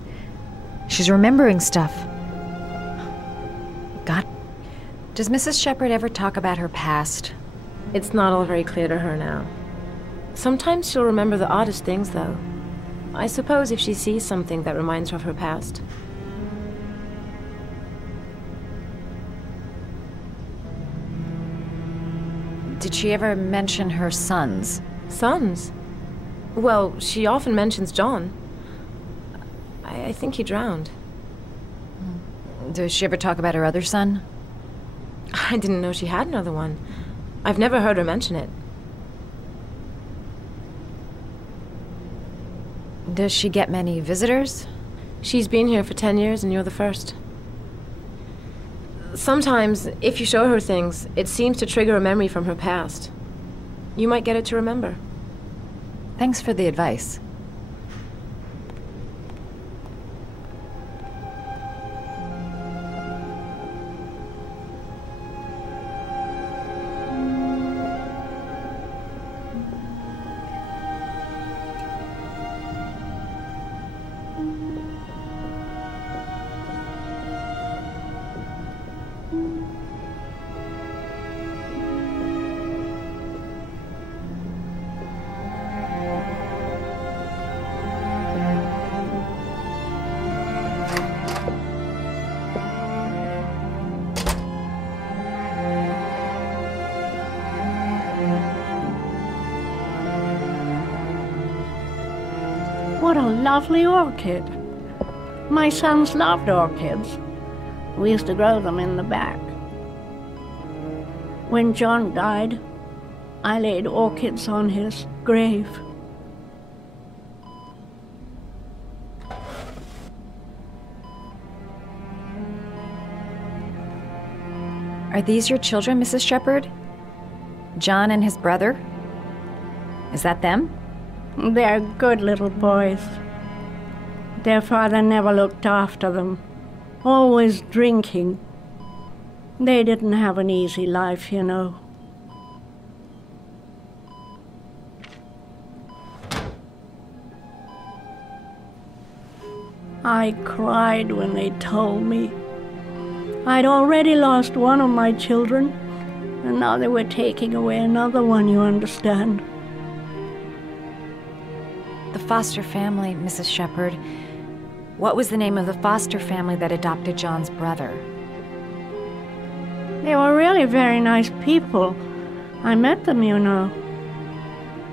She's remembering stuff. God. Does Mrs. Shepherd ever talk about her past? It's not all very clear to her now. Sometimes she'll remember the oddest things, though. I suppose if she sees something that reminds her of her past. Did she ever mention her sons? Sons? Well, she often mentions John. I think he drowned. Does she ever talk about her other son? I didn't know she had another one. I've never heard her mention it. Does she get many visitors? She's been here for 10 years and you're the first. Sometimes, if you show her things, it seems to trigger a memory from her past. You might get it to remember. Thanks for the advice. What a lovely orchid. My sons loved orchids. We used to grow them in the back. When John died, I laid orchids on his grave. Are these your children, Mrs. Shepherd? John and his brother? Is that them? They're good little boys. Their father never looked after them, always drinking. They didn't have an easy life, you know. I cried when they told me. I'd already lost one of my children, and now they were taking away another one, you understand. The foster family, Mrs. Shepherd. What was the name of the foster family that adopted John's brother? They were really very nice people. I met them, you know.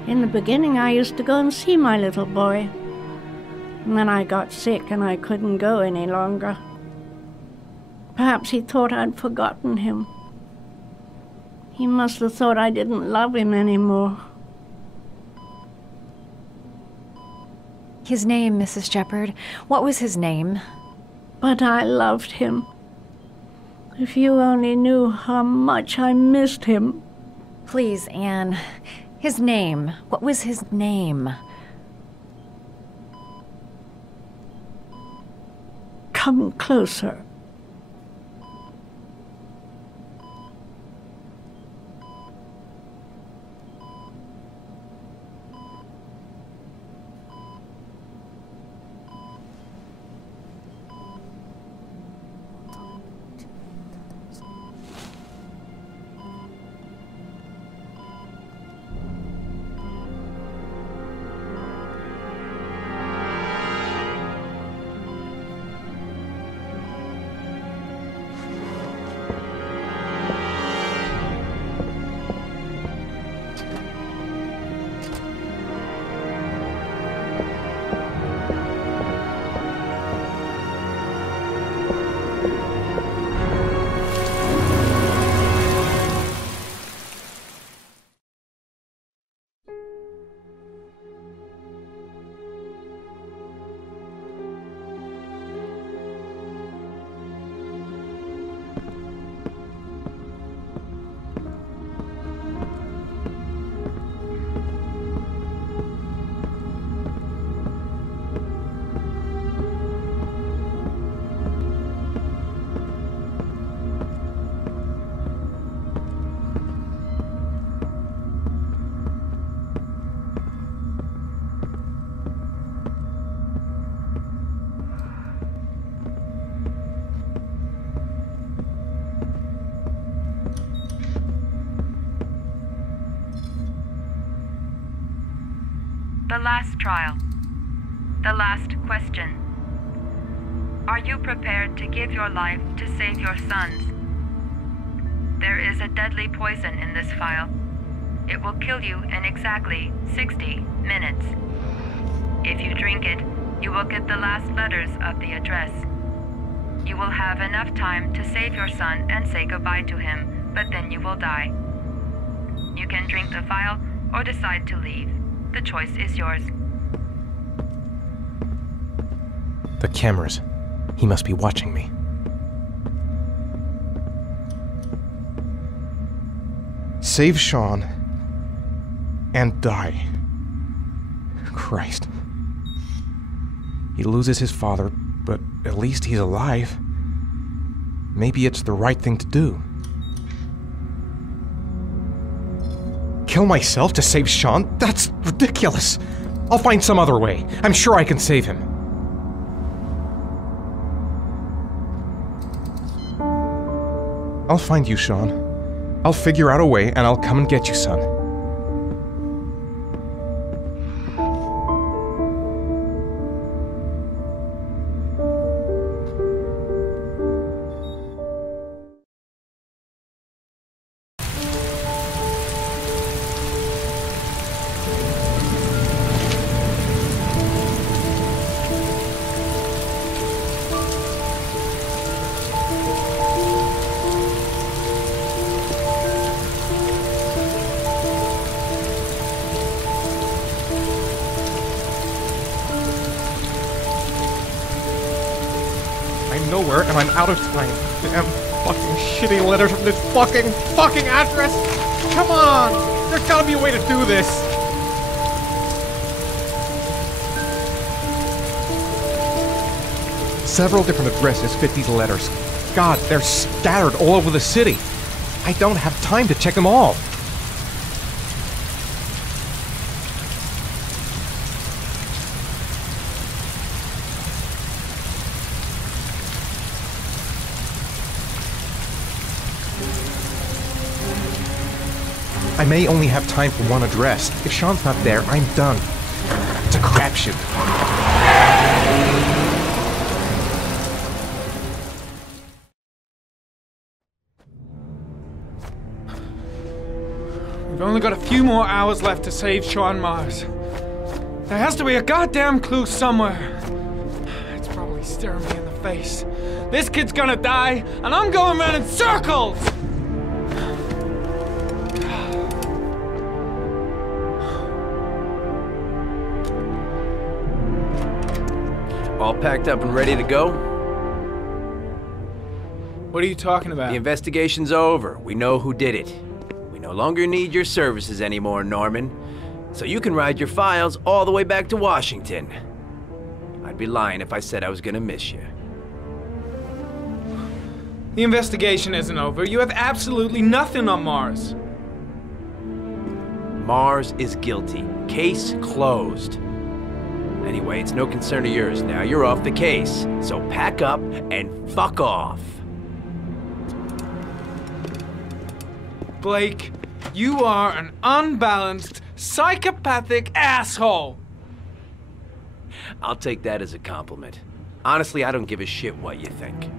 In the beginning, I used to go and see my little boy. And then I got sick and I couldn't go any longer. Perhaps he thought I'd forgotten him. He must have thought I didn't love him anymore. His name, Mrs. Shepherd. What was his name? But I loved him. If you only knew how much I missed him. Please, Anne. His name. What was his name? Come closer. The last trial. The last question. Are you prepared to give your life to save your sons? There is a deadly poison in this vial. It will kill you in exactly 60 minutes. If you drink it, you will get the last letters of the address. You will have enough time to save your son and say goodbye to him, but then you will die. You can drink the vial or decide to leave. The choice is yours. The cameras. He must be watching me. Save Sean and die. Christ. He loses his father, but at least he's alive. Maybe it's the right thing to do. Kill myself to save Sean? That's ridiculous. I'll find some other way. I'm sure I can save him. I'll find you, Sean. I'll figure out a way and I'll come and get you, son. somewhere and I'm out of time. Damn fucking shitty letters from this fucking address! Come on! There's gotta be a way to do this! Several different addresses fit these letters. God, they're scattered all over the city. I don't have time to check them all. I may only have time for one address. If Sean's not there, I'm done. It's a crapshoot. We've only got a few more hours left to save Sean Mars. There has to be a goddamn clue somewhere. It's probably staring me in the face. This kid's gonna die, and I'm going around in circles! All packed up and ready to go? What are you talking about? The investigation's over. We know who did it. We no longer need your services anymore, Norman. So you can ride your files all the way back to Washington. I'd be lying if I said I was gonna miss you. The investigation isn't over. You have absolutely nothing on Mars. Mars is guilty. Case closed. Anyway, it's no concern of yours now. You're off the case. So pack up and fuck off. Blake, you are an unbalanced, psychopathic asshole! I'll take that as a compliment. Honestly, I don't give a shit what you think.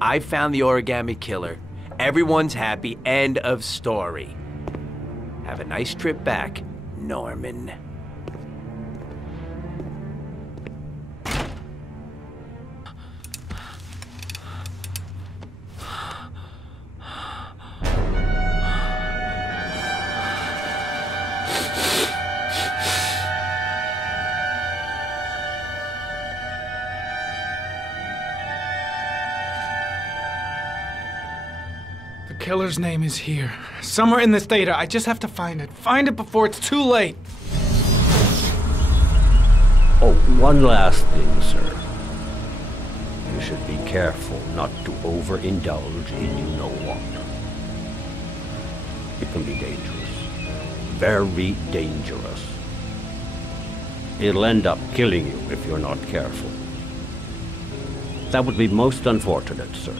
I found the Origami killer. Everyone's happy. End of story. Have a nice trip back, Norman. The killer's name is here. Somewhere in this data. I just have to find it. Find it before it's too late. Oh, one last thing, sir. You should be careful not to overindulge in you know what. It can be dangerous. Very dangerous. It'll end up killing you if you're not careful. That would be most unfortunate, sir.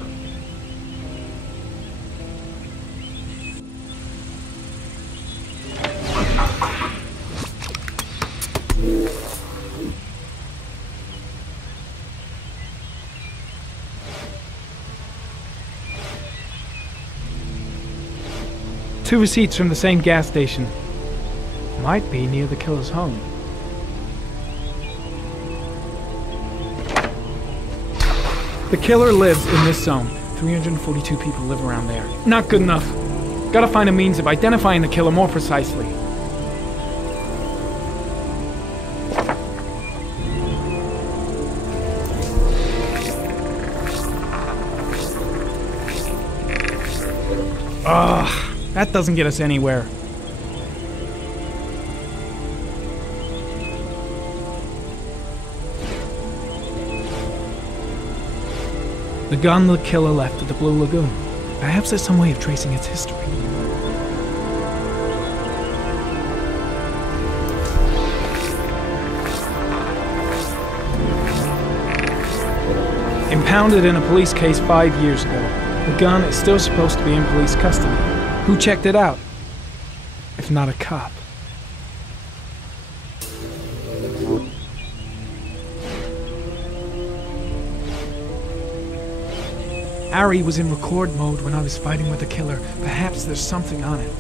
Two receipts from the same gas station. Might be near the killer's home. The killer lives in this zone. 342 people live around there. Not good enough. Gotta find a means of identifying the killer more precisely. Ugh, that doesn't get us anywhere. The gun the killer left at the Blue Lagoon. Perhaps there's some way of tracing its history. Impounded in a police case 5 years ago. The gun is still supposed to be in police custody. Who checked it out? If not a cop. Ari was in record mode when I was fighting with the killer. Perhaps there's something on it.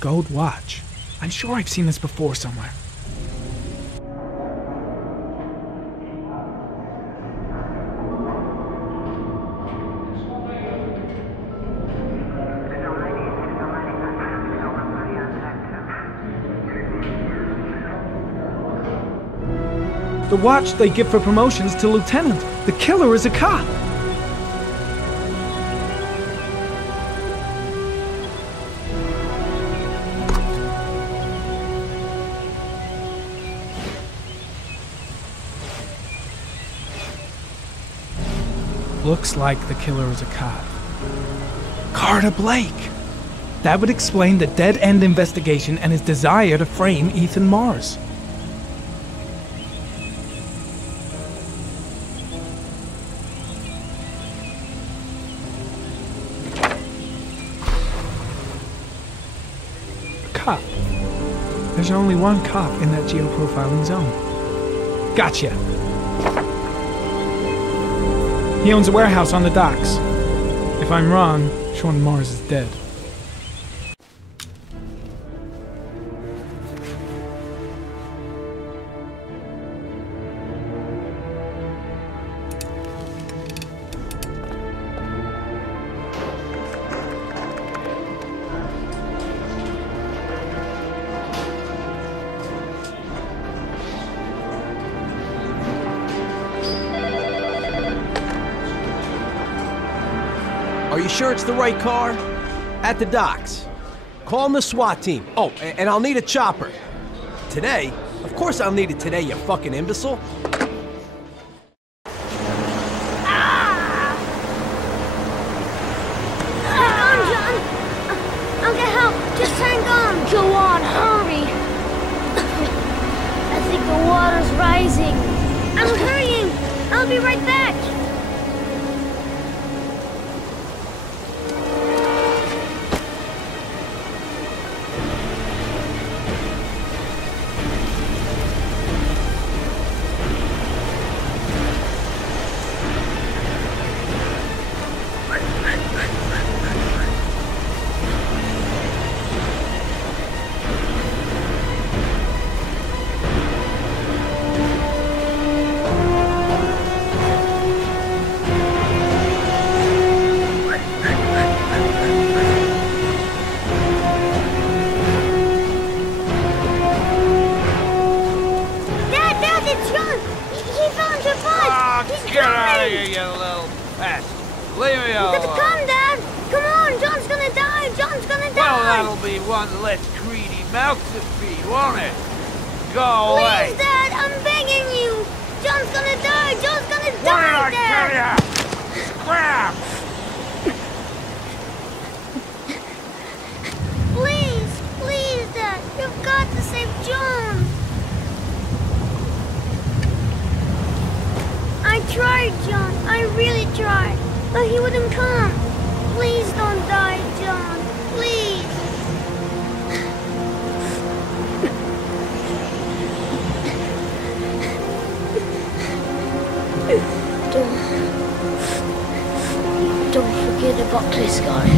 Gold watch. I'm sure I've seen this before somewhere. The watch they give for promotions to lieutenant. The killer is a cop. Looks like the killer is a cop. Carter Blake! That would explain the dead-end investigation and his desire to frame Ethan Mars. Cop. There's only one cop in that geoprofiling zone. Gotcha. He owns a warehouse on the docks. If I'm wrong, Sean Mars is dead. Are you sure it's the right car? At the docks. Call the SWAT team. Oh, and I'll need a chopper. Today? Of course I'll need it today, you fucking imbecile. I'll get help. Just hang on. Go on, hurry. I think the water's rising. I'm hurrying. I'll be right back. Get out of here, you little pest. Leave me alone. Come, Dad. Come on, John's gonna die. John's gonna die. Well, that'll be one less greedy mouth to feed, won't it? Go away. Please, Dad, I'm begging you. John's gonna die. John's gonna What die, did I tell ya? Scram! Please, Dad. You've got to save John. I tried, John. I really tried. But he wouldn't come. Please don't die, John. Please. Don't forget about this guy.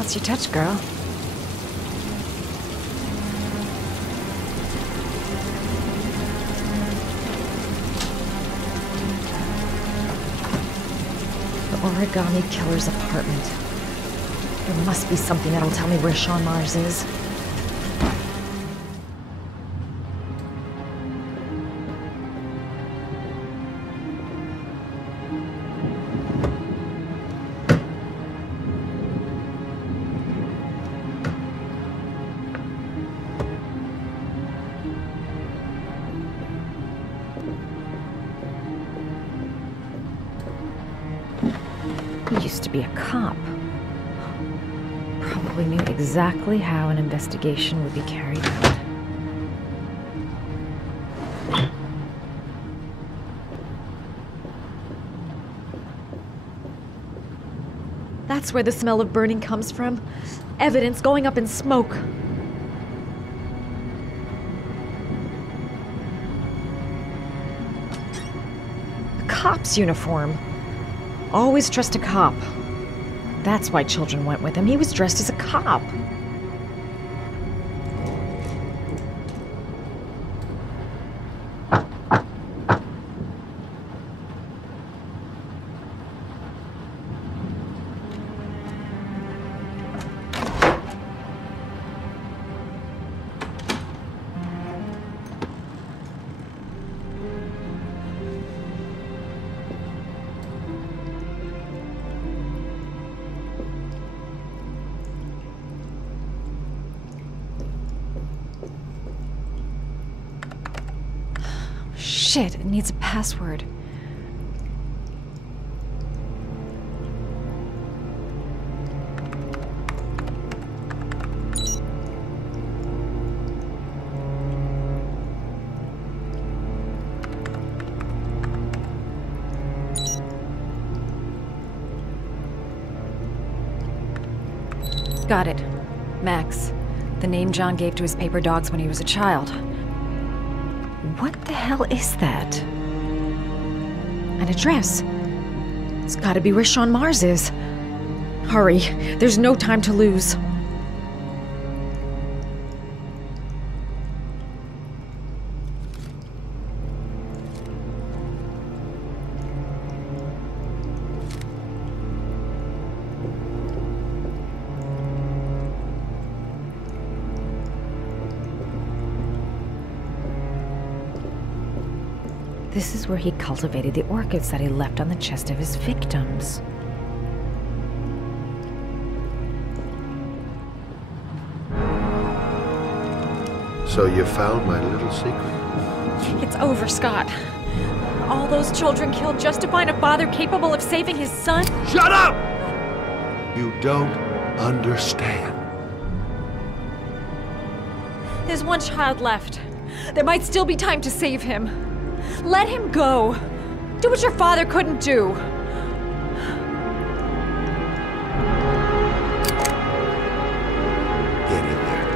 else you touch, girl. The Origami Killer's apartment. There must be something that'll tell me where Sean Mars is. He used to be a cop. Probably knew exactly how an investigation would be carried out. That's where the smell of burning comes from. Evidence going up in smoke. A cop's uniform. Always trust a cop. That's why children went with him. He was dressed as a cop. Shit, it needs a password. Got it. Max. The name John gave to his paper dogs when he was a child. What the hell is that? An address. It's gotta be where Sean Mars is. Hurry, there's no time to lose. This is where he cultivated the orchids that he left on the chest of his victims. So you found my little secret? It's over, Scott. All those children killed just to find a father capable of saving his son? Shut up! You don't understand. There's one child left. There might still be time to save him. Let him go. Do what your father couldn't do. Get in there.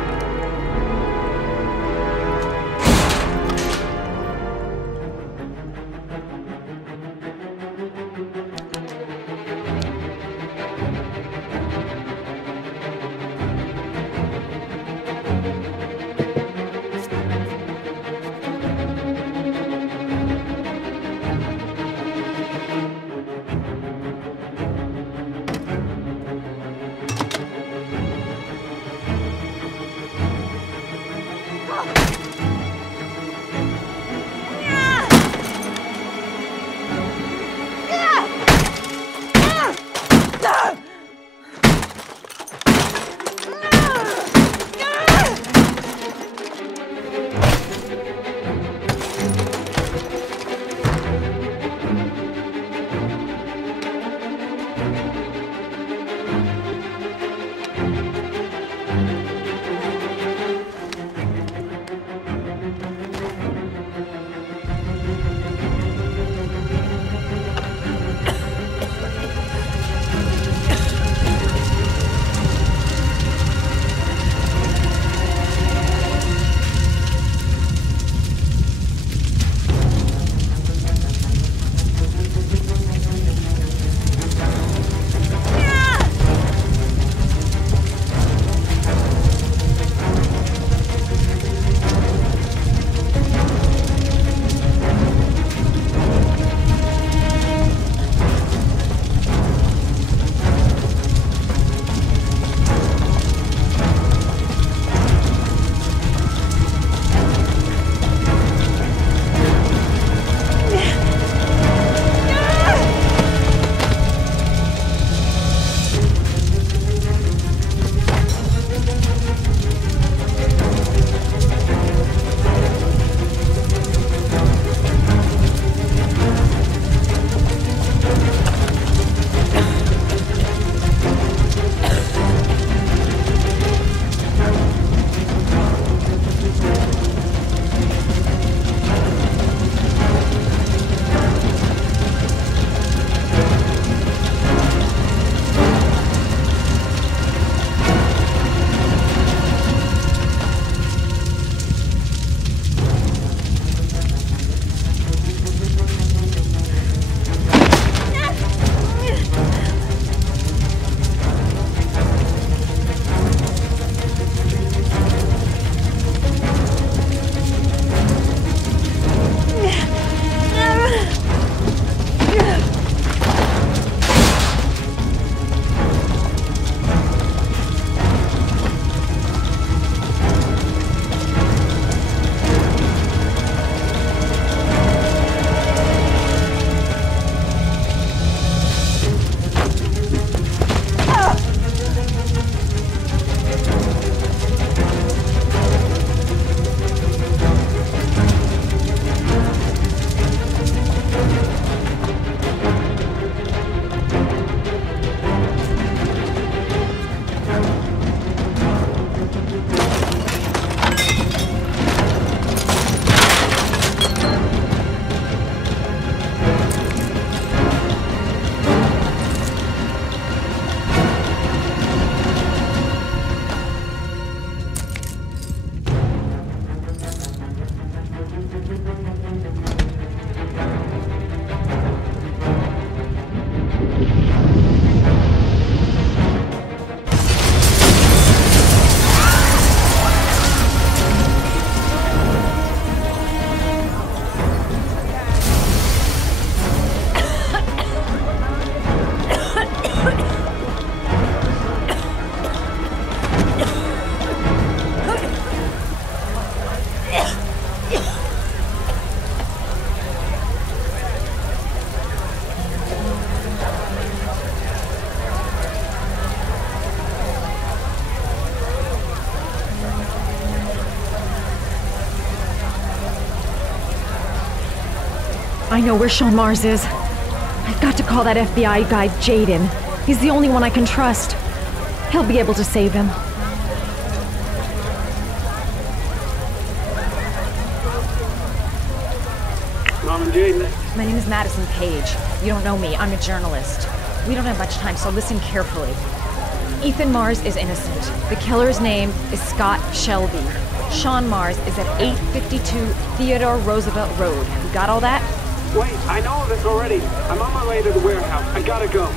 I know where Sean Mars is. I've got to call that FBI guy, Jaden. He's the only one I can trust. He'll be able to save him. Mom and Jaden. My name is Madison Page. You don't know me. I'm a journalist. We don't have much time, so listen carefully. Ethan Mars is innocent. The killer's name is Scott Shelby. Sean Mars is at 852 Theodore Roosevelt Road. You got all that? Wait, I know of this already. I'm on my way to the warehouse. I gotta go.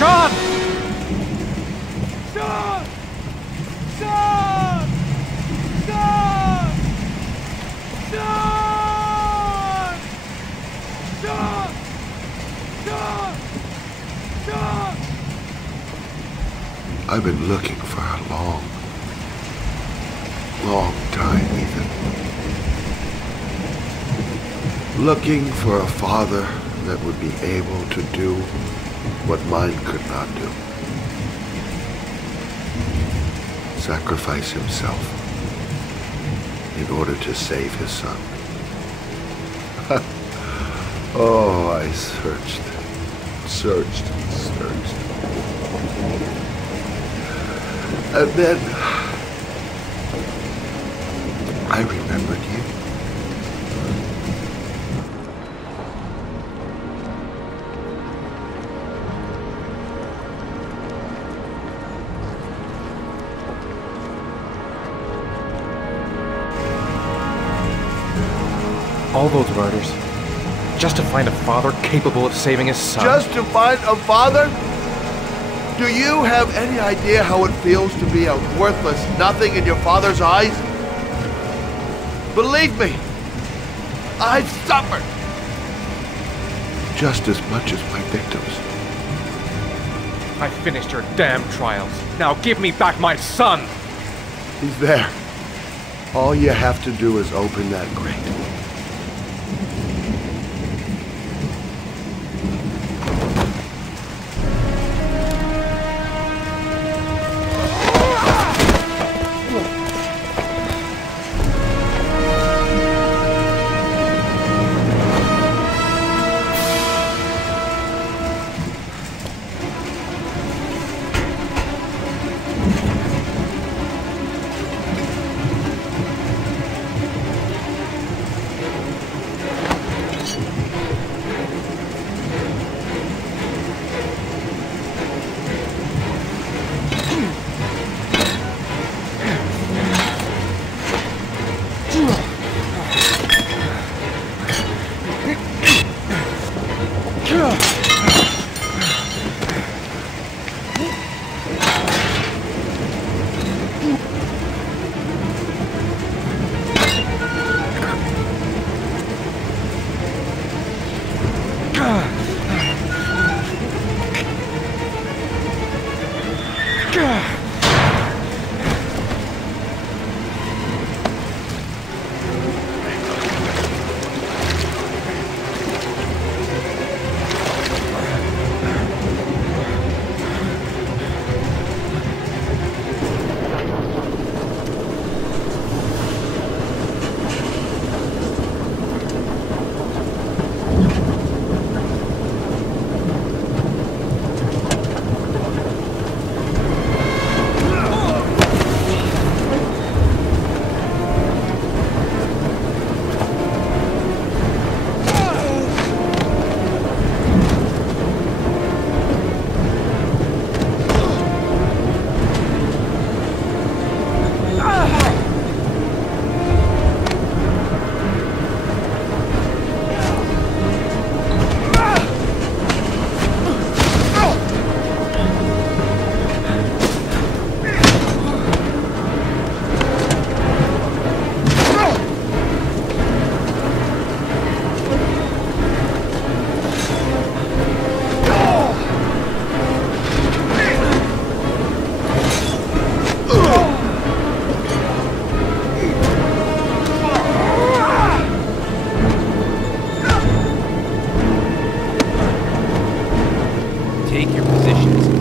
Sean! Sean! Sean! Sean! Sean! Sean! Sean! Sean! I've been looking for a long, long time, Ethan. Looking for a father that would be able to do what mine could not do. Sacrifice himself in order to save his son. Oh, I searched. And then I remembered you. All those murders, just to find a father capable of saving his son. Just to find a father? Do you have any idea how it feels to be a worthless nothing in your father's eyes? Believe me, I've suffered just as much as my victims. I finished your damn trials. Now give me back my son! He's there. All you have to do is open that grate.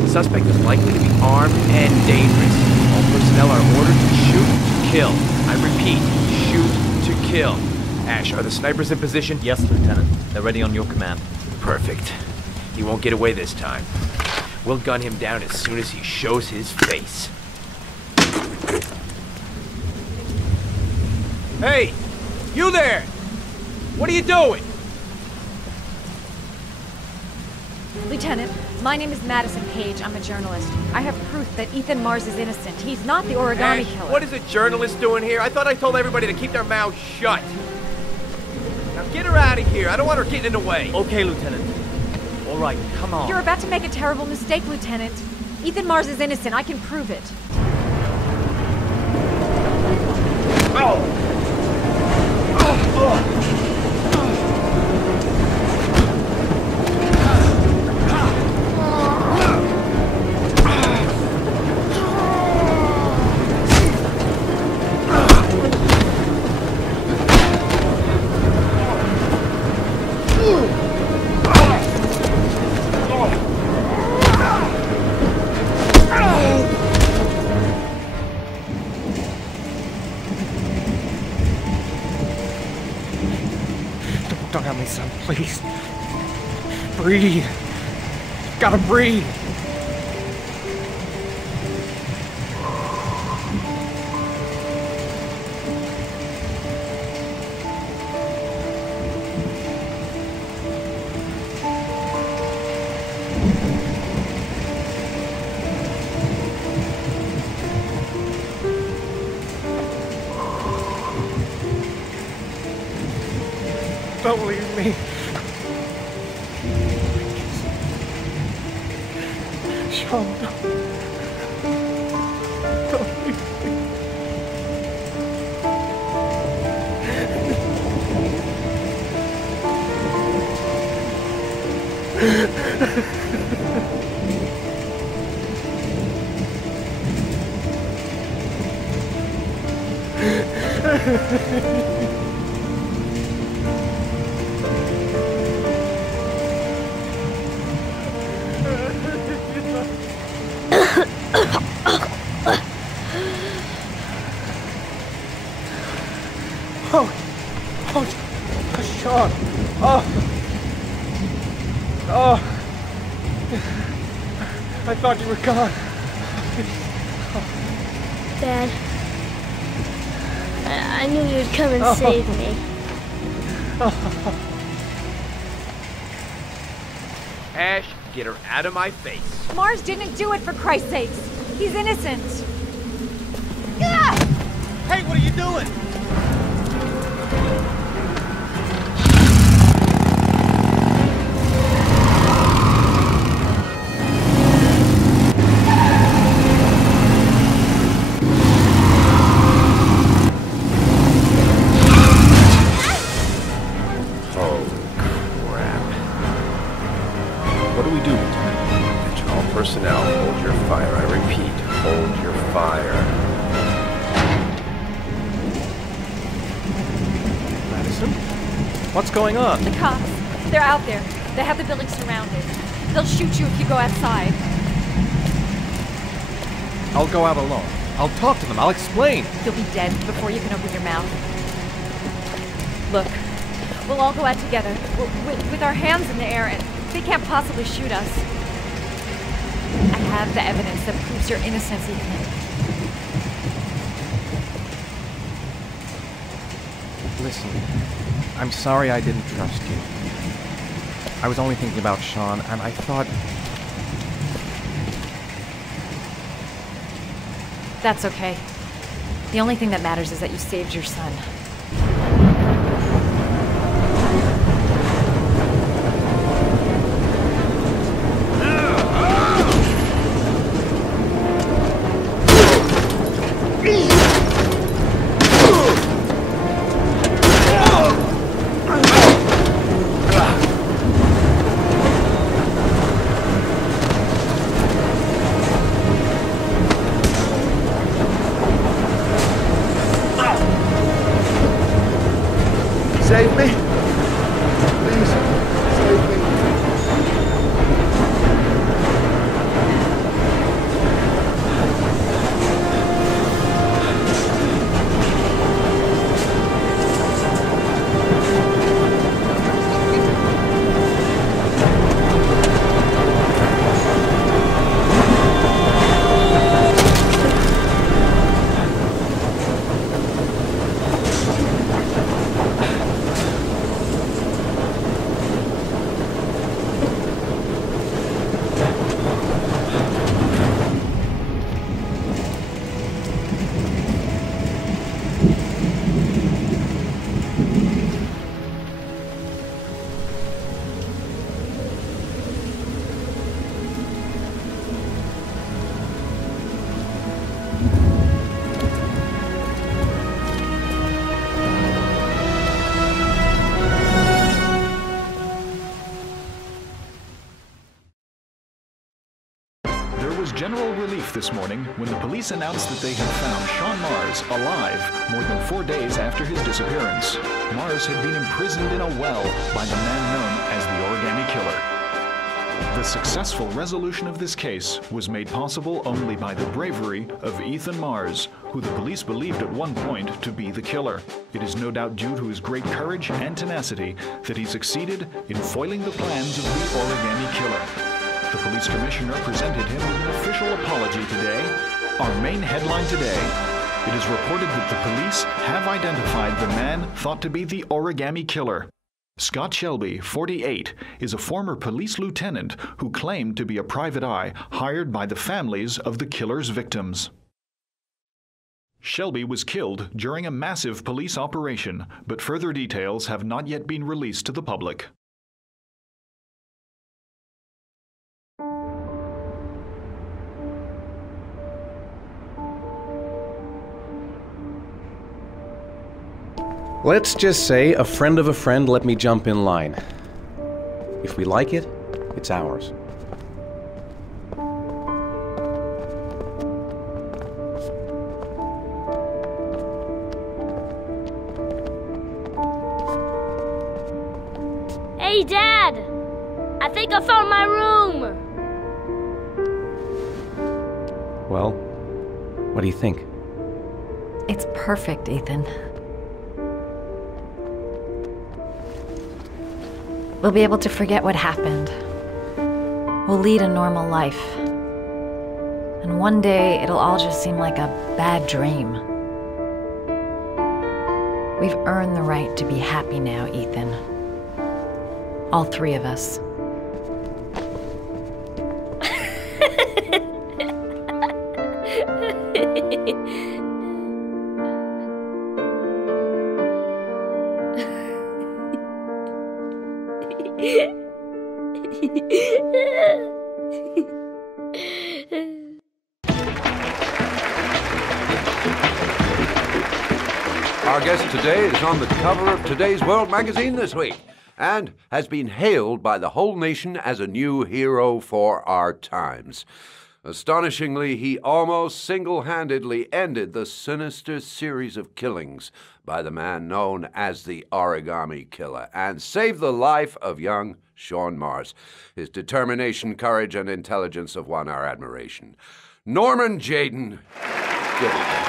Suspect is likely to be armed and dangerous. All personnel are ordered to shoot to kill. I repeat, shoot to kill. Ash, are the snipers in position? Yes, Lieutenant. They're ready on your command. Perfect. He won't get away this time. We'll gun him down as soon as he shows his face. Hey! You there! What are you doing? Lieutenant, my name is Madison Page. I'm a journalist. I have proof that Ethan Mars is innocent. He's not the Origami Ash, killer. what is a journalist doing here? I thought I told everybody to keep their mouths shut. Now get her out of here. I don't want her getting in the way. Okay, Lieutenant. All right, come on. You're about to make a terrible mistake, Lieutenant. Ethan Mars is innocent. I can prove it. Don't help me, son, please. Breathe. Gotta breathe. Don't leave me. Sean, don't leave me. Sean. I thought you were gone. Dad, I knew you'd come and save me. Ash, get her out of my face. Mars didn't do it, for Christ's sakes. He's innocent. Hey, what are you doing? What do we do? Attention all personnel, hold your fire. I repeat, hold your fire. Madison? What's going on? The cops. They're out there. They have the building surrounded. They'll shoot you if you go outside. I'll go out alone. I'll talk to them. I'll explain. You'll be dead before you can open your mouth. Look, we'll all go out together, with our hands in the air, and they can't possibly shoot us. I have the evidence that proves your innocence, Ethan. Listen, I'm sorry I didn't trust you. I was only thinking about Sean, and I thought... That's okay. The only thing that matters is that you saved your son. was general relief this morning when the police announced that they had found Sean Mars alive more than 4 days after his disappearance. Mars had been imprisoned in a well by the man known as the Origami Killer. The successful resolution of this case was made possible only by the bravery of Ethan Mars, who the police believed at one point to be the killer. It is no doubt due to his great courage and tenacity that he succeeded in foiling the plans of the Origami Killer. The police commissioner presented him with an official apology today. Our main headline today: it is reported that the police have identified the man thought to be the Origami Killer. Scott Shelby, 48, is a former police lieutenant who claimed to be a private eye hired by the families of the killer's victims. Shelby was killed during a massive police operation, but further details have not yet been released to the public. Let's just say a friend of a friend let me jump in line. If we like it, it's ours. Hey, Dad! I think I found my room! Well, what do you think? It's perfect, Ethan. We'll be able to forget what happened. We'll lead a normal life. And one day, it'll all just seem like a bad dream. We've earned the right to be happy now, Ethan. All three of us. Our guest today is on the cover of today's World magazine this week and has been hailed by the whole nation as a new hero for our times. Astonishingly, he almost single-handedly ended the sinister series of killings by the man known as the Origami Killer and saved the life of young Sean Mars. His determination, courage, and intelligence have won our admiration. Norman Jayden, give it.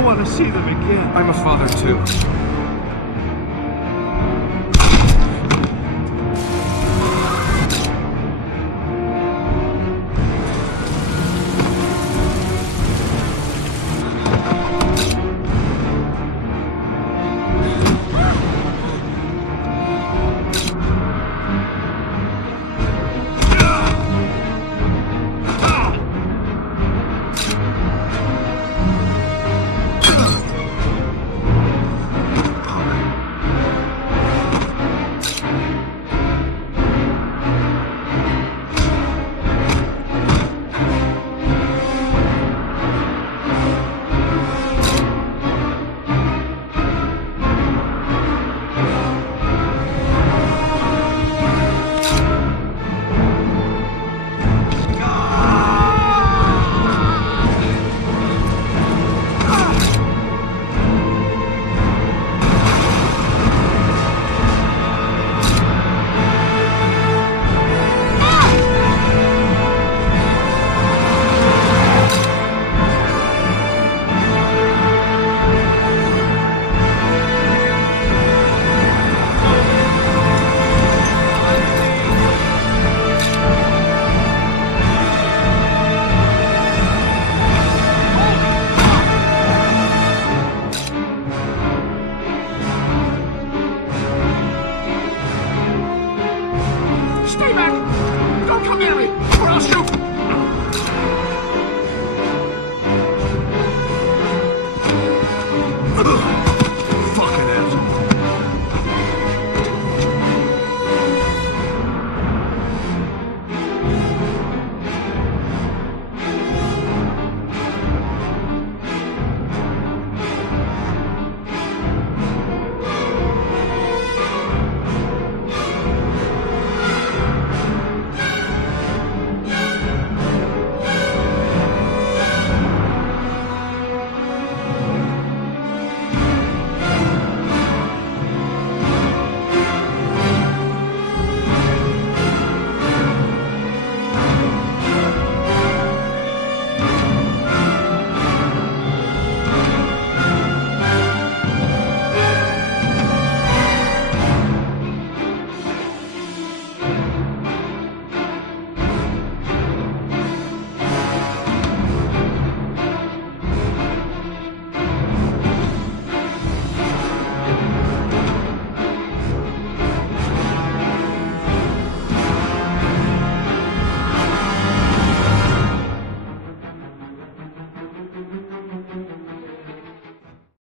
don't want to see them again. I'm a father too.